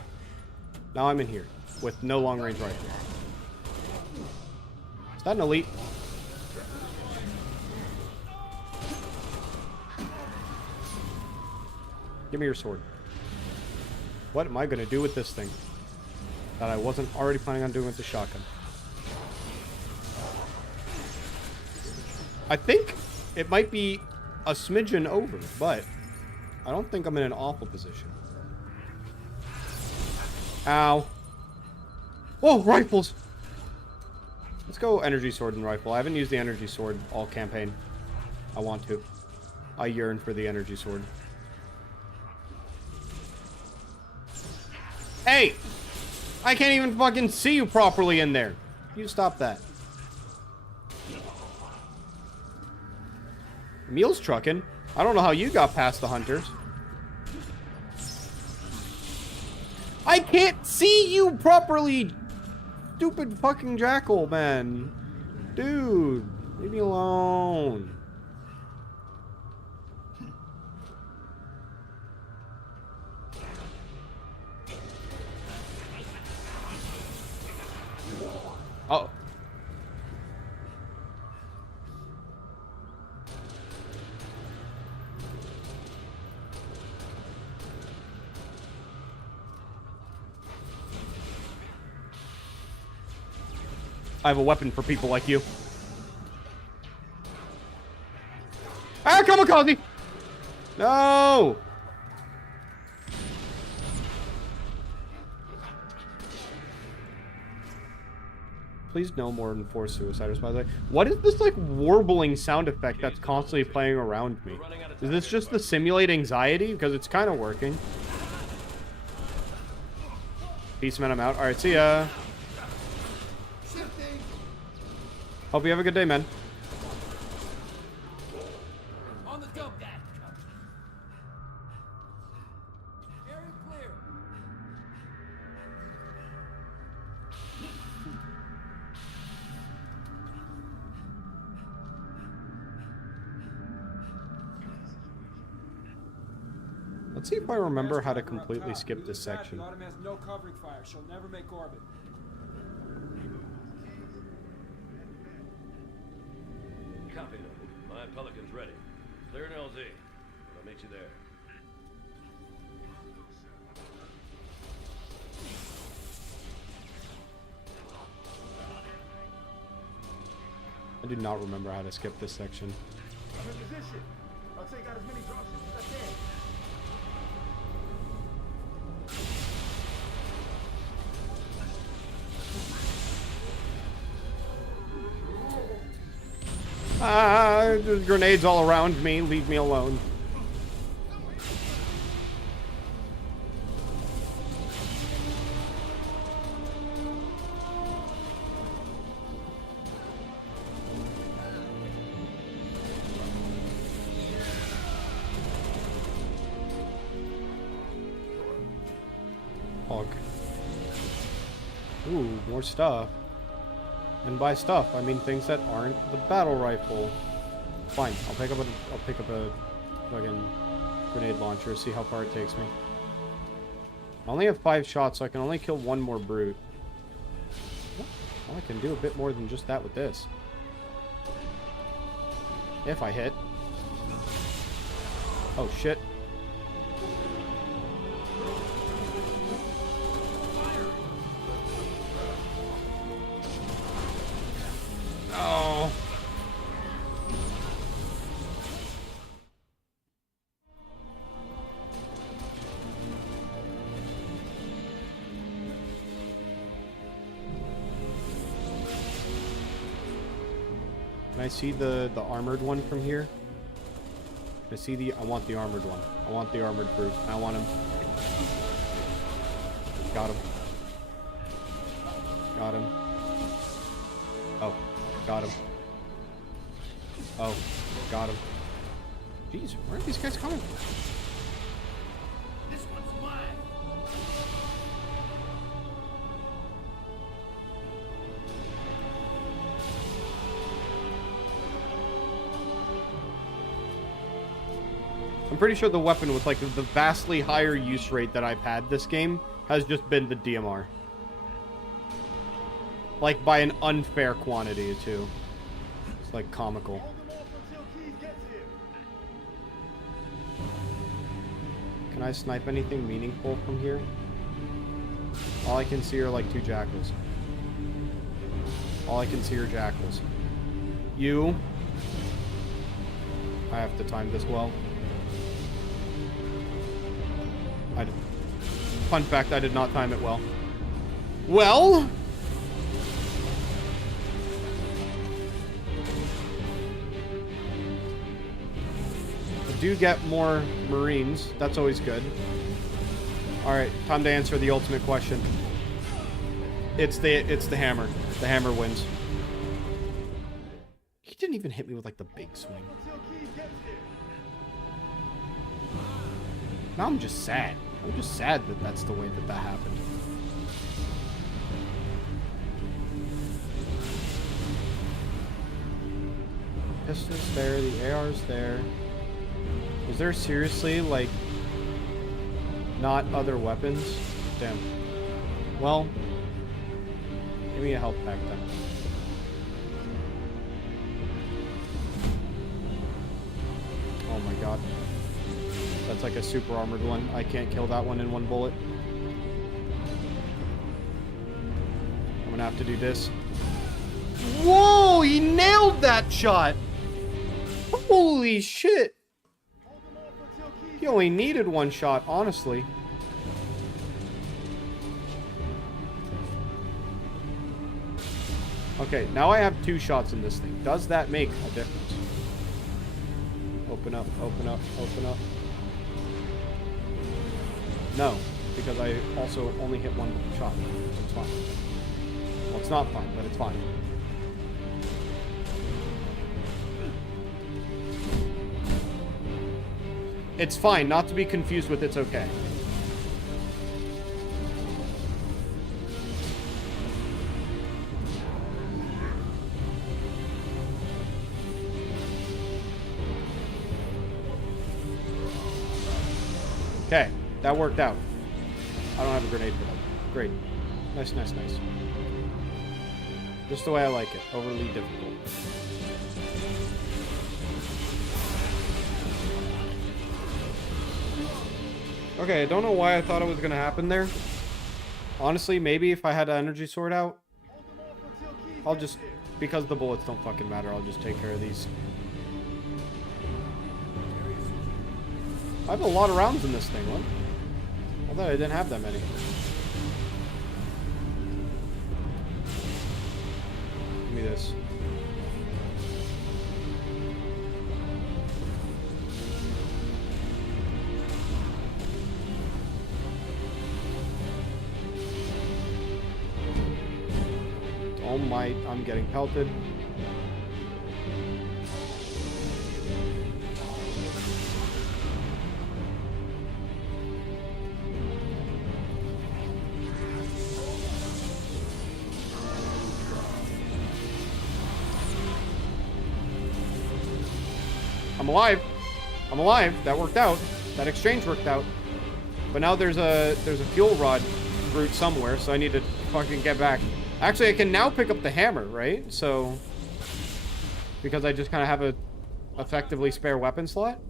Now I'm in here with no long range rifle. Is that an elite? Give me your sword. What am I gonna do with this thing that I wasn't already planning on doing with the shotgun? I think it might be a smidgen over, but I don't think I'm in an awful position. Ow. Oh, rifles! Let's go energy sword and rifle. I haven't used the energy sword all campaign. I want to. I yearn for the energy sword. Hey! I can't even fucking see you properly in there. You stop that. Meal's trucking. I don't know how you got past the hunters. I can't see you properly! Stupid fucking jackal, man. Dude, leave me alone. Oh. I have a weapon for people like you. Ah, kamikaze! No! Please no more than 4 suiciders, by the way. What is this, like, warbling sound effect that's constantly playing around me? Is this just to simulate anxiety? Because it's kind of working. Peace, man, I'm out. Alright, see ya. Hope you have a good day, man. On the dump that. Very clear. Let's see if I remember how to completely skip this section. Autumn has no covering fire. She'll never make orbit. Copy, Noble. My Pelican's ready. Clear an LZ. I'll meet you there. I do not remember how to skip this section. I'm in position. I'll take out as many drops as I can. Ah, there's grenades all around me. Leave me alone. Hog. Ooh, more stuff. And by stuff, I mean things that aren't the battle rifle. Fine, I'll pick up a fucking grenade launcher, see how far it takes me. I only have 5 shots, so I can only kill 1 more brute. Well, I can do a bit more than just that with this. If I hit. Oh shit. Oh. Can I see the armored one from here? Can I see the... I want the armored one. I want the armored brute. I want him. Got him. Got him. Oh. Got him. Oh. Got him. Jeez, where are these guys coming from? This one's mine. I'm pretty sure the weapon with like the vastly higher use rate that I've had this game has just been the DMR. Like by an unfair quantity too. It's like comical. Can I snipe anything meaningful from here? All I can see are like 2 jackals. All I can see are jackals. You. I have to time this well. Fun fact, I did not time it well. Well, do get more Marines. That's always good. Alright, time to answer the ultimate question. It's the hammer. The hammer wins. He didn't even hit me with like the big swing. Now I'm just sad. I'm just sad that that's the way that that happened. Pistol's there, the AR's there. Is there seriously, like, not other weapons? Damn. Well, give me a health pack then. Oh my god. That's like a super armored one. I can't kill that one in one bullet. I'm gonna have to do this. Whoa! He nailed that shot! Holy shit! He only needed one shot, honestly. Okay, now I have 2 shots in this thing. Does that make a difference? Open up, open up, open up. No, because I also only hit 1 shot. So it's fine. Well, it's not fine, but it's fine. It's fine, not to be confused with it's okay. Okay, that worked out. I don't have a grenade for them. Great. Nice, nice, nice. Just the way I like it. Overly difficult. Okay, I don't know why I thought it was going to happen there. Honestly, maybe if I had an energy sword out, I'll just... Because the bullets don't fucking matter, I'll just take care of these. I have a lot of rounds in this thing, what? I thought I didn't have that many. Give me this. Oh my, I'm getting pelted. I'm alive. I'm alive. That worked out. That exchange worked out. But now there's a fuel rod route somewhere, so I need to fucking get back. Actually, I can now pick up the hammer, right? So, because I just kind of have a effectively spare weapon slot.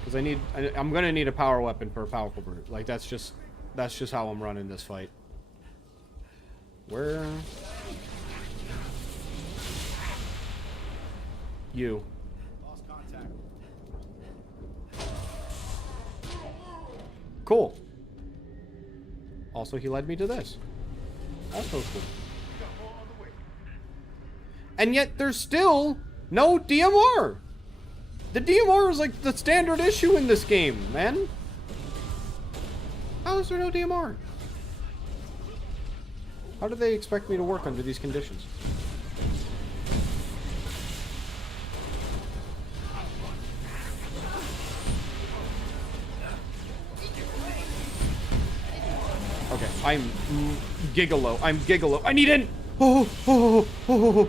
Because I'm gonna need a power weapon for a powerful brute. Like that's just how I'm running this fight. Where? You. Lost contact. Cool. Also, he led me to this. That's so cool. And yet, there's still no DMR. The DMR is like the standard issue in this game, man. How is there no DMR? How do they expect me to work under these conditions? Okay, I'm gigolo. I'm gigolo. I need in. Oh, oh, oh, oh.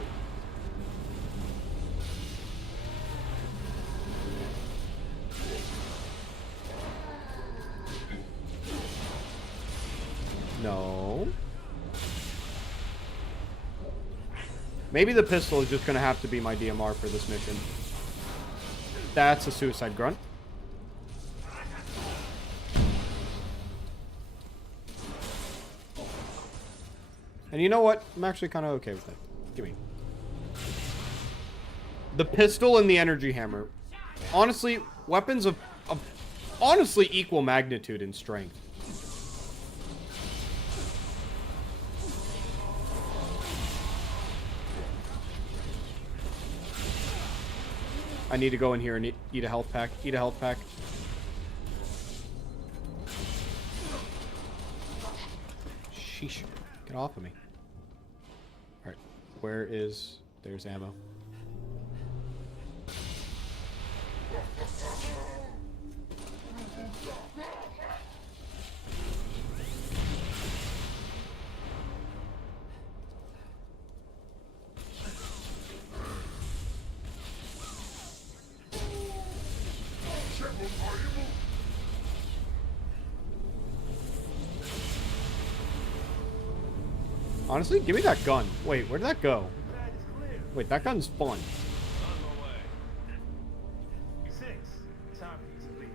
No. Maybe the pistol is just gonna have to be my DMR for this mission. That's a suicide grunt. And you know what? I'm actually kind of okay with that. Give me. The pistol and the energy hammer. Honestly, weapons of honestly equal magnitude in strength. I need to go in here and eat a health pack. Eat a health pack. Sheesh. Get off of me. Alright. Where is... There's ammo. Honestly, give me that gun. Wait, where did that go? Wait, that gun's fun. 6. Time for you to leave.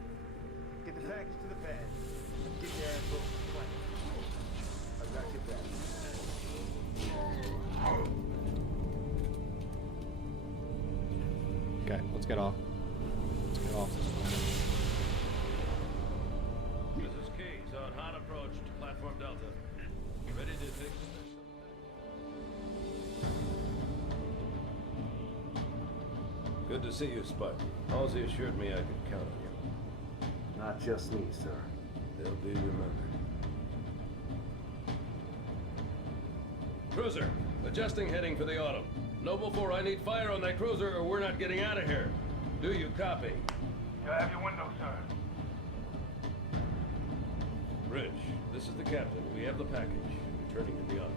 Get the package to the pad. Get your ass over to the plant. I got your back. Okay, let's get off. Let's get off this planet. This is Keys on hot approach to Platform Delta. You ready to take this? Good to see you, Spud. Halsey assured me I could count on you. Not just me, sir. They'll be remembered. Cruiser, adjusting heading for the Autumn. Noble 4, I need fire on that cruiser or we're not getting out of here. Do you copy? You have your window, sir. Rich, this is the captain. We have the package. Returning to the Autumn.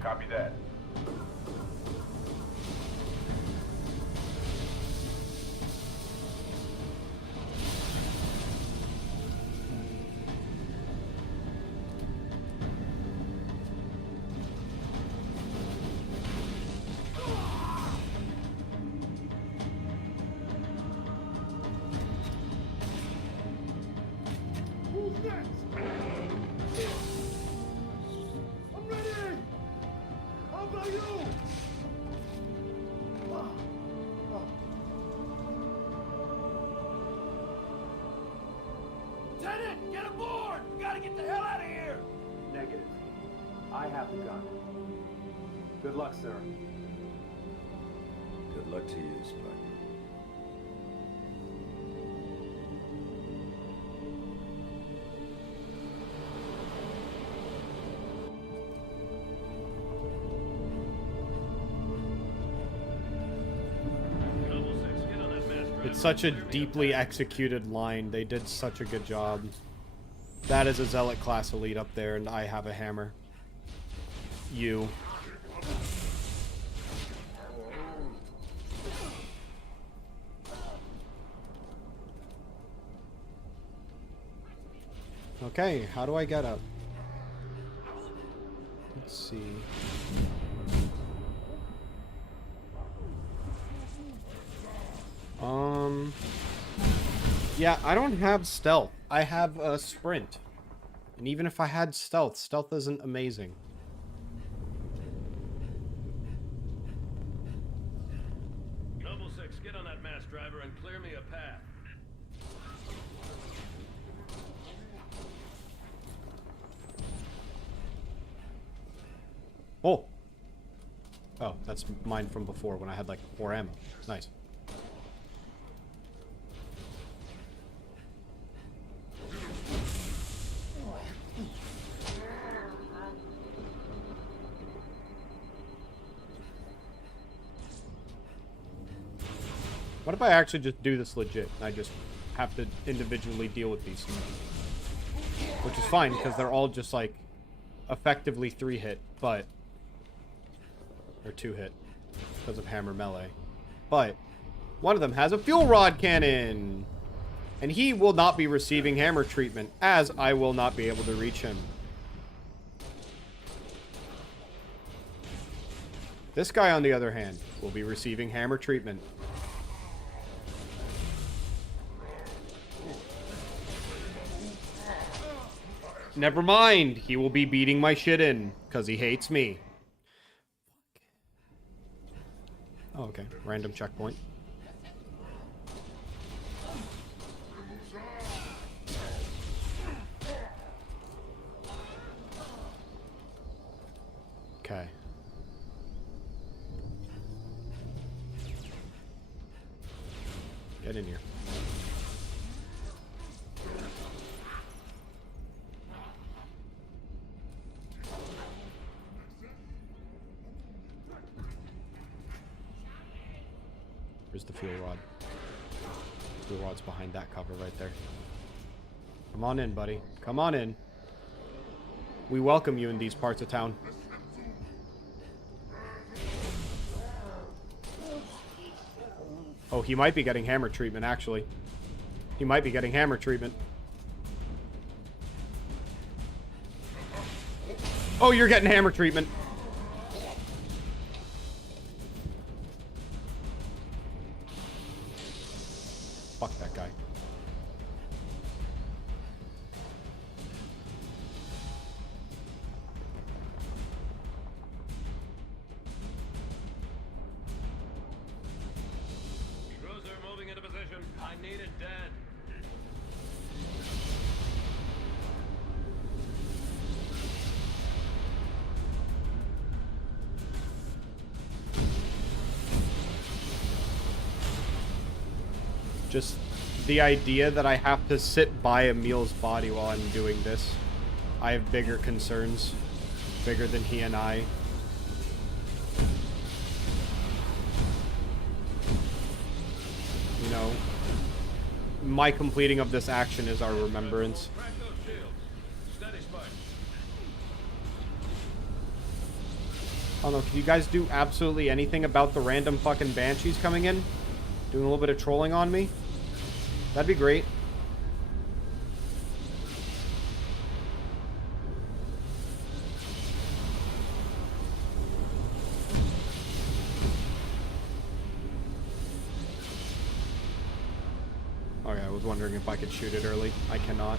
Copy that. Who's next? I'm ready! How about you? Lieutenant, get aboard! We gotta get the hell out of here! Negative. I have the gun. Good luck, sir. Good luck to you, Spud. It's such a deeply executed line. They did such a good job. That is a Zealot class elite up there, and I have a hammer. You. Okay, how do I get up? Let's see. Yeah, I don't have stealth. I have a sprint. And even if I had stealth, stealth isn't amazing. Noble 6, get on that mass driver and clear me a path. Oh. Oh, that's mine from before when I had like 4 ammo. Nice. What if I actually just do this legit and I just have to individually deal with these? Which is fine because they're all just like effectively 3-hit, but or 2-hit because of hammer melee. But one of them has a fuel rod cannon, and he will not be receiving hammer treatment, as I will not be able to reach him. This guy, on the other hand, will be receiving hammer treatment. Never mind, he will be beating my shit in, because he hates me. Oh, okay. Random checkpoint. Okay. Get in here. Where's the fuel rod? Fuel rod's behind that cover right there. Come on in, buddy. Come on in. We welcome you in these parts of town. Oh, he might be getting hammer treatment, actually. He might be getting hammer treatment. Oh, you're getting hammer treatment. Fuck that guy. Cruiser moving into position. I need it dead. Just the idea that I have to sit by Emil's body while I'm doing this. I have bigger concerns. Bigger than he and I. You know, my completing of this action is our remembrance. Crack those shields. Steady, Spike. I don't know, can you guys do absolutely anything about the random fucking banshees coming in? Doing a little bit of trolling on me? That'd be great. Okay, I was wondering if I could shoot it early. I cannot.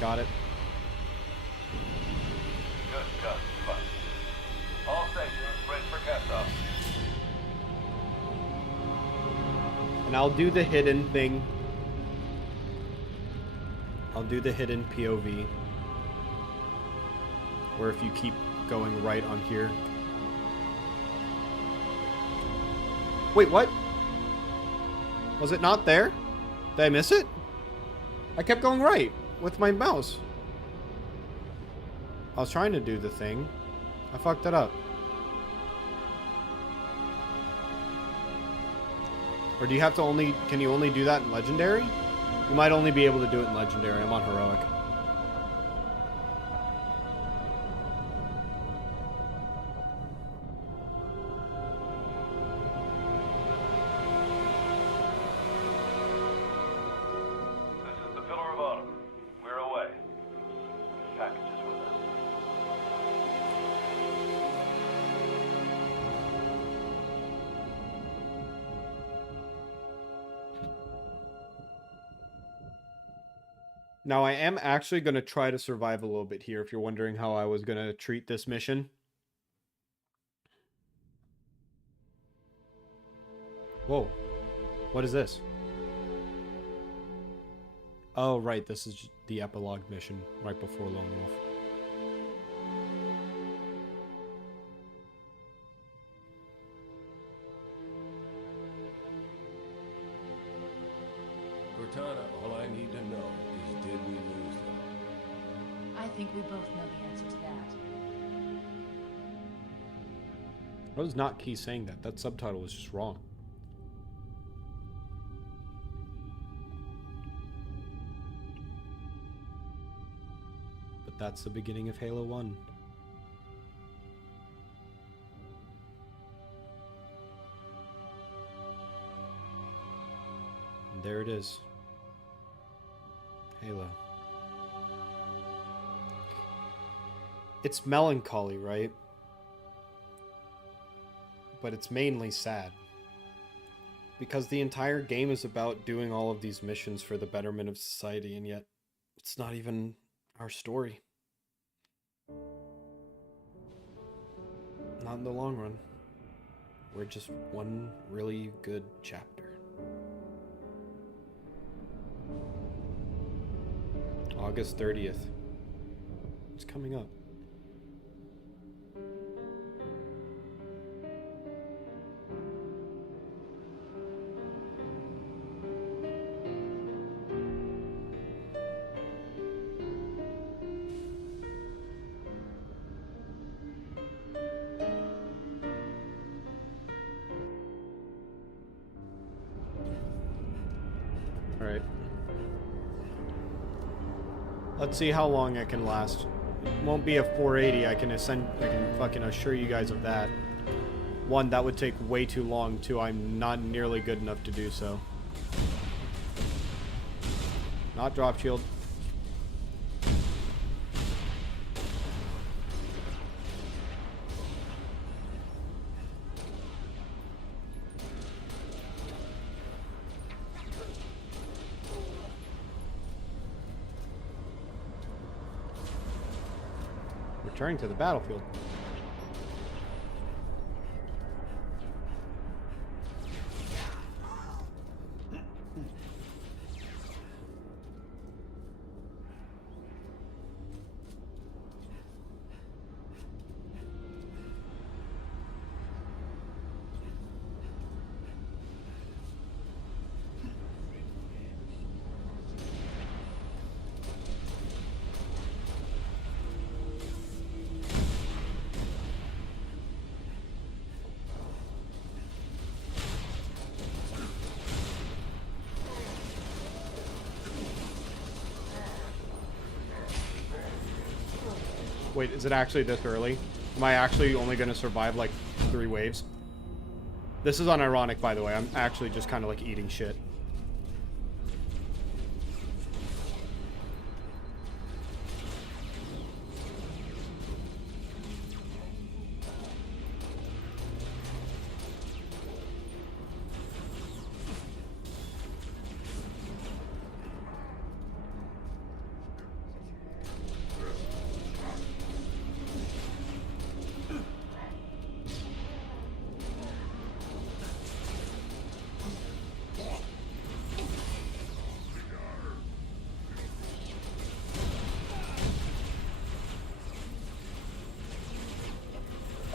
Got it. Good. Fine. All stations, brace for cast-off. And I'll do the hidden thing. I'll do the hidden POV. Where if you keep going right on here. Wait, what? Was it not there? Did I miss it? I kept going right with my mouse. I was trying to do the thing. I fucked it up. Or do you have to only... Can you only do that in Legendary? You might only be able to do it in Legendary. I'm on Heroic. This is the Pillar of Autumn. We're away. This package is with us. Now, I am actually going to try to survive a little bit here, if you're wondering how I was going to treat this mission. Whoa. What is this? Oh, right. This is the epilogue mission right before Lone Wolf. Cortana, all I need to know is did we lose them? I think we both know the answer to that. I was not Key saying that. That subtitle was just wrong. But that's the beginning of Halo 1. And there it is. Halo. It's melancholy, right? But it's mainly sad. Because the entire game is about doing all of these missions for the betterment of society, and yet it's not even our story. Not in the long run. We're just one really good chapter. August 30th. It's coming up. Alright. Let's see how long it can last. It won't be a 480, I can fucking assure you guys of that. One, that would take way too long. Two, I'm not nearly good enough to do so. Not drop shield. Returning to the battlefield. Wait, is it actually this early? Am I actually only going to survive like 3 waves? This is unironic, by the way. I'm actually just kind of like eating shit.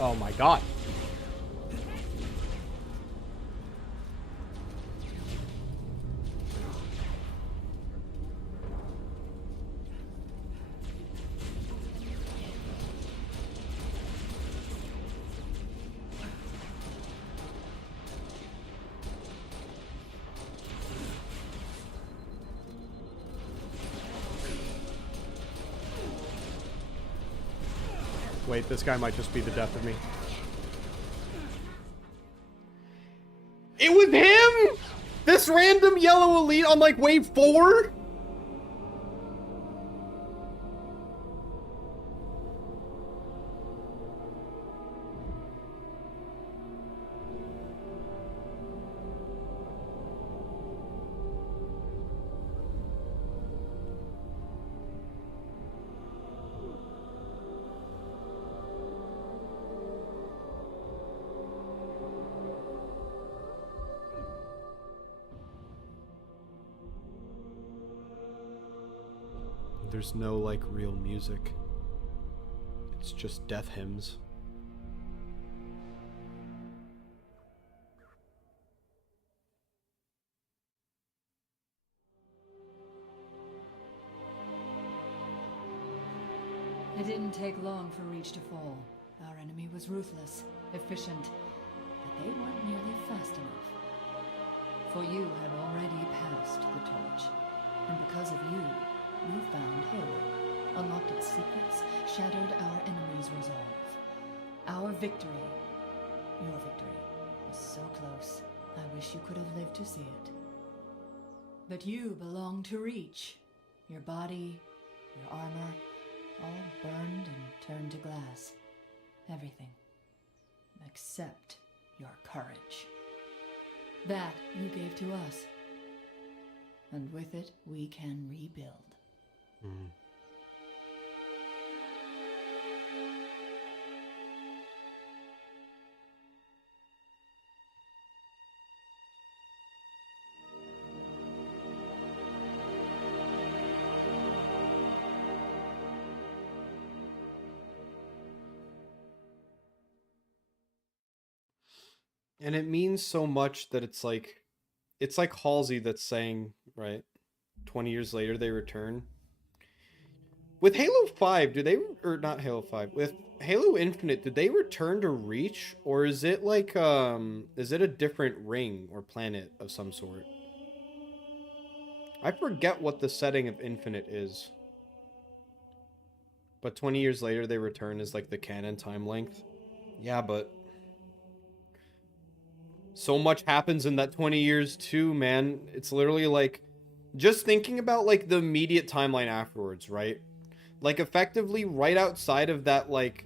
Oh my god. Wait, this guy might just be the death of me. It was him? This random yellow elite on like wave 4? There's no, like, real music. It's just death hymns. It didn't take long for Reach to fall. Our enemy was ruthless, efficient, but they weren't nearly fast enough. For you had already passed the torch, and because of you, we found Halo, unlocked its secrets, shattered our enemy's resolve. Our victory, your victory, was so close. I wish you could have lived to see it. But you belong to Reach. Your body, your armor, all burned and turned to glass. Everything. Except your courage. That you gave to us. And with it, we can rebuild. Mm. And it means so much that it's like Halsey that's saying, right? 20 years later they return. With Halo 5, do they, or not Halo 5, with Halo Infinite, did they return to Reach, or is it like is it a different ring or planet of some sort? I forget what the setting of Infinite is. But 20 years later they return is like the canon time length. Yeah, but so much happens in that 20 years too, man. It's literally like just thinking about like the immediate timeline afterwards, right? Like effectively right outside of that like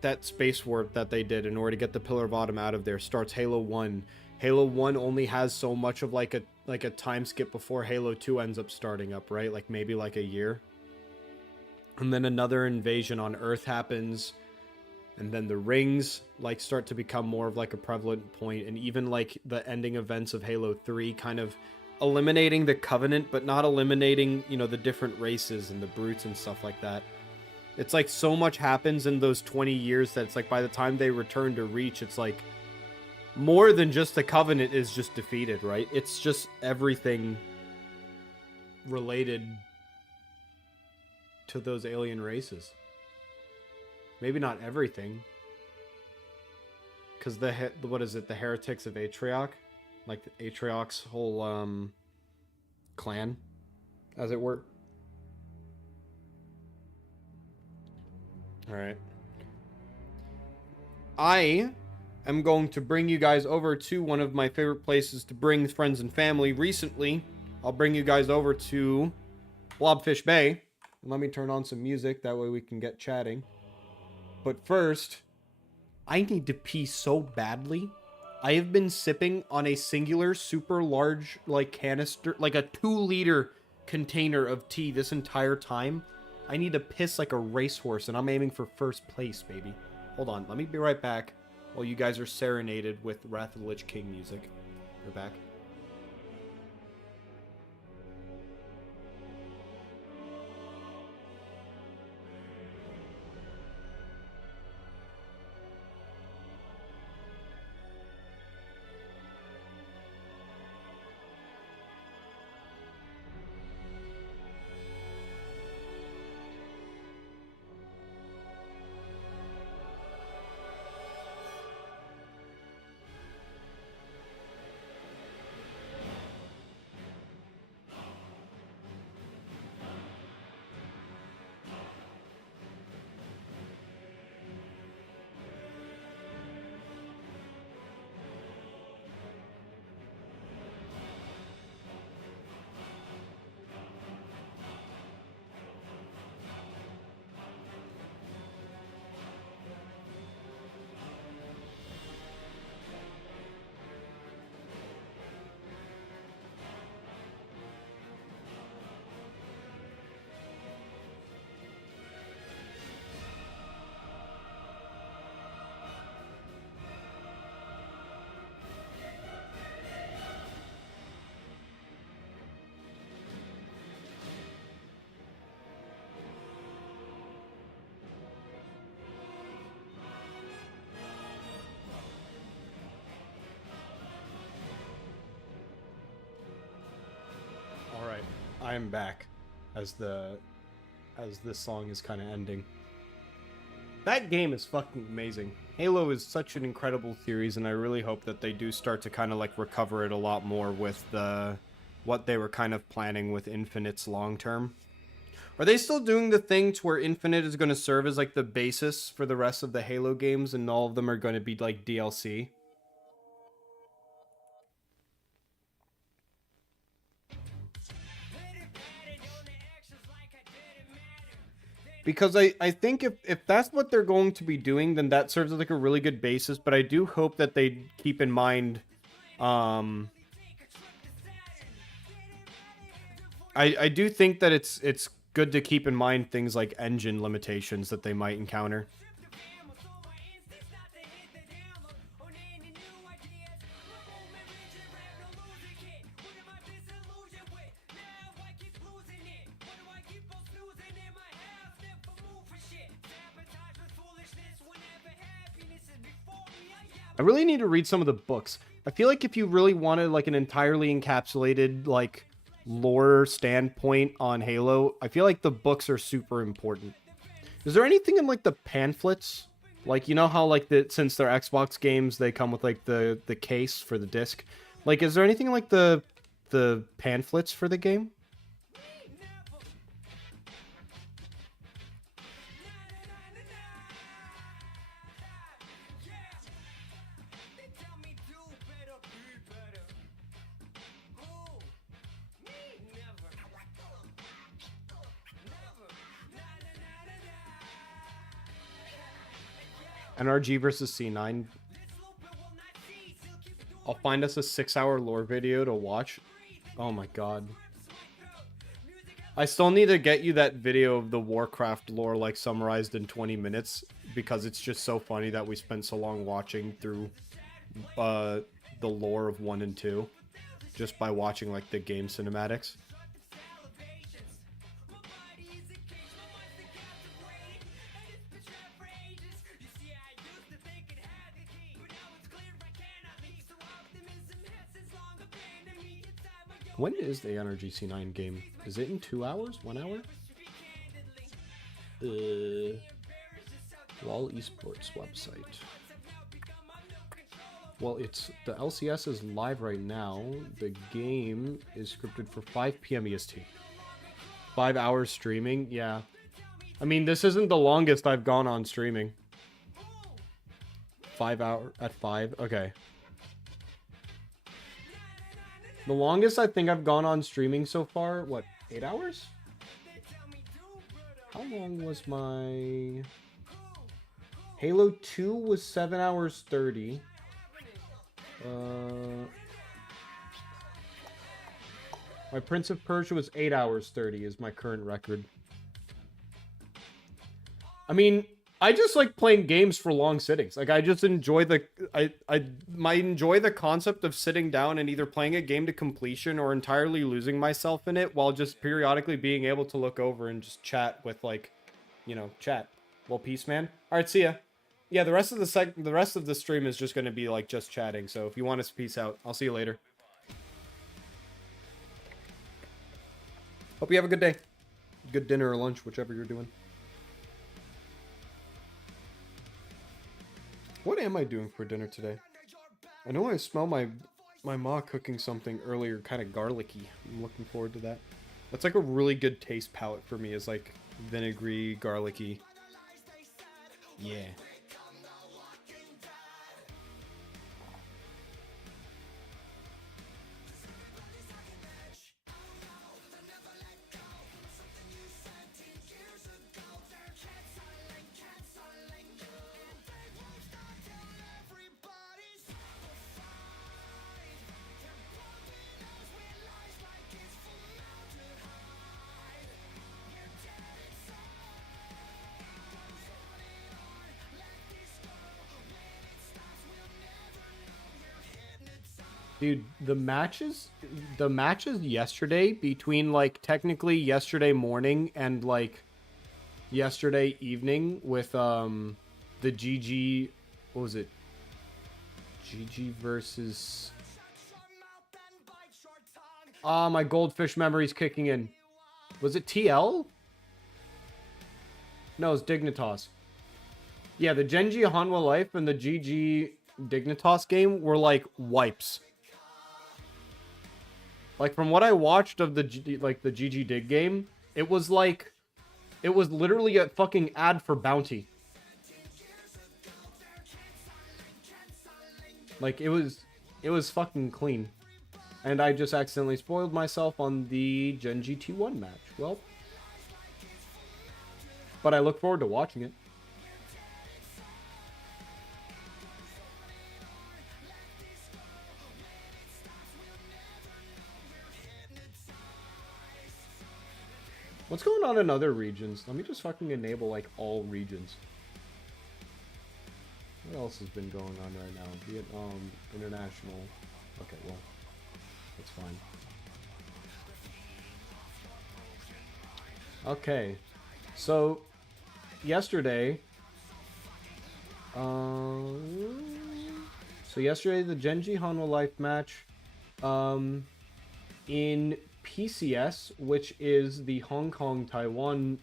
that space warp that they did in order to get the Pillar of Autumn out of there starts Halo 1. Halo 1 only has so much of like a time skip before Halo 2 ends up starting up, right? Like maybe like a year. And then another invasion on Earth happens. And then the rings like start to become more of like a prevalent point, and even like the ending events of Halo 3 kind of eliminating the Covenant, but not eliminating, you know, the different races and the brutes and stuff like that. It's like so much happens in those 20 years that it's like by the time they return to Reach, it's like more than just the Covenant is just defeated, right? It's just everything related to those alien races. Maybe not everything. Because what is it? The Heretics of Atrioc? Like Atrioc's whole clan, as it were. Alright. I am going to bring you guys over to one of my favorite places to bring friends and family. Recently, I'll bring you guys over to Blobfish Bay. Let me turn on some music, that way we can get chatting. But first, I need to pee so badly. I have been sipping on a singular super large like canister, like a 2-liter container of tea this entire time. I need to piss like a racehorse, and I'm aiming for first place, baby. Hold on, let me be right back while you guys are serenaded with Wrath of the Lich King music. We're back. I am back as this song is kind of ending. That game is fucking amazing. Halo is such an incredible series, and I really hope that they do start to kind of like recover it a lot more with what they were kind of planning with Infinite's long term. Are they still doing the thing to where Infinite is going to serve as like the basis for the rest of the Halo games, and all of them are going to be like DLC? Because I think if that's what they're going to be doing, then that serves as like a really good basis. But I do hope that they keep in mind, I do think that it's good to keep in mind things like engine limitations that they might encounter. I really need to read some of the books. I feel like if you really wanted like an entirely encapsulated like lore standpoint on Halo, I feel like the books are super important. Is there anything in like the pamphlets? Like, you know how like since they're Xbox games, they come with like the case for the disc. Like, is there anything like the pamphlets for the game? NRG versus C9. I'll find us a 6-hour lore video to watch. Oh my god. I still need to get you that video of the Warcraft lore like summarized in 20 minutes because it's just so funny that we spent so long watching through the lore of 1 and 2 just by watching like the game cinematics. When is the NRG C9 game? Is it in 2 hours? 1 hour? LOL Esports website. Well, it's the LCS is live right now. The game is scripted for 5 p.m. EST. 5 hours streaming? Yeah. I mean, this isn't the longest I've gone on streaming. 5 hours at 5? Okay. The longest I think I've gone on streaming so far, what, 8 hours? How long was my... Halo 2 was 7 hours 30. My Prince of Persia was 8 hours 30 is my current record. I mean, I just like playing games for long sittings. Like I just enjoy I enjoy the concept of sitting down and either playing a game to completion or entirely losing myself in it while just periodically being able to look over and just chat with like, you know, chat. Well, peace, man. All right, see ya. Yeah, the rest of the stream is just going to be like just chatting. So if you want us, peace out. I'll see you later. Hope you have a good day. Good dinner or lunch, whichever you're doing. What am I doing for dinner today? I know I smell my ma cooking something earlier, kind of garlicky. I'm looking forward to that. That's like a really good taste palette for me, is like vinegary, garlicky. Yeah. Dude, the matches yesterday between like technically yesterday morning and like yesterday evening with the GG, what was it? GG versus my goldfish memory's kicking in. Was it TL? No, it's Dignitas. Yeah, the Genji Hanwha Life and the GG Dignitas game were like wipes. Like, from what I watched of the GG Dig game, it was literally a fucking ad for Bounty. Like, it was fucking clean. And I just accidentally spoiled myself on the Genji T1 match. Well, but I look forward to watching it. What's going on in other regions? Let me just fucking enable, like, all regions. What else has been going on right now? Vietnam, international. Okay, well, that's fine. Okay, so, yesterday, So yesterday, the Genji Hanwha Life match, in PCS, which is the Hong Kong Taiwan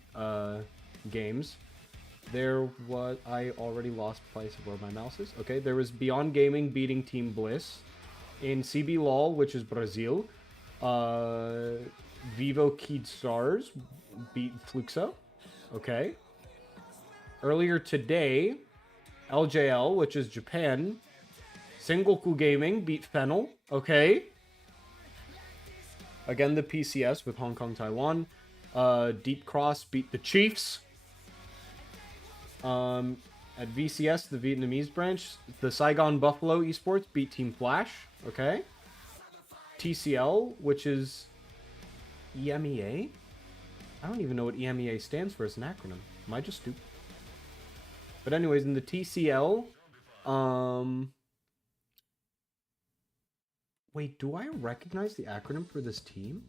games. There was, I already lost place of where my mouse is. Okay, there was Beyond Gaming beating Team Bliss. In CB LOL, which is Brazil, Vivo Kid Stars beat Fluxo. Okay. Earlier today, LJL, which is Japan, Sengoku Gaming beat Fennel. Okay. Again, the PCS with Hong Kong, Taiwan. Deep Cross beat the Chiefs. At VCS, the Vietnamese branch, the Saigon Buffalo Esports beat Team Flash. Okay. TCL, which is EMEA? I don't even know what EMEA stands for as an acronym. Am I just stupid? But anyways, in the TCL, wait, do I recognize the acronym for this team?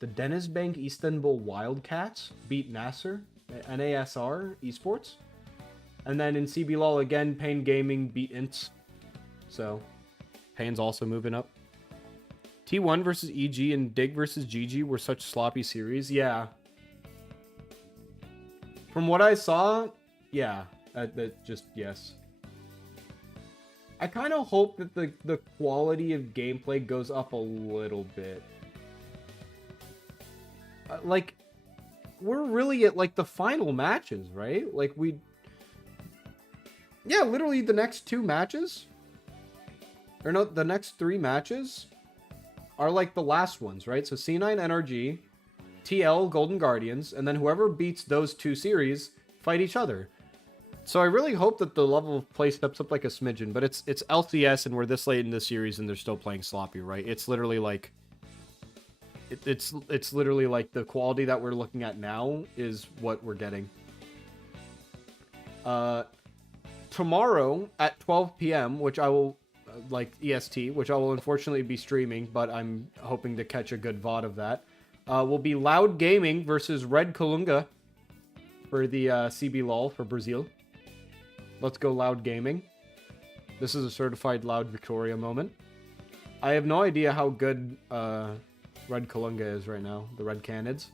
The Denizbank Istanbul Wildcats beat NASR Esports. And then in CB LOL again, Pain Gaming beat Ints. So, Pain's also moving up. T1 versus EG and Dig versus GG were such sloppy series. Yeah. From what I saw, yeah. That just, yes. I kind of hope that the quality of gameplay goes up a little bit. Like, we're really at, like, the final matches, right? Like, yeah, literally the next 2 matches, or no, the next 3 matches are like the last ones, right? So C9 NRG, TL Golden Guardians, and then whoever beats those 2 series fight each other. So I really hope that the level of play steps up like a smidgen, but it's LCS and we're this late in the series and they're still playing sloppy, right? It's literally like it's literally like the quality that we're looking at now is what we're getting. Tomorrow at 12 p.m., which I will, like EST, which I will unfortunately be streaming, but I'm hoping to catch a good VOD of that, will be Loud Gaming versus Red Kalunga for the CB LOL for Brazil. Let's go Loud Gaming. This is a certified Loud Victoria moment. I have no idea how good Red Kalunga is right now, the Red Canids.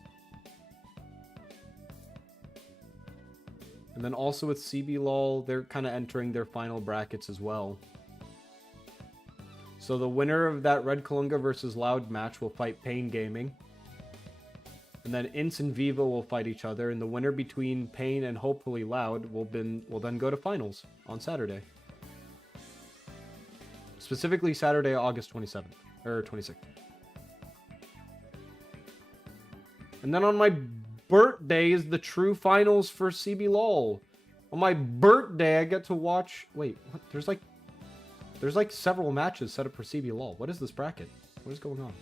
And then also with CB LOL, they're kind of entering their final brackets as well. So the winner of that Red Kalunga versus Loud match will fight Pain Gaming. And then Ints and Vivo will fight each other, and the winner between Pain and hopefully Loud will then go to finals on Saturday. Specifically Saturday, August 27th, or 26th. And then on my birthday is the true finals for CB LOL. On my birthday, I get to watch... Wait, what? There's like several matches set up for CB LOL. What is this bracket? What is going on?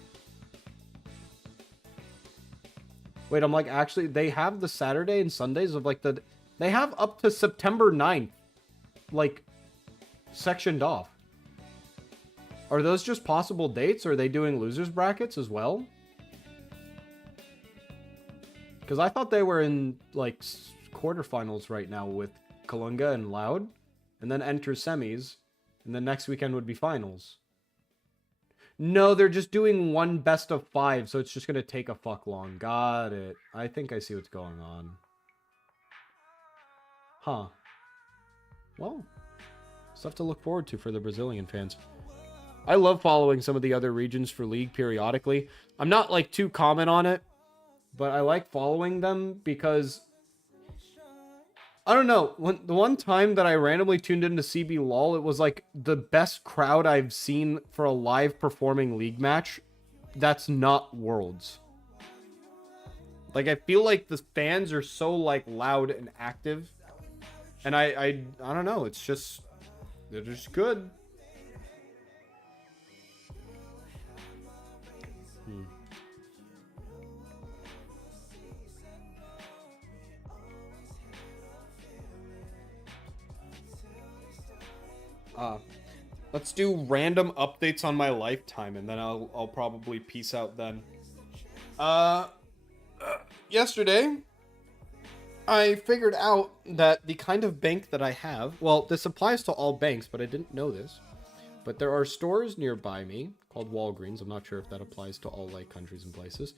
Wait, I'm like, actually, they have the Saturday and Sundays of like the... They have up to September 9th, like, sectioned off. Are those just possible dates? Or are they doing losers brackets as well? Because I thought they were in, like, quarterfinals right now with Kalunga and Loud. And then enter semis. And then next weekend would be finals. No, they're just doing one best of 5, so it's just going to take a fuck long. Got it. I think I see what's going on. Huh. Well, stuff to look forward to for the Brazilian fans. I love following some of the other regions for League periodically. I'm not, like, too common on it, but I like following them because... I don't know, the one time that I randomly tuned into CB LOL, it was like the best crowd I've seen for a live performing League match. That's not Worlds. Like, I feel like the fans are so, like, loud and active. And I don't know, it's just, they're just good. Let's do random updates on my lifetime, and then I'll probably peace out then. Yesterday, I figured out that the kind of bank that I have, well, this applies to all banks, but I didn't know this. but there are stores nearby me called Walgreens. I'm not sure if that applies to all like countries and places,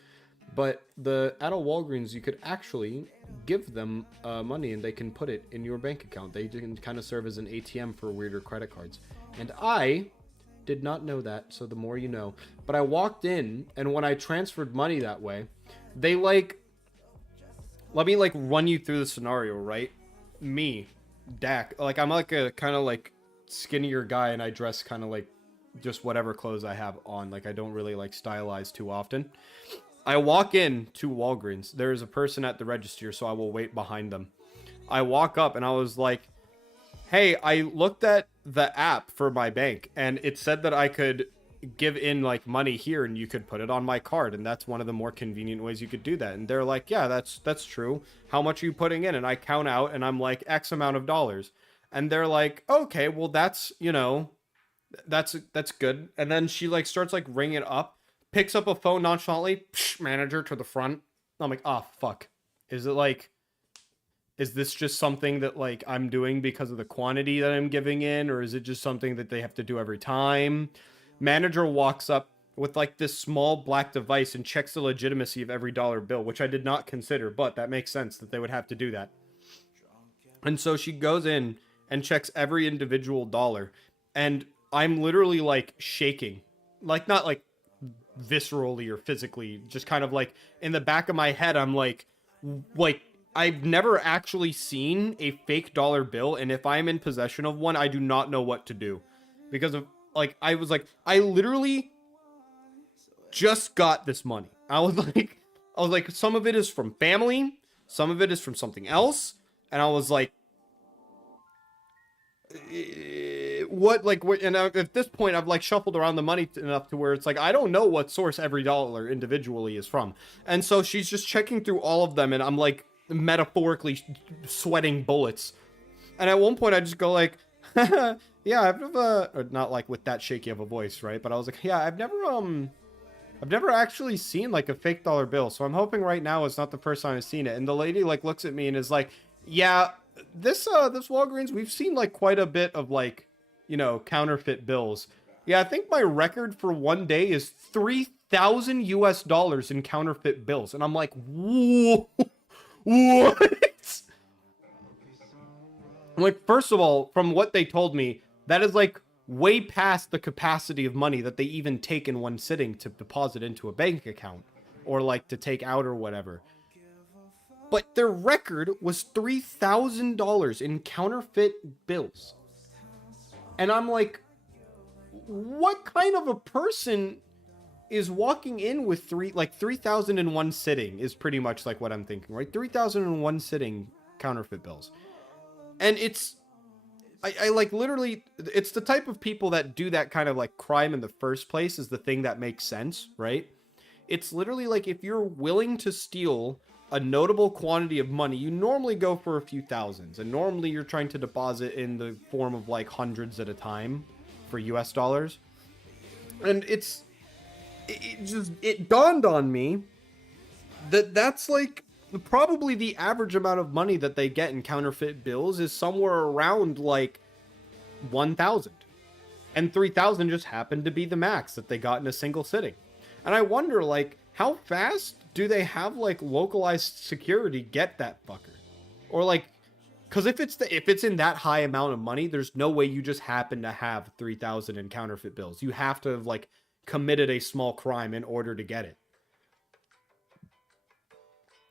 but at a Walgreens you could actually give them money and they can put it in your bank account. They can kind of serve as an ATM for weirder credit cards. And I did not know that, so the more you know. But I walked in, and when I transferred money that way, they like, let me like run you through the scenario, right? Me, Dak, like I'm like a kind of like skinnier guy, and I dress kind of like just whatever clothes I have on. Like I don't really like stylize too often. I walk in to Walgreens. There is a person at the register, so I will wait behind them. I walk up and I was like, hey, I looked at the app for my bank and it said that I could give in like money here and you could put it on my card, and that's one of the more convenient ways you could do that. And they're like, yeah, that's true. How much are you putting in? And I count out and I'm like, X amount of dollars. And they're like, okay, well that's, you know, that's good. And then she like starts like ringing it up, picks up a phone nonchalantly, manager to the front. I'm like, oh fuck. Is this just something that like I'm doing because of the quantity that I'm giving in, or is it just something that they have to do every time? Manager walks up with like this small black device and checks the legitimacy of every dollar bill, which I did not consider, but that makes sense that they would have to do that. And so she goes in and checks every individual dollar, and I'm literally like shaking, like not like viscerally or physically, just kind of like in the back of my head. I'm like I've never actually seen a fake dollar bill, and if I'm in possession of one, I do not know what to do, because of like I literally just got this money. I was like some of it is from family, some of it is from something else, and I was like, what? And at this point I've like shuffled around the money enough to where it's like I don't know what source every dollar individually is from. And so she's just checking through all of them, and I'm like metaphorically sweating bullets. And at one point I just go like, yeah, I've never, or not like with that shaky of a voice, right? But I was like, yeah, I've never actually seen like a fake dollar bill, so I'm hoping right now it's not the first time I've seen it. And the lady like looks at me and is like, yeah, this Walgreens, we've seen like quite a bit of like, you know, counterfeit bills. Yeah, I think my record for one day is $3,000 in counterfeit bills. And I'm like, whoa, what? I'm like, first of all, from what they told me, that is like way past the capacity of money that they even take in one sitting to deposit into a bank account or like to take out or whatever. But their record was $3,000 in counterfeit bills. And I'm like, what kind of a person is walking in with 3,000 in one sitting is pretty much like what I'm thinking, right? 3,000 in one sitting counterfeit bills. And I like literally, it's the type of people that do that kind of like crime in the first place is the thing that makes sense, right? It's literally like if you're willing to steal a notable quantity of money, you normally go for a few thousands, and normally you're trying to deposit in the form of like hundreds at a time for US dollars. And it dawned on me that that's like probably the average amount of money that they get in counterfeit bills is somewhere around like 1,000, and 3,000 just happened to be the max that they got in a single sitting. And I wonder, like, how fast do they have like localized security get that fucker? Or like, because if it's in that high amount of money, there's no way you just happen to have 3,000 in counterfeit bills. You have to have like committed a small crime in order to get it.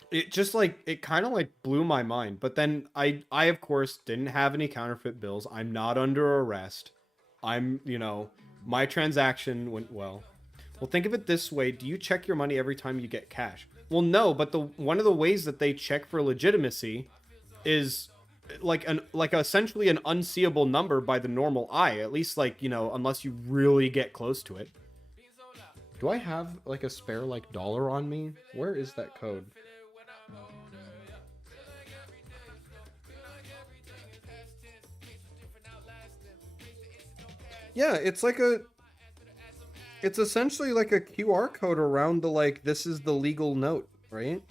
It just like, it kind of like blew my mind. But then I of course didn't have any counterfeit bills. I'm not under arrest. I'm, you know, my transaction went well. Well, think of it this way. Do you check your money every time you get cash? Well, no, but one of the ways that they check for legitimacy is like essentially an unseeable number by the normal eye. At least like, you know, unless you really get close to it. Do I have like a spare like dollar on me? Where is that code? Yeah, it's essentially like a QR code around the like, this is the legal note, right?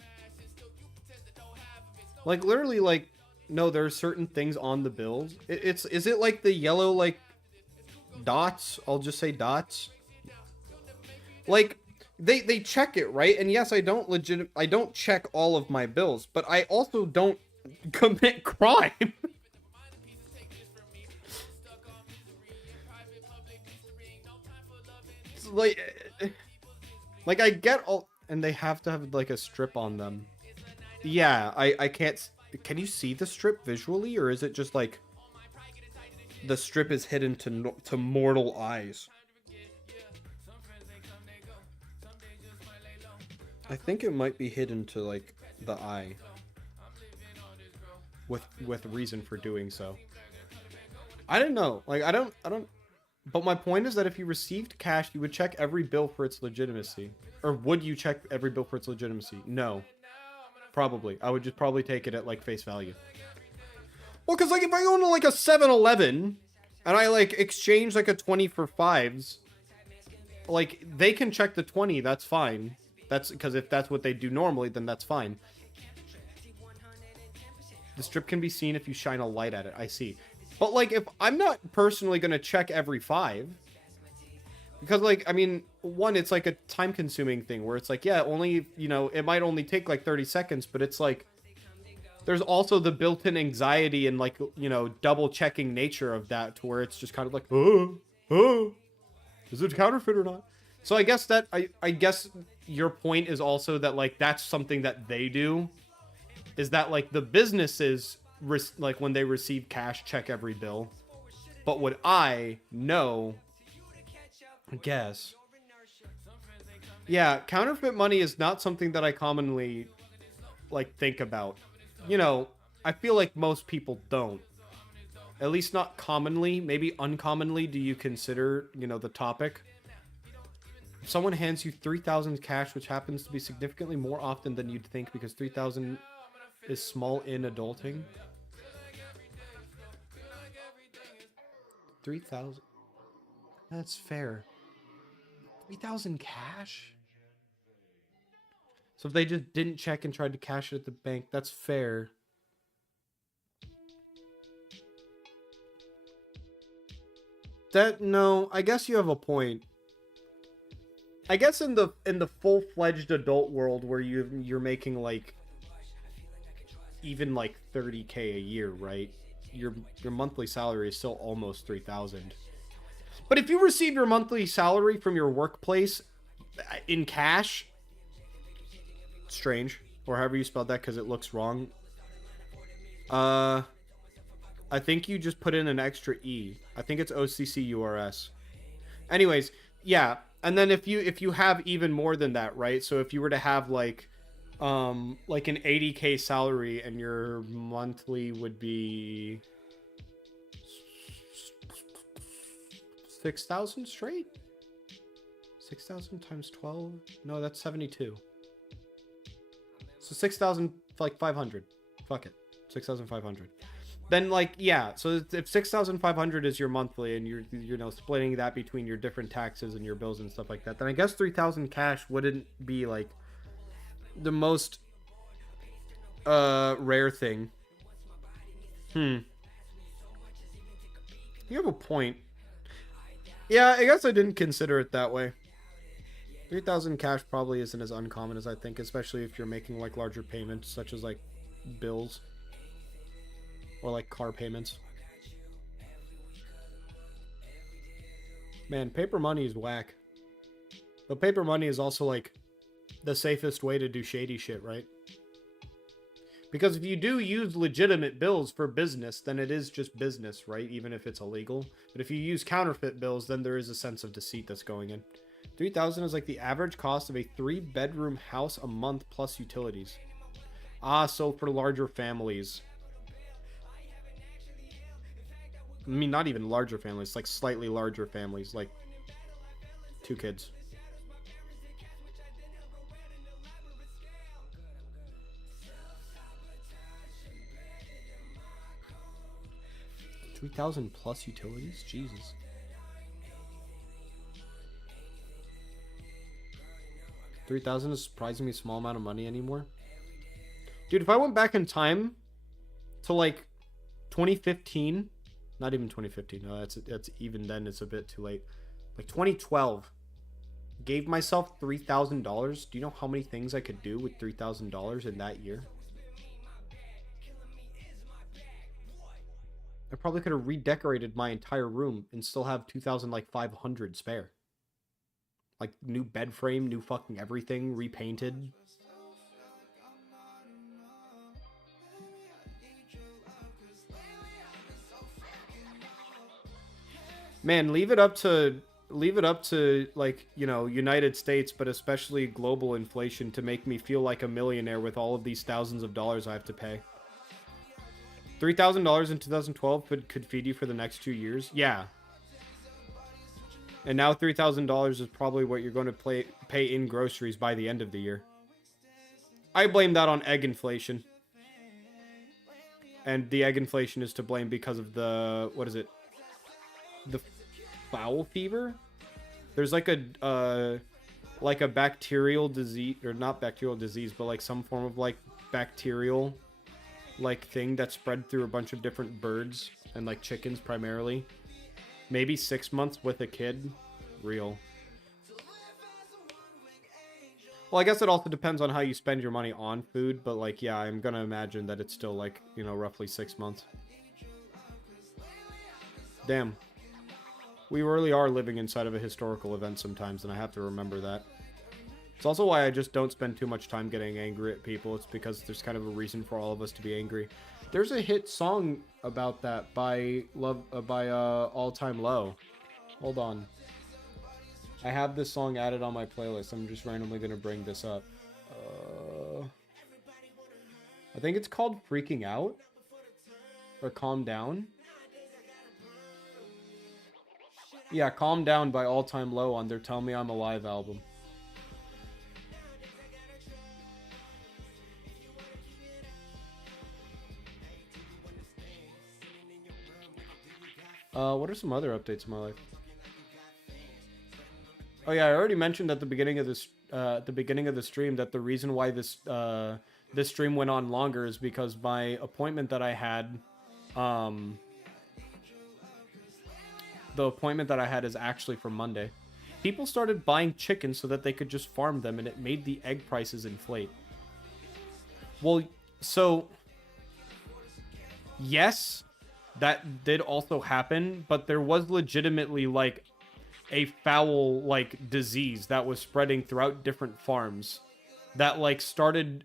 Like literally like, no, there are certain things on the bills. Is it like the yellow like dots. I'll just say dots. Like, they check it, right? And yes, I don't check all of my bills, but I also don't commit crime. like I get all, and they have to have like a strip on them. Yeah, I can't. Can you see the strip visually, or is it just like the strip is hidden to mortal eyes? I think it might be hidden to like the eye, with reason for doing so. I don't know. Like I don't. But my point is that if you received cash, you would check every bill for its legitimacy. Or would you check every bill for its legitimacy? No. Probably. I would just probably take it at like face value. Well, because like if I go into like a 7-Eleven and I like exchange like a 20 for 5s, like they can check the 20, that's fine. That's because if that's what they do normally, then that's fine. The strip can be seen if you shine a light at it. I see. But like if I'm not personally going to check every 5, because like, I mean, one, it's like a time consuming thing where it's like, yeah, only, you know, it might only take like 30 seconds, but it's like, there's also the built-in anxiety and like, you know, double checking nature of that to where it's just kind of like, is it counterfeit or not? So I guess that, I guess your point is also that like, that's something that they do, is that like the businesses, like when they receive cash, check every bill. But what I know, I guess, yeah, counterfeit money is not something that I commonly like think about. You know, I feel like most people don't. At least not commonly. Maybe uncommonly do you consider, you know, the topic. If someone hands you 3,000 cash, which happens to be significantly more often than you'd think because 3,000 is small in adulting. 3,000. That's fair. 3,000 cash? So if they just didn't check and tried to cash it at the bank, that's fair. No, I guess you have a point. I guess in the full-fledged adult world where you're making like even like 30K a year, right? Your monthly salary is still almost 3,000. But if you receive your monthly salary from your workplace in cash, strange, or however you spelled that because it looks wrong. I think you just put in an extra E. I think it's OCCURS. Anyways, yeah. And then if you have even more than that, right? So if you were to have like an 80K salary and your monthly would be 6,000 straight? 6,000 times 12? No, that's 72. So 6,000, like 500. Fuck it. 6,500. Then like, yeah, so if 6,500 is your monthly and you're, you know, splitting that between your different taxes and your bills and stuff like that, then I guess 3,000 cash wouldn't be like the most rare thing. You have a point. Yeah, I guess I didn't consider it that way. 3,000 cash probably isn't as uncommon as I think, especially if you're making like larger payments such as like bills or like car payments. Man, paper money is whack. But paper money is also like the safest way to do shady shit, right? Because if you do use legitimate bills for business, then it is just business, right? Even if it's illegal. But if you use counterfeit bills, then there is a sense of deceit that's going in. 3,000 is like the average cost of a 3-bedroom house a month plus utilities. Ah, so for larger families. I mean, not even larger families, like slightly larger families, like 2 kids. $3,000 plus utilities? Jesus. $3,000 is surprisingly a small amount of money anymore. Dude, if I went back in time to like 2015, Not even 2015. No, that's even then it's a bit too late. Like 2012. Gave myself $3,000. Do you know how many things I could do with $3,000 in that year? I probably could have redecorated my entire room and still have 2,500 spare. Like new bed frame, new fucking everything, repainted. Man, leave it up to like, you know, United States, but especially global inflation to make me feel like a millionaire with all of these thousands of dollars I have to pay. $3,000 in 2012 could feed you for the next 2 years. Yeah. And now $3,000 is probably what you're going to pay in groceries by the end of the year. I blame that on egg inflation. And the egg inflation is to blame because of the, what is it? The fowl fever? There's like a bacterial disease, or not bacterial disease, but like some form of like bacterial like thing that spread through a bunch of different birds and like chickens primarily. Maybe 6 months with a kid. Real. Well, I guess it also depends on how you spend your money on food, but like, yeah, I'm gonna imagine that it's still like, you know, roughly 6 months. Damn. We really are living inside of a historical event sometimes, and I have to remember that. It's also why I just don't spend too much time getting angry at people. It's because there's kind of a reason for all of us to be angry. There's a hit song about that by All Time Low. Hold on. I have this song added on my playlist. I'm just randomly going to bring this up. I think it's called Freaking Out. Or Calm Down. Yeah, Calm Down by All Time Low on their Tell Me I'm Alive album. What are some other updates in my life? Oh yeah, I already mentioned at the beginning of this, the stream that the reason why this this stream went on longer is because my appointment that I had, the appointment that I had is actually for Monday. People started buying chickens so that they could just farm them, and it made the egg prices inflate. Well, so yes, that did also happen, but there was legitimately like a foul like disease that was spreading throughout different farms that like started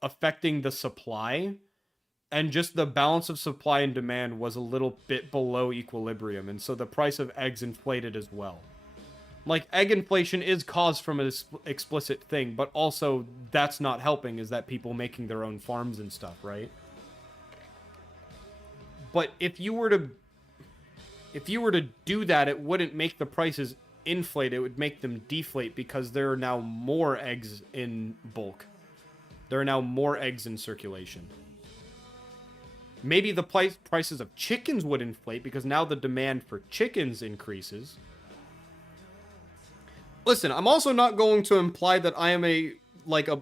affecting the supply, and just the balance of supply and demand was a little bit below equilibrium, and so the price of eggs inflated as well. Like, egg inflation is caused from an explicit thing, but also that's not helping, is that people making their own farms and stuff, right? But if you were to do that, it wouldn't make the prices inflate, it would make them deflate, because there are now more eggs in bulk. There are now more eggs in circulation. Maybe the prices of chickens would inflate, because now the demand for chickens increases. Listen, I'm also not going to imply that I am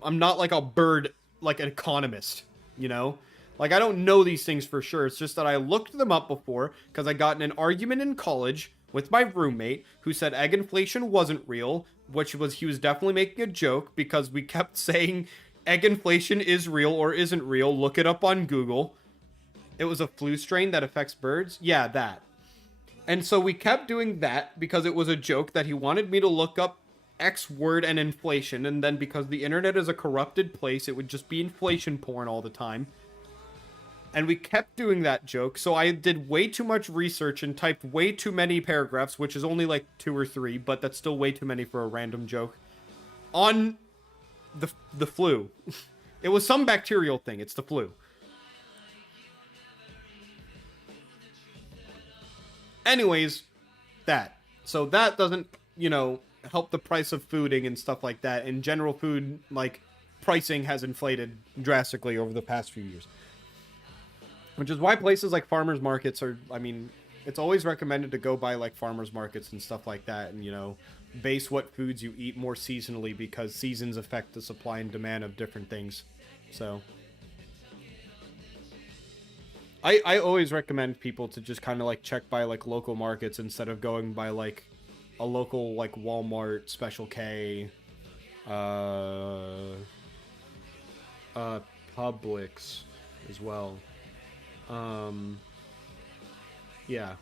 I'm not like a bird, like an economist, you know? Like, I don't know these things for sure. It's just that I looked them up before, because I got in an argument in college with my roommate, who said egg inflation wasn't real, he was definitely making a joke, because we kept saying egg inflation is real or isn't real. Look it up on Google. It was a flu strain that affects birds. Yeah, that. And so we kept doing that because it was a joke that he wanted me to look up X word and inflation, and then because the internet is a corrupted place, it would just be inflation porn all the time. And we kept doing that joke, so I did way too much research and typed way too many paragraphs, which is only like 2 or 3, but that's still way too many for a random joke, on the flu. It was some bacterial thing, it's the flu. Anyways, that. So that doesn't, you know, help the price of fooding and stuff like that. In general, food, like, pricing has inflated drastically over the past few years. Which is why places like farmers markets are, I mean, it's always recommended to go by, like, farmers markets and stuff like that. And, you know, base what foods you eat more seasonally, because seasons affect the supply and demand of different things. So I always recommend people to just kind of like check by like local markets instead of going by like a local like Walmart, Special K, Publix as well. Yeah.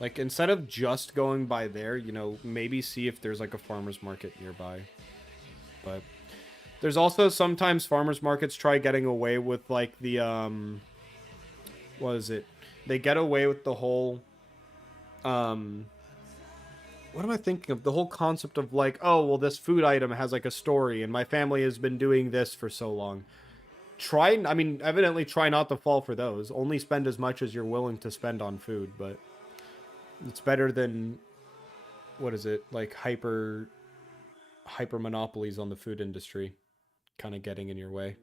Like, instead of just going by there, you know, maybe see if there's, like, a farmer's market nearby. But there's also sometimes farmer's markets try getting away with, like, the, what is it? They get away with the whole, what am I thinking of? The whole concept of, like, oh, well, this food item has, like, a story, and my family has been doing this for so long. Evidently try not to fall for those. Only spend as much as you're willing to spend on food, but it's better than, what is it, like hyper monopolies on the food industry kind of getting in your way.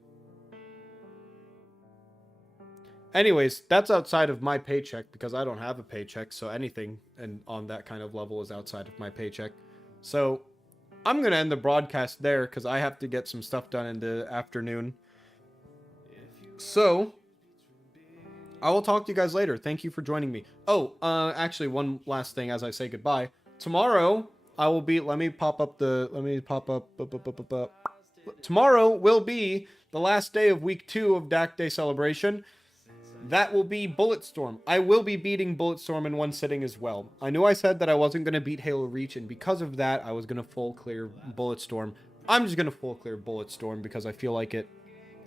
Anyways, that's outside of my paycheck because I don't have a paycheck, so anything and on that kind of level is outside of my paycheck. So I'm going to end the broadcast there because I have to get some stuff done in the afternoon. So I will talk to you guys later. Thank you for joining me. Oh, actually, one last thing as I say goodbye. Tomorrow, I will be... Tomorrow will be the last day of week 2 of DAC Day Celebration. That will be Bulletstorm. I will be beating Bulletstorm in one sitting as well. I knew I said that I wasn't going to beat Halo Reach, and because of that, I was going to full clear Bulletstorm. I'm just going to full clear Bulletstorm because I feel like it.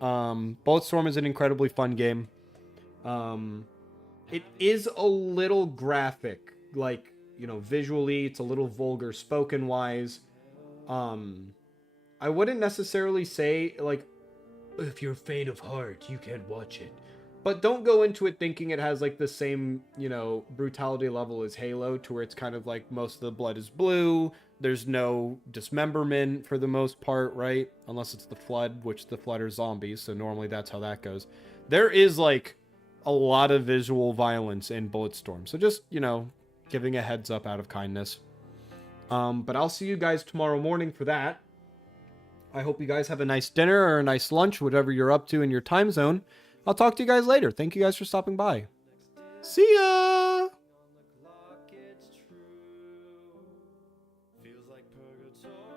Bulletstorm is an incredibly fun game. It is a little graphic, like, you know, visually, it's a little vulgar spoken wise. I wouldn't necessarily say, like, if you're faint of heart, you can watch it. But don't go into it thinking it has, like, the same, you know, brutality level as Halo, to where it's kind of like most of the blood is blue. There's no dismemberment for the most part, right? Unless it's the Flood, which the Flood are zombies, so normally that's how that goes. There is, like, a lot of visual violence in Bulletstorm, so just, you know, giving a heads up out of kindness. But I'll see you guys tomorrow morning for that. I hope you guys have a nice dinner or a nice lunch, whatever you're up to in your time zone. I'll talk to you guys later. Thank you guys for stopping by. See ya! Feels like purgatory.